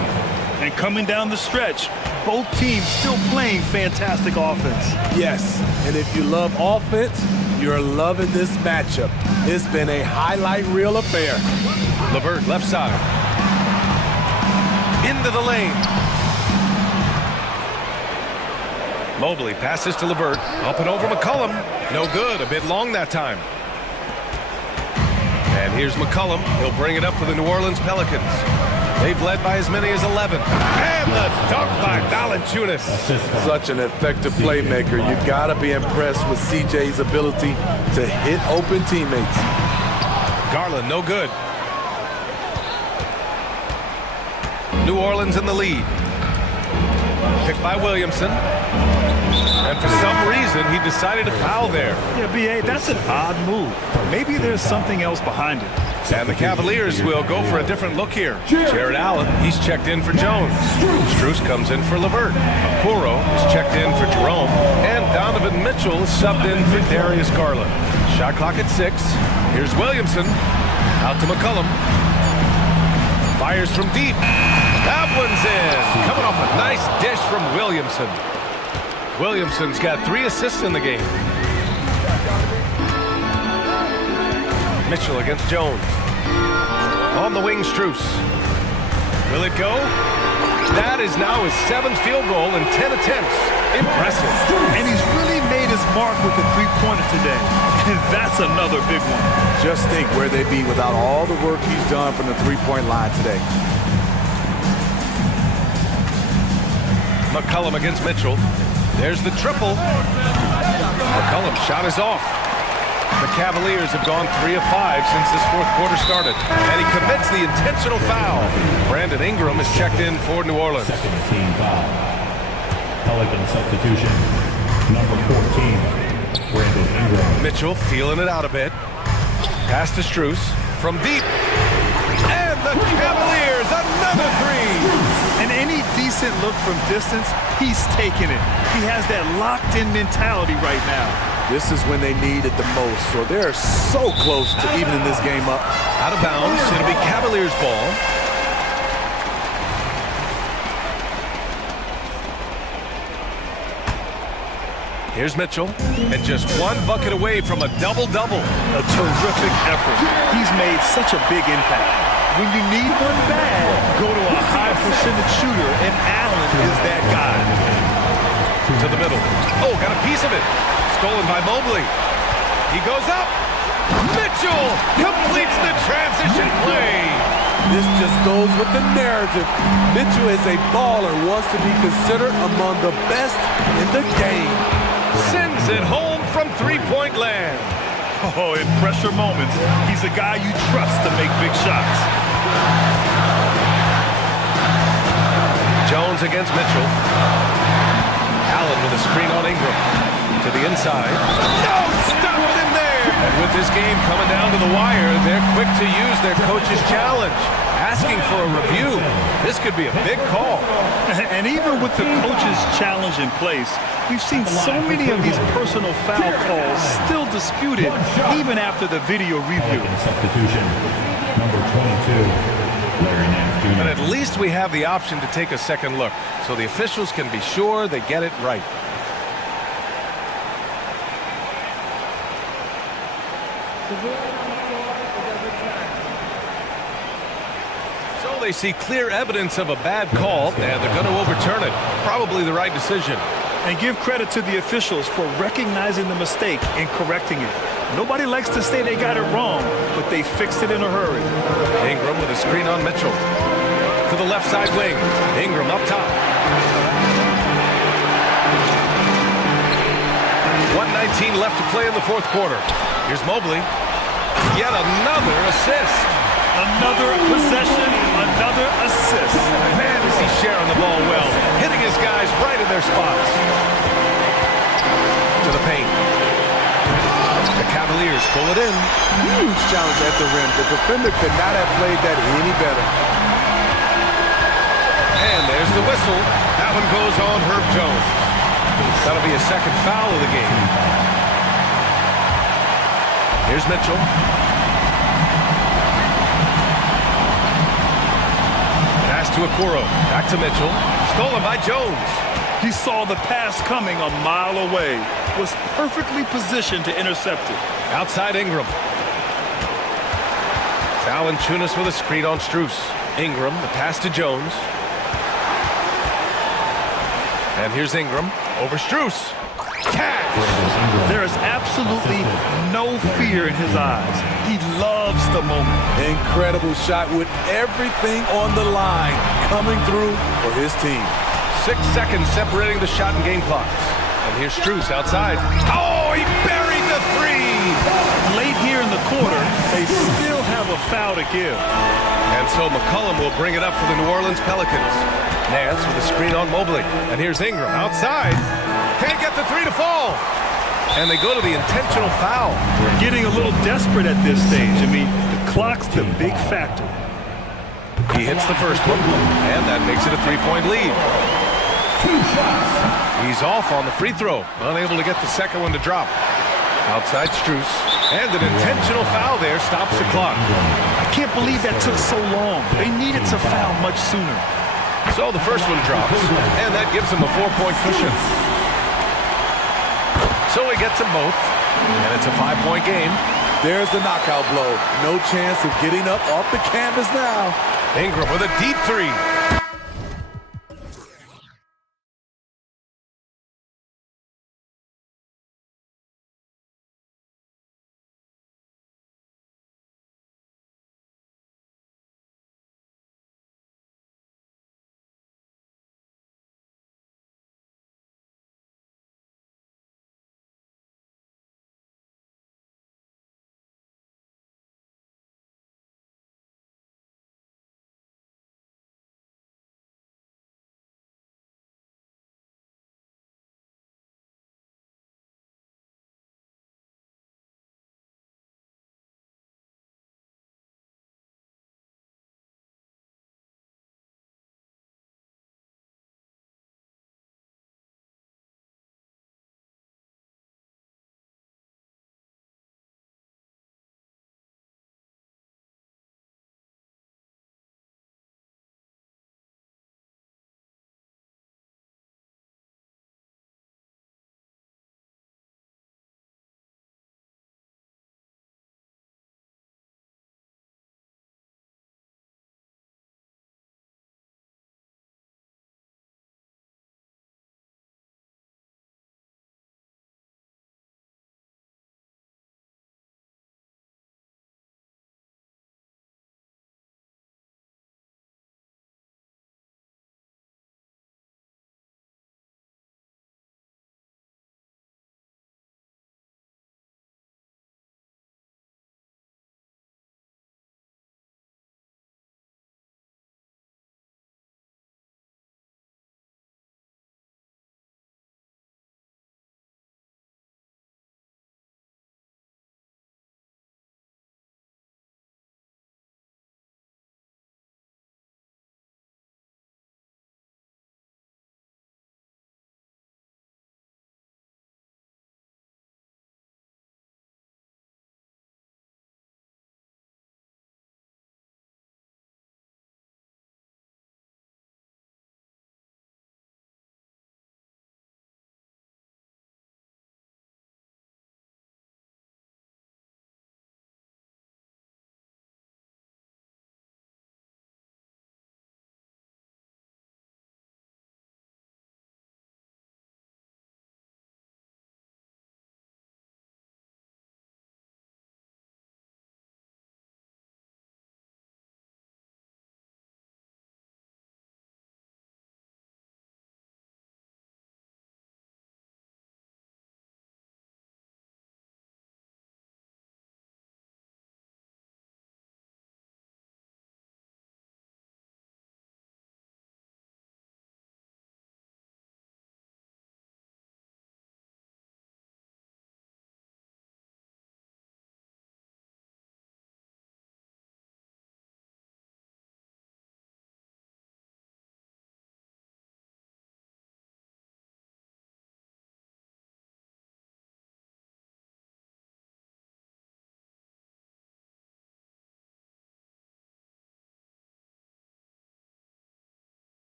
And coming down the stretch, both teams still playing fantastic offense. Yes, and if you love offense, you're loving this matchup. It's been a highlight reel affair. LeVert, left side. Into the lane. Mobley passes to LeVert. Up and over McCollum. No good. A bit long that time. And here's McCollum. He'll bring it up for the New Orleans Pelicans. They've led by as many as 11. And the dunk by Valanciunas. Such an effective playmaker. You got to be impressed with CJ's ability to hit open teammates. Garland, no good. New Orleans in the lead. Picked by Williamson. And for some reason, he decided to foul there. Yeah, B.A., that's an odd move. Maybe there's something else behind it. And the Cavaliers will go for a different look here. Jared Allen, he's checked in for Jones. Strus comes in for LeVert. Okoro is checked in for Jerome. And Donovan Mitchell is subbed in for Darius Garland. Shot clock at 6. Here's Williamson. Out to McCollum. Fires from deep. That one's in. Coming off a nice dish from Williamson. Williamson's got 3 assists in the game. Mitchell against Jones. On the wing, Strus. Will it go? That is now his 7th field goal in 10 attempts. Impressive. And he's really made his mark with the three-pointer today. And that's another big one. Just think where they'd be without all the work he's done from the three-point line today. McCollum against Mitchell. There's the triple. McCollum's shot is off. The Cavaliers have gone 3 of 5 since this fourth quarter started. And he commits the intentional foul. Brandon Ingram is checked in for New Orleans. Second team foul. Pelican substitution. Number 14, Brandon Ingram. Mitchell feeling it out a bit. Pass to Strus from deep. And the Cavaliers, another 3. And any decent look from distance, he's taking it. He has that locked-in mentality right now. This is when they need it the most, so they're so close to evening this game up. Out of bounds, it'll be Cavaliers ball. Here's Mitchell, and just 1 bucket away from a double-double. A terrific effort. He's made such a big impact. When you need one bad, go to a high-percentage shooter, and Allen is that guy. To the middle. Oh, got a piece of it. Stolen by Mobley. He goes up. Mitchell completes the transition play. This just goes with the narrative. Mitchell is a baller, wants to be considered among the best in the game. Sends it home from three-point land. Oh, in pressure moments, he's a guy you trust to make big shots. Jones against Mitchell. Allen with a screen on Ingram. To the inside. No! Stop him there! And with this game coming down to the wire, they're quick to use their coach's challenge. Asking for a review. This could be a big call. And even with the coach's challenge in place, we've seen so many of these personal foul calls still disputed even after the video review. Substitution. Number 22, But at least we have the option to take a second look, so the officials can be sure they get it right. So they see clear evidence of a bad call, and they're going to overturn it. Probably the right decision. And give credit to the officials for recognizing the mistake and correcting it. Nobody likes to say they got it wrong, but they fixed it in a hurry. Ingram with a screen on Mitchell. To the left side wing. Ingram up top. 1:19 left to play in the fourth quarter. Here's Mobley. Yet another assist. Another possession, another assist. Man, is he sharing the ball well. Hitting his guys right in their spots. To the paint. The Cavaliers pull it in. Huge challenge at the rim. The defender could not have played that any better. And there's the whistle. That one goes on Herb Jones. That'll be a second foul of the game. Here's Mitchell. Pass to Okoro. Back to Mitchell. Stolen by Jones. He saw the pass coming a mile away. Was perfectly positioned to intercept it. Outside Ingram. Valanciunas with a screen on Strus. Ingram, the pass to Jones. And here's Ingram over Strus. Catch! There is absolutely no fear in his eyes. He loves the moment. Incredible shot with everything on the line coming through for his team. 6 seconds separating the shot and game clocks. And here's Strus outside. Oh, he buried the three! Late here in the quarter, they still have a foul to give. And so McCollum will bring it up for the New Orleans Pelicans. Nance with a screen on Mobley. And here's Ingram outside. Can't get the three to fall. And they go to the intentional foul. We're getting a little desperate at this stage. I mean, the clock's the big factor. He hits the first one, and that makes it a three-point lead. He's off on the free throw, unable to get the second one to drop. Outside Strus, and an intentional foul there stops the clock. I can't believe that took so long. They needed to foul much sooner. So the first one drops, and that gives them a 4-point cushion. So he gets them both, and it's a 5-point game. There's the knockout blow. No chance of getting up off the canvas now. Ingram with a deep three.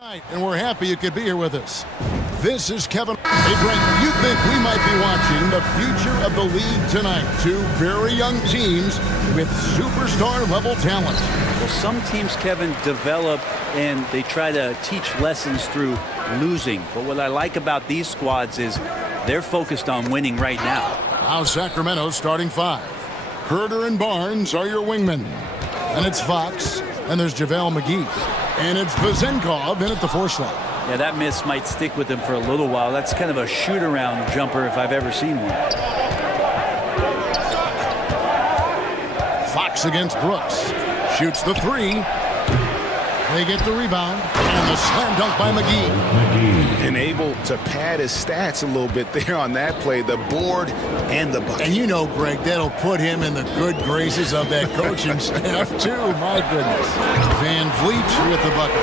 And we're happy you could be here with us. This is Kevin. Hey, Brent, you think we might be watching the future of the league tonight? Two very young teams with superstar-level talent. Well, some teams, Kevin, develop and they try to teach lessons through losing. But what I like about these squads is they're focused on winning right now. Now Sacramento's starting five. Herder and Barnes are your wingmen. And it's Fox, and there's JaVale McGee. And it's Vezenkov in at the 4 slot. Yeah, that miss might stick with him for a little while. That's kind of a shoot-around jumper if I've ever seen one. Fox against Brooks. Shoots the 3. They get the rebound. And the slam dunk by McGee. And able to pad his stats a little bit there on that play. The board and the bucket. And you know, Greg, that'll put him in the good graces of that coaching staff, too. My goodness. Van Vliet with the bucket.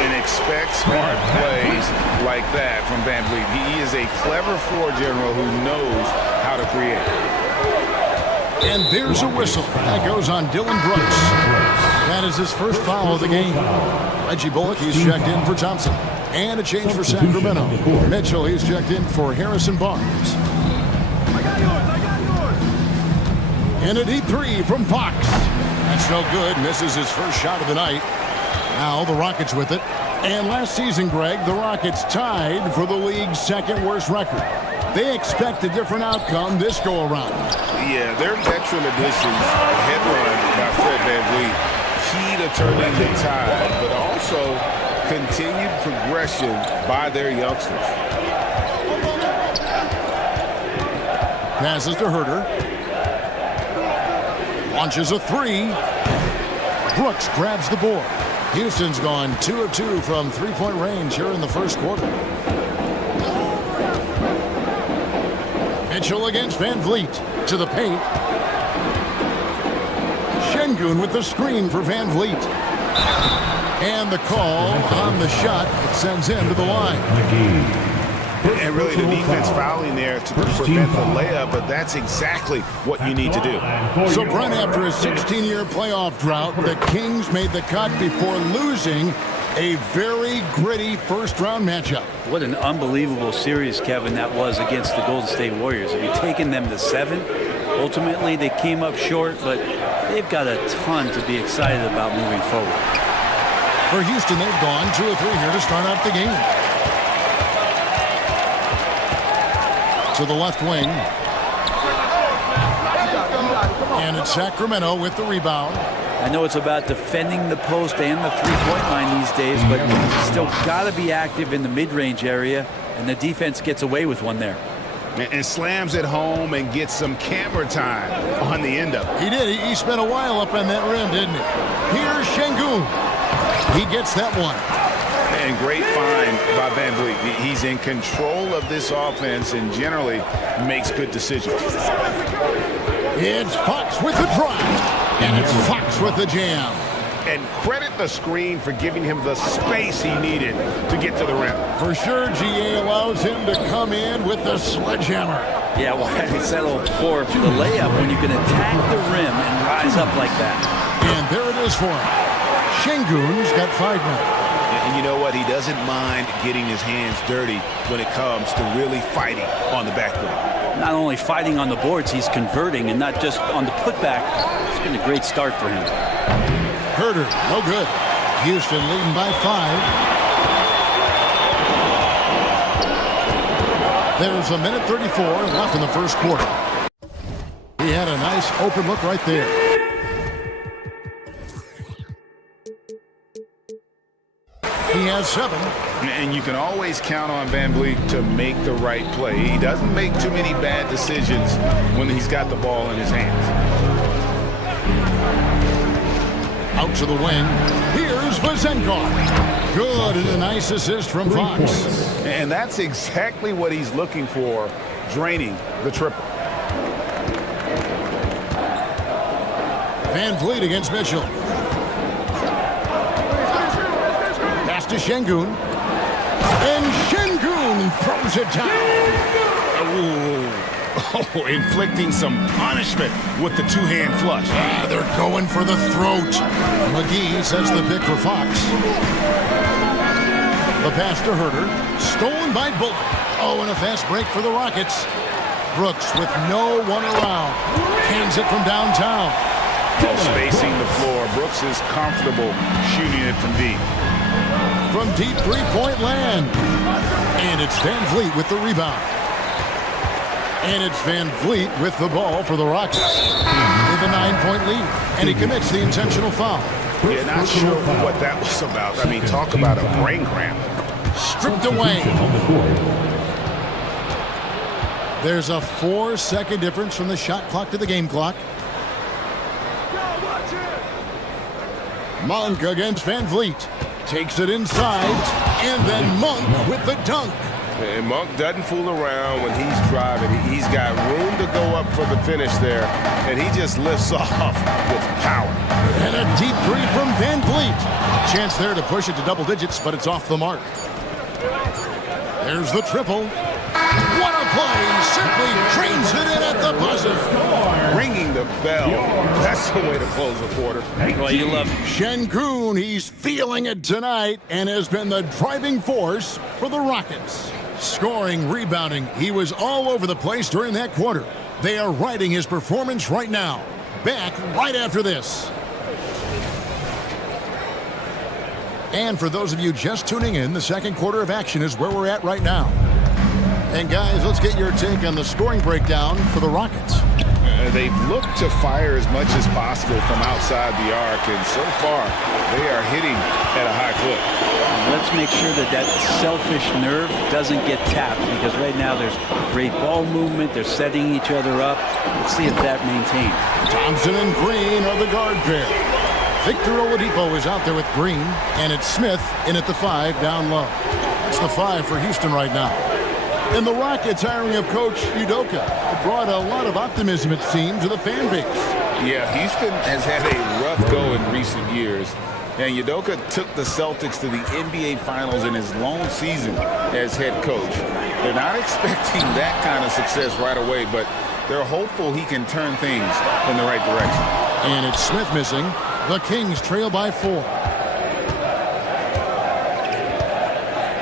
And expect smart plays like that from Van Vliet. He is a clever floor general who knows how to create. And there's a whistle. That goes on Dylan Brooks. That is his first foul of the game. Reggie Bullock, he's checked in for Thompson. And a change for Sacramento. Mitchell, he's checked in for Harrison Barnes. And a deep 3 from Fox. That's no good. Misses his first shot of the night. Now the Rockets with it. And last season, Greg, the Rockets tied for the league's second worst record. They expect a different outcome this go-around. Yeah, their veteran additions, headlined by Fred VanVleet, key to turning the tide, but also continued progression by their youngsters. Passes to Herder. Launches a 3. Brooks grabs the board. Houston's gone 2 of 2 from three-point range here in the first quarter. Mitchell against Van Vliet to the paint. Şengün with the screen for Van Vliet. And the call on the shot that sends him to the line. And really the defense fouling there to prevent the layup, but that's exactly what you need to do. So, Brent, after a 16-year playoff drought, the Kings made the cut before losing a very gritty first-round matchup. What an unbelievable series, Kevin, that was against the Golden State Warriors. I mean, taking them to 7. Ultimately, they came up short, but they've got a ton to be excited about moving forward. For Houston, they've gone 2 of 3 here to start out the game. To the left wing. And it's Sacramento with the rebound. I know it's about defending the post and the three-point line these days, but still got to be active in the mid-range area, and the defense gets away with one there. And slams it home and gets some camera time on the end of it. He did. He spent a while up on that rim, didn't he? Here's Şengün. He gets that one. And great find by Van Vliet. He's in control of this offense and generally makes good decisions. It's Fox with the drive. And it's Fox with the jam. And credit the screen for giving him the space he needed to get to the rim. For sure, GA allows him to come in with the sledgehammer. Yeah, why did he settle for the layup when you can attack the rim and rise up like that? And there it is for him. Şengün's got 5 minutes. And you know what? He doesn't mind getting his hands dirty when it comes to really fighting on the backboard. Not only fighting on the boards, he's converting, and not just on the putback. It's been a great start for him. Herder, no good. Houston leading by 5. There's a minute 34 left in the first quarter. He had a nice open look right there. He has 7. And you can always count on Van Vliet to make the right play. He doesn't make too many bad decisions when he's got the ball in his hands. Out to the wing. Here's Vezenkov. Good, and a nice assist from Fox. And that's exactly what he's looking for, draining the triple. Van Vliet against Mitchell. Pass to Şengün. And Şengün throws it down. Oh, inflicting some punishment with the two-hand flush. They're going for the throat. McGee sets the pick for Fox. The pass to Herder. Stolen by Bullock. Oh, and a fast break for the Rockets. Brooks with no one around. Hands it from downtown. Oh, spacing the floor. Brooks is comfortable shooting it from deep. From deep three-point land. And it's Van Vliet with the rebound. And it's Van Vliet with the ball for the Rockets. With a 9-point lead. And he commits the intentional foul. Yeah, not sure what that was about. I mean, talk about a brain cramp. Stripped away. There's a 4-second difference from the shot clock to the game clock. Monk against Van Vliet. Takes it inside. And then Monk with the dunk. And Monk doesn't fool around when he's driving. He's got room to go up for the finish there, and he just lifts off with power. And a deep three from Van Vliet. A chance there to push it to double digits, but it's off the mark. There's the triple. What a play! Simply trains it in at the buzzer. Ringing the bell. That's the way to close the quarter. Well, you love Şengün, he's feeling it tonight and has been the driving force for the Rockets. Scoring, rebounding, he was all over the place during that quarter. They are riding his performance right now. Back right after this. And for those of you just tuning in, the second quarter of action is where we're at right now. And guys, let's get your take on the scoring breakdown for the Rockets. They've looked to fire as much as possible from outside the arc, and so far, they are hitting at a high clip. Let's make sure that that selfish nerve doesn't get tapped, because right now there's great ball movement. They're setting each other up. Let's see if that maintains. Thompson and Green are the guard pair. Victor Oladipo is out there with Green, and it's Smith in at the 5 down low. That's the 5 for Houston right now. And the Rockets hiring of coach Udoka brought a lot of optimism, it seemed, to the fan base. Yeah, Houston has had a rough go in recent years. And Udoka took the Celtics to the NBA Finals in his lone season as head coach. They're not expecting that kind of success right away, but they're hopeful he can turn things in the right direction. And it's Smith missing. The Kings trail by 4.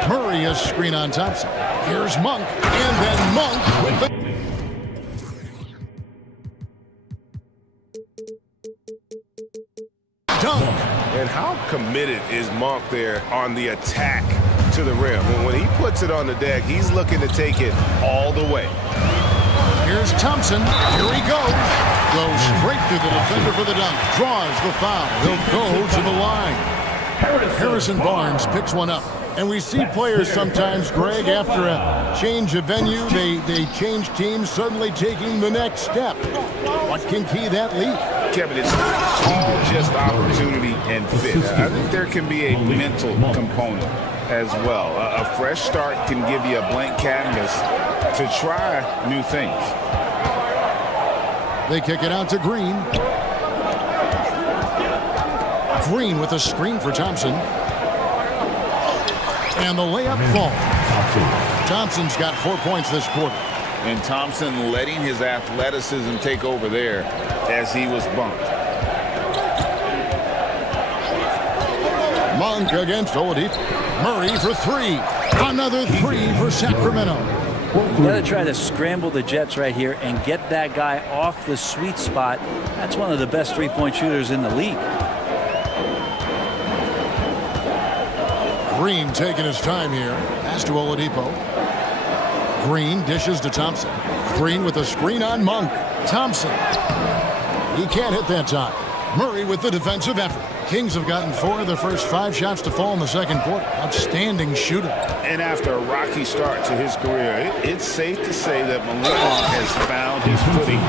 Murray a screen on Thompson. Here's Monk, and then Monk with the... dunk. And how committed is Monk there on the attack to the rim? When he puts it on the deck, he's looking to take it all the way. Here's Thompson. Here he goes. Goes straight through the defender for the dunk. Draws the foul. He'll go to the line. Harrison Barnes picks one up. And we see players sometimes, Greg, after a change of venue, they change teams, suddenly taking the next step. What can key that leap? Kevin, it's all just opportunity and fit. I think there can be a mental component as well. A fresh start can give you a blank canvas to try new things. They kick it out to Green. Green with a screen for Thompson. And the layup falls. Thompson's got 4 points this quarter. And Thompson letting his athleticism take over there as he was bumped. Monk against Oladipo. Murray for 3. Another 3 for Sacramento. You got to try to scramble the Jets right here and get that guy off the sweet spot. That's one of the best three-point shooters in the league. Green taking his time here. Pass to Oladipo. Green dishes to Thompson. Green with a screen on Monk. Thompson. He can't hit that time. Murray with the defensive effort. Kings have gotten 4 of their first 5 shots to fall in the second quarter. Outstanding shooter. And after a rocky start to his career, it's safe to say that Malik Monk has found his footing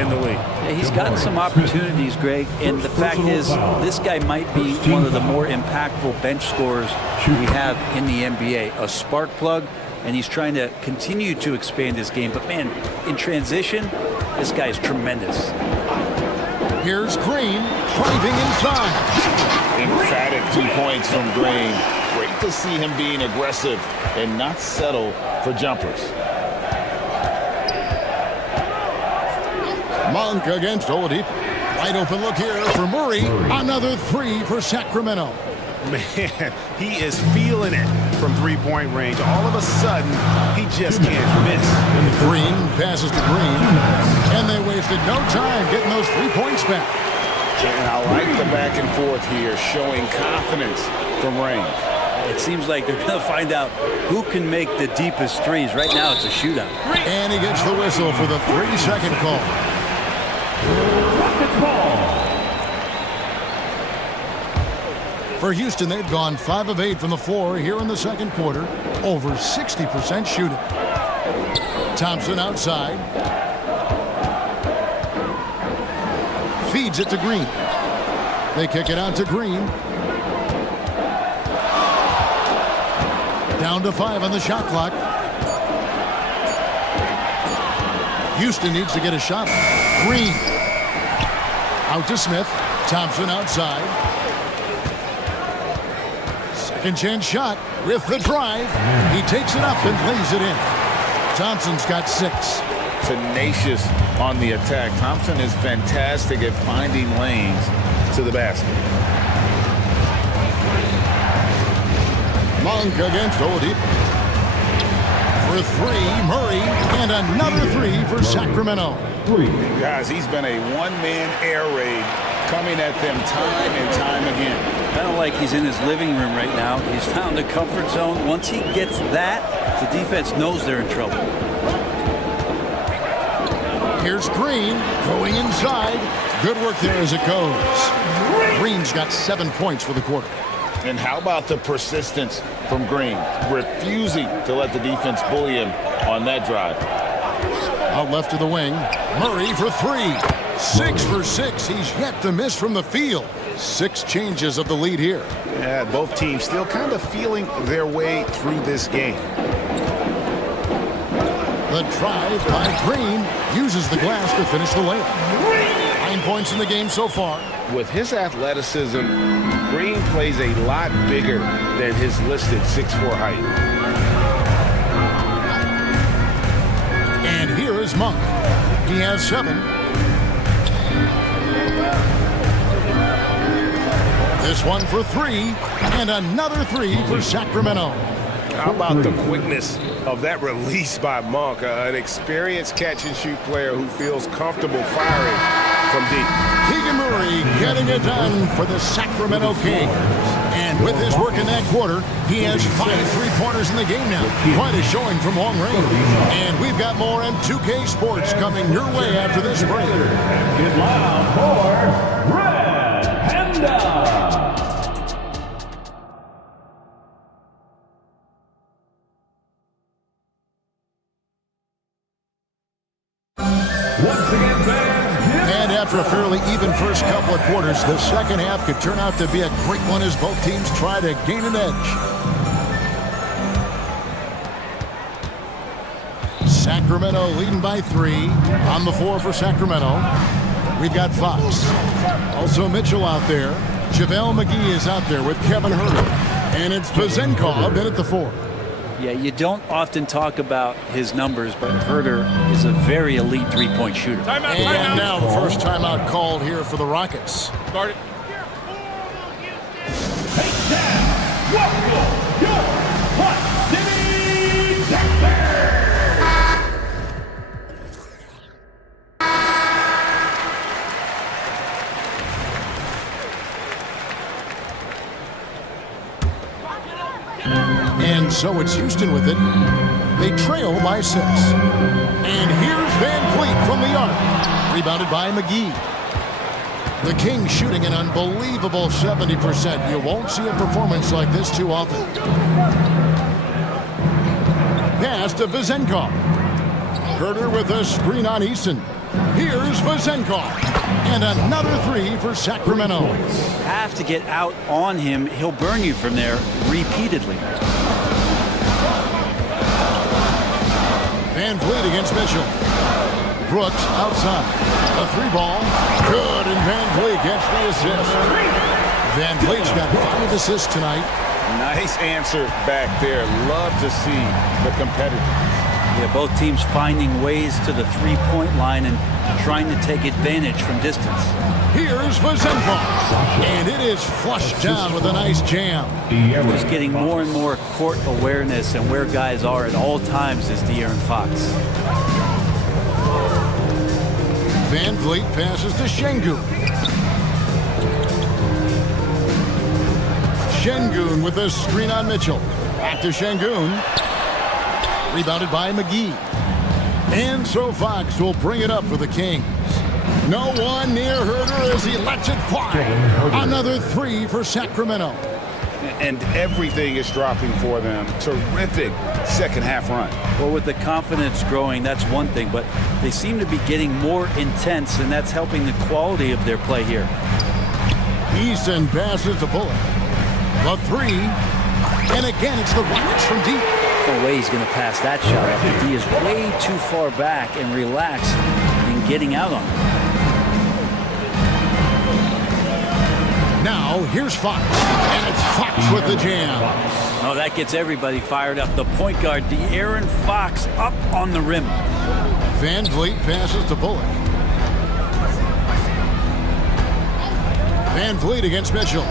in the league. Yeah, he's gotten some opportunities, Greg, and the fact is this guy might be one of the more impactful bench scorers we have in the NBA. A spark plug, and he's trying to continue to expand his game. But, man, in transition, this guy is tremendous. Here's Green driving inside. Emphatic 2 points from Green. Great to see him being aggressive and not settle for jumpers. Monk against Oladipo. Wide open look here for Murray. Another 3 for Sacramento. Man, he is feeling it from three-point range. All of a sudden, he just can't miss. Green passes to Green, and they wasted no time getting those 3 points back. And I like the back and forth here, showing confidence from range. It seems like they're going to find out who can make the deepest threes. Right now, it's a shootout. And he gets the whistle for the 3-second call. For Houston, they've gone 5 of 8 from the floor here in the second quarter. Over 60% shooting. Thompson outside. Feeds it to Green. They kick it out to Green. Down to 5 on the shot clock. Houston needs to get a shot. Green. Out to Smith. Thompson outside. Second chance shot with the drive. He takes it up and lays it in. Thompson's got 6. Tenacious on the attack. Thompson is fantastic at finding lanes to the basket. Monk against Oladipo. For 3, Murray, and another 3 for Sacramento. Guys, he's been a one-man air raid coming at them time and time again. Kind of like he's in his living room right now. He's found a comfort zone. Once he gets that, the defense knows they're in trouble. Here's Green going inside. Good work there as it goes. Green's got 7 points for the quarter. And how about the persistence from Green, refusing to let the defense bully him on that drive. Out left to the wing. Murray for 3. 6 for 6. He's yet to miss from the field. 6 changes of the lead here. Yeah, both teams still kind of feeling their way through this game. The drive by Green uses the glass to finish the layup. 9 points in the game so far. With his athleticism, Green plays a lot bigger than his listed 6'4" height. And here is Monk. He has 7. This one for 3, and another 3 for Sacramento. How about the quickness of that release by Monk, an experienced catch-and-shoot player who feels comfortable firing from deep. Keegan Murray getting it done for the Sacramento Kings. And with his work in that quarter, he has 5 3-pointers in the game now. Quite a showing from long range. And we've got more M2K Sports coming your way after this break. Get loud for Red Panda. And after a fairly even first couple of quarters, the second half could turn out to be a great one as both teams try to gain an edge. Sacramento leading by 3. On the floor for Sacramento, we've got Fox. Also Mitchell out there. JaVale McGee is out there with Kevin Herter. And it's Vezenkov in at the 4. Yeah, you don't often talk about his numbers, but Herter is a very elite three-point shooter. And now the first timeout called here for the Rockets. Start it. Welcome, your Hot City Thunder. And so it's Houston with it. They trail by 6. And here's Van Fleet from the arc. Rebounded by McGee. The Kings shooting an unbelievable 70%. You won't see a performance like this too often. Pass to Vezenkov. Herter with a screen on Easton. Here's Vezenkov. And another 3 for Sacramento. Have to get out on him. He'll burn you from there repeatedly. Van Fleet against Mitchell. Brooks outside. A 3-ball. Good, and Van Fleet gets the assist. Van Fleet's got 5 assists tonight. Nice answer back there. Love to see the competitiveness. Yeah, both teams finding ways to the three-point line and trying to take advantage from distance. Here's Vazenko, and it is flushed down with a nice jam. He's getting more and more court awareness and where guys are at all times is De'Aaron Fox. Van Vliet passes to Şengün. Şengün with a screen on Mitchell. Back to Şengün. Rebounded by McGee. And so Fox will bring it up for the Kings. No one near Herder as he lets it fly. Another three for Sacramento. And everything is dropping for them. Terrific second half run. Well, with the confidence growing, that's one thing, but they seem to be getting more intense, and that's helping the quality of their play here. Easton passes to Bullock. The three. And again, it's the Rockets from deep. No way he's going to pass that shot. He is way too far back and relaxed in getting out on it. Now, here's Fox. And it's Fox with the jam. Oh, that gets everybody fired up. The point guard, De'Aaron Fox, up on the rim. Van Vliet passes to Bullock. Van Vliet against Mitchell.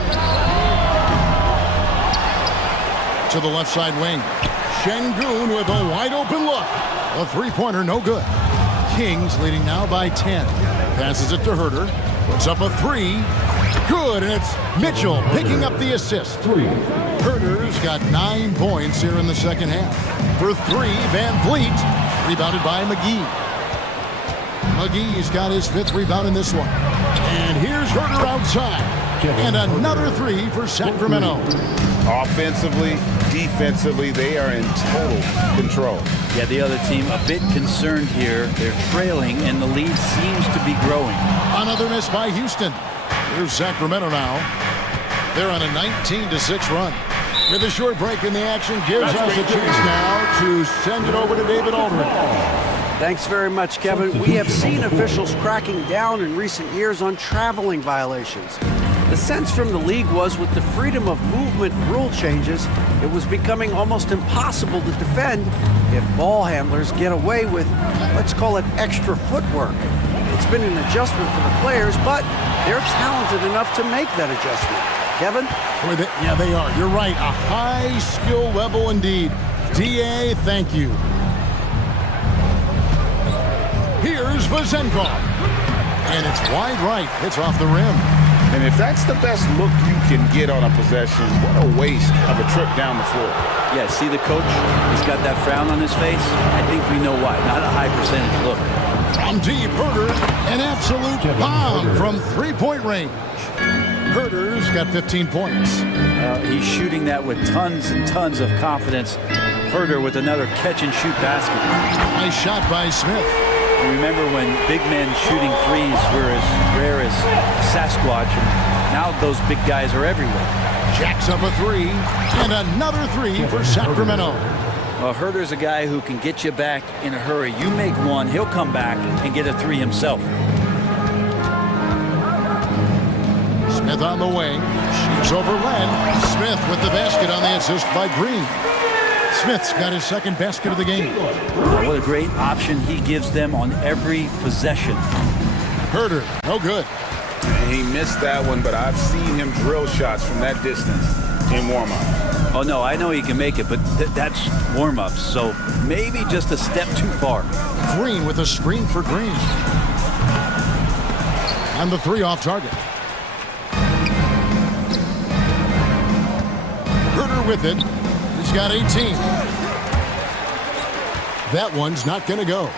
To the left side wing. Şengün with a wide open look. A three-pointer, no good. Kings leading now by 10. Passes it to Herder. Puts up a three. Good, and it's Mitchell picking up the assist. Herder's got 9 points here in the second half. For three, Van Vliet. Rebounded by McGee. McGee's got his 5th rebound in this one. And here's Herder outside. And another three for Sacramento. Offensively, defensively, they are in total control. Yeah, the other team a bit concerned here. They're trailing, and the lead seems to be growing. Another miss by Houston. Here's Sacramento now. They're on a 19-6 run. With a short break in the action, gives us a chance now to send it over to David Aldridge. Thanks very much, Kevin. We have seen officials cracking down in recent years on traveling violations. The sense from the league was with the freedom of movement rule changes, it was becoming almost impossible to defend if ball handlers get away with, let's call it, extra footwork. It's been an adjustment for the players, but they're talented enough to make that adjustment. Kevin? Yeah, they are. You're right. A high skill level indeed. DA, thank you. Here's Vazenko. And it's wide right. It's off the rim. And if that's the best look you can get on a possession, what a waste of a trip down the floor. Yeah, see the coach? He's got that frown on his face. I think we know why. Not a high percentage look. From deep, Herder, an absolute bomb from three-point range. Herder's got 15 points. He's shooting that with tons and tons of confidence. Herder with another catch-and-shoot basket. Nice shot by Smith. Remember when big men shooting threes were as rare as Sasquatch, and now those big guys are everywhere. Jacks up a three, and another three for Sacramento. Well, Herder's a guy who can get you back in a hurry. You make one, he'll come back and get a three himself. Smith on the wing, shoots over Len. Smith with the basket on the assist by Green. Smith's got his second basket of the game. What a great option he gives them on every possession. Herder, no good. He missed that one, but I've seen him drill shots from that distance in warm-up. Oh, no, I know he can make it, but that's warm-ups, so maybe just a step too far. Green with a screen for Green. And the three off target. Herder with it. He's got 18. That one's not going to go.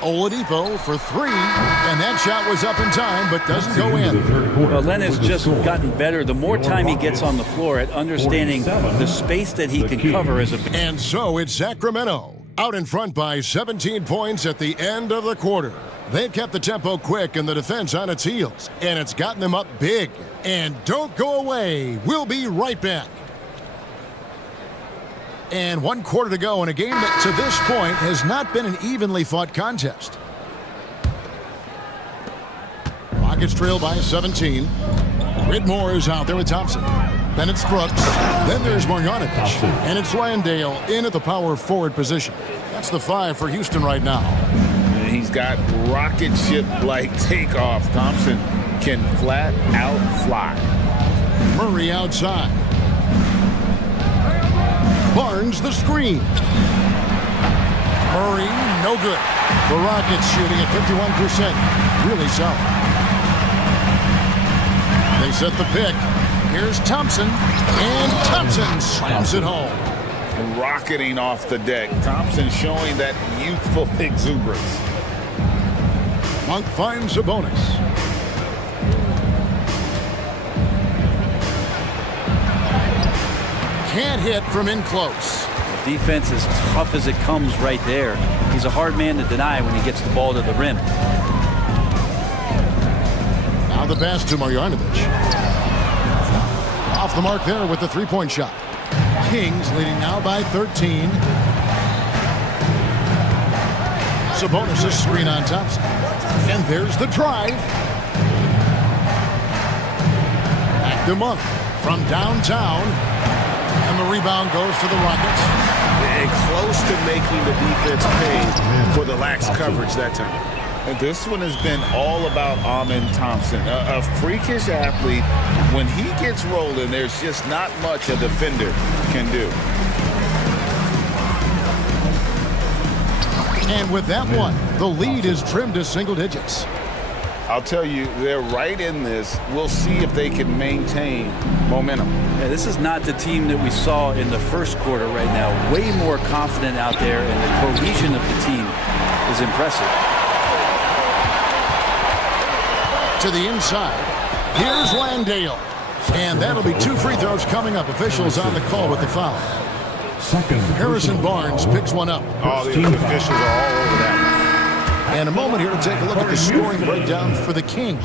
Oladipo for three, and that shot was up in time, but doesn't go in. Well, Len has just gotten better. The more time he gets on the floor at understanding the space that he can cover as a... And so it's Sacramento, out in front by 17 points at the end of the quarter. They've kept the tempo quick and the defense on its heels, and it's gotten them up big. And don't go away. We'll be right back. And 1 quarter to go in a game that, to this point, has not been an evenly fought contest. Rockets trail by 17. Whitmore is out there with Thompson. Then it's Brooks. Then there's Marjanovic. And it's Landale in at the power forward position. That's the 5 for Houston right now. And he's got rocket ship-like takeoff. Thompson can flat out fly. Murray outside. Barnes the screen. Murray, no good. The Rockets shooting at 51%. Really solid. They set the pick. Here's Thompson. And Thompson slams it home. Rocketing off the deck. Thompson showing that youthful exuberance. Monk finds a bonus. Can't hit from in close. The defense is tough as it comes right there. He's a hard man to deny when he gets the ball to the rim. Now the pass to Marjanovic. Off the mark there with the three-point shot. Kings leading now by 13. Sabonis' screen on Thompson. And there's the drive. Back to Monk from downtown. And the rebound goes to the Rockets. And close to making the defense pay for the lax coverage that time. And this one has been all about Amen Thompson. A freakish athlete. When he gets rolling, there's just not much a defender can do. And with that one, the lead is trimmed to single digits. I'll tell you, they're right in this. We'll see if they can maintain momentum. Yeah, this is not the team that we saw in the first quarter right now. Way more confident out there, and the cohesion of the team is impressive. To the inside. Here's Landale. And that'll be 2 free throws coming up. Officials on the call with the foul. Harrison Barnes picks one up. All the officials are all over that. And a moment here to take a look at the scoring breakdown for the Kings.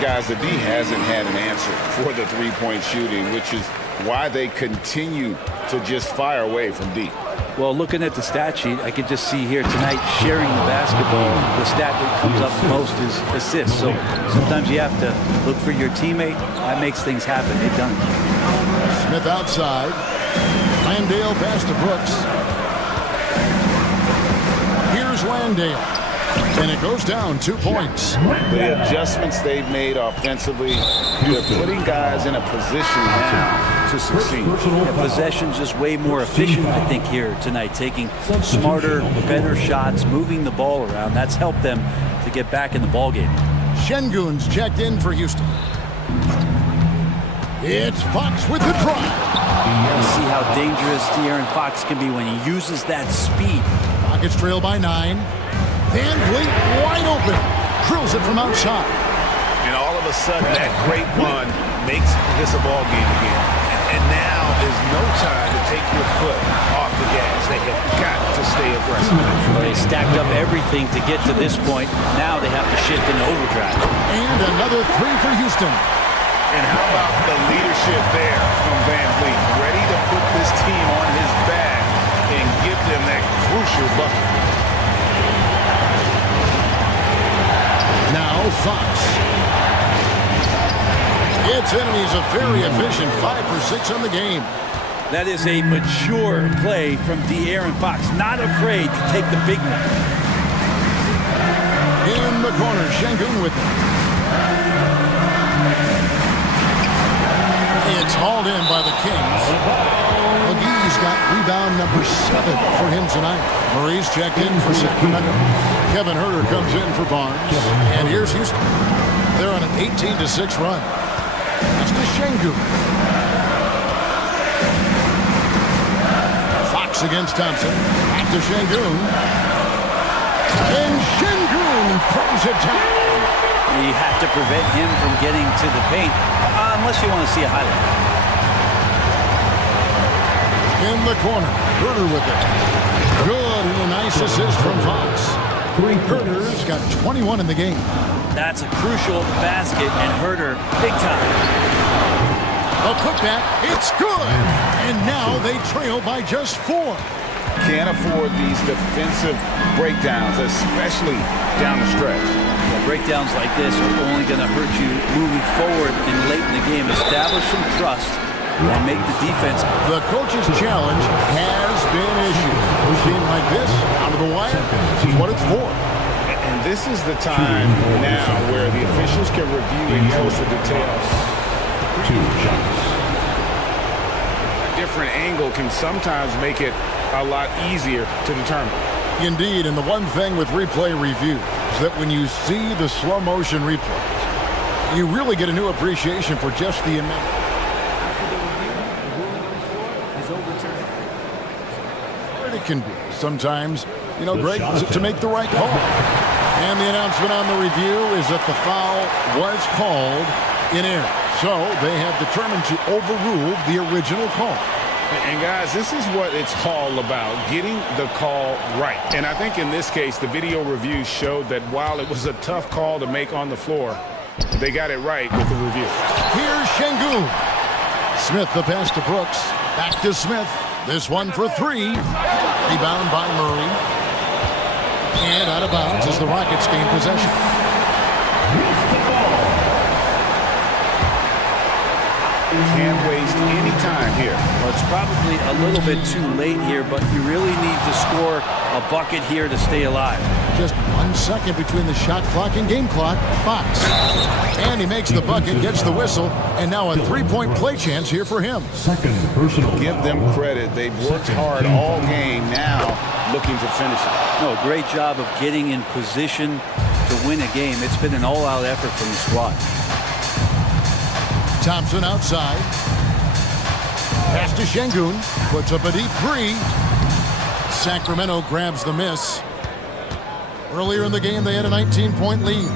Guys, the D hasn't had an answer for the three-point shooting, which is why they continue to just fire away from deep. Well, looking at the stat sheet, I can just see here tonight sharing the basketball. The stat that comes up most is assists. So sometimes you have to look for your teammate. That makes things happen. They've done it. Smith outside. Landale pass to Brooks. Here's Landale. And it goes down 2 points. The adjustments they've made offensively, they're putting guys in a position now to succeed. Yeah, possession's just way more efficient, I think, here tonight. Taking smarter, better shots, moving the ball around. That's helped them to get back in the ballgame. Şengün's checked in for Houston. It's Fox with the drive. You see how dangerous De'Aaron Fox can be when he uses that speed. Rockets trail by 9. Van Vliet wide open. Drills it from outside. And all of a sudden, that great run makes this a ball game again. And now is no time to take your foot off the gas. They have got to stay aggressive. Well, they stacked up everything to get to this point. Now they have to shift into overdrive. And another 3 for Houston. And how about the leadership there from Van Vliet? Ready to put this team on his back and give them that crucial bucket. Now Fox. It's in, and he's a very efficient 5 for 6 on the game. That is a mature play from De'Aaron Fox. Not afraid to take the big one. In the corner, Şengün with it. It's hauled in by the Kings. McGee's got rebound number 7 for him tonight. Murray's checked in for Sacramento. Kevin Huerter comes in for Barnes. And here's Houston. They're on an 18-6 run. That's to Şengün. Fox against Thompson. Back to Şengün. And Şengün throws it down. You have to prevent him from getting to the paint, unless you want to see a highlight. In the corner, Huerter with it. Good, and a nice assist from Fox. Huerter's got 21 in the game. That's a crucial basket, and Huerter, big time. A putback, it's good! And now they trail by just 4. Can't afford these defensive breakdowns, especially down the stretch. Breakdowns like this are only going to hurt you moving forward and late in the game. Establish some trust and make the defense. The coach's challenge has been issued. A game like this, out of the wire, this is what it's for. And this is the time now where the officials can review in closer details. 2 shots. A different angle can sometimes make it a lot easier to determine. Indeed, and the one thing with replay review is that when you see the slow motion replays, you really get a new appreciation for just the immense. After the review, the ruling on the floor is overturned. It can be sometimes, great to make the right call. And the announcement on the review is that the foul was called in error. So they have determined to overrule the original call. And guys, this is what it's all about, getting the call right. And I think in this case, the video review showed that while it was a tough call to make on the floor, they got it right with the review. Here's Şengün. Smith, the pass to Brooks. Back to Smith. This one for 3. Rebound by Murray. And out of bounds as the Rockets gain possession. Can't waste any time here. Well, it's probably a little bit too late here, but you really need to score a bucket here to stay alive. Just 1 second between the shot clock and game clock. Fox. And he makes the bucket, gets the whistle, and now a 3-point play chance here for him. Second personal. Give them credit. They've worked hard all game, now looking to finish it. No, great job of getting in position to win a game. It's been an all-out effort from the squad. Thompson outside. Pass to Şengün. Puts up a deep 3. Sacramento grabs the miss. Earlier in the game, they had a 19-point lead.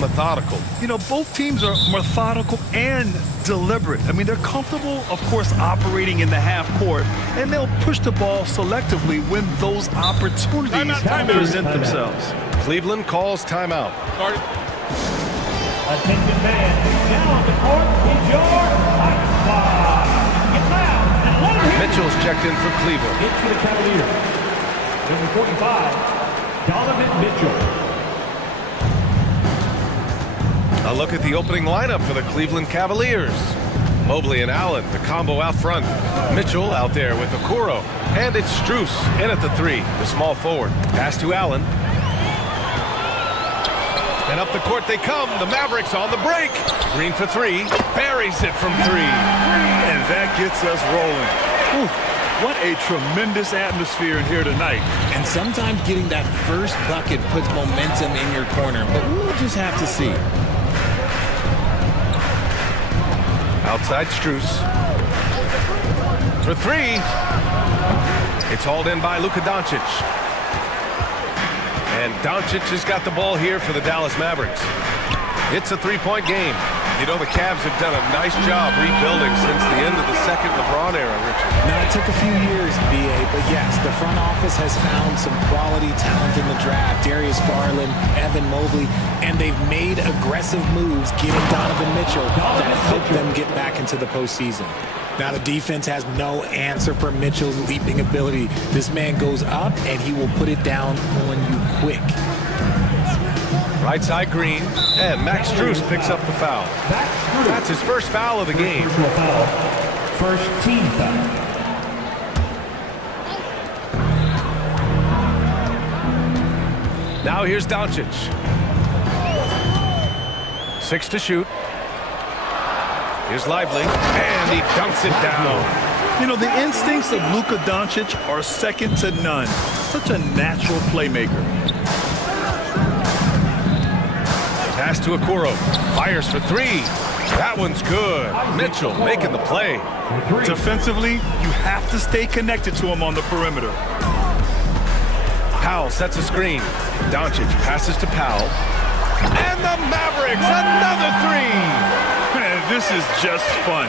methodical. You know, both teams are methodical and deliberate. I mean, they're comfortable, of course, operating in the half court, and they'll push the ball selectively when those opportunities present themselves. Cleveland calls timeout. Attention fans, now on the court is your hot. Get loud and let him hear. Mitchell's checked in for Cleveland. Hit for the Cavaliers. Number 45, Donovan Mitchell. A look at the opening lineup for the Cleveland Cavaliers. Mobley and Allen, the combo out front. Mitchell out there with Okoro. And it's Strus in at the 3, the small forward. Pass to Allen. And up the court they come. The Mavericks on the break. Green for 3. Buries it from 3. And that gets us rolling. Whew. What a tremendous atmosphere in here tonight. And sometimes getting that first bucket puts momentum in your corner, but we'll just have to see. Outside Strus. For 3. It's hauled in by Luka Doncic. And Doncic has got the ball here for the Dallas Mavericks. It's a 3-point game. You know, the Cavs have done a nice job rebuilding since the end of the second LeBron era, Richard. Now, it took a few years, B.A., but yes, the front office has found some quality talent in the draft. Darius Garland, Evan Mobley, and they've made aggressive moves getting Donovan Mitchell that helped them get back into the postseason. Now, the defense has no answer for Mitchell's leaping ability. This man goes up, and he will put it down on you quick. Right side Green, and Max Strus picks up the foul. That's his first foul of the game. First team foul. Now here's Doncic. 6 to shoot. Here's Lively, and he dunks it down. You know, the instincts of Luka Doncic are second to none. Such a natural playmaker. Pass to Okoro. Fires for 3. That one's good. Mitchell making the play. Defensively, you have to stay connected to him on the perimeter. Powell sets a screen. Doncic passes to Powell. And the Mavericks, another 3. Man, this is just fun.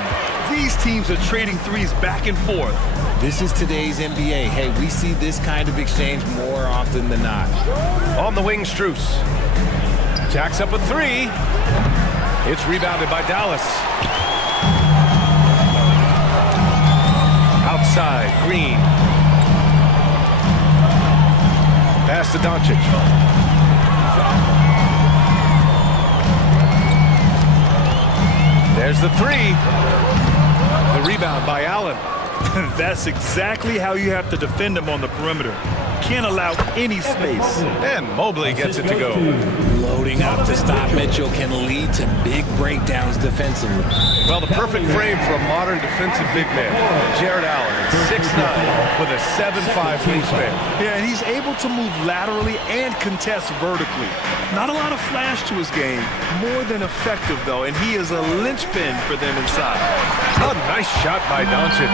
These teams are trading threes back and forth. This is today's NBA. Hey, we see this kind of exchange more often than not. On the wing, Strus. Jacks up a 3. It's rebounded by Dallas. Outside, Green. Pass to Doncic. There's the 3. The rebound by Allen. That's exactly how you have to defend him on the perimeter. Can't allow any space. And Mobley gets it to go. Loading up to stop Mitchell can lead to big breakdowns defensively. Well, the perfect frame for a modern defensive big man. Jared Allen, 6'9", with a 7'5" wingspan. Yeah, and he's able to move laterally and contest vertically. Not a lot of flash to his game. More than effective, though, and he is a linchpin for them inside. A nice shot by Doncic.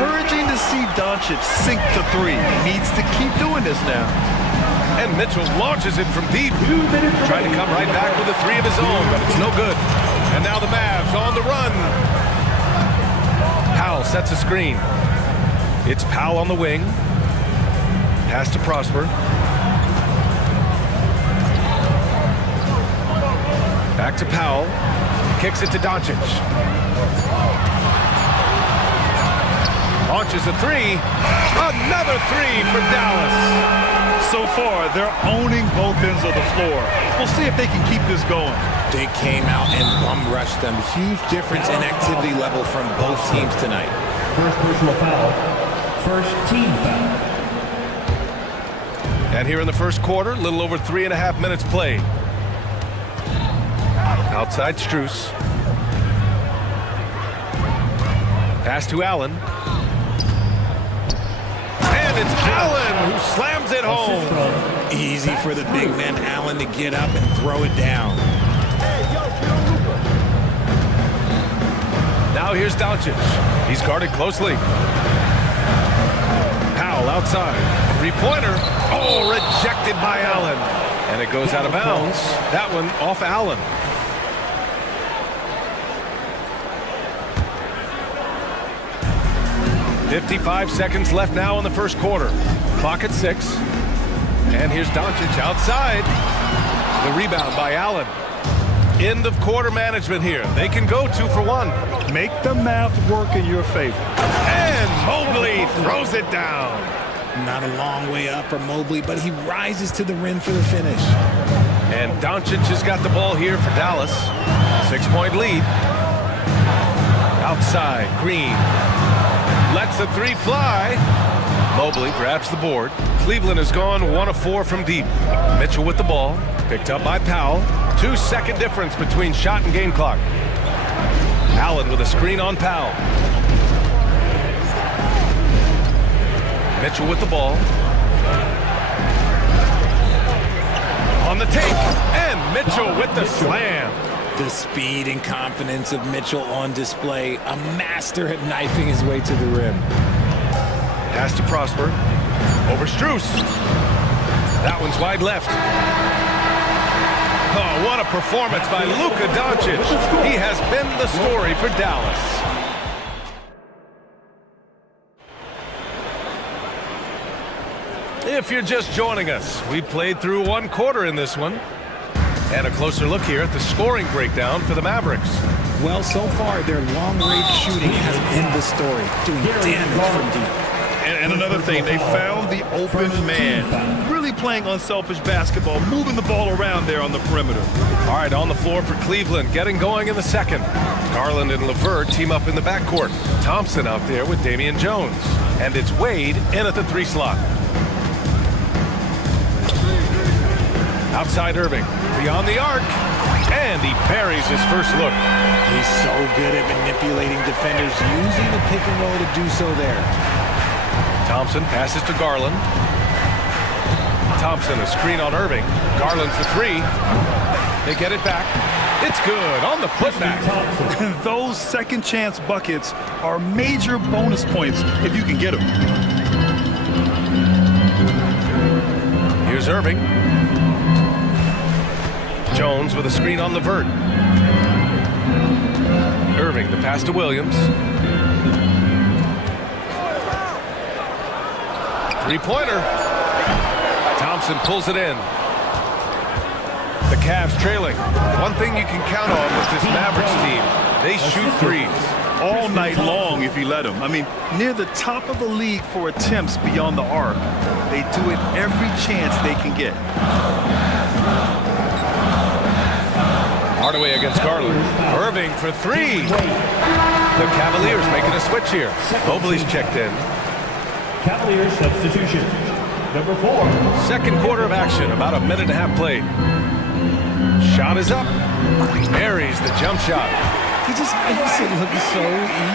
Encouraging to see Doncic sink to 3. He needs to keep doing this now. And Mitchell launches it from deep. Trying to come right back with a 3 of his own, but it's no good. And now the Mavs on the run. Powell sets a screen. It's Powell on the wing. Pass to Prosper. Back to Powell. Kicks it to Doncic. Launches a 3. Another 3 for Dallas. So far, they're owning both ends of the floor. We'll see if they can keep this going. They came out and bum rushed them. Huge difference in activity level from both teams tonight. First personal foul. First team foul. And here in the first quarter, a little over 3.5 minutes played. Outside Strus. Pass to Allen. And it's Allen who slams it home. Easy for the big man Allen to get up and throw it down. Now here's Doncic. He's guarded closely. Powell outside. 3-pointer. Oh, rejected by Allen. And it goes out of bounds. That one off Allen. "55 seconds left now in the first quarter. Clock at 6. And here's Doncic outside. The rebound by Allen. End of quarter management here. They can go 2 for 1. Make the math work in your favor. And Mobley throws it down. Not a long way up for Mobley, but he rises to the rim for the finish. And Doncic has got the ball here for Dallas. 6-point lead. Outside, Green. Lets the 3 fly. Mobley grabs the board. Cleveland has gone 1 of 4 from deep. Mitchell with the ball. Picked up by Powell. 2-second difference between shot and game clock. Allen with a screen on Powell. Mitchell with the ball. On the take. And Mitchell with the slam. The speed and confidence of Mitchell on display. A master at knifing his way to the rim. Pass to Prosper. Over Strus. That one's wide left. Oh, what a performance by Luka Doncic. He has been the story for Dallas. If you're just joining us, we played through 1 quarter in this one. And a closer look here at the scoring breakdown for the Mavericks. Well, so far, their long-range shooting has been the story, doing damage from deep. And another thing, they found the open man. Really playing unselfish basketball, moving the ball around there on the perimeter. All right, on the floor for Cleveland, getting going in the second. Garland and LeVert team up in the backcourt. Thompson out there with Damian Jones. And it's Wade in at the 3 slot. Outside Irving, beyond the arc, and he buries his first look. He's so good at manipulating defenders, using the pick and roll to do so there. Thompson passes to Garland. Thompson, a screen on Irving. Garland for 3. They get it back. It's good on the putback. Those second chance buckets are major bonus points if you can get them. Here's Irving. Jones with a screen on LeVert. Irving, the pass to Williams. 3-pointer. Thompson pulls it in. The Cavs trailing. One thing you can count on with this Mavericks team, they shoot threes. All night long if you let them. I mean, near the top of the league for attempts beyond the arc. They do it every chance they can get. Hardaway against Garland. Irving for 3. The Cavaliers making a switch here. Mobley's checked in. Cavaliers substitution. Number 4. Second quarter of action, about a minute and a half played. Shot is up. Buries the jump shot. He just makes it look so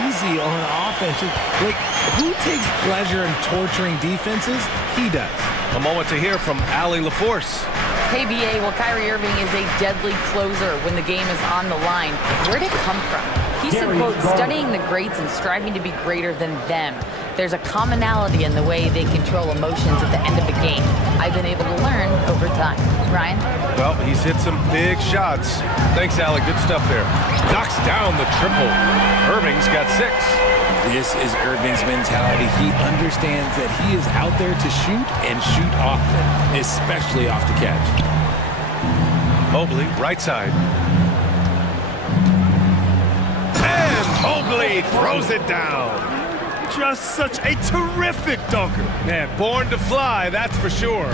easy on offense. Like, who takes pleasure in torturing defenses? He does. A moment to hear from Allie LaForce. Hey, BA, well, Kyrie Irving is a deadly closer when the game is on the line. Where'd it come from? He said, quote, studying the greats and striving to be greater than them. There's a commonality in the way they control emotions at the end of a game. I've been able to learn over time. Ryan? Well, he's hit some big shots. Thanks, Allie. Good stuff there. Knocks down the triple. Irving's got 6. This is Irving's mentality. He understands that he is out there to shoot and shoot often, especially off the catch. Mobley, right side. And Mobley throws it down. Just such a terrific dunker. Man, born to fly, that's for sure.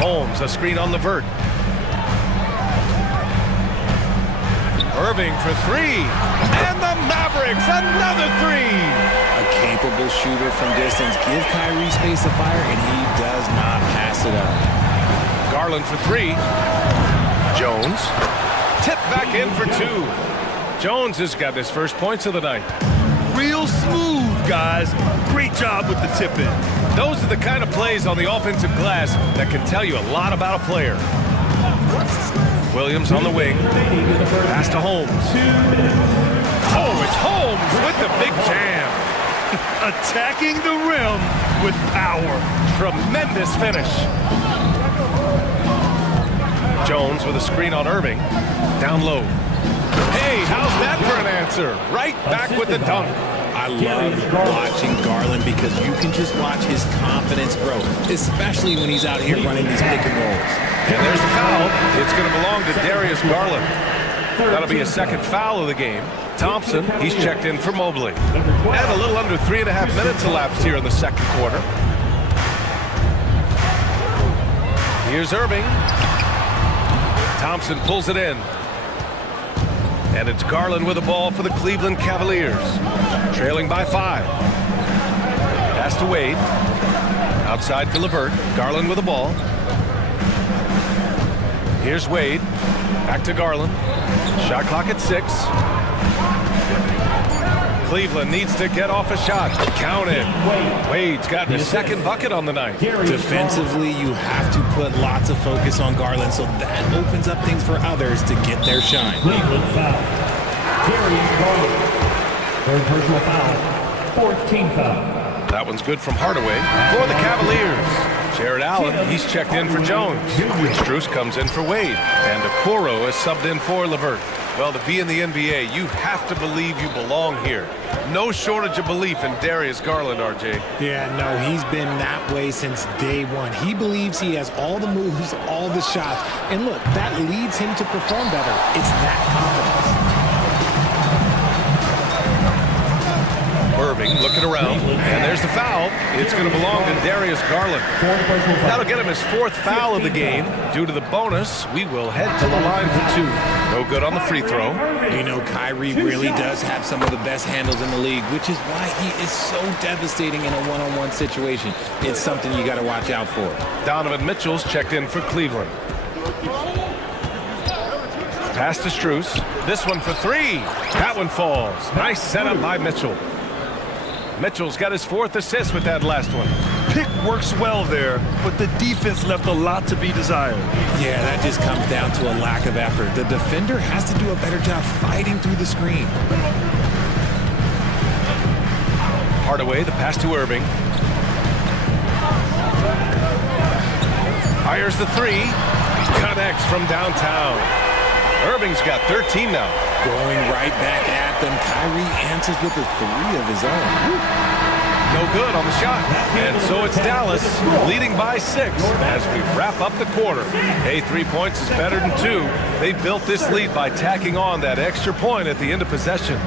Holmes, a screen on LeVert. Irving for 3. And the Mavericks, another 3. A capable shooter from distance. Give Kyrie space to fire, and he does not pass it up. Garland for 3. Jones. Tip back in for 2. Jones has got his first points of the night. Real smooth, guys. Great job with the tip in. Those are the kind of plays on the offensive glass that can tell you a lot about a player. Williams on the wing. Pass to Holmes. Oh, it's Holmes with the big jam. Attacking the rim with power. Tremendous finish. Jones with a screen on Irving. Down low. Hey, how's that for an answer? Right back with the dunk. I love watching Garland because you can just watch his confidence grow, especially when he's out here running these pick and rolls. And there's the foul. It's going to belong to Darius Garland. That'll be a second foul of the game. Thompson, he's checked in for Mobley. And a little under 3.5 minutes elapsed here in the second quarter. Here's Irving. Thompson pulls it in. And it's Garland with the ball for the Cleveland Cavaliers. Trailing by 5. Pass to Wade. Outside for LeVert. Garland with the ball. Here's Wade. Back to Garland. Shot clock at 6. Cleveland needs to get off a shot. Counted. Wade's gotten his second bucket on the night. Defensively, you have to put lots of focus on Garland, so that opens up things for others to get their shine. Cleveland foul. Darius Garland. Third personal foul. 14th foul. That one's good from Hardaway for the Cavaliers. Jared Allen, he's checked in for Jones. Strus comes in for Wade. And Okoro is subbed in for LeVert. Well, to be in the NBA, you have to believe you belong here. No shortage of belief in Darius Garland, RJ. Yeah, no, he's been that way since day one. He believes he has all the moves, all the shots. And look, that leads him to perform better. It's that confidence. Irving looking around, and there's the foul. It's going to belong to Darius Garland. That'll get him his 4th foul of the game. Due to the bonus, we will head to the line for 2. No good on the free throw. You know, Kyrie really does have some of the best handles in the league, which is why he is so devastating in a one-on-one situation. It's something you got to watch out for. Donovan Mitchell's checked in for Cleveland. Pass to Strus. This one for 3. That one falls. Nice setup by Mitchell. Mitchell's got his 4th assist with that last one. Pick works well there, but the defense left a lot to be desired. Yeah, that just comes down to a lack of effort. The defender has to do a better job fighting through the screen. Hardaway, the pass to Irving. Fires the 3. Connects from downtown. Irving's got 13 now. Going right back at them. Kyrie answers with a 3 of his own. No good on the shot. And so it's Dallas leading by 6 as we wrap up the quarter. Hey, 3 points is better than 2. They built this lead by tacking on that extra point at the end of possession.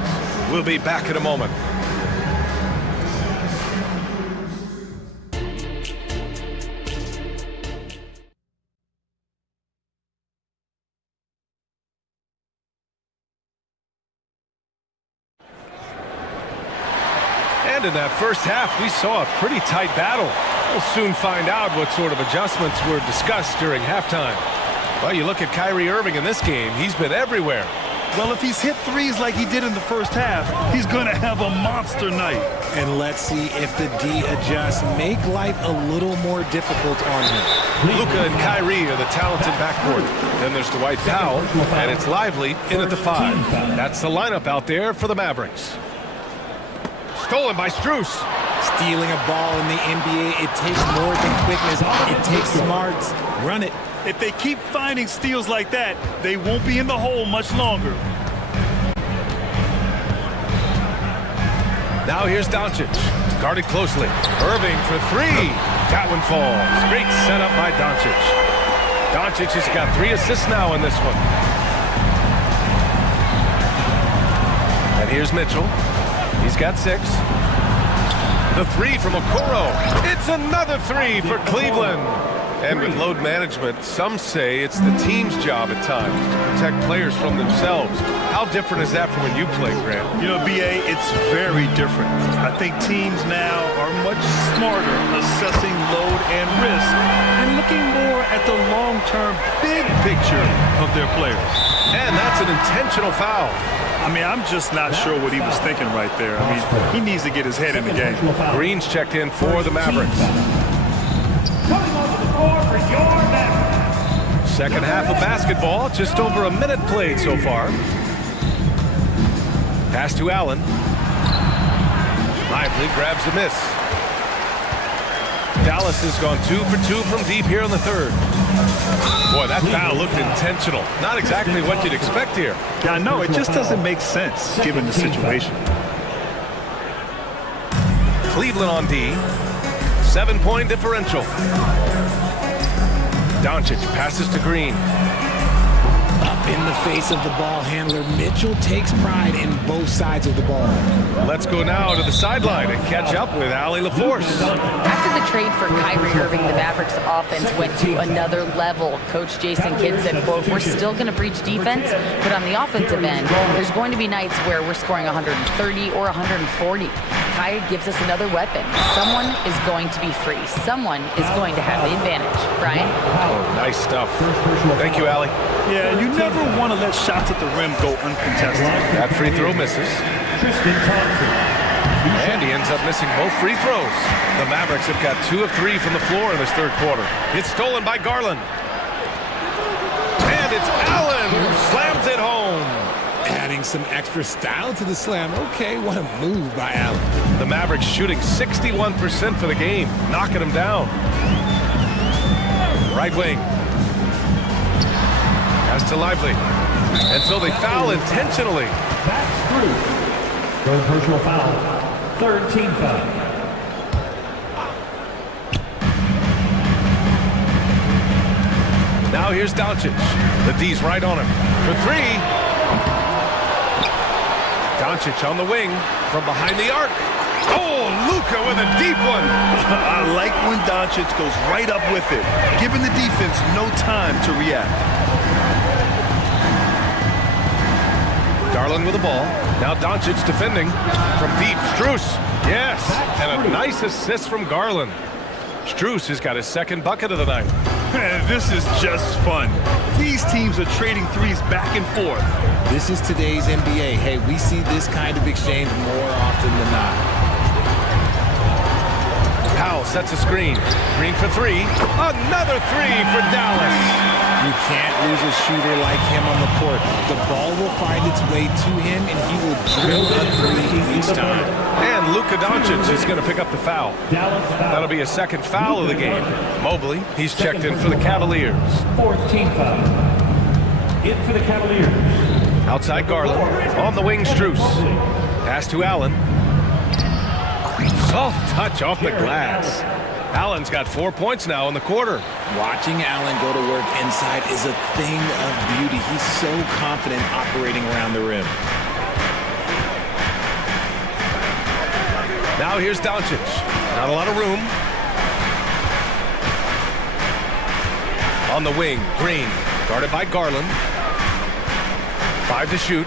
We'll be back in a moment. And in that first half, we saw a pretty tight battle. We'll soon find out what sort of adjustments were discussed during halftime. Well, you look at Kyrie Irving in this game, he's been everywhere. Well, if he's hit 3s like he did in the first half, he's going to have a monster night. And let's see if the D adjusts, make life a little more difficult on him. Luka and Kyrie are the talented backcourt. Then there's Dwight Powell, and it's Lively in at the 5. That's the lineup out there for the Mavericks. Stolen by Strus. Stealing a ball in the NBA, it takes more than quickness. It takes smarts. Run it. If they keep finding steals like that, they won't be in the hole much longer. Now here's Doncic. Guarded closely. Irving for 3. That one falls. Great setup by Doncic. Doncic has got 3 assists now in this one. And here's Mitchell. He's got 6. The 3 from Okoro. It's another 3 for Cleveland. And with load management, some say it's the team's job at times to protect players from themselves. How different is that from when you play, Grant? You know, BA, it's very different. I think teams now are much smarter assessing load and risk and looking more at the long-term big picture of their players. And that's an intentional foul. I mean, I'm just not sure what he was thinking right there. I mean, he needs to get his head in the game. Green's checked in for the Mavericks. Second half of basketball, just over a minute played so far. Pass to Allen. Lively grabs a miss. Dallas has gone 2 for 2 from deep here in the third. Boy, that foul looked intentional. Not exactly what you'd expect here. Yeah, I know. It just doesn't make sense given the situation. Cleveland on D. 7-point differential. Doncic passes to Green. Up in the face of the ball handler. Mitchell takes pride in both sides of the ball. Let's go now to the sideline and catch up with Allie LaForce. After the trade for Kyrie Irving, the Mavericks offense went to another level. Coach Jason Kidd said, quote, "We're still going to breach defense, but on the offensive end, there's going to be nights where we're scoring 130 or 140. Kyrie gives us another weapon. Someone is going to be free. Someone is going to have the advantage." Brian? Oh, nice stuff. Thank you, Allie. Yeah, you never want to let shots at the rim go uncontested. That free throw misses. And he ends up missing both free throws. The Mavericks have got 2 of 3 from the floor in this third quarter. It's stolen by Garland. And it's Allen who slams it home. Adding some extra style to the slam. Okay, what a move by Allen. The Mavericks shooting 61% for the game, knocking them down. Right wing. Pass to Lively. And so they foul intentionally. That's true. Third personal foul. Third team foul. Now here's Doncic. The D's right on him. For 3. Doncic on the wing from behind the arc. Oh, Luka with a deep one. I like when Doncic goes right up with it, giving the defense no time to react. Garland with the ball. Now Doncic defending from deep. Strus. Yes, and a nice assist from Garland. Strus has got his second bucket of the night. This is just fun. These teams are trading threes back and forth. This is today's NBA. Hey, we see this kind of exchange more often than not. Powell sets a screen. Green for 3. Another 3 for Dallas. You can't lose a shooter like him on the court. The ball will find its way to him, and he will drill a 3 each time. And Luka Doncic is going to pick up the foul. That'll be a second foul of the game. Mobley, he's checked in for the Cavaliers. Fourth team foul. In for the Cavaliers. Outside Garland. On the wing, Strus. Pass to Allen. Soft touch off the glass. Allen's got 4 points now in the quarter. Watching Allen go to work inside is a thing of beauty. He's so confident operating around the rim. Now here's Doncic. Not a lot of room. On the wing, Green. Guarded by Garland. 5 to shoot.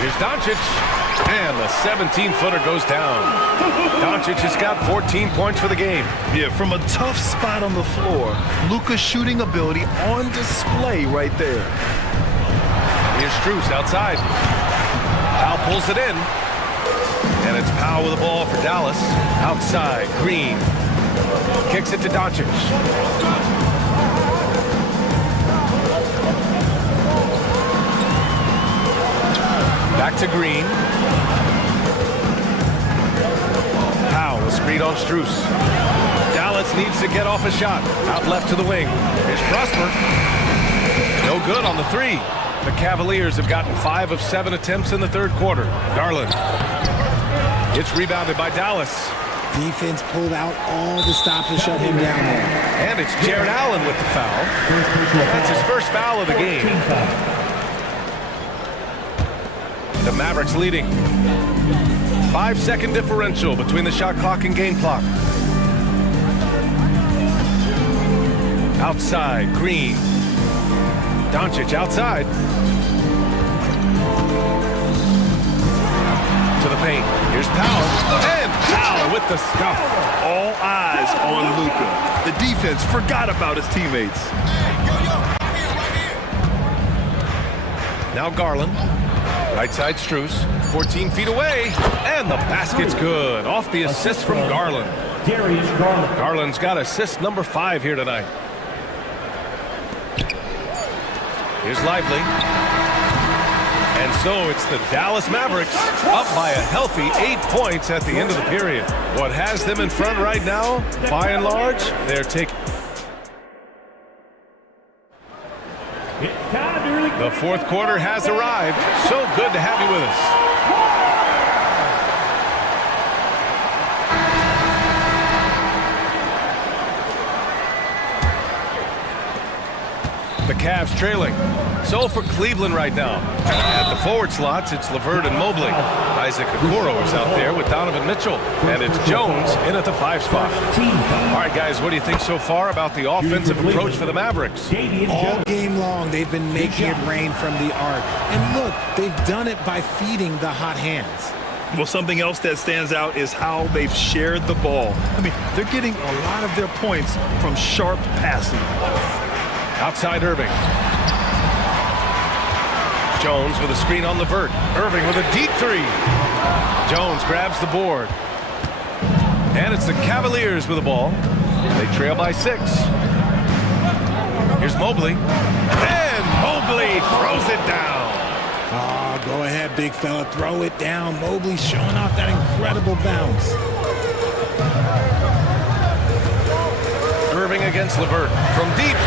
Here's Doncic. And the 17-footer goes down. Doncic has got 14 points for the game. Yeah, from a tough spot on the floor, Luka's shooting ability on display right there. Here's Strus outside. Powell pulls it in. And it's Powell with the ball for Dallas. Outside, Green. Kicks it to Doncic. Back to Green. Powell, a screen on Strus. Dallas needs to get off a shot. Out left to the wing. Here's Prosper. No good on the 3. The Cavaliers have gotten 5 of 7 attempts in the third quarter. Garland. It's rebounded by Dallas. Defense pulled out all the stops to shut him down there. And it's Jared Allen with the foul. That's his first foul of the game. The Mavericks leading. 5-second differential between the shot clock and game clock. Outside, Green. Doncic outside. To the paint. Here's Powell. And Powell with the stuff. All eyes on Luka. The defense forgot about his teammates. Now Garland. Right side Strus. 14 feet away. And the basket's good. Off the assist from Garland. Garland's got assist number 5 here tonight. Here's Lively. And so it's the Dallas Mavericks up by a healthy 8 points at the end of the period. What has them in front right now, by and large, they're taking... The fourth quarter has arrived. So good to have you with us. The Cavs trailing. So for Cleveland right now. At the forward slots, it's LeVert and Mobley. Isaac Okoro is out there with Donovan Mitchell. And it's Jones in at the 5 spot. All right, guys, what do you think so far about the offensive approach for the Mavericks? All game long, they've been making it rain from the arc. And look, they've done it by feeding the hot hands. Well, something else that stands out is how they've shared the ball. I mean, they're getting a lot of their points from sharp passing. Outside Irving. Jones with a screen on LeVert. Irving with a deep three. Jones grabs the board. And it's the Cavaliers with the ball. They trail by 6. Here's Mobley. And Mobley throws it down. Oh, go ahead, big fella. Throw it down. Mobley showing off that incredible bounce. Irving against LeVert from deep.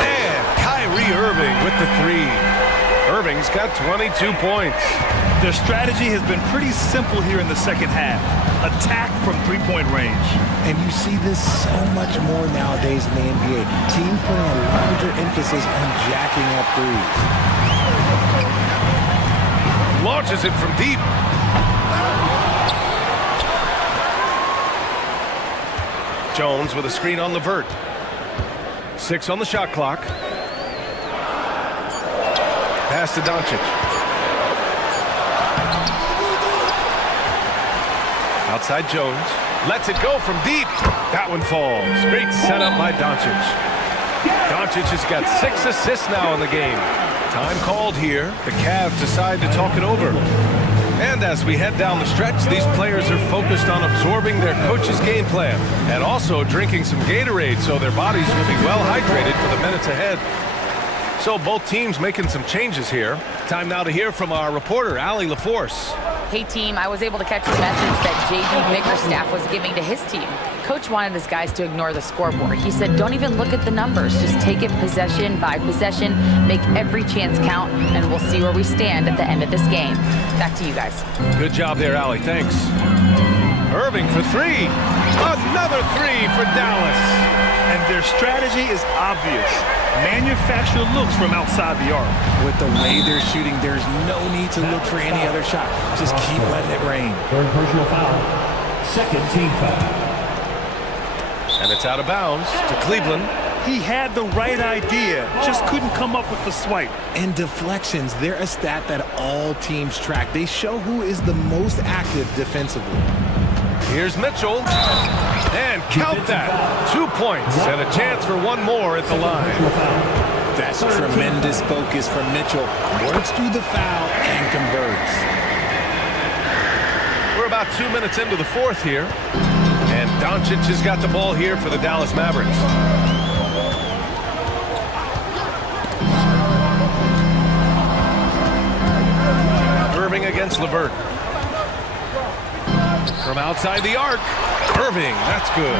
And Kyrie Irving with the 3. Irving's got 22 points. Their strategy has been pretty simple here in the second half. Attack from three-point range. And you see this so much more nowadays in the NBA. Teams putting a larger emphasis on jacking up threes. Launches it from deep. Jones with a screen on LeVert. 6 on the shot clock. Pass to Doncic. Outside Jones. Lets it go from deep. That one falls. Great setup by Doncic. Doncic has got 6 assists now in the game. Time called here. The Cavs decide to talk it over. And as we head down the stretch, these players are focused on absorbing their coach's game plan and also drinking some Gatorade so their bodies will be well hydrated for the minutes ahead. So both teams making some changes here. Time now to hear from our reporter, Allie LaForce. Hey team, I was able to catch the message that JB Bickerstaff was giving to his team. Coach wanted his guys to ignore the scoreboard. He said, don't even look at the numbers. Just take it possession by possession, make every chance count, and we'll see where we stand at the end of this game. Back to you guys. Good job there, Allie. Thanks. Irving for 3. Another 3 for Dallas. And their strategy is obvious. Manufacture looks from outside the arc. With the way they're shooting, there's no need to look for any other shot. Just keep letting it rain. Third personal foul. Second team foul. And it's out of bounds to Cleveland. He had the right idea, just couldn't come up with the swipe. And deflections, they're a stat that all teams track. They show who is the most active defensively. Here's Mitchell. And count that. 2 points and a chance for one more at the line. That's tremendous focus from Mitchell. Works through the foul and converts. We're about 2 minutes into the fourth here. And Doncic has got the ball here for the Dallas Mavericks. Irving against LeVert. From outside the arc. Irving, that's good.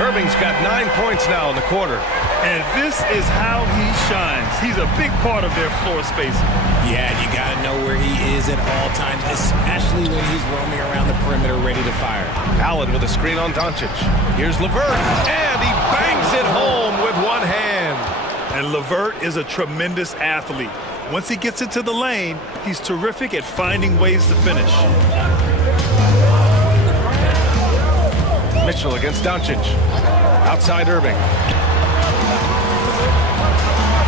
Irving's got 9 points now in the quarter. And this is how he shines. He's a big part of their floor spacing. Yeah, you got to know where he is at all times, especially when he's roaming around the perimeter ready to fire. Allen with a screen on Doncic. Here's LeVert, and he bangs it home with one hand. And LeVert is a tremendous athlete. Once he gets into the lane, he's terrific at finding ways to finish. Mitchell against Doncic. Outside Irving.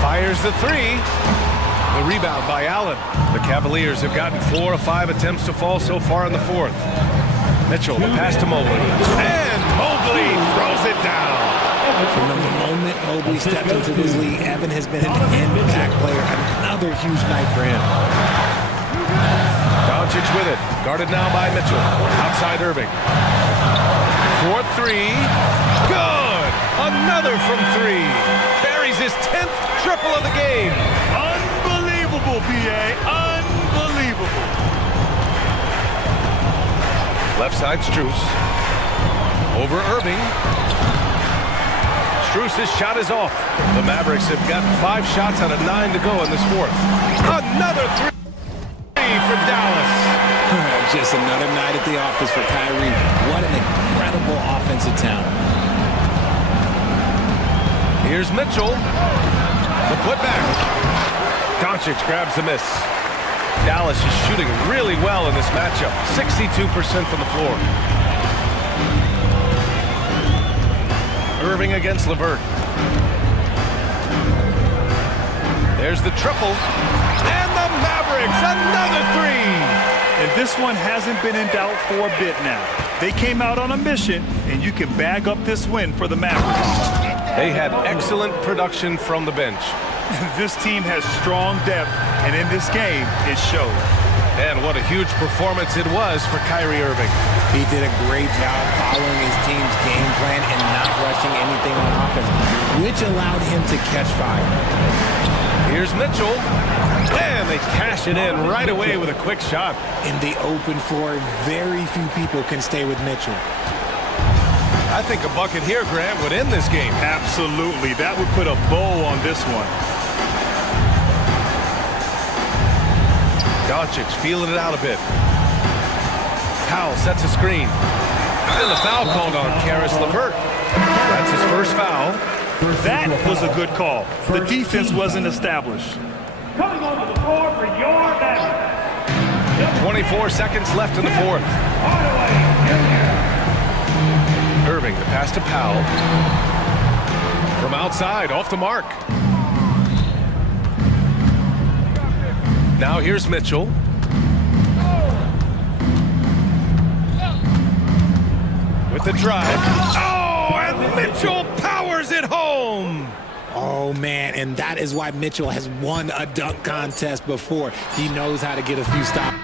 Fires the 3. The rebound by Allen. The Cavaliers have gotten 4 of 5 attempts to fall so far in the fourth. Mitchell, the pass to Mobley. And Mobley throws it down. From the moment Mobley stepped into this league, Evan has been an impact player. Another huge night for him. Doncic with it. Guarded now by Mitchell. Outside Irving. 4-3. Good. Another from 3. Buries his 10th triple of the game. Unbelievable B.A. Unbelievable. Left side, Strus. Over Irving. Strus' shot is off. The Mavericks have got 5 shots out of 9 to go in this fourth. Another 3 for Dallas. Just another night at the office for Kyrie. What an incredible offensive talent. Here's Mitchell. The putback. Doncic grabs the miss. Dallas is shooting really well in this matchup. 62% from the floor. Irving against LeVert. There's the triple. And the Mavericks, another 3. And this one hasn't been in doubt for a bit now. They came out on a mission, and you can bag up this win for the Mavericks. They had excellent production from the bench. This team has strong depth, and in this game, it showed. And what a huge performance it was for Kyrie Irving. He did a great job following his team's game plan and not rushing anything on offense, which allowed him to catch fire. Here's Mitchell. And they cash it in right away with a quick shot. In the open floor, very few people can stay with Mitchell. I think a bucket here, Grant, would end this game. Absolutely. That would put a bow on this one. Doncic feeling it out a bit. Powell sets a screen. And the foul called on Karis LeVert. That's his first foul. That was a good call. The defense wasn't established. Coming onto the floor for your Mavericks. 24 seconds left in the fourth. Irving, the pass to Powell. From outside, off the mark. Now here's Mitchell. With the drive. Oh, and Mitchell powers it home. Oh, man, and that is why Mitchell has won a dunk contest before. He knows how to get a few stops.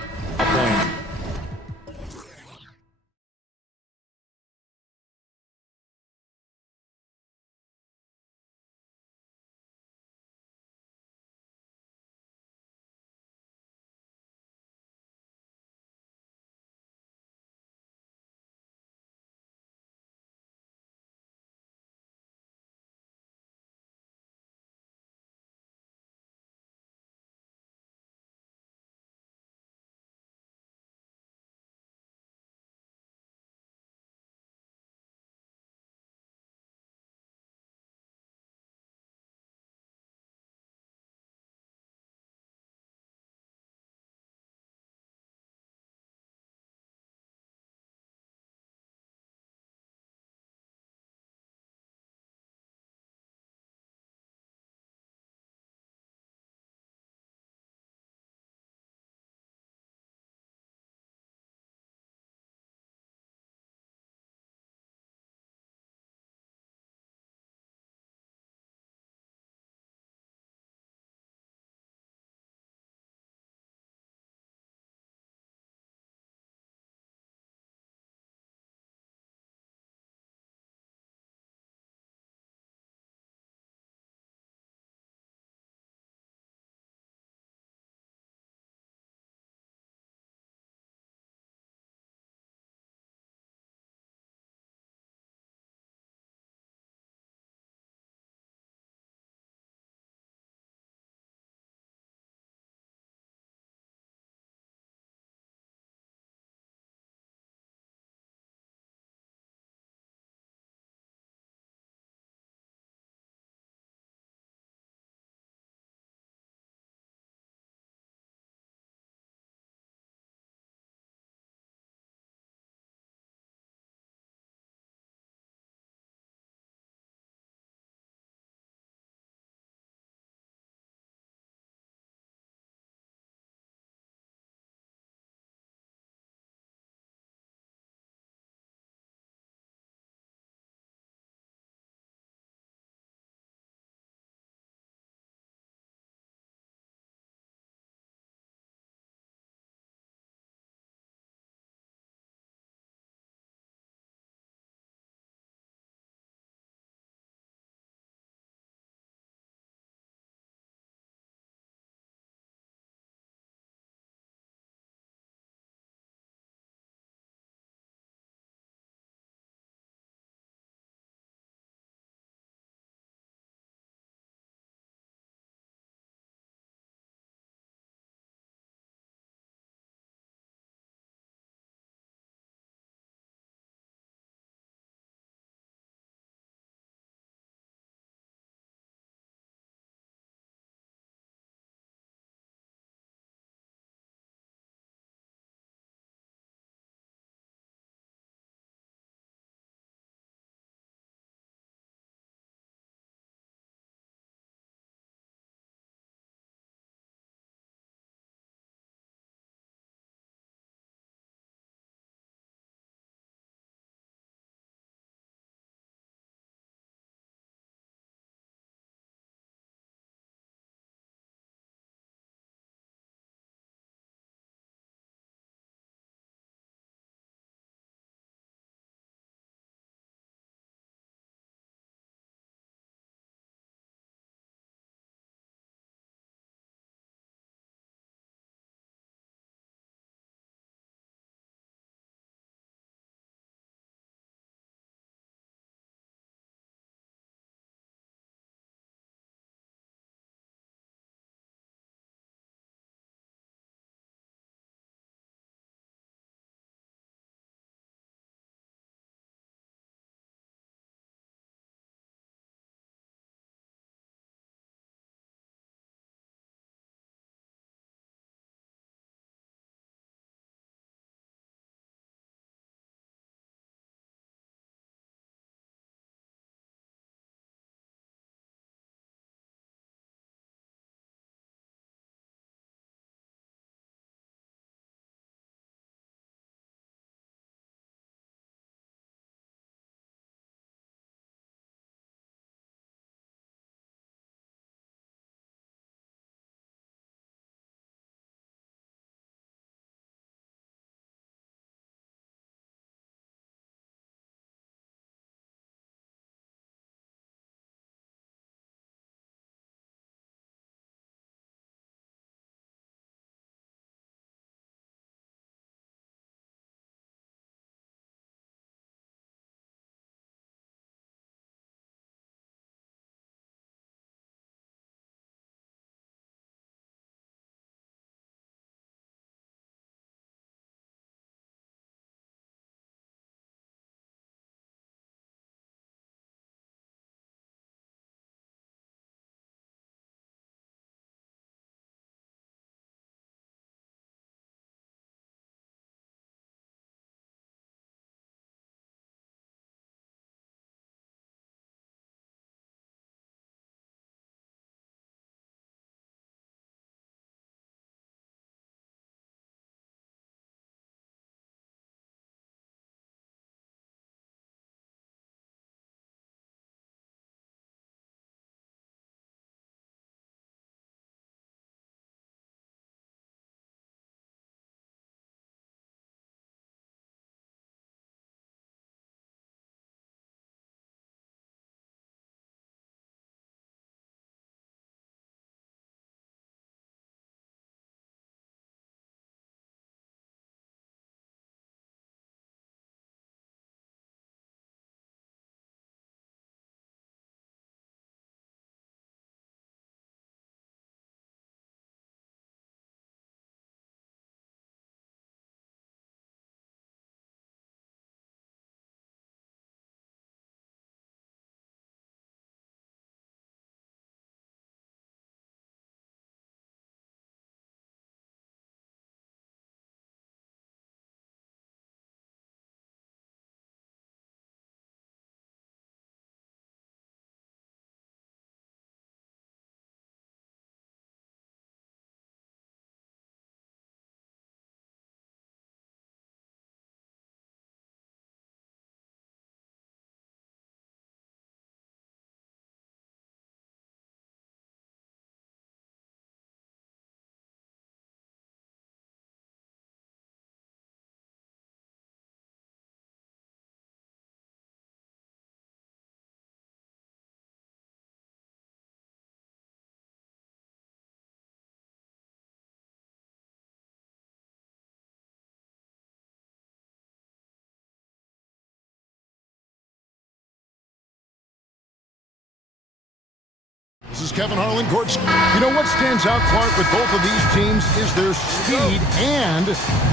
This is Kevin Harlan, court. You know what stands out, Clark, with both of these teams is their speed and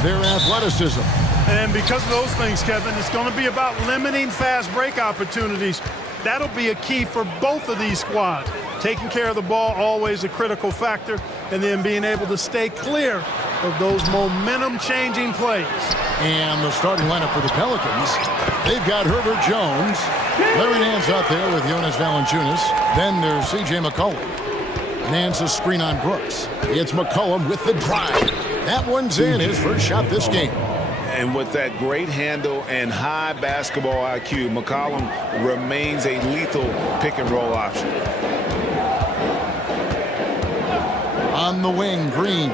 their athleticism. And because of those things, Kevin, it's going to be about limiting fast break opportunities. That'll be a key for both of these squads. Taking care of the ball, always a critical factor, and then being able to stay clear of those momentum-changing plays. And the starting lineup for the Pelicans, they've got Herbert Jones, Larry Nance out there with Jonas Valanciunas. Then there's C.J. McCollum. Nance a screen on Brooks. It's McCollum with the drive. That one's in, his first shot this game. And with that great handle and high basketball IQ, McCollum remains a lethal pick-and-roll option. On the wing, Green.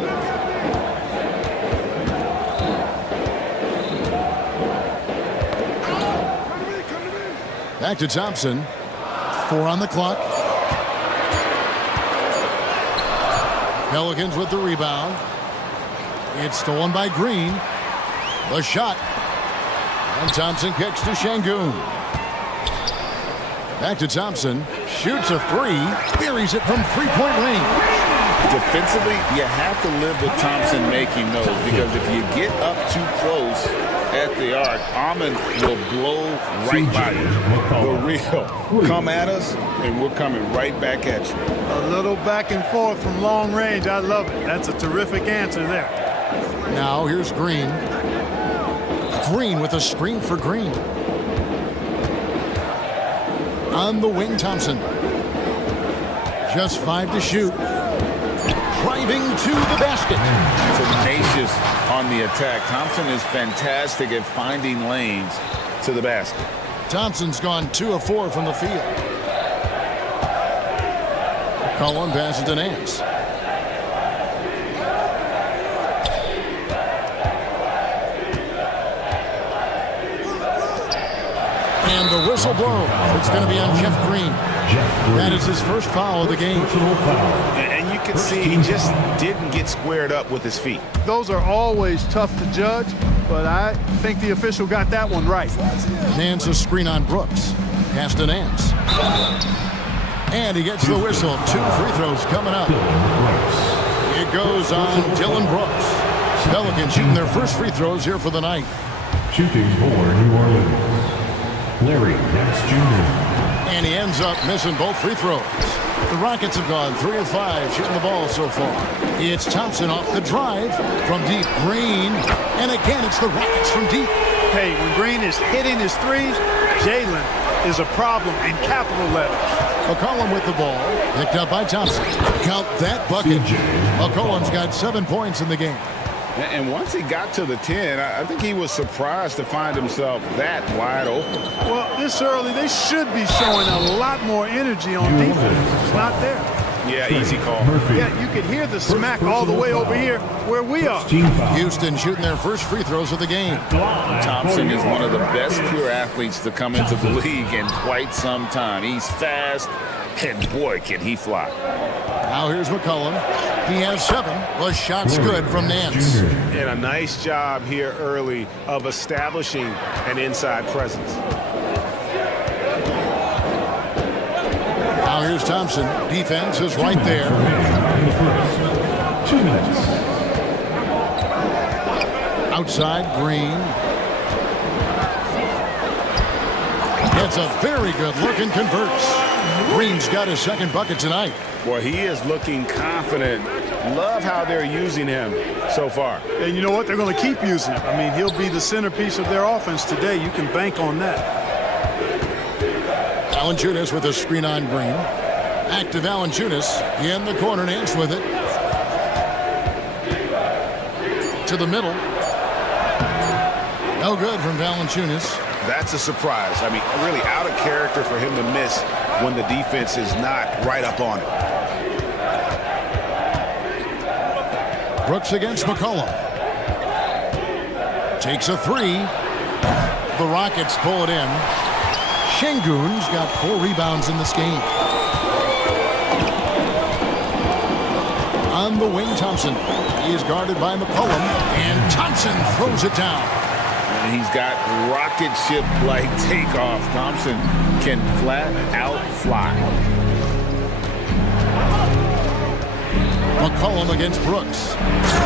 Back to Thompson. 4 on the clock. Pelicans with the rebound. It's stolen by Green. The shot. And Thompson kicks to Şengün. Back to Thompson. Shoots a 3. Buries it from three-point range. Defensively, you have to live with Thompson making those, because if you get up too close at the arc, Ahmed will blow right by you. The real come at us, and we're coming right back at you. A little back and forth from long range. I love it. That's a terrific answer there. Now here's Green. Green with a screen for Green. On the wing, Thompson. Just 5 to shoot. Driving to the basket. Tenacious on the attack. Thompson is fantastic at finding lanes to the basket. Thompson's gone 2 of 4 from the field. Cullen passes to Nance. And the whistle blows. It's going to be on Jeff Green. That is his first foul of the game. And you can see he just didn't get squared up with his feet. Those are always tough to judge, but I think the official got that one right. Nance a screen on Brooks. Pass to Nance. And he gets the whistle. 2 free throws coming up. It goes on Dylan Brooks. Pelicans shooting their first free throws here for the night. Shooting for New Orleans, Larry Nance Jr. And he ends up missing both free throws. The Rockets have gone 3 of 5 shooting the ball so far. It's Thompson off the drive from deep. Green. And again, it's the Rockets from deep. Hey, when Green is hitting his threes, Jalen is a problem in capital letters. McCollum with the ball. Picked up by Thompson. Count that bucket. McCollum's got 7 points in the game. And once he got to the 10, I think he was surprised to find himself that wide open. Well, this early, they should be showing a lot more energy on defense. It's not there. Yeah, easy call. Yeah, you could hear the smack all the way over here where we are. Houston shooting their first free throws of the game. Thompson is one of the best pure athletes to come into the league in quite some time. He's fast, and boy, can he fly. Now here's McCollum. He has 7. The shot's good from Nance. And a nice job here early of establishing an inside presence. Now here's Thompson. Defense is right there. 2 minutes. Outside, Green. Gets a very good look and converts. Green's got his second bucket tonight. Boy, he is looking confident. Love how they're using him so far. And you know what? They're going to keep using him. I mean, he'll be the centerpiece of their offense today. You can bank on that. Valanciunas with a screen on Green. Back to Valanciunas. In the corner, Nance with it. To the middle. No good from Valanciunas. That's a surprise. I mean, really out of character for him to miss when the defense is not right up on it. Brooks against McCollum. Takes a 3. The Rockets pull it in. Şengün's got 4 rebounds in this game. On the wing, Thompson. He is guarded by McCollum, and Thompson throws it down. And he's got rocket ship-like takeoff. Thompson can flat out fly. McCollum against Brooks.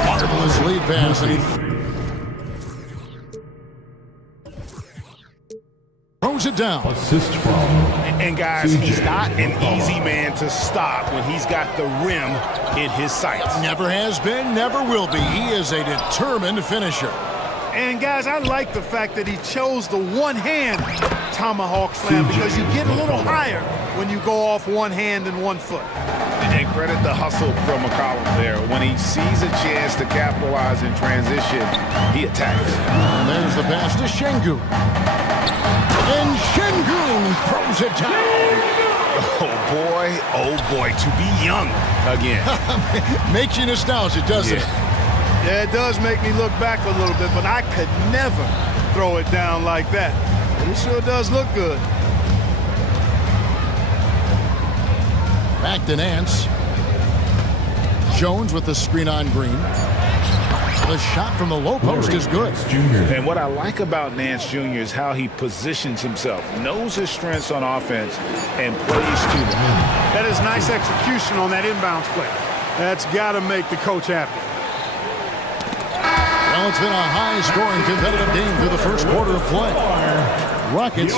Marvelous lead pass. And he throws it down. Assist from. And guys, he's not an easy man to stop when he's got the rim in his sights. Never has been, never will be. He is a determined finisher. And guys, I like the fact that he chose the one-hand tomahawk slam because you get a little higher when you go off one hand and 1 foot. And credit the hustle from McCollum there. When he sees a chance to capitalize in transition, he attacks. And there's the pass to Şengün. And Şengün throws it down. Oh boy, to be young again. Makes you nostalgic, doesn't it? Yeah, it does make me look back a little bit, but I could never throw it down like that. But it sure does look good. Back to Nance. Jones with the screen on Green. The shot from the low post is good. And what I like about Nance Jr. is how he positions himself, knows his strengths on offense, and plays to them. That is nice execution on that inbounds play. That's got to make the coach happy. Well, it's been a high-scoring competitive game through the first quarter of play. Rockets.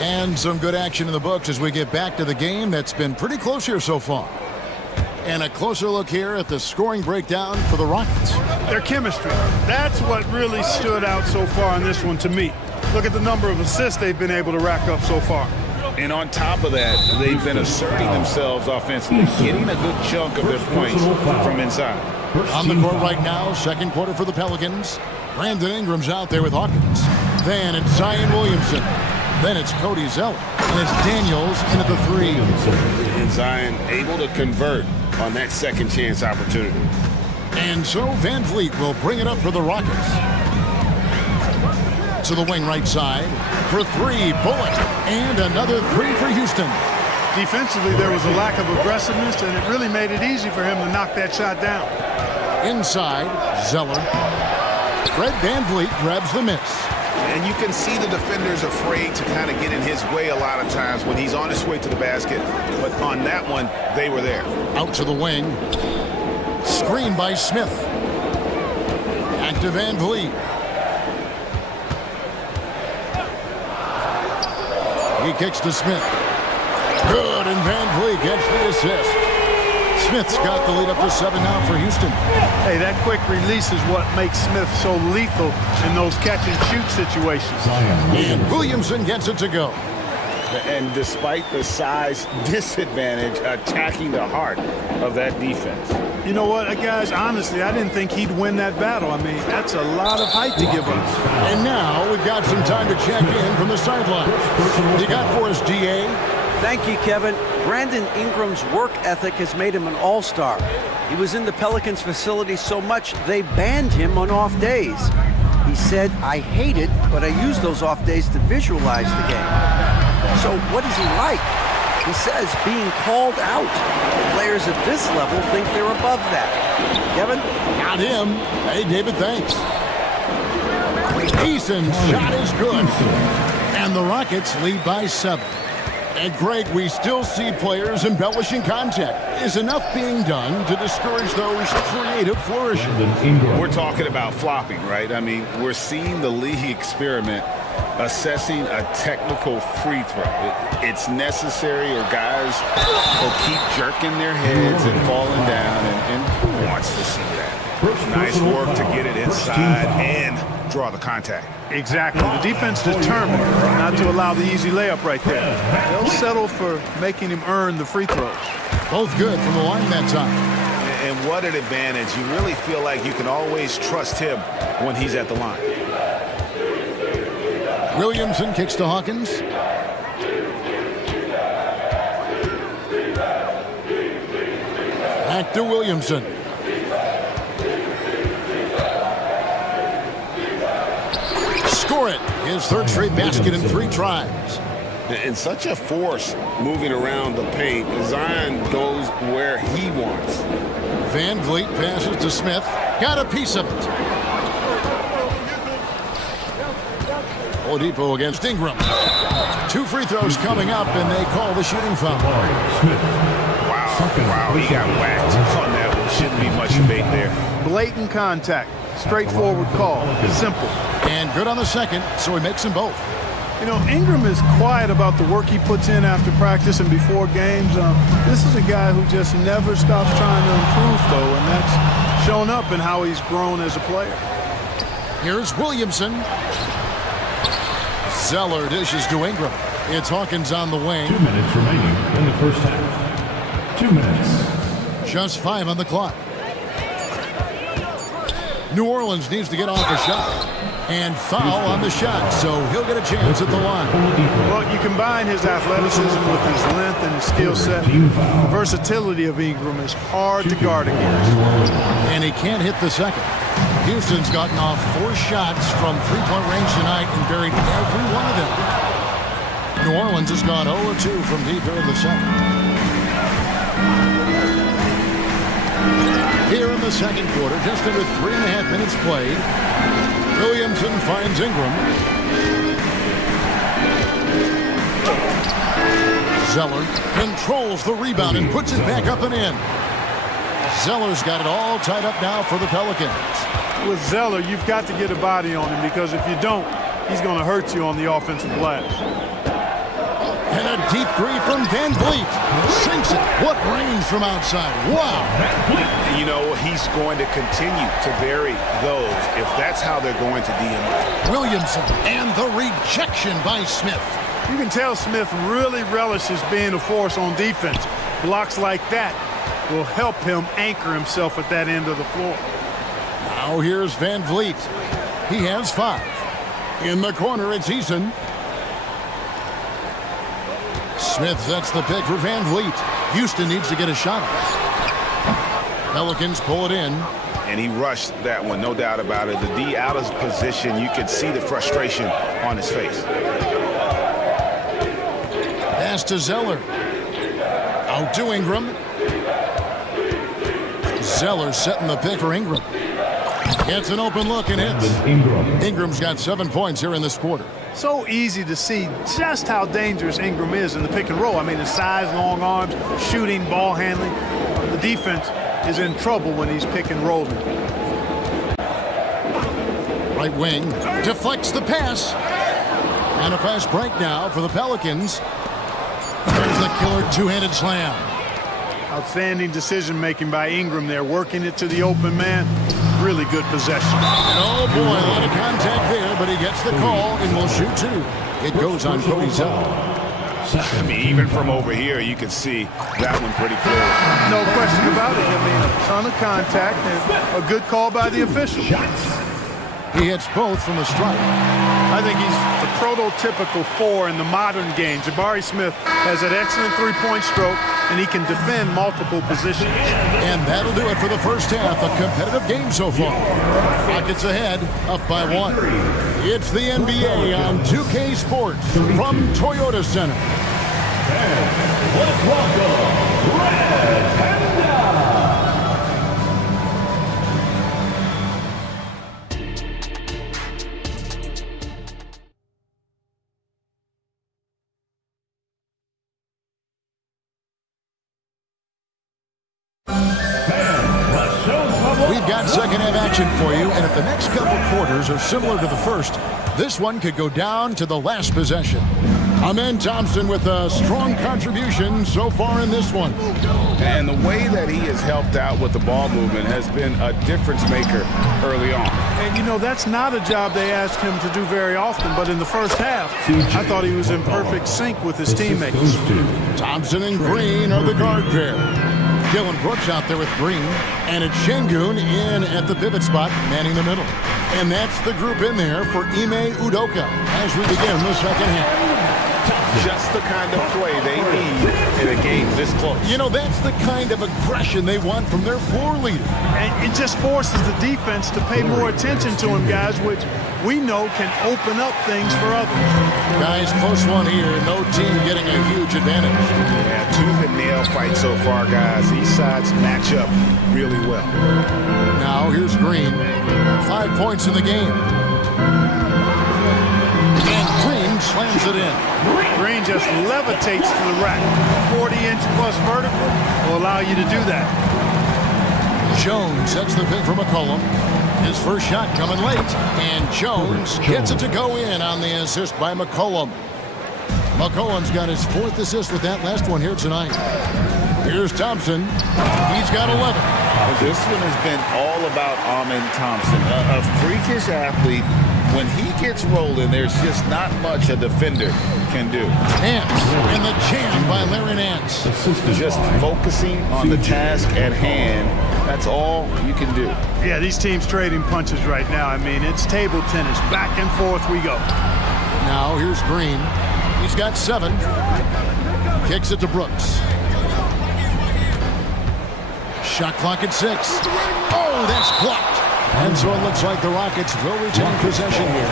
And some good action in the books as we get back to the game that's been pretty close here so far. And a closer look here at the scoring breakdown for the Rockets. Their chemistry. That's what really stood out so far in this one to me. Look at the number of assists they've been able to rack up so far. And on top of that, they've been asserting themselves offensively, getting a good chunk of their points from inside. On the court right now, second quarter for the Pelicans. Brandon Ingram's out there with Hawkins. Then it's Zion Williamson. Then it's Cody Zeller. And it's Daniels in at the 3. And Zion able to convert on that second chance opportunity. And so Van Vliet will bring it up for the Rockets. To the wing right side. For 3, Bullock. And another 3 for Houston. Defensively, there was a lack of aggressiveness, and it really made it easy for him to knock that shot down. Inside, Zeller. Fred Van Vliet grabs the miss. And you can see the defenders afraid to kind of get in his way a lot of times when he's on his way to the basket. But on that one, they were there. Out to the wing. Screen by Smith. Back to Van Vliet. He kicks to Smith. Good, and Van Vliet gets the assist. Smith's got the lead up to 7 now for Houston. Hey, that quick release is what makes Smith so lethal in those catch-and-shoot situations. And Williamson gets it to go. And despite the size disadvantage, attacking the heart of that defense. You know what, guys, honestly, I didn't think he'd win that battle. I mean, that's a lot of height to give up. And now we've got some time to check in from the sideline. You got for us, DA? Thank you, Kevin. Brandon Ingram's work ethic has made him an all-star. He was in the Pelicans facility so much they banned him on off days. He said, "I hate it, but I use those off days to visualize the game." So what is he like? He says being called out. Players at this level think they're above that. Kevin? Not him. Hey, David, thanks. Eason's shot is good. And the Rockets lead by 7. And Greg, we still see players embellishing contact. Is enough being done to discourage those creative flourishes? We're talking about flopping, right? I mean, we're seeing the league experiment assessing a technical free throw. It's necessary, or guys will keep jerking their heads and falling down, and who wants to see that? Nice work to get it inside and draw the contact. Exactly. The defense determined not to allow the easy layup right there. They'll settle for making him earn the free throws. Both good from the line that time. And what an advantage. You really feel like you can always trust him when he's at the line. Williamson kicks to Hawkins. Back to Williamson. Score it. His third straight basket in 3 tries. And such a force moving around the paint. Zion goes where he wants. Van Vliet passes to Smith. Got a piece of it. Oladipo against Ingram. 2 free throws coming up, and they call the shooting foul. Wow, he got whacked on that one. Shouldn't be much debate there. Blatant contact. Straightforward call. Simple. And good on the second, so he makes them both. You know, Ingram is quiet about the work he puts in after practice and before games. This is a guy who just never stops trying to improve, though, and that's shown up in how he's grown as a player. Here's Williamson. Zeller dishes to Ingram. It's Hawkins on the wing. 2 minutes remaining in the first half. 2 minutes. Just 5 on the clock. New Orleans needs to get off a shot. And foul on the shot, so he'll get a chance at the line. Well, you combine his athleticism with his length and his skill set. The versatility of Ingram is hard to guard against. And he can't hit the second. Houston's gotten off 4 shots from three-point range tonight and buried every one of them. New Orleans has gone 0-2 from deep here in the second. Here in the second quarter, just under 3.5 minutes played, Williamson finds Ingram. Zeller controls the rebound and puts it back up and in. Zeller's got it all tied up now for the Pelicans. With Zeller, you've got to get a body on him because if you don't, he's going to hurt you on the offensive glass. And a deep three from Van Vliet. Sinks it. What range from outside. Wow. You know, he's going to continue to bury those if that's how they're going to DM. Williamson and the rejection by Smith. You can tell Smith really relishes being a force on defense. Blocks like that will help him anchor himself at that end of the floor. Now here's Van Vliet. He has 5. In the corner, it's Eason. Smith sets the pick for Van Vliet. Houston needs to get a shot. Pelicans pull it in. And he rushed that one, no doubt about it. The D out of position, you could see the frustration on his face. Pass to Zeller. Out to Ingram. Zeller setting the pick for Ingram. Gets an open look and hits. Ingram's got 7 points here in this quarter. So easy to see just how dangerous Ingram is in the pick and roll. I mean, his size, long arms, shooting, ball handling. The defense is in trouble when he's pick and rolling. Right wing deflects the pass. And a fast break now for the Pelicans. There's the killer two-handed slam. Outstanding decision-making by Ingram there, working it to the open man. Really good possession. And oh boy, a lot of contact there, but he gets the call and will shoot 2. It goes on Cody Zeller. I mean, even from over here, you can see that one pretty clear. No question about it. I mean, a ton of contact and a good call by the official. He hits both from the stripe. I think he's the prototypical 4 in the modern game. Jabari Smith has an excellent three-point stroke, and he can defend multiple positions. And that'll do it for the first half. A competitive game so far. Rockets ahead, up by 1. It's the NBA on 2K Sports from Toyota Center. Let's welcome Red Panda. We've got second half action for you, and if the next couple quarters are similar to the first, this one could go down to the last possession. Amen Thompson with a strong contribution so far in this one. And the way that he has helped out with the ball movement has been a difference maker early on. And you know, that's not a job they asked him to do very often, but in the first half, I thought he was in perfect sync with his teammates. Thompson and Green are the guard pair. Dylan Brooks out there with Green, and it's Şengün in at the pivot spot, manning the middle. And that's the group in there for Ime Udoka as we begin the second half. Just the kind of play they need in a game this close. You know, that's the kind of aggression they want from their floor leader. And it just forces the defense to pay more attention to him, guys, which we know can open up things for others. Guys, close one here. No team getting a huge advantage. Yeah, tooth and nail fight so far, guys. These sides match up really well. Now, here's Green. 5 points in the game. And in. Green just levitates to the rack. 40-inch plus vertical will allow you to do that. Jones sets the pick for McCollum. His first shot coming late, and Jones gets it to go in on the assist by McCollum. McCollum's got his 4th assist with that last one here tonight. Here's Thompson. He's got 11. This one has been all about Amin Thompson, a freakish athlete. When he gets rolling, there's just not much a defender can do. Nance, and the jam by Larry Nance. Just focusing on the task at hand, that's all you can do. Yeah, these teams trading punches right now. I mean, it's table tennis. Back and forth we go. Now here's Green. He's got 7. Kicks it to Brooks. Shot clock at 6. Oh, that's blocked. And so it looks like the Rockets will retain possession here.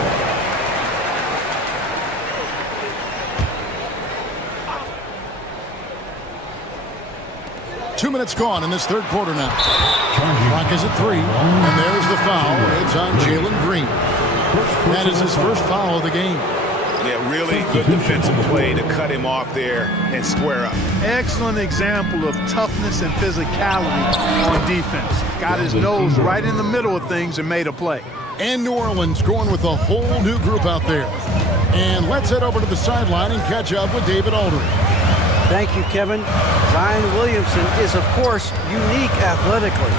Two minutes gone in this third quarter now. Clock is at 3. And there's the foul. It's on Jalen Green. That is his first foul of the game. Yeah, really good defensive play to cut him off there and square up. Excellent example of toughness and physicality on defense. Got his nose right in the middle of things and made a play. And New Orleans going with a whole new group out there. And let's head over to the sideline and catch up with David Aldridge. Thank you, Kevin. Zion Williamson is, of course, unique athletically.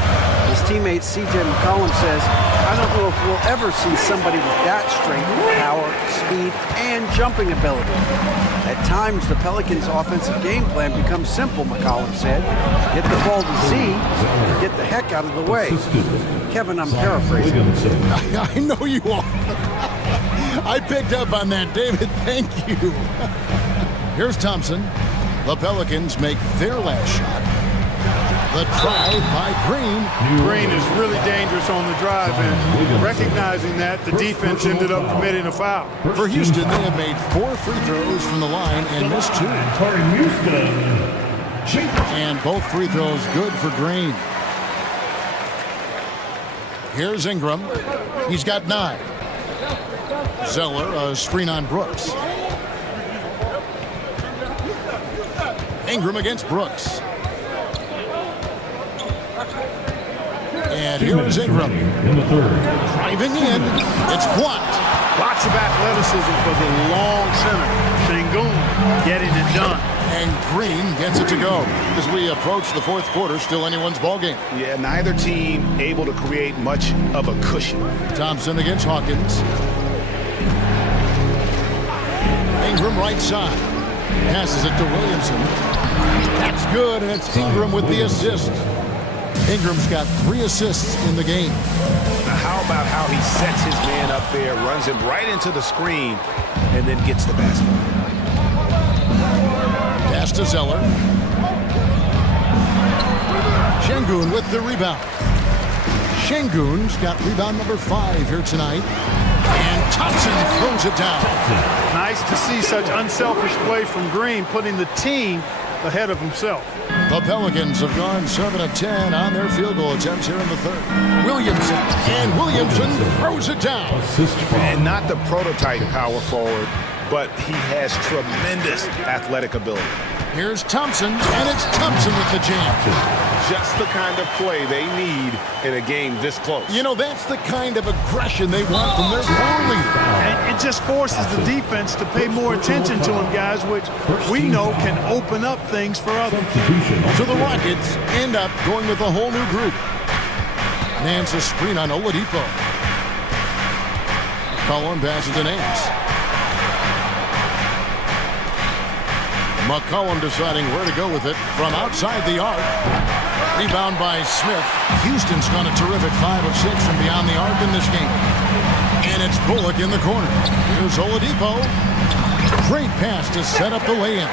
His teammate C.J. McCollum says, I don't know if we'll ever see somebody with that strength, power, speed, and jumping ability. At times, the Pelicans' offensive game plan becomes simple, McCollum said. Get the ball to Z, and get the heck out of the way. Kevin, I'm paraphrasing. I know you are. I picked up on that, David. Thank you. Here's Thompson. The Pelicans make their last shot. The drive by Green. Green is really dangerous on the drive, and recognizing that, the defense ended up committing a foul. For Houston, they have made 4 free throws from the line and missed 2. And both free throws good for Green. Here's Ingram. He's got 9. Zeller, a screen on Brooks. Ingram against Brooks. And here is Ingram. Driving in. It's blocked. Lots of athleticism for the long center. Sengun getting it done. And Green gets it to go. As we approach the fourth quarter, still anyone's ballgame. Yeah, neither team able to create much of a cushion. Thompson against Hawkins. Ingram right side. Passes it to Williamson. That's good, and it's Ingram with the assist. Ingram's got 3 assists in the game. Now how about how he sets his man up there, runs him right into the screen, and then gets the basket. Pass to Zeller. Sengun with the rebound. Sengun's got rebound number 5 here tonight. And Thompson throws it down. Nice to see such unselfish play from Green, putting the team ahead of himself. The Pelicans have gone 7 of 10 on their field goal attempts here in the third. Williamson, and Williamson throws it down. And not the prototype power forward, but he has tremendous athletic ability. Here's Thompson, and it's Thompson with the jam. Just the kind of play they need in a game this close. You know, that's the kind of aggression they want from their floor leader. And it just forces the defense to pay more attention to him, guys, which we know can open up things for others. So the Rockets end up going with a whole new group. Nance a screen on Oladipo. McCollum passes to Nance. McCollum deciding where to go with it from outside the arc. Rebound by Smith. Houston's gone a terrific 5 of 6 from beyond the arc in this game. And it's Bullock in the corner. Here's Oladipo. Great pass to set up the lay-in.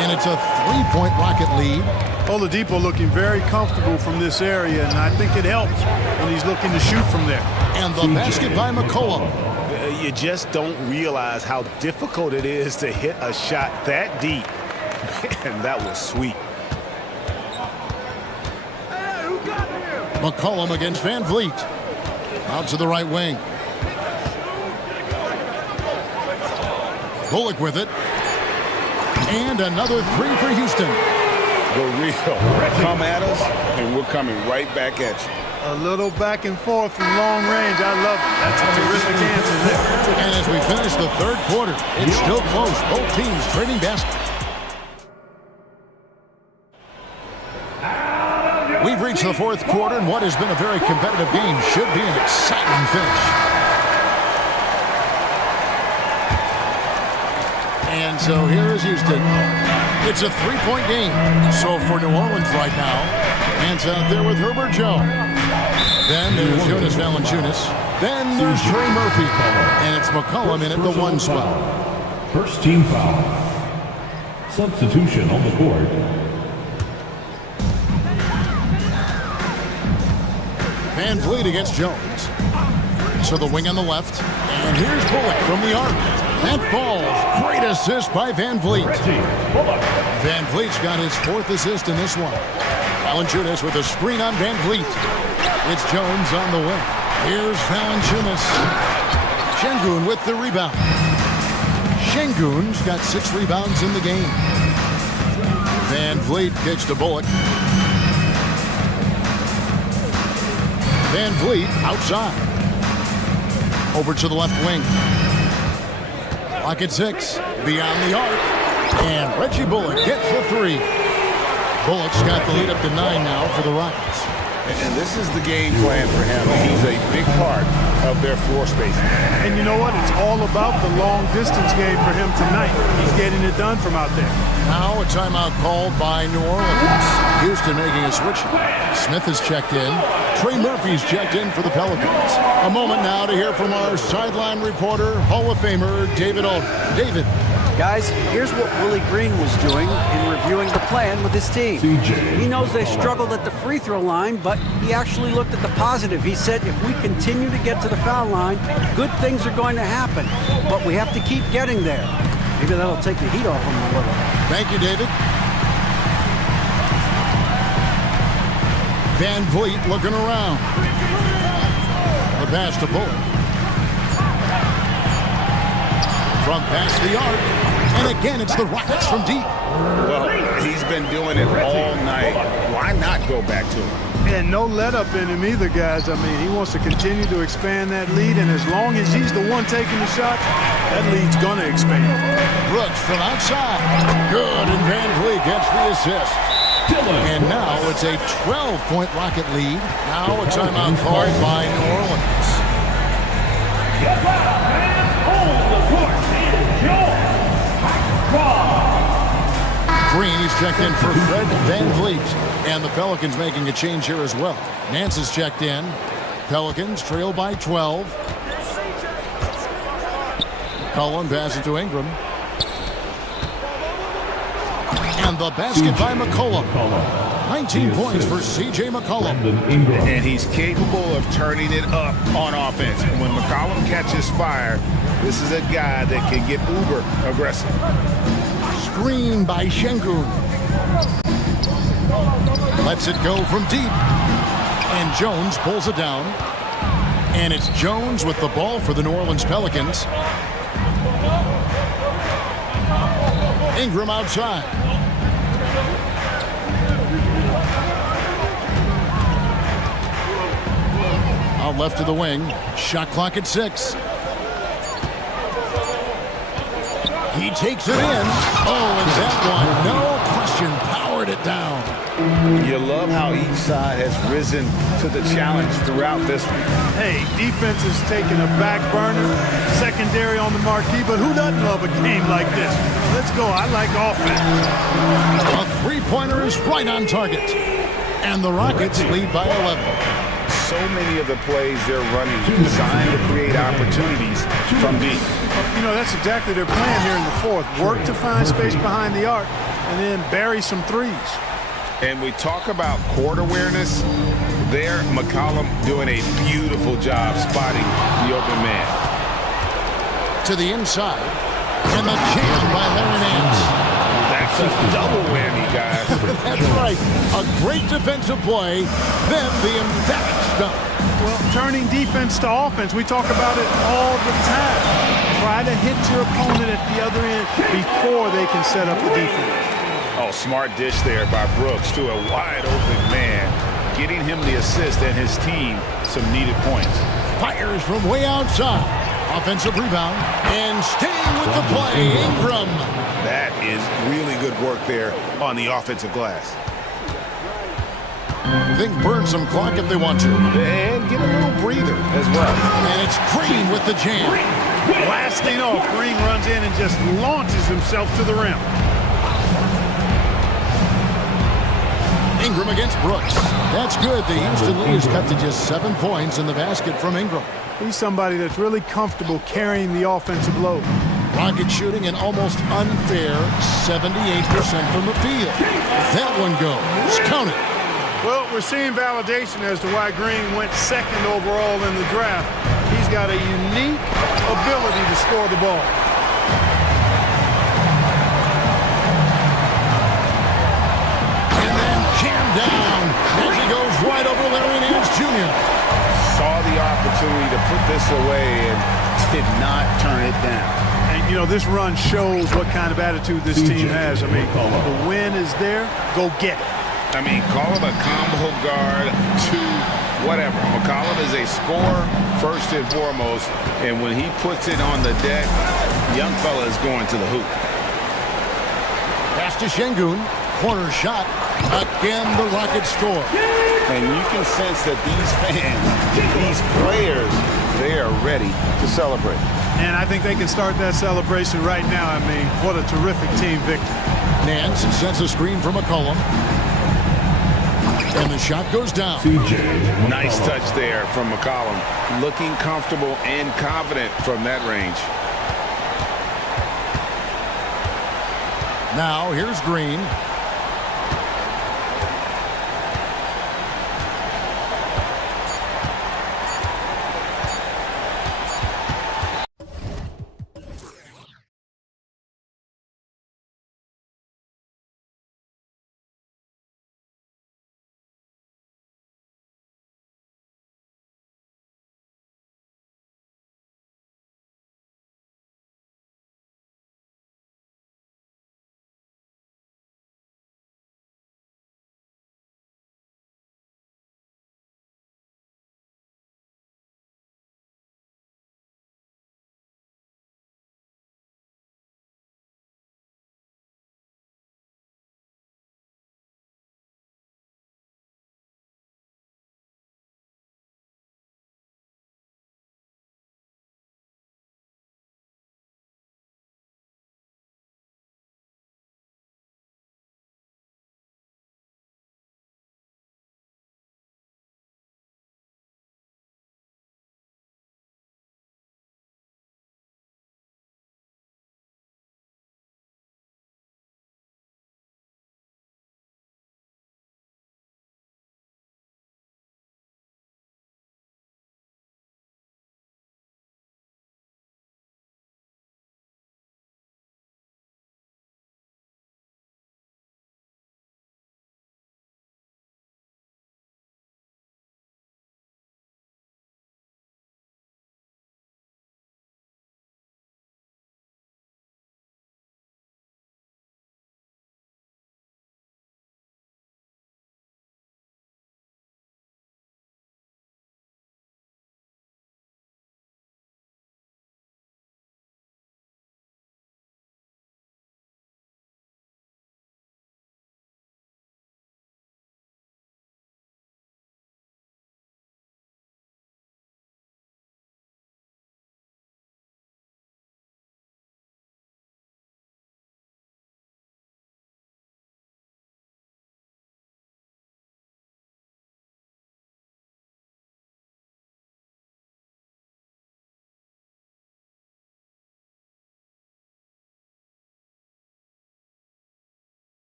And it's a 3-point Rocket lead. Oladipo looking very comfortable from this area, and I think it helps when he's looking to shoot from there. And the basket by McCollum. You just don't realize how difficult it is to hit a shot that deep. And that was sweet. McCollum against Van Vliet. Out to the right wing. Bullock with it. And another three for Houston. The real come at us, and we're coming right back at you. A little back and forth from long range. I love it. That's a terrific answer there. And as we finish the third quarter, it's still close. Both teams trading baskets. We've reached the fourth quarter, and what has been a very competitive game should be an exciting finish. And so here is Houston. It's a three-point game. So for New Orleans right now, hands out there with Herbert Jones. Then there's Jonas Valanciunas. Then there's Trey Murphy. And it's McCollum in at the one spot. First team foul. Substitution on the court. Van Vliet against Jones. So the wing on the left. And here's Bullock from the arc. That falls. Great assist by Van Vliet. Van Vliet's got his fourth assist in this one. Valanciunas with a screen on Van Vliet. It's Jones on the wing. Here's Valanciunas. Şengün with the rebound. Şengün's got 6 rebounds in the game. Van Vliet kicks to Bullock. Van Vliet outside. Over to the left wing. Lock at 6. Beyond the arc. And Reggie Bullock gets the 3. Bullock's got the lead up to 9 now for the Rockets. And this is the game plan for him. He's a big part of their floor spacing. And you know what? It's all about the long distance game for him tonight. He's getting it done from out there. Now a timeout called by New Orleans. Houston making a switch. Smith is checked in. Trey Murphy's checked in for the Pelicans. A moment now to hear from our sideline reporter, Hall of Famer David Alden. David. Guys, here's what Willie Green was doing in reviewing the plan with his team. He knows they struggled at the free throw line, but he actually looked at the positive. He said, if we continue to get to the foul line, good things are going to happen. But we have to keep getting there. Maybe that'll take the heat off him a little. Thank you, David. Van Vliet looking around. The pass to Bullock. From past the arc. And again, it's the Rockets from deep. Well, he's been doing it all night. Why not go back to him? And no let up in him either, guys. I mean, he wants to continue to expand that lead, and as long as he's the one taking the shots, that lead's going to expand. Brooks from outside. Good, and Van Vliet gets the assist. And now it's a 12-point Rocket lead. Now a timeout called by New Orleans. Get out, man! Hold the court and Jones. Green is checked in for Fred Van Vliet. And the Pelicans making a change here as well. Nance is checked in. Pelicans trail by 12. Cullen passes to Ingram. And the basket by McCollum. 19 points for C.J. McCollum. And he's capable of turning it up on offense. When McCollum catches fire, this is a guy that can get uber aggressive. Screen by Şengün. Lets it go from deep. And Jones pulls it down. And it's Jones with the ball for the New Orleans Pelicans. Ingram outside. Out left of the wing. Shot clock at 6. He takes it in. Oh, and that one, no question, powered it down. You love how each side has risen to the challenge throughout this one. Hey, defense is taking a back burner, secondary on the marquee, but who doesn't love a game like this? Let's go. I like offense. A three-pointer is right on target. And the Rockets lead by 11. So many of the plays they're running designed to create opportunities from deep. You know, that's exactly their plan here in the fourth. Work to find space behind the arc and then bury some threes. And we talk about court awareness. There, McCollum doing a beautiful job spotting the open man. To the inside. And the jam by Larry Nance. That's a double whammy, guys. That's right. A great defensive play, then the emphatic stuff. Well, turning defense to offense, we talk about it all the time. Try Try to hit your opponent at the other end before they can set up the defense. Oh, smart dish there by Brooks to a wide open man, getting him the assist and his team some needed points. Fires from way outside. Offensive rebound. And staying with the play, Ingram. That is really good work there on the offensive glass. They can burn some clock if they want to. And get a little breather as well. And it's Green with the jam. Blasting off, Green runs in and just launches himself to the rim. Ingram against Brooks. That's good. The Houston lead is cut to just 7 points in the basket from Ingram. He's somebody that's really comfortable carrying the offensive load. Rocket shooting an almost unfair 78% from the field. That one goes. Count it. Well, we're seeing validation as to why Green went second overall in the draft. He's got a unique ability to score the ball. And then jammed down as he goes right over Larry Nance Jr. Saw the opportunity to put this away and did not turn it down. And, you know, this run shows what kind of attitude this team has. I mean, the win is there. Go get it. I mean, call him a combo guard, whatever. McCollum is a scorer first and foremost, and when he puts it on the deck, young fella is going to the hoop. Pass to Şengün. Corner shot. Again, the Rockets score. And you can sense that these fans, these players, they are ready to celebrate. And I think they can start that celebration right now. I mean, what a terrific team victory. Nance sends a screen from McCollum. And the shot goes down. Nice touch there from McCollum. Looking comfortable and confident from that range. Now, here's Green.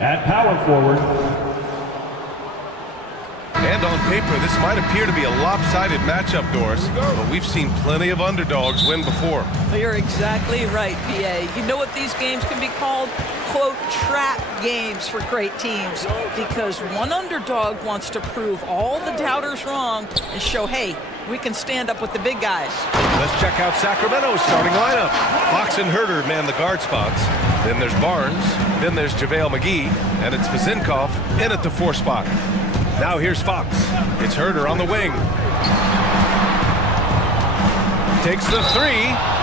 At power forward. And on paper, this might appear to be a lopsided matchup, Doris, but we've seen plenty of underdogs win before. You're exactly right, PA. You know what these games can be called? Quote, trap games for great teams, because one underdog wants to prove all the doubters wrong and show, hey, we can stand up with the big guys. Let's check out Sacramento's starting lineup. Fox and Herder man the guard spots. Then there's Barnes. Then there's JaVale McGee. And it's Vizinkov in at the 4 spot. Now here's Fox. It's Herder on the wing. Takes the 3.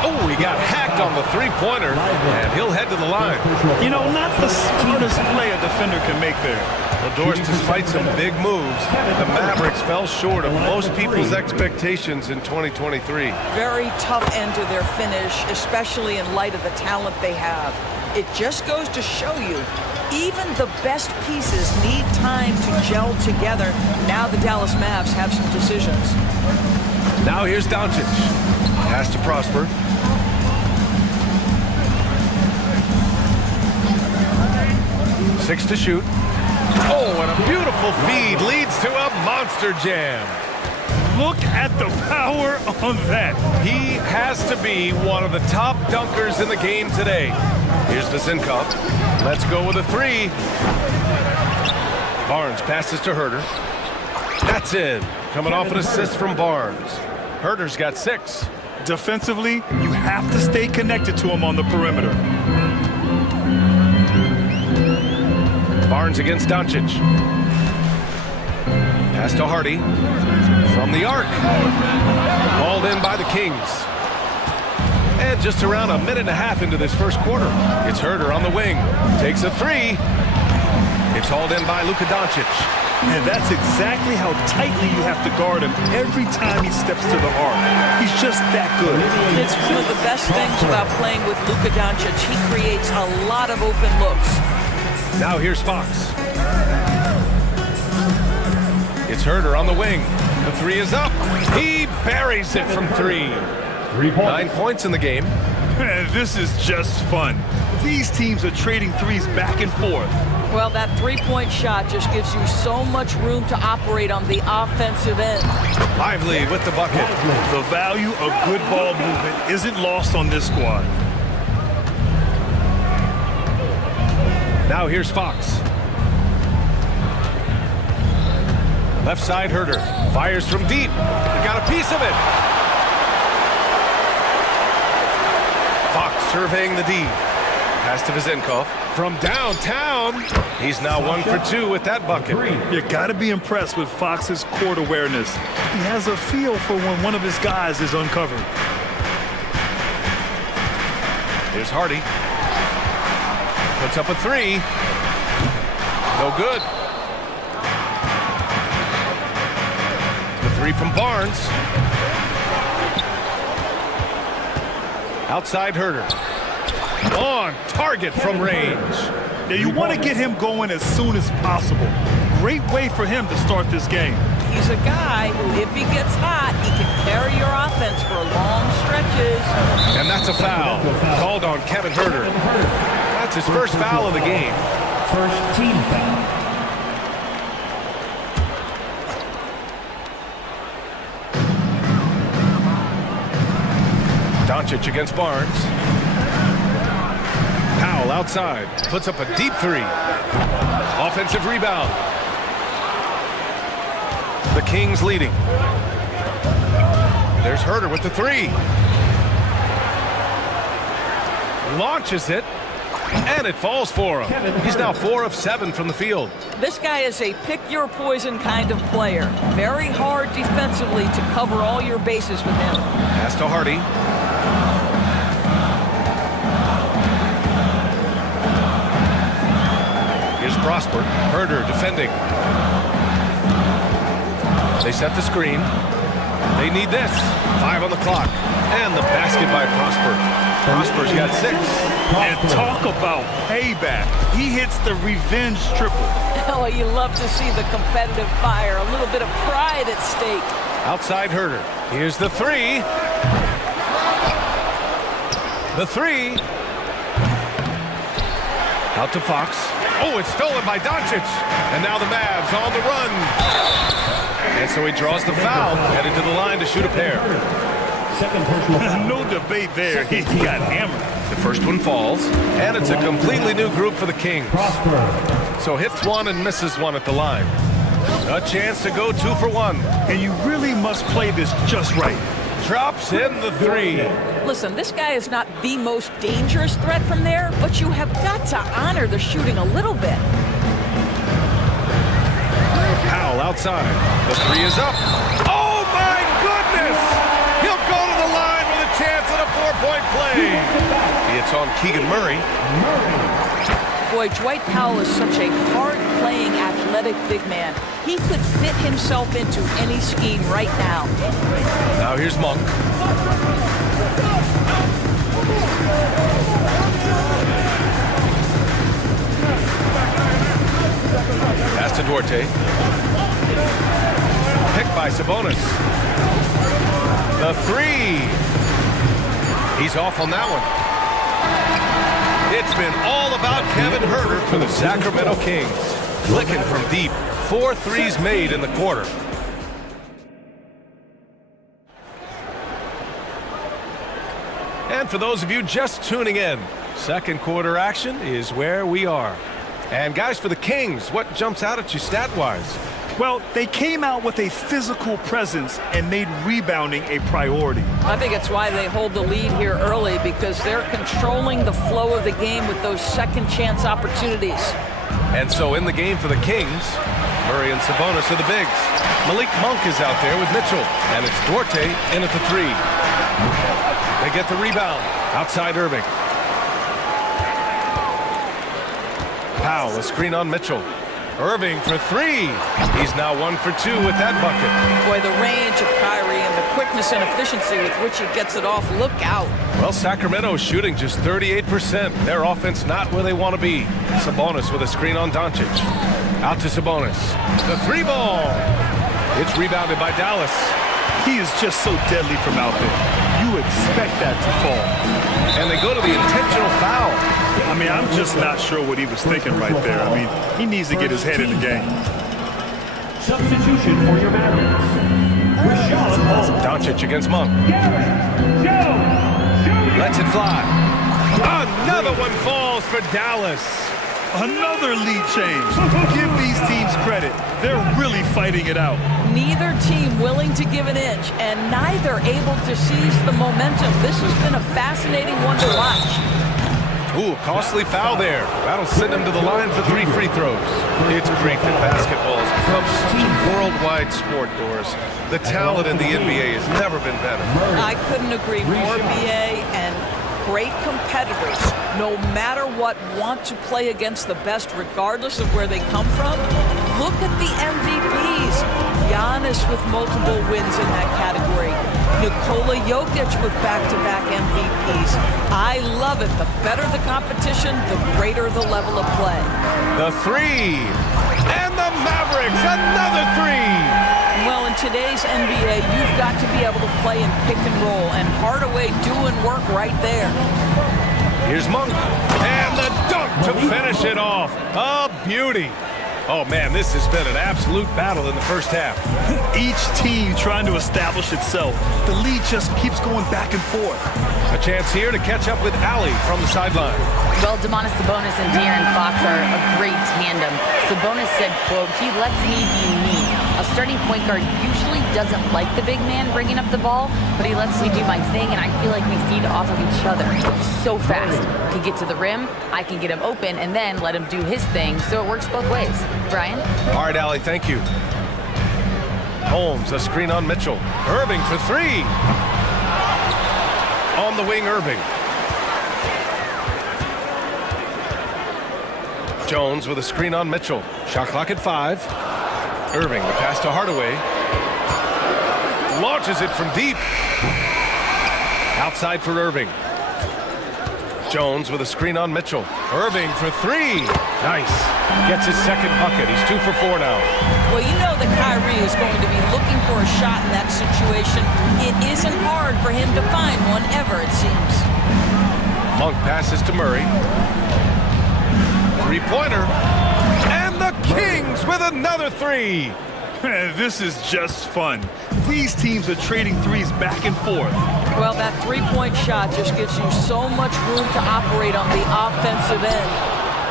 Oh, he got hacked on the 3-pointer, and he'll head to the line. You know, not the smartest play a defender can make there. Well, Doris, despite some big moves, the Mavericks fell short of most people's expectations in 2023. Very tough end to their finish, especially in light of the talent they have. It just goes to show you, even the best pieces need time to gel together. Now the Dallas Mavs have some decisions. Now here's Doncic. Pass to Prosper. Six to shoot. Oh, and a beautiful feed leads to a monster jam. Look at the power on that. He has to be one of the top dunkers in the game today. Here's Vizinkov. Let's go with a 3. Barnes passes to Herder. That's in. Coming off an assist from Barnes. Herder's got 6. Defensively, you have to stay connected to him on the perimeter. Barnes against Doncic. Pass to Hardy. From the arc. Hauled in by the Kings. And just around a minute and a half into this first quarter, it's Herder on the wing. Takes a 3. It's hauled in by Luka Doncic. And that's exactly how tightly you have to guard him every time he steps to the arc. He's just that good. It's one of the best things about playing with Luka Doncic. He creates a lot of open looks. Now here's Fox. It's Herder on the wing. The 3 is up. He buries it from 3. 9 points in the game. Man, this is just fun. These teams are trading threes back and forth. Well, that 3-point shot just gives you so much room to operate on the offensive end. Lively with the bucket. The value of good ball movement isn't lost on this squad. Now here's Fox. Left side Herder. Fires from deep. He got a piece of it. Fox surveying the D. Pass to Vizinkov. From downtown, he's now 1 for 2 with that bucket. You got to be impressed with Fox's court awareness. He has a feel for when one of his guys is uncovered. Here's Hardy. Puts up a 3. No good. The 3 from Barnes. Outside Herder. On target from range. Now you want to get him going as soon as possible. Great way for him to start this game. He's a guy who, if he gets hot, he can carry your offense for long stretches. And that's a foul. Called on Kevin Herder. That's his first foul of the game. First team foul. Doncic against Barnes. Powell outside. Puts up a deep 3. Offensive rebound. The Kings leading. There's Herder with the 3. Launches it. And it falls for him. He's now 4 of 7 from the field. This guy is a pick-your-poison kind of player. Very hard defensively to cover all your bases with him. Pass to Hardy. Here's Prosper. Herder defending. They set the screen. They need this. 5 on the clock. And the basket by Prosper. Prosper's got 6. And talk about payback. He hits the revenge triple. Oh, you love to see the competitive fire. A little bit of pride at stake. Outside Herder. Here's the 3. The 3. Out to Fox. Oh, it's stolen by Doncic. And now the Mavs on the run. And so he draws the foul, headed to the line to shoot a pair. Second personal foul. No debate there. He got hammered. The first one falls, and it's a completely new group for the Kings. So hits one and misses one at the line. A chance to go 2 for 1. And you really must play this just right. Drops in the 3. Listen, this guy is not the most dangerous threat from there, but you have got to honor the shooting a little bit. Powell outside. The 3 is up. Oh, my goodness! He'll go to the line with a chance at a 4-point play. It's on Keegan Murray. Boy, Dwight Powell is such a hard-playing, athletic big man. He could fit himself into any scheme right now. Now here's Monk. Pass to Duarte. Picked by Sabonis. The 3. He's off on that one. It's been all about Kevin Huerter for the Sacramento Kings. Clicking from deep. 4 threes made in the quarter. And for those of you just tuning in, second quarter action is where we are. And guys, for the Kings, what jumps out at you stat-wise? Well, they came out with a physical presence and made rebounding a priority. I think it's why they hold the lead here early, because they're controlling the flow of the game with those second chance opportunities. And so in the game for the Kings, Murray and Sabonis are the bigs. Malik Monk is out there with Mitchell, and it's Duarte in at the 3. They get the rebound. Outside Irving. Powell, a screen on Mitchell. Irving for 3. He's now 1 for 2 with that bucket. Boy, the range of Kyrie and the quickness and efficiency with which he gets it off. Look out. Well, Sacramento's shooting just 38%. Their offense not where they want to be. Sabonis with a screen on Doncic. Out to Sabonis. The 3 ball. It's rebounded by Dallas. He is just so deadly from out there. You expect that to fall. And they go to the intentional foul. I mean, I'm just not sure what he was thinking right there. I mean, he needs to get his head in the game. Substitution for your Mavericks. Doncic against Monk. Lets it fly. Another one falls for Dallas. Another lead change. Give these teams credit. They're really fighting it out. Neither team willing to give an inch, and neither able to seize the momentum. This has been a fascinating one to watch. Ooh, costly foul there. That'll send him to the line for 3 free throws. It's great that basketball has become such a worldwide sport, Doris. The talent in the NBA has never been better. I couldn't agree more, BA, and great competitors, no matter what, want to play against the best regardless of where they come from. Look at the MVPs. Giannis with multiple wins in that category. Nikola Jokic with back-to-back MVPs. I love it. The better the competition, the greater the level of play. The 3. And the Mavericks, another 3. Well, in today's NBA, you've got to be able to play in pick and roll, and Hardaway doing work right there. Here's Monk. And the dunk to finish it off. A beauty. Oh, man, this has been an absolute battle in the first half. Each team trying to establish itself. The lead just keeps going back and forth. A chance here to catch up with Allie from the sideline. Well, Domantas Sabonis and De'Aaron Fox are a great tandem. Sabonis said, quote, "He lets me be me." A starting point guard usually doesn't like the big man bringing up the ball, but he lets me do my thing, and I feel like we feed off of each other so fast. He get to the rim, I can get him open, and then let him do his thing, so it works both ways. Brian? All right, Allie, thank you. Holmes, a screen on Mitchell. Irving for 3. On the wing, Irving. Jones with a screen on Mitchell. Shot clock at 5. Irving, the pass to Hardaway. Launches it from deep. Outside for Irving. Jones with a screen on Mitchell. Irving for 3. Nice. Gets his second bucket. He's 2 for 4 now. Well, you know that Kyrie is going to be looking for a shot in that situation. It isn't hard for him to find one ever, it seems. Monk passes to Murray. Three-pointer. And the Kings with another three. This is just fun. These teams are trading threes back and forth. Well, that three-point shot just gives you so much room to operate on the offensive end.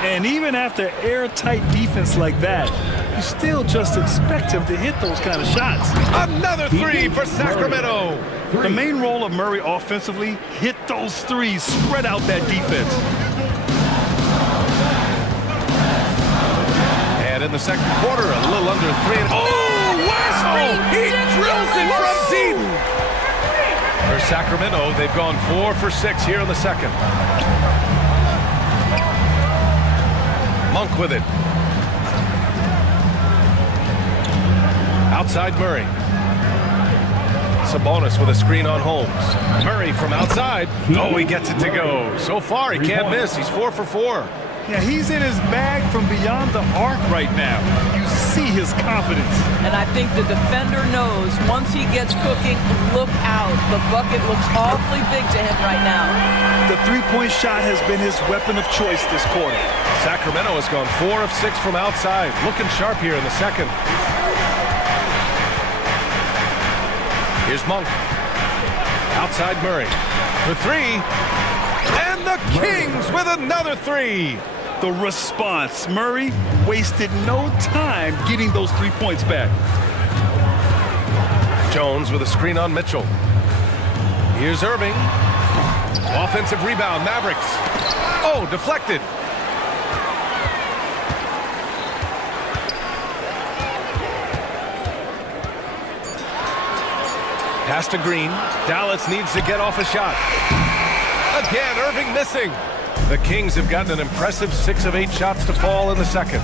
And even after airtight defense like that, you still just expect him to hit those kind of shots. Another three for Sacramento. The main role of Murray offensively, hit those threes, spread out that defense. And in the second quarter, a little under three. Oh, wow! He drills it from deep. For Sacramento, they've gone 4 for 6 here in the second. Monk with it. Outside Murray. Sabonis with a screen on Holmes. Murray from outside. Oh, he gets it to go. So far, he can't miss. He's 4 for 4. Yeah, he's in his bag from beyond the arc right now. You see his confidence. And I think the defender knows once he gets cooking, look out. The bucket looks awfully big to him right now. The three-point shot has been his weapon of choice this quarter. Sacramento has gone 4 of 6 from outside. Looking sharp here in the second. Here's Monk. Outside Murray. For three. And the Kings with another three. The response. Murray wasted no time getting those 3 points back. Jones with a screen on Mitchell. Here's Irving. Offensive rebound, Mavericks. Oh, deflected. Pass to Green. Dallas needs to get off a shot. Again, Irving missing. The Kings have gotten an impressive 6 of 8 shots to fall in the second.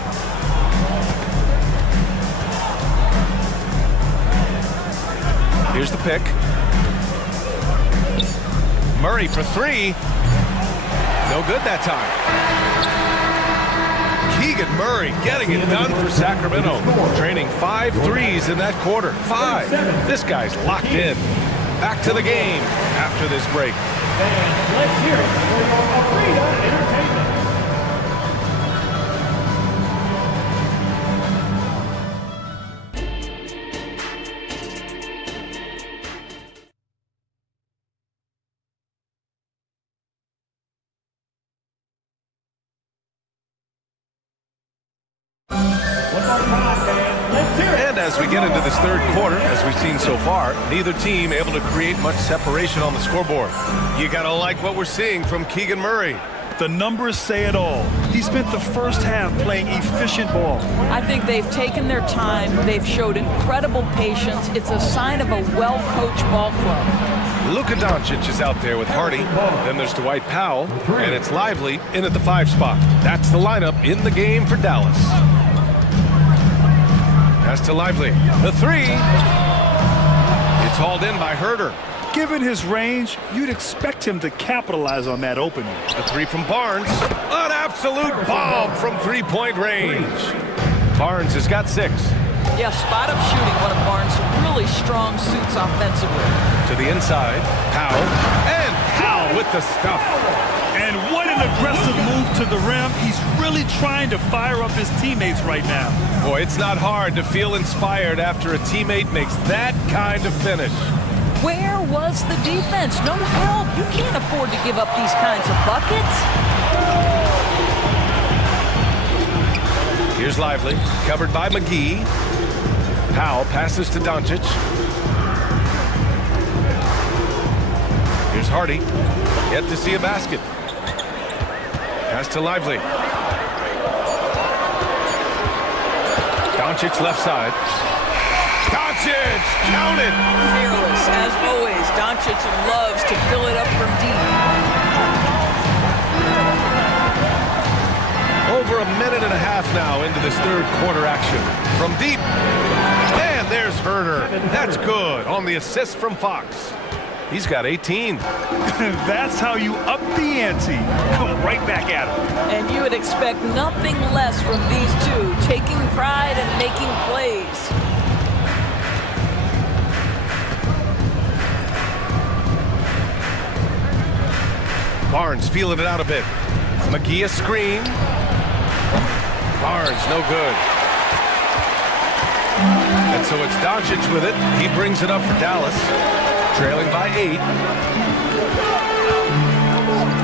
Here's the pick. Murray for three. No good that time. Keegan Murray getting it done for Sacramento. Draining 5 threes in that quarter. 5. This guy's locked in. Back to the game after this break. And let's hear it for your Arena Entertainment. And as we get into this third quarter, as we've seen so far, neither team able to create much separation on the scoreboard. You gotta like what we're seeing from Keegan Murray. The numbers say it all. He spent the first half playing efficient ball. I think they've taken their time. They've showed incredible patience. It's a sign of a well-coached ball club. Luka Doncic is out there with Hardy. Then there's Dwight Powell, and it's Lively in at the 5 spot. That's the lineup in the game for Dallas. Pass to Lively. The 3. It's hauled in by Herder. Given his range, you'd expect him to capitalize on that opening. The 3 from Barnes. An absolute bomb from three-point range. Barnes has got 6. Yeah, spot-up shooting, one of Barnes' really strong suits offensively. To the inside, Powell. And Powell with the stuff. And what an aggressive move to the rim. He's really trying to fire up his teammates right now. Boy, it's not hard to feel inspired after a teammate makes that kind of finish. Where was the defense? No help. You can't afford to give up these kinds of buckets. Here's Lively, covered by McGee. Powell passes to Doncic. Here's Hardy, yet to see a basket. Pass to Lively. Doncic left side. Doncic, count it! Fearless, as always. Doncic loves to fill it up from deep. Over a minute and a half now into this third quarter action. From deep, and there's Herder. That's good on the assist from Fox. He's got 18. That's how you up the ante. Come right back at him. And you would expect nothing less from these two, taking pride and making plays. Barnes feeling it out a bit. McGee a screen. Barnes, no good. And so it's Doncic with it. He brings it up for Dallas, trailing by 8.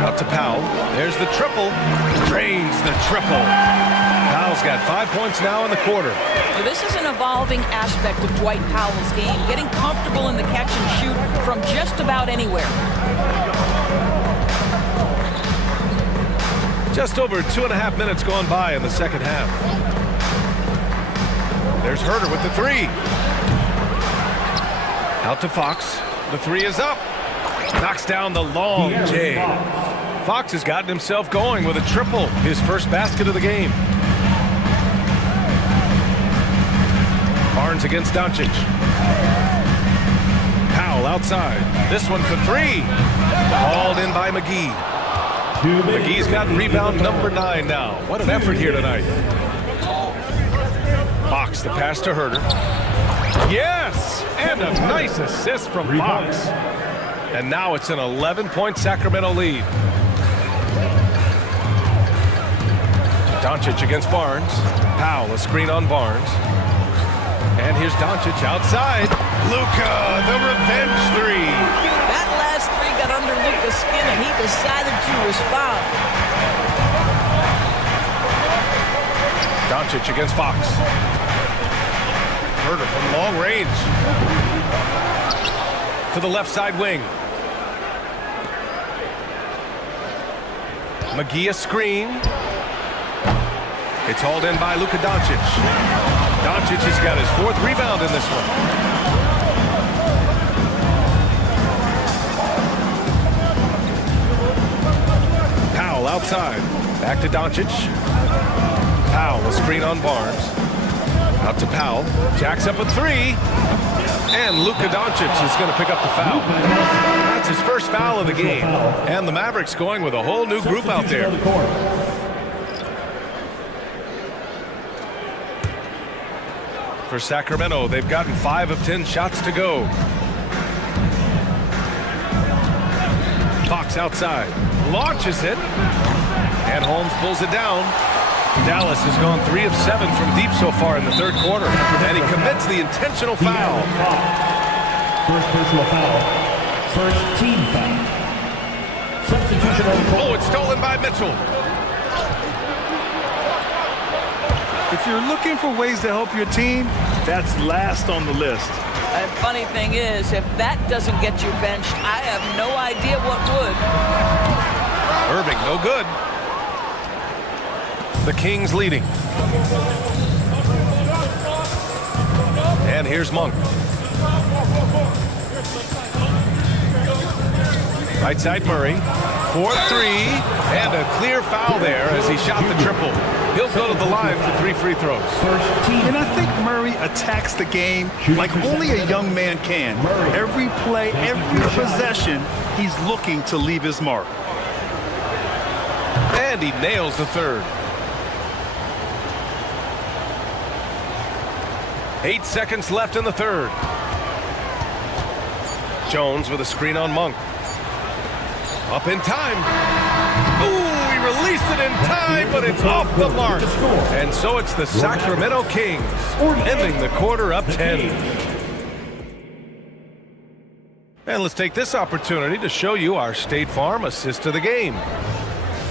Out to Powell. There's the triple. Drains the triple. Powell's got 5 points now in the quarter. Well, this is an evolving aspect of Dwight Powell's game, getting comfortable in the catch and shoot from just about anywhere. Just over 2.5 minutes gone by in the second half. There's Herder with the 3. Out to Fox. The 3 is up. Knocks down the long J. Fox has gotten himself going with a triple, his first basket of the game. Barnes against Doncic. Powell outside. This one for 3. Hauled in by McGee. McGee's got rebound number 9 now. What an effort here tonight. Fox, the pass to Herder. Yes! And a nice assist from Fox. And now it's an 11-point Sacramento lead. Doncic against Barnes. Powell, a screen on Barnes. And here's Doncic outside. Luka, the revenge 3. That last 3 got under Luka's skin, and he decided to respond. Doncic against Fox. Herder from long range. To the left side wing. McGee a screen. It's hauled in by Luka Doncic. Doncic has got his 4th rebound in this one. Powell outside. Back to Doncic. Powell, a screen on Barnes. Out to Powell. Jacks up a 3. And Luka Doncic is going to pick up the foul. That's his first foul of the game. And the Mavericks going with a whole new group out there. For Sacramento, they've gotten 5 of 10 shots to go. Fox outside. Launches it. And Holmes pulls it down. Dallas has gone 3 of 7 from deep so far in the third quarter. And he commits the intentional foul. First personal foul. First team foul. Substitution on the court. Oh, it's stolen by Mitchell. If you're looking for ways to help your team, that's last on the list. And funny thing is, if that doesn't get you benched, I have no idea what would. Irving, no good. The Kings leading. And here's Monk. Right side Murray. 4-3. And a clear foul there as he shot the triple. He'll go to the line for 3 free throws. And I think Murray attacks the game like only a young man can. Every play, every possession, he's looking to leave his mark. And he nails the 3rd. 8 seconds left in the 3rd. Jones with a screen on Monk. Up in time. Ooh, he released it in time, but it's off the mark. And so it's the Sacramento Kings ending the quarter up 10. And let's take this opportunity to show you our State Farm assist to the game.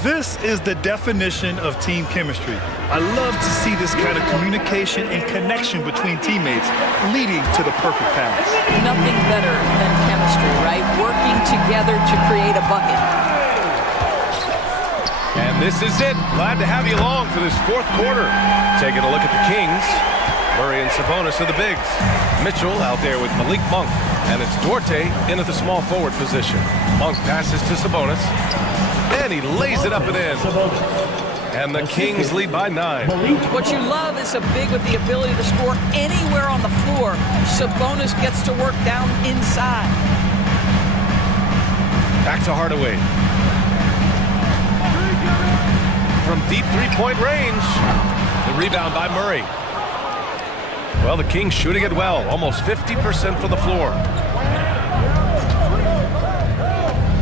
This is the definition of team chemistry. I love to see this kind of communication and connection between teammates leading to the perfect pass. Nothing better than chemistry, right? Working together to create a bucket. And this is it. Glad to have you along for this 4th quarter. Taking a look at the Kings. Murray and Sabonis are the bigs. Mitchell out there with Malik Monk. And it's Duarte in at the small forward position. Monk passes to Sabonis. And he lays it up and in. And the Kings lead by 9. What you love is a big with the ability to score anywhere on the floor. Sabonis gets to work down inside. Back to Hardaway. From deep 3-point range. The rebound by Murray. Well, the Kings shooting it well. Almost 50% from the floor.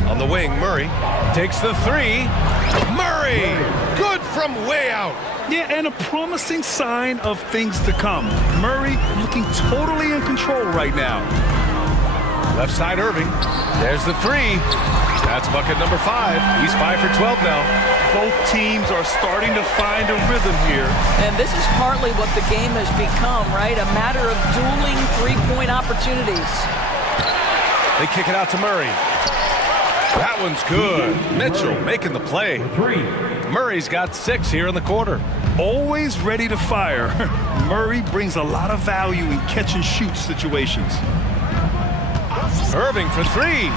On the wing, Murray takes the 3. Murray! Good from way out. Yeah, and a promising sign of things to come. Murray looking totally in control right now. Left side Irving. There's the three. That's bucket number 5. He's 5 for 12 now. Both teams are starting to find a rhythm here. And this is partly what the game has become, right? A matter of dueling three-point opportunities. They kick it out to Murray. That one's good. Mitchell making the play. Murray's got 6 here in the quarter. Always ready to fire. Murray brings a lot of value in catch-and-shoot situations. Irving for 3.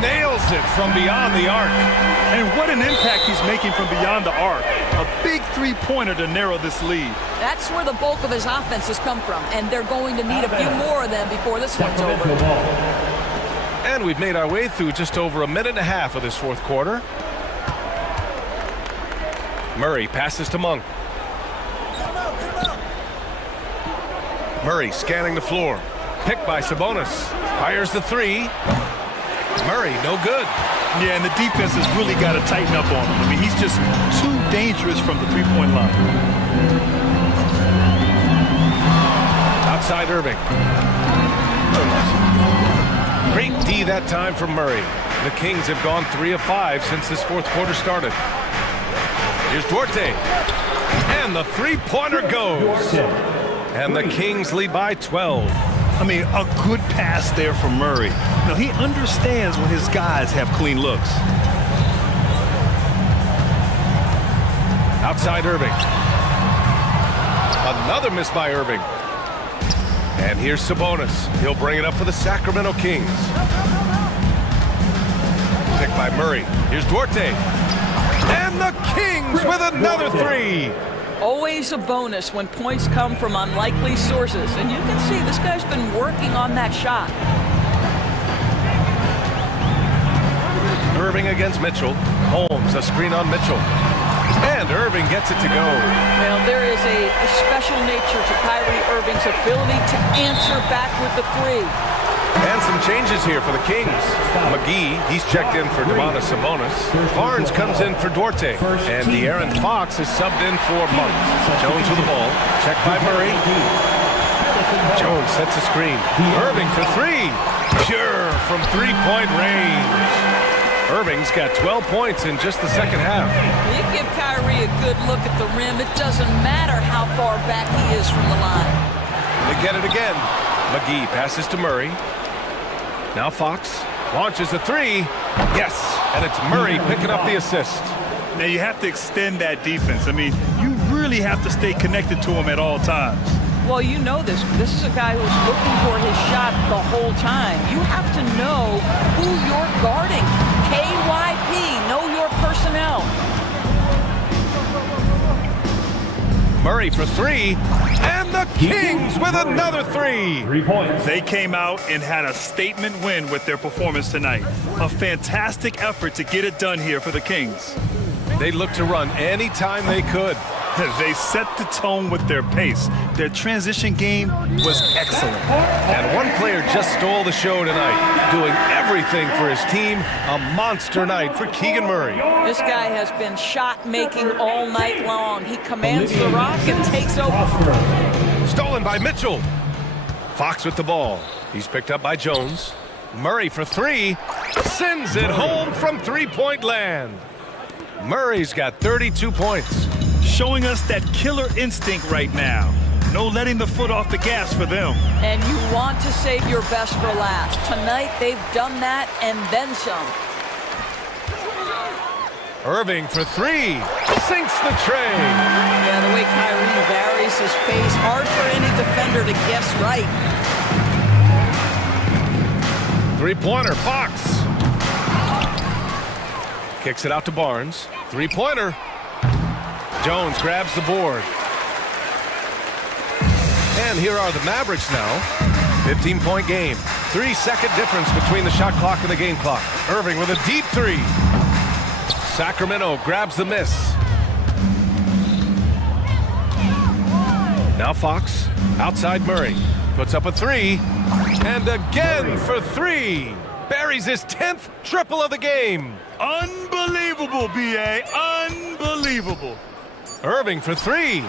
Nails it from beyond the arc. And what an impact he's making from beyond the arc. A big three-pointer to narrow this lead. That's where the bulk of his offense has come from, and they're going to need a few more of them before this one's over. And we've made our way through just over a minute and a half of this fourth quarter. Murray passes to Monk. Murray scanning the floor. Picked by Sabonis. Fires the 3. Murray, no good. Yeah, and the defense has really got to tighten up on him. I mean, he's just too dangerous from the three-point line. Outside Irving. Great D that time from Murray. The Kings have gone 3 of 5 since this fourth quarter started. Here's Duarte. And the three-pointer goes. And the Kings lead by 12. I mean, a good pass there from Murray. Now, he understands when his guys have clean looks. Outside Irving. Another miss by Irving. And here's Sabonis. He'll bring it up for the Sacramento Kings. Picked by Murray. Here's Duarte. And the Kings with another 3. Always a bonus when points come from unlikely sources. And you can see this guy's been working on that shot. Irving against Mitchell. Holmes, a screen on Mitchell. And Irving gets it to go. Well, there is a special nature to Kyrie Irving's ability to answer back with the 3. And some changes here for the Kings. McGee, he's checked in for Domantas Sabonis. Barnes comes in for Duarte. And De'Aaron Fox is subbed in for Monk. Jones with the ball. Checked by Murray. Jones sets a screen. Irving for 3. Pure from three-point range. Irving's got 12 points in just the second half. You give Kyrie a good look at the rim. It doesn't matter how far back he is from the line. They get it again. McGee passes to Murray. Now Fox launches a 3. Yes, and it's Murray picking up the assist. Now you have to extend that defense. I mean, you really have to stay connected to him at all times. Well, you know this. This is a guy who's looking for his shot the whole time. You have to know who you're guarding. KYP, know your personnel. Murray for 3, and the Kings with another 3. 3 points. They came out and had a statement win with their performance tonight. A fantastic effort to get it done here for the Kings. They looked to run anytime they could. They set the tone with their pace. Their transition game was excellent. And one player just stole the show tonight, doing everything for his team. A monster night for Keegan Murray. This guy has been shot-making all night long. He commands the rock and takes over. Stolen by Mitchell. Fox with the ball. He's picked up by Jones. Murray for 3. Sends it home from three-point land. Murray's got 32 points. Showing us that killer instinct right now. No letting the foot off the gas for them. And you want to save your best for last. Tonight, they've done that and then some. Irving for 3. Sinks the tray. Yeah, the way Kyrie varies his pace. Hard for any defender to guess right. Three-pointer, Fox. Kicks it out to Barnes. Three-pointer. Jones grabs the board. And here are the Mavericks now. 15-point game. 3-second difference between the shot clock and the game clock. Irving with a deep 3. Sacramento grabs the miss. Now Fox, outside Murray. Puts up a 3. And again for 3. Buries his 10th triple of the game. Unbelievable, B.A. Unbelievable. Irving for three.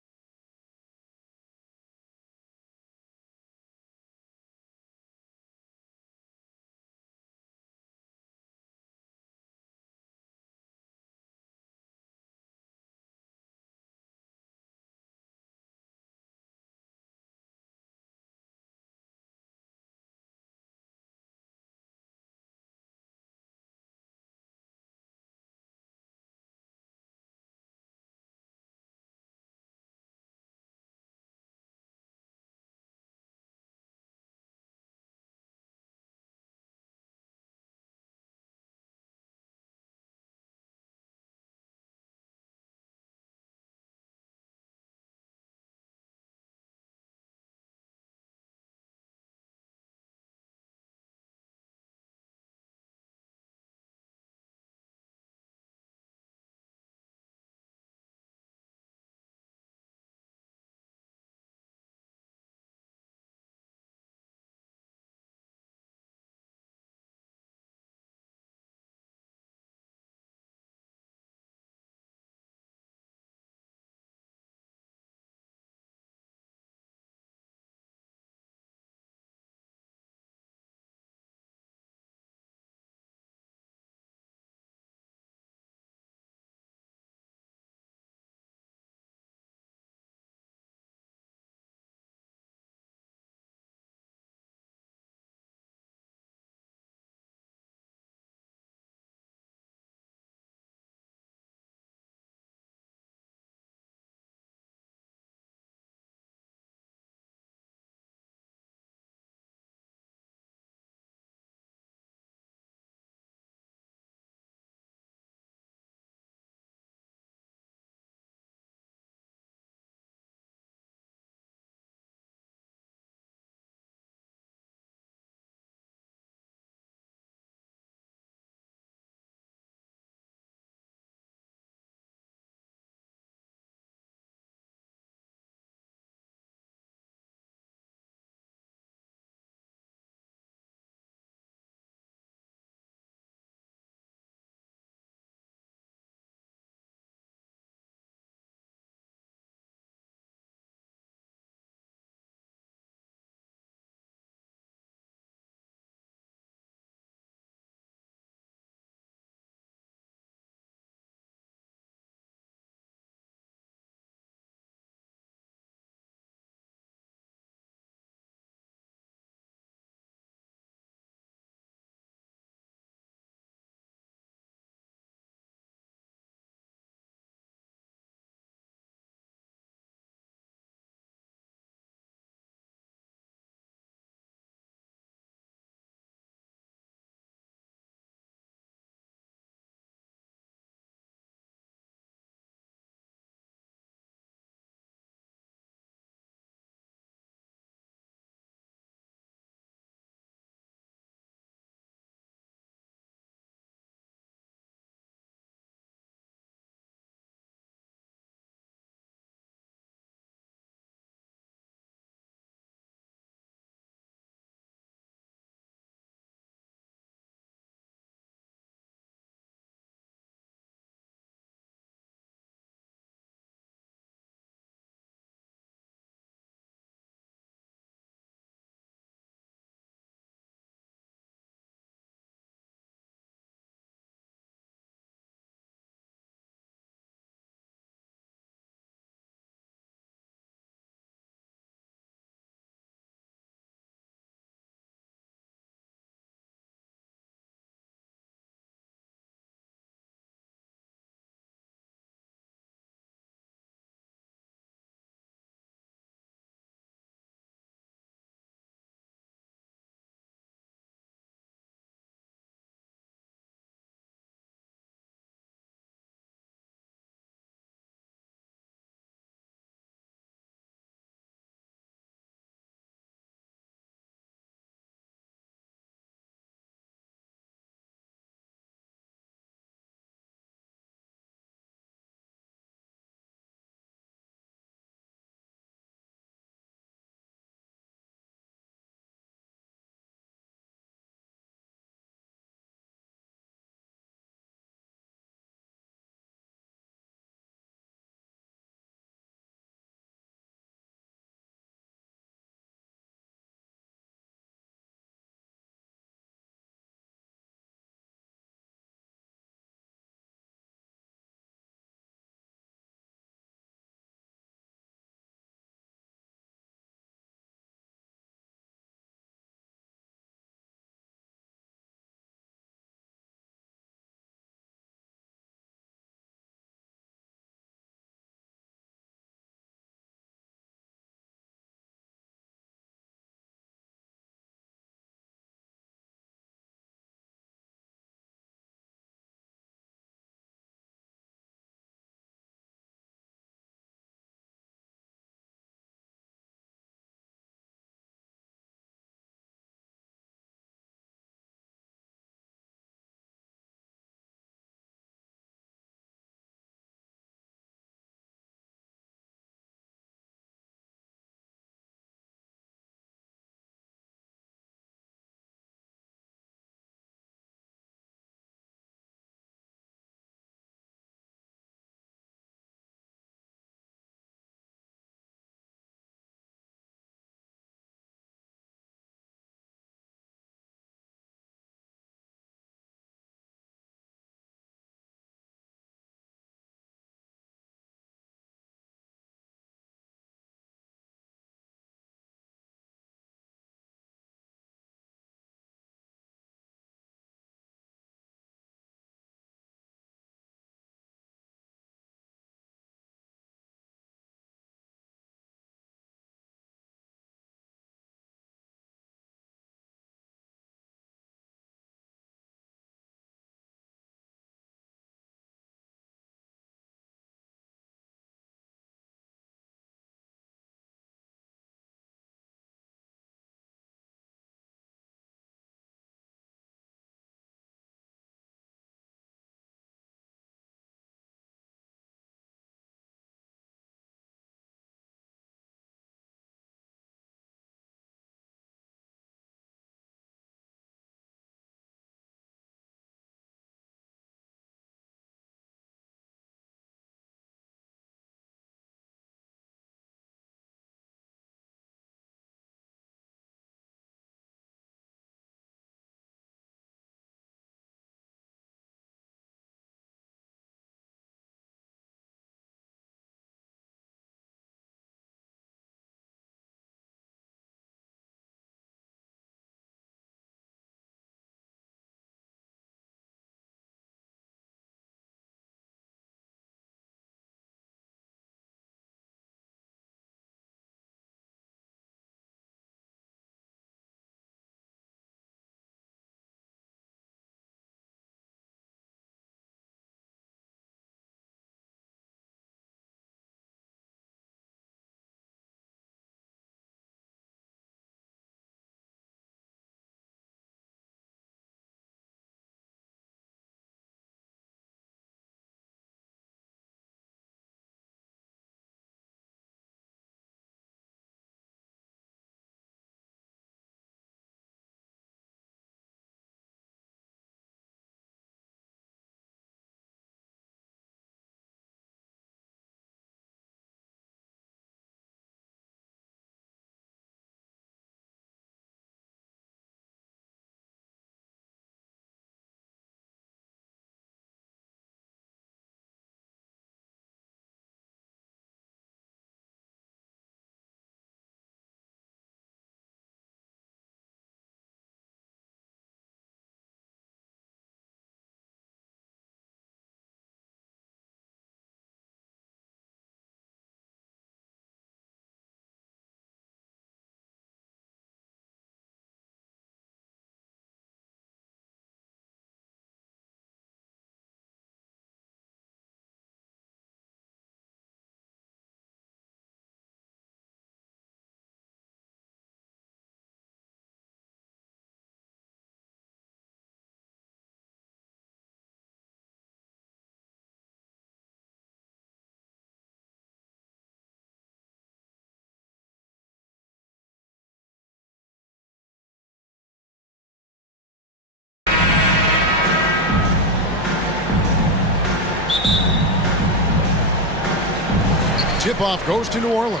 tip-off goes to New Orleans.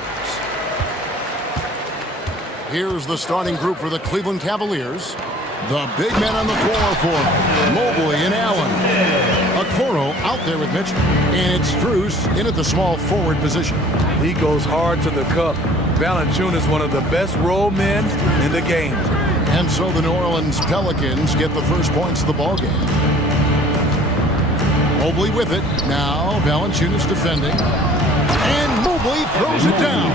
Here's the starting group for the Cleveland Cavaliers. The big men on the floor for Mobley and Allen. Okoro out there with Mitchell. And it's Strus in at the small forward position. He goes hard to the cup. Valanciunas, one of the best roll men in the game. And so the New Orleans Pelicans get the first points of the ball game. Mobley with it. Now Valanciunas defending. And Mobley throws it down.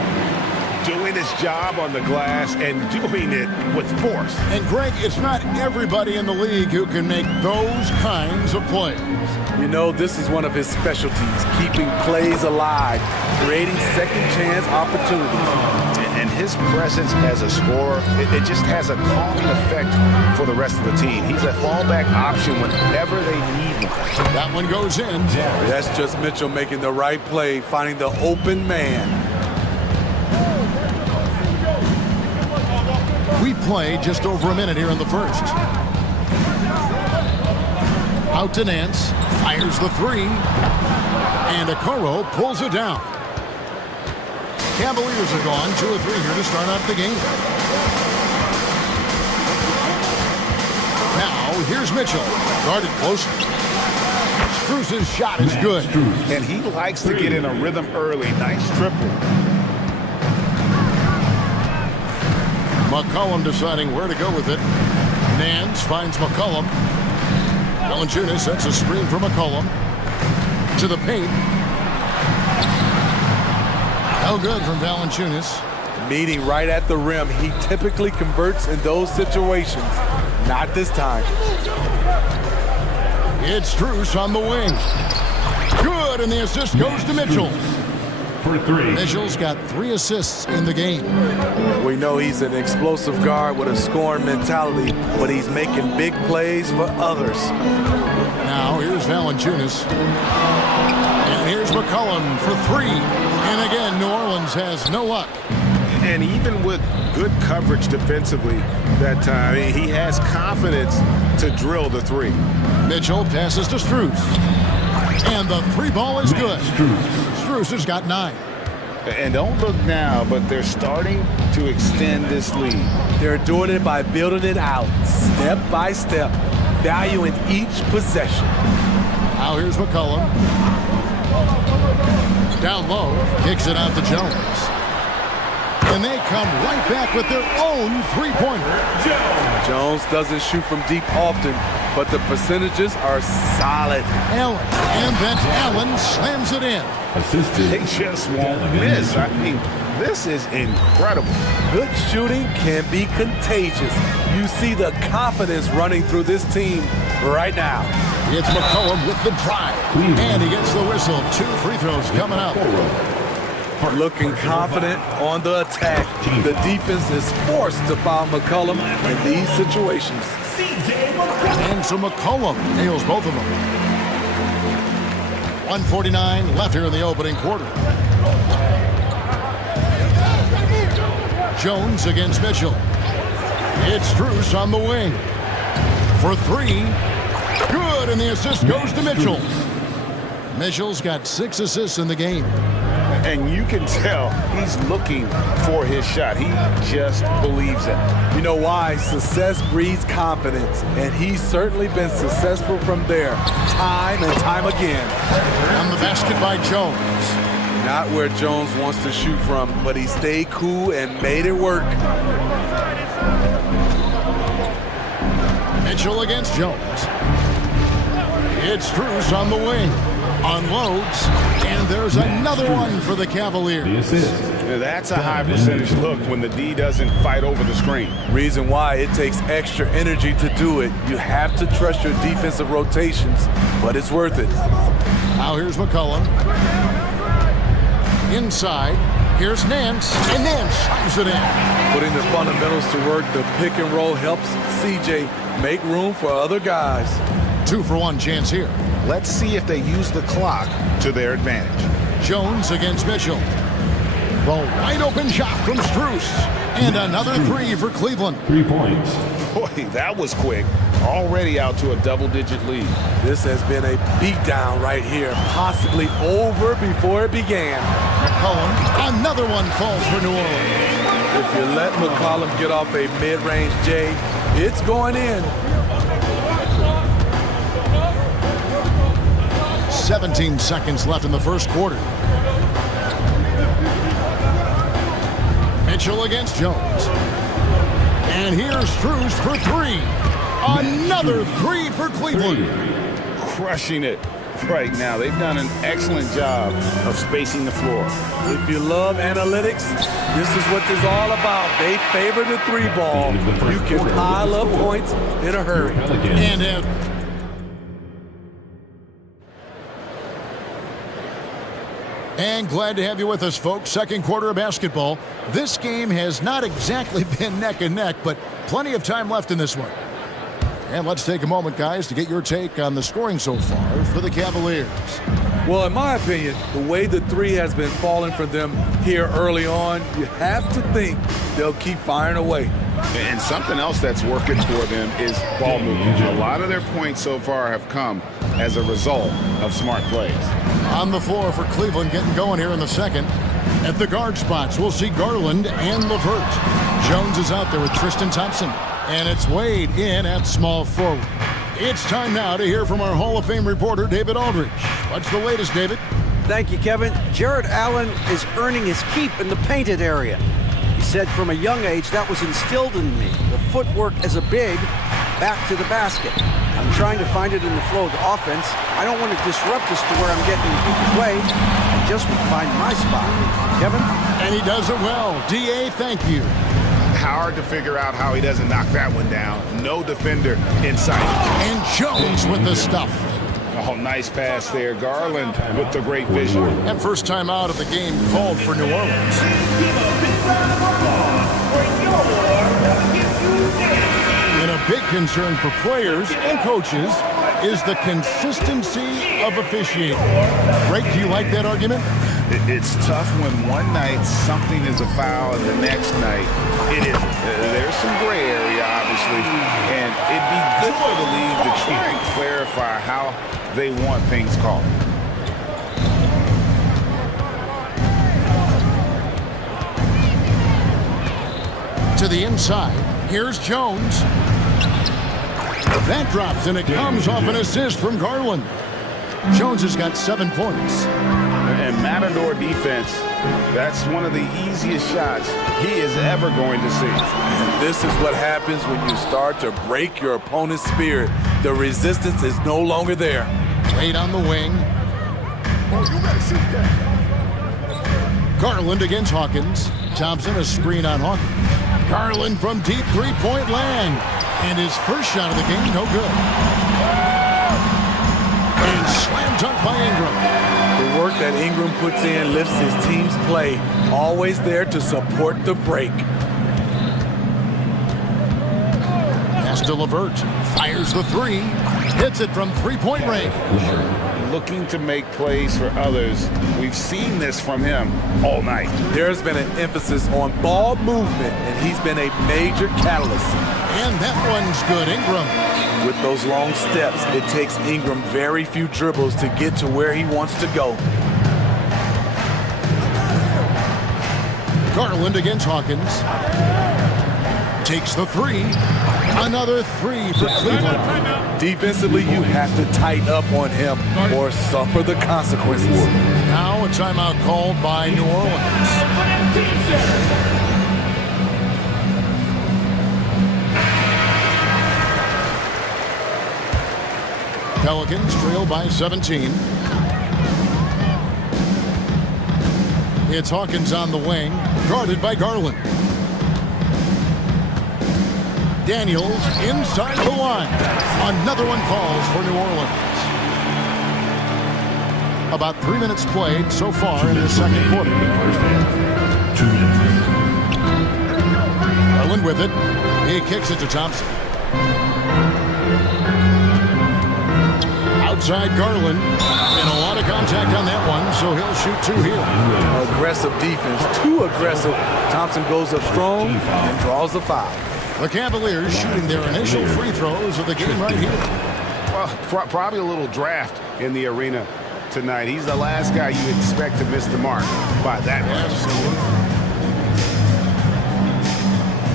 Doing his job on the glass and doing it with force. And Greg, it's not everybody in the league who can make those kinds of plays. You know, this is one of his specialties, keeping plays alive, creating second chance opportunities. And his presence as a scorer, it just has a calming effect for the rest of the team. He's a fallback option whenever they need one. That one goes in. That's just Mitchell making the right play, finding the open man. We play just over a minute here in the first. Out to Nance, fires the three, and Okoro pulls it down. Cavaliers are gone 2 or 3 here to start out the game. Now here's Mitchell, guarded closely. Strus's shot is good. And he likes to get in a rhythm early. Nice triple. McCollum deciding where to go with it. Nance finds McCollum. Valanciunas sets a screen for McCollum. To the paint. No good from Valanciunas. Meeting right at the rim. He typically converts in those situations. Not this time. It's Strus on the wing. Good, and the assist goes to Mitchell. For 3. Mitchell's got 3 assists in the game. We know he's an explosive guard with a scoring mentality, but he's making big plays for others. Now here's Valanciunas. And here's McCollum for 3. And again, New Orleans has no luck. And even with good coverage defensively that time, he has confidence to drill the 3. Mitchell passes to Strus. And the 3 ball is good. Strus has got 9. And don't look now, but they're starting to extend this lead. They're doing it by building it out, step by step, valuing each possession. Now here's McCollum. Down low, kicks it out to Jones. And they come right back with their own 3-pointer. Jones doesn't shoot from deep often, but the percentages are solid. Allen, and then Allen slams it in. Assisted. They just won't miss. I mean, this is incredible. Good shooting can be contagious. You see the confidence running through this team right now. It's McCollum with the drive. And he gets the whistle. 2 free throws coming up. Looking confident on the attack. The defense is forced to foul McCollum in these situations. And so McCollum nails both of them. 1:49 left here in the opening quarter. Jones against Mitchell. It's Strus on the wing. For 3. Good, and the assist goes to Mitchell. Mitchell's got 6 assists in the game. And you can tell he's looking for his shot. He just believes it. You know why? Success breeds confidence, and he's certainly been successful from there, time and time again. And the basket by Jones. Not where Jones wants to shoot from, but he stayed cool and made it work. Mitchell against Jones. It's Strus on the wing. Unloads, and there's another one for the Cavaliers. That's a high percentage look when the D doesn't fight over the screen. Reason why it takes extra energy to do it. You have to trust your defensive rotations, but it's worth it. Now here's McCollum. Inside, here's Nance, and Nance slams it in. Putting the fundamentals to work, the pick and roll helps CJ make room for other guys. 2-for-1 chance here. Let's see if they use the clock to their advantage. Jones against Mitchell. The wide open shot from Strus. And another 3 for Cleveland. 3 points. Boy, that was quick. Already out to a double-digit lead. This has been a beatdown right here. Possibly over before it began. McCollum. Another one falls for New Orleans. If you let McCollum get off a mid-range J, it's going in. 17 seconds left in the first quarter. Mitchell against Jones. And here's Struz for three. Another three for Cleveland. Crushing it right now. They've done an excellent job of spacing the floor. If you love analytics, this is what this is all about. They favor the three ball. You can pile up points in a hurry. And glad to have you with us, folks. Second quarter of basketball. This game has not exactly been neck and neck, but plenty of time left in this one. And let's take a moment, guys, to get your take on the scoring so far for the Cavaliers. Well, in my opinion, the way the three has been falling for them here early on, you have to think they'll keep firing away. And something else that's working for them is ball movement. A lot of their points so far have come as a result of smart plays. On the floor for Cleveland, getting going here in the second. At the guard spots, we'll see Garland and LeVert. Jones is out there with Tristan Thompson. And it's Wade in at small forward. It's time now to hear from our Hall of Fame reporter, David Aldridge. What's the latest, David? Thank you, Kevin. Jared Allen is earning his keep in the painted area. He said from a young age that was instilled in me. The footwork as a big, back to the basket. I'm trying to find it in the flow of the offense. I don't want to disrupt this to where I'm getting in people's way. I just want to find my spot. Kevin? And he does it well. D.A., thank you. Hard to figure out how he doesn't knock that one down. No defender in sight. And Jones with the stuff. Oh, nice pass there. Garland with the great vision. And first time out of the game called for New Orleans. And a big concern for players and coaches is the consistency of officiating. Greg, do you like that argument? It's tough when one night something is a foul and the next night it isn't. There's some gray area, obviously, and it'd be good for the league to try and clarify how they want things called. To the inside. Here's Jones. That drops, and it comes off an assist from Garland. Jones has got 7 points. And Matador defense, that's one of the easiest shots he is ever going to see. And this is what happens when you start to break your opponent's spirit. The resistance is no longer there. Wade on the wing. Garland against Hawkins. Thompson a screen on Hawkins. Garland from deep three-point land. And his first shot of the game, no good. And slam dunk by Ingram. The work that Ingram puts in lifts his team's play. Always there to support the break. Pass to LeVert. Fires the three. Hits it from three-point range. Looking to make plays for others. We've seen this from him all night. There's been an emphasis on ball movement, and he's been a major catalyst. And that one's good, Ingram. With those long steps, it takes Ingram very few dribbles to get to where he wants to go. Garland against Hawkins. Takes the three. Another three for Cleveland. Defensively, you have to tighten up on him or suffer the consequences. Now a timeout called by New Orleans. Pelicans trail by 17. It's Hawkins on the wing, guarded by Garland. Daniels inside the line. Another one falls for New Orleans. About 3 minutes played so far in the second quarter. 2 minutes. Garland with it. He kicks it to Thompson. Outside Garland. And a lot of contact on that one, so he'll shoot two here. Aggressive defense. Too aggressive. Thompson goes up strong and draws the foul. The Cavaliers shooting their initial free throws of the game right here. Well, probably a little draft in the arena. tonight. He's the last guy you expect to miss the mark by that much. Absolutely.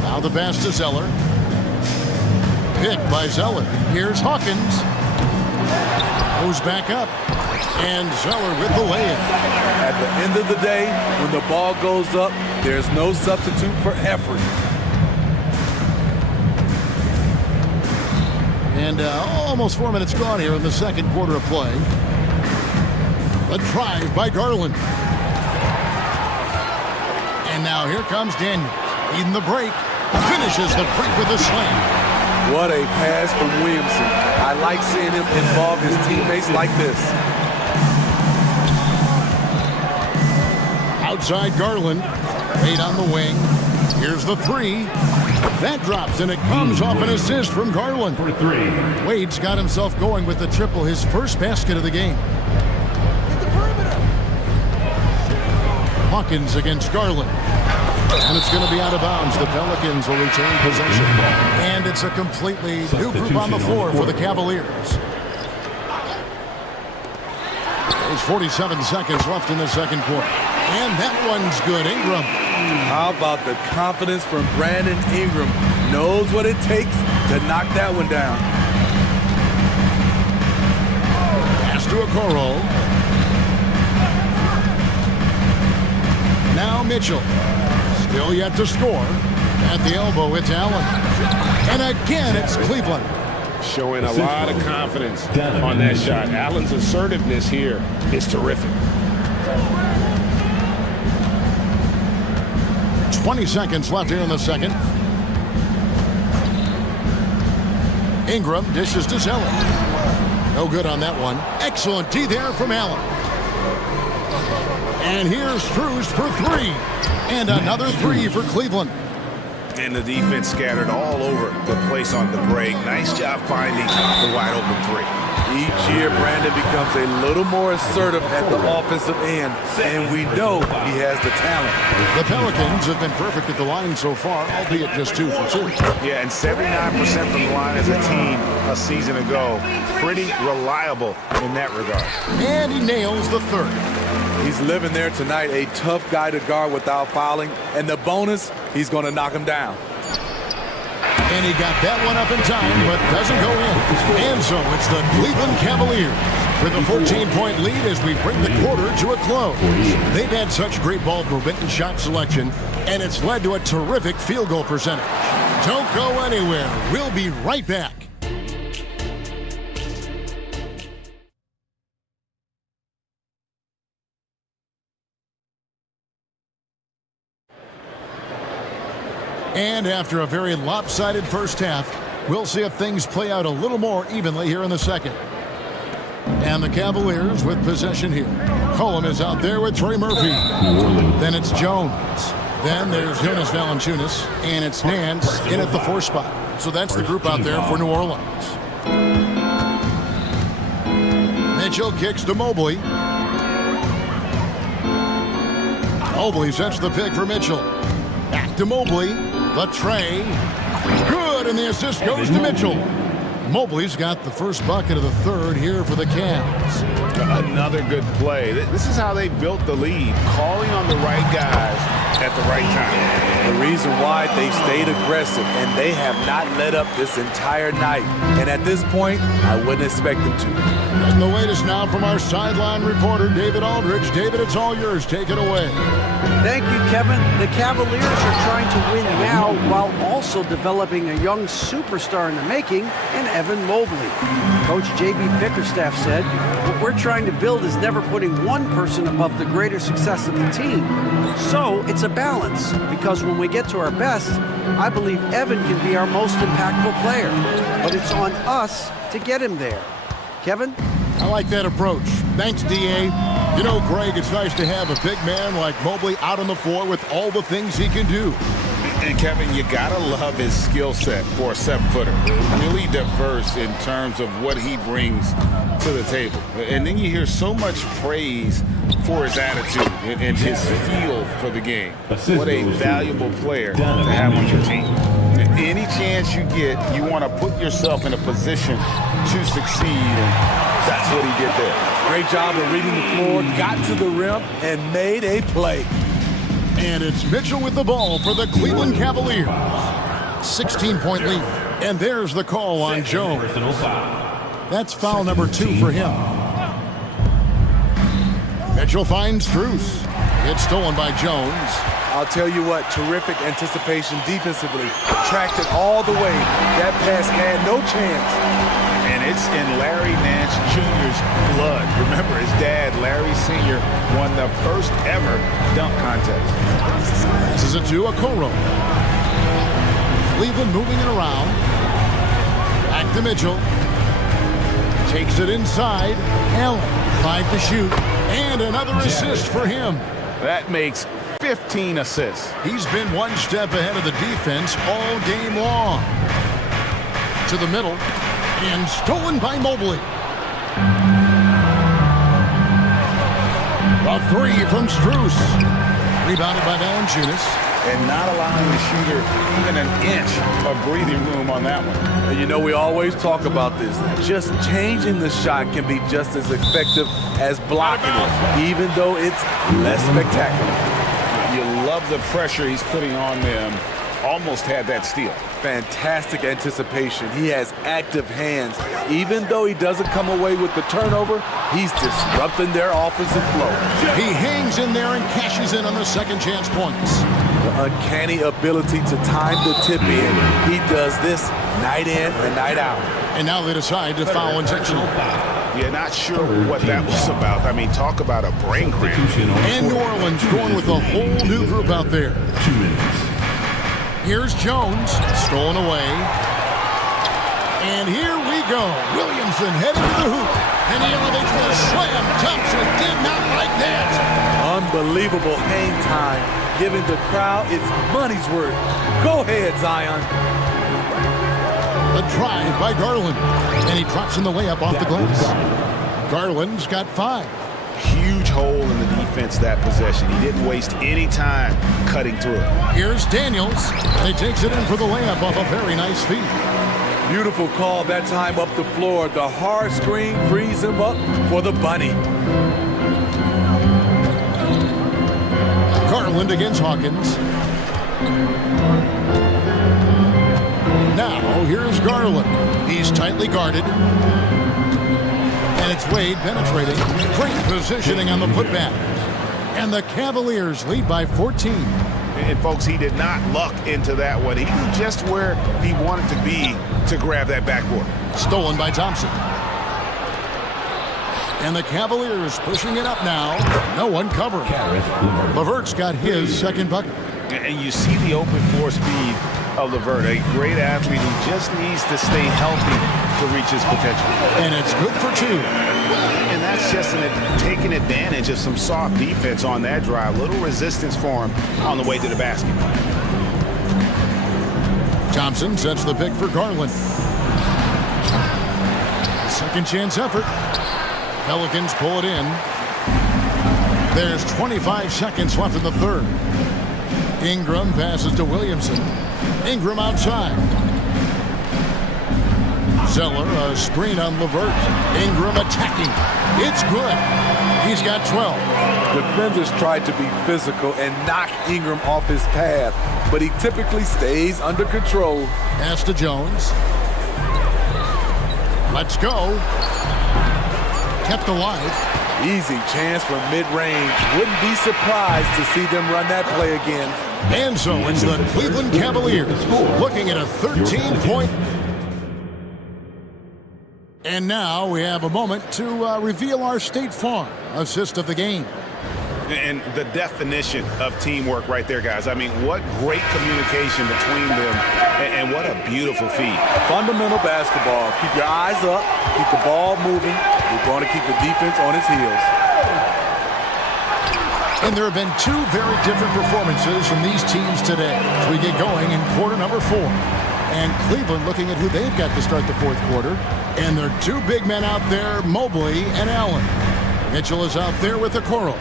Now the pass to Zeller. Picked by Zeller. Here's Hawkins. Goes back up. And Zeller with the lay-in. At the end of the day, when the ball goes up, there's no substitute for effort. And almost 4 minutes gone here in the second quarter of play. A drive by Garland. And now here comes Daniels. Needing the break. Finishes the break with a slam. What a pass from Williamson. I like seeing him involve his teammates like this. Outside Garland. 8 on the wing. Here's the three. That drops, and it comes off an assist from Garland. For 3. Wade's got himself going with the triple, his first basket of the game. Hawkins against Garland. And it's going to be out of bounds. The Pelicans will retain possession. And it's a completely new group on the floor for the Cavaliers. There's 47 seconds left in the second quarter. And that one's good. Ingram. How about the confidence from Brandon Ingram? Knows what it takes to knock that one down. Pass to Okoro. Now Mitchell. Still yet to score. At the elbow, it's Allen. And again, it's Cleveland. Showing a lot of confidence on that shot. Allen's assertiveness here is terrific. 20 seconds left here in the second. Ingram dishes to Zeller. No good on that one. Excellent D there from Allen. And here's Struz for three. And another three for Cleveland. And the defense scattered all over the place on the break. Nice job finding the wide open three. Each year, Brandon becomes a little more assertive at the offensive end, and we know he has the talent. The Pelicans have been perfect at the line so far, albeit just 2 for 2. Yeah, and 79% from the line as a team a season ago. Pretty reliable in that regard. And he nails the third. He's living there tonight, a tough guy to guard without fouling, and the bonus, he's going to knock him down. And he got that one up in time, but doesn't go in. And so it's the Cleveland Cavaliers with a 14-point lead as we bring the quarter to a close. They've had such great ball movement and shot selection, and it's led to a terrific field goal percentage. Don't go anywhere. We'll be right back. And after a very lopsided first half, we'll see if things play out a little more evenly here in the second. And the Cavaliers with possession here. Cullum is out there with Trey Murphy. Then it's Jones. Then there's Jonas Valanciunas. And it's Nance in at the 4 spot. So that's the group out there for New Orleans. Mitchell kicks to Mobley. Mobley sets the pick for Mitchell. Back to Mobley. The tray. Good, and the assist goes to Mitchell. Mobley's got the first bucket of the third here for the Cavs. Another good play. This is how they built the lead, calling on the right guys at the right time. The reason why they've stayed aggressive, and they have not let up this entire night. And at this point, I wouldn't expect them to. And the latest now from our sideline reporter, David Aldridge. David, it's all yours. Take it away. Thank you, Kevin. The Cavaliers are trying to win now while also developing a young superstar in the making in Evan Mobley. Coach J.B. Bickerstaff said, "What we're trying to build is never putting one person above the greater success of the team. So it's a balance, because when we get to our best, I believe Evan can be our most impactful player. But it's on us to get him there." Kevin? I like that approach. Thanks, D.A. You know, Greg, it's nice to have a big man like Mobley out on the floor with all the things he can do. And Kevin, you gotta love his skill set for a 7-footer. Really diverse in terms of what he brings to the table. And then you hear so much praise for his attitude and his feel for the game. What a valuable player to have on your team. Any chance you get, you want to put yourself in a position to succeed, and that's what he did there. Great job of reading the floor, got to the rim, and made a play. And it's Mitchell with the ball for the Cleveland Cavaliers. 16-point lead. And there's the call on Jones. That's foul number 2 for him. Mitchell finds Strus. It's stolen by Jones. I'll tell you what, terrific anticipation defensively. Tracked it all the way. That pass had no chance. And it's in Larry Nance Jr.'s blood. Remember, his dad, Larry Sr., won the first ever dunk contest. This is a to Okoro. Cleveland moving it around. Back to Mitchell. Takes it inside. Allen, 5 to shoot. And another assist for him. That makes 15 assists. He's been one step ahead of the defense all game long. To the middle. And stolen by Mobley. A 3 from Strus. Rebounded by Valanciunas. And not allowing the shooter even an inch of breathing room on that one. And you know, we always talk about this. Just changing the shot can be just as effective as blocking it, even though it's less spectacular. You love the pressure he's putting on them. Almost had that steal. Fantastic anticipation. He has active hands. Even though he doesn't come away with the turnover, he's disrupting their offensive flow. He hangs in there and cashes in on the second chance points. The uncanny ability to time the tip in. He does this night in and night out. And now they decide to foul intentional. Yeah, not sure what that was about. I mean, talk about a brain cramp. And New Orleans going with a whole new group out there. 2 minutes. Here's Jones, stolen away. And here we go. Williamson heading to the hoop. And he elevates for a slam. Thompson did not like that. Unbelievable hang time, giving the crowd its money's worth. Go ahead, Zion. A drive by Garland. And he drops in the layup off the glass. Garland's got 5. Huge hole in the defense that possession. He didn't waste any time cutting through it. Here's Daniels. And he takes it in for the layup off a very nice feed. Beautiful call that time up the floor. The hard screen frees him up for the bunny. Garland against Hawkins. Now, here's Garland. He's tightly guarded. And it's Wade penetrating. Great positioning on the putback. And the Cavaliers lead by 14. And folks, he did not luck into that one. He knew just where he wanted to be to grab that backboard. Stolen by Thompson. And the Cavaliers pushing it up now. No one covering. LeVert's got his second bucket. And you see the open floor speed of LeVert, a great athlete who just needs to stay healthy to reach his potential. And it's good for 2. And that's just taking advantage of some soft defense on that drive. Little resistance for him on the way to the basket. Thompson sets the pick for Garland. Second chance effort. Pelicans pull it in. There's 25 seconds left in the third. Ingram passes to Williamson. Ingram outside. Zeller, a screen on LeVert. Ingram attacking. It's good. He's got 12. Defenders tried to be physical and knock Ingram off his path, but he typically stays under control. Pass to Jones. Let's go. Kept alive. Easy chance from mid-range. Wouldn't be surprised to see them run that play again. And so it's the Cleveland Cavaliers looking at a 13-point. And now we have a moment to reveal our State Farm assist of the game. And the definition of teamwork right there, guys. I mean, what great communication between them, and what a beautiful feed. Fundamental basketball. Keep your eyes up, keep the ball moving. We're going to keep the defense on its heels. And there have been 2 very different performances from these teams today as we get going in quarter number 4. And Cleveland looking at who they've got to start the fourth quarter. And there are 2 big men out there, Mobley and Allen. Mitchell is out there with the Okoro.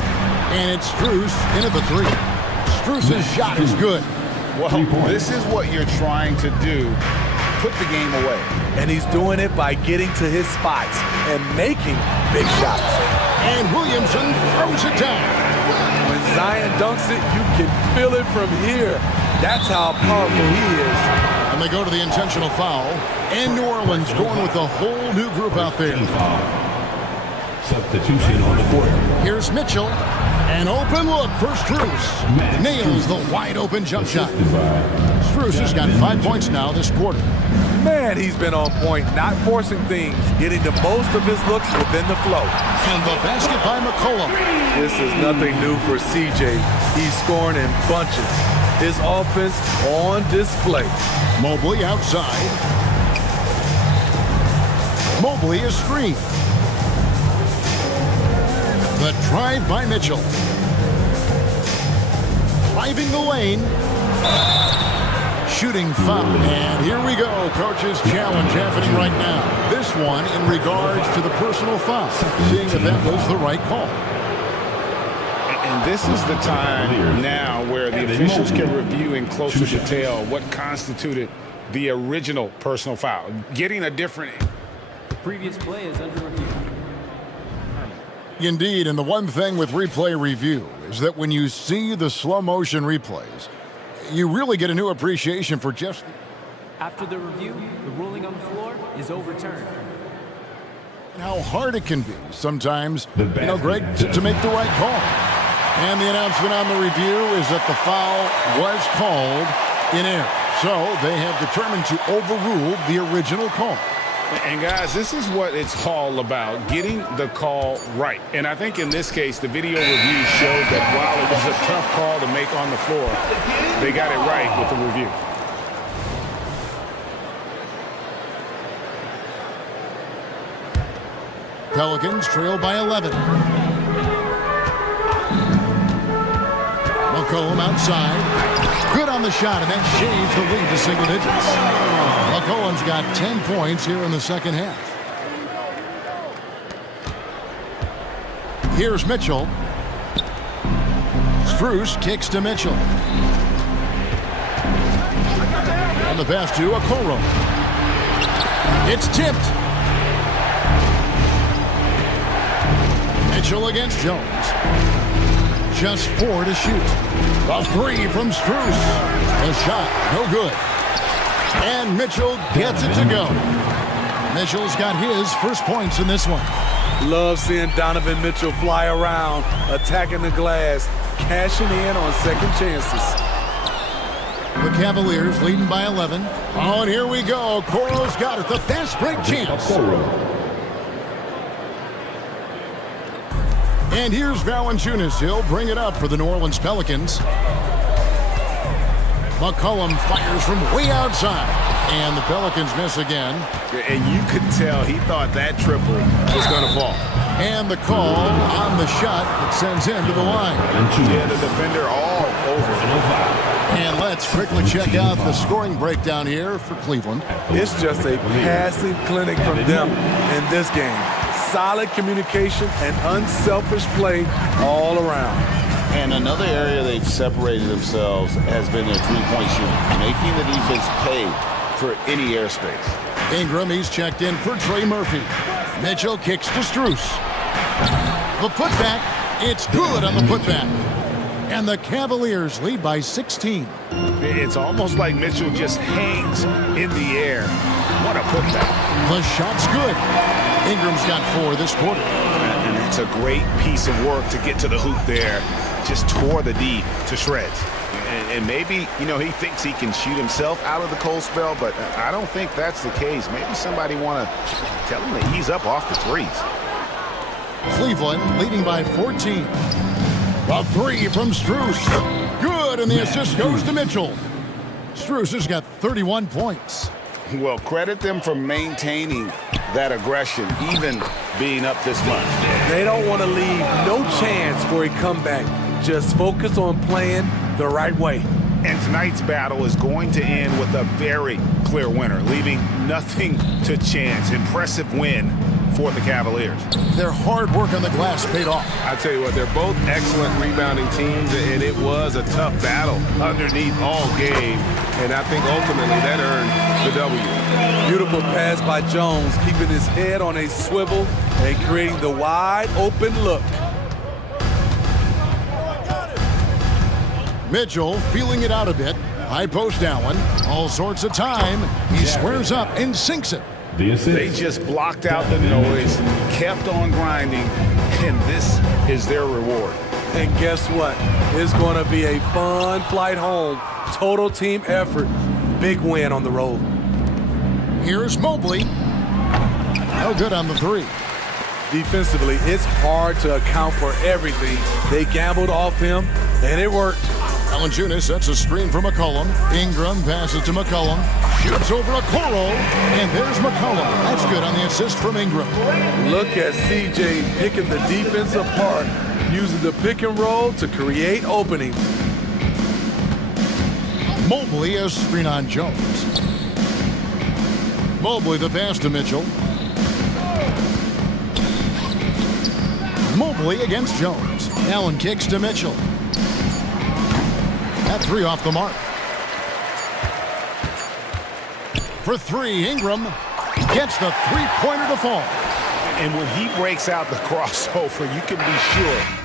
And it's Strus in at the 3. Strus' shot is good. Well, this is what you're trying to do. Put the game away. And he's doing it by getting to his spots and making big shots. And Williamson throws it down. When Zion dunks it, you can feel it from here. That's how powerful he is. And they go to the intentional foul. And New Orleans going with a whole new group out there. Substitution on the court. Here's Mitchell. An open look for Strus. Nails the wide open jump shot. Strus has got 5 points now this quarter. Man, he's been on point, not forcing things, getting the most of his looks within the flow. And the basket by McCollum. This is nothing new for CJ. He's scoring in bunches. His offense on display. Mobley outside. Mobley is screened. The drive by Mitchell. Driving the lane. Shooting foul. And here we go. Coach's challenge happening right now. This one in regards to the personal foul. Seeing if that was the right call. And this is the time now where the officials can review in closer detail what constituted the original personal foul. Getting a different... The previous play is under review. Indeed, and the one thing with replay review is that when you see the slow motion replays, you really get a new appreciation for just... After the review, the ruling on the floor is overturned. How hard it can be sometimes, Greg, to make the right call. And the announcement on the review is that the foul was called in error. So they have determined to overrule the original call. And guys, this is what it's all about, getting the call right. And I think in this case, the video review showed that while it was a tough call to make on the floor, they got it right with the review. Pelicans trail by 11. McCollum outside. Good on the shot, and that shaves the lead to single digits. McCollum's got 10 points here in the second half. Here's Mitchell. Strus kicks to Mitchell. And the pass to Okoro. It's tipped. Mitchell against Jones. Just 4 to shoot. A 3 from Strus. The shot, no good. And Mitchell gets it to go. Mitchell's got his first points in this one. Love seeing Donovan Mitchell fly around, attacking the glass, cashing in on second chances. The Cavaliers leading by 11. Oh, and here we go. Coro's got it. The fast break chance. And here's Valanciunas. He'll bring it up for the New Orleans Pelicans. McCollum fires from way outside. And the Pelicans miss again. And you could tell he thought that triple was going to fall. And the call on the shot that sends him to the line. Yeah, the defender all over. And let's quickly check out the scoring breakdown here for Cleveland. It's just a passing clinic from them in this game. Solid communication and unselfish play all around. And another area they've separated themselves has been their three-point shooting, making the defense pay for any airspace. Ingram, he's checked in for Trey Murphy. Mitchell kicks to Strus. The putback, it's good on the putback. And the Cavaliers lead by 16. It's almost like Mitchell just hangs in the air. What a putback. The shot's good. Ingram's got 4 this quarter. And it's a great piece of work to get to the hoop there. Just tore the D to shreds. And maybe, he thinks he can shoot himself out of the cold spell, but I don't think that's the case. Maybe somebody want to tell him to ease up off the threes. Cleveland leading by 14. A 3 from Strus. Good, and the assist goes to Mitchell. Strus has got 31 points. Well, credit them for maintaining that aggression, even being up this much. They don't want to leave no chance for a comeback. Just focus on playing the right way. And tonight's battle is going to end with a very clear winner, leaving nothing to chance. Impressive win for the Cavaliers. Their hard work on the glass paid off. I tell you what, they're both excellent rebounding teams, and it was a tough battle underneath all game, and I think ultimately that earned the W. Beautiful pass by Jones, keeping his head on a swivel and creating the wide open look. Mitchell feeling it out a bit. High post Allen. All sorts of time. He squares up and sinks it. They just blocked out the noise, kept on grinding, and this is their reward. And guess what? It's going to be a fun flight home. Total team effort. Big win on the road. Here's Mobley. No good on the three. Defensively, it's hard to account for everything. They gambled off him, and it worked. Valanciunas sets a screen for McCollum. Ingram passes to McCollum. Shoots over Okoro. And there's McCollum. That's good on the assist from Ingram. Look at CJ picking the defense apart, using the pick and roll to create openings. Mobley has screen on Jones. Mobley the pass to Mitchell. Mobley against Jones. Allen kicks to Mitchell. That three off the mark. For three, Ingram gets the three-pointer to fall. And when he breaks out the crossover, you can be sure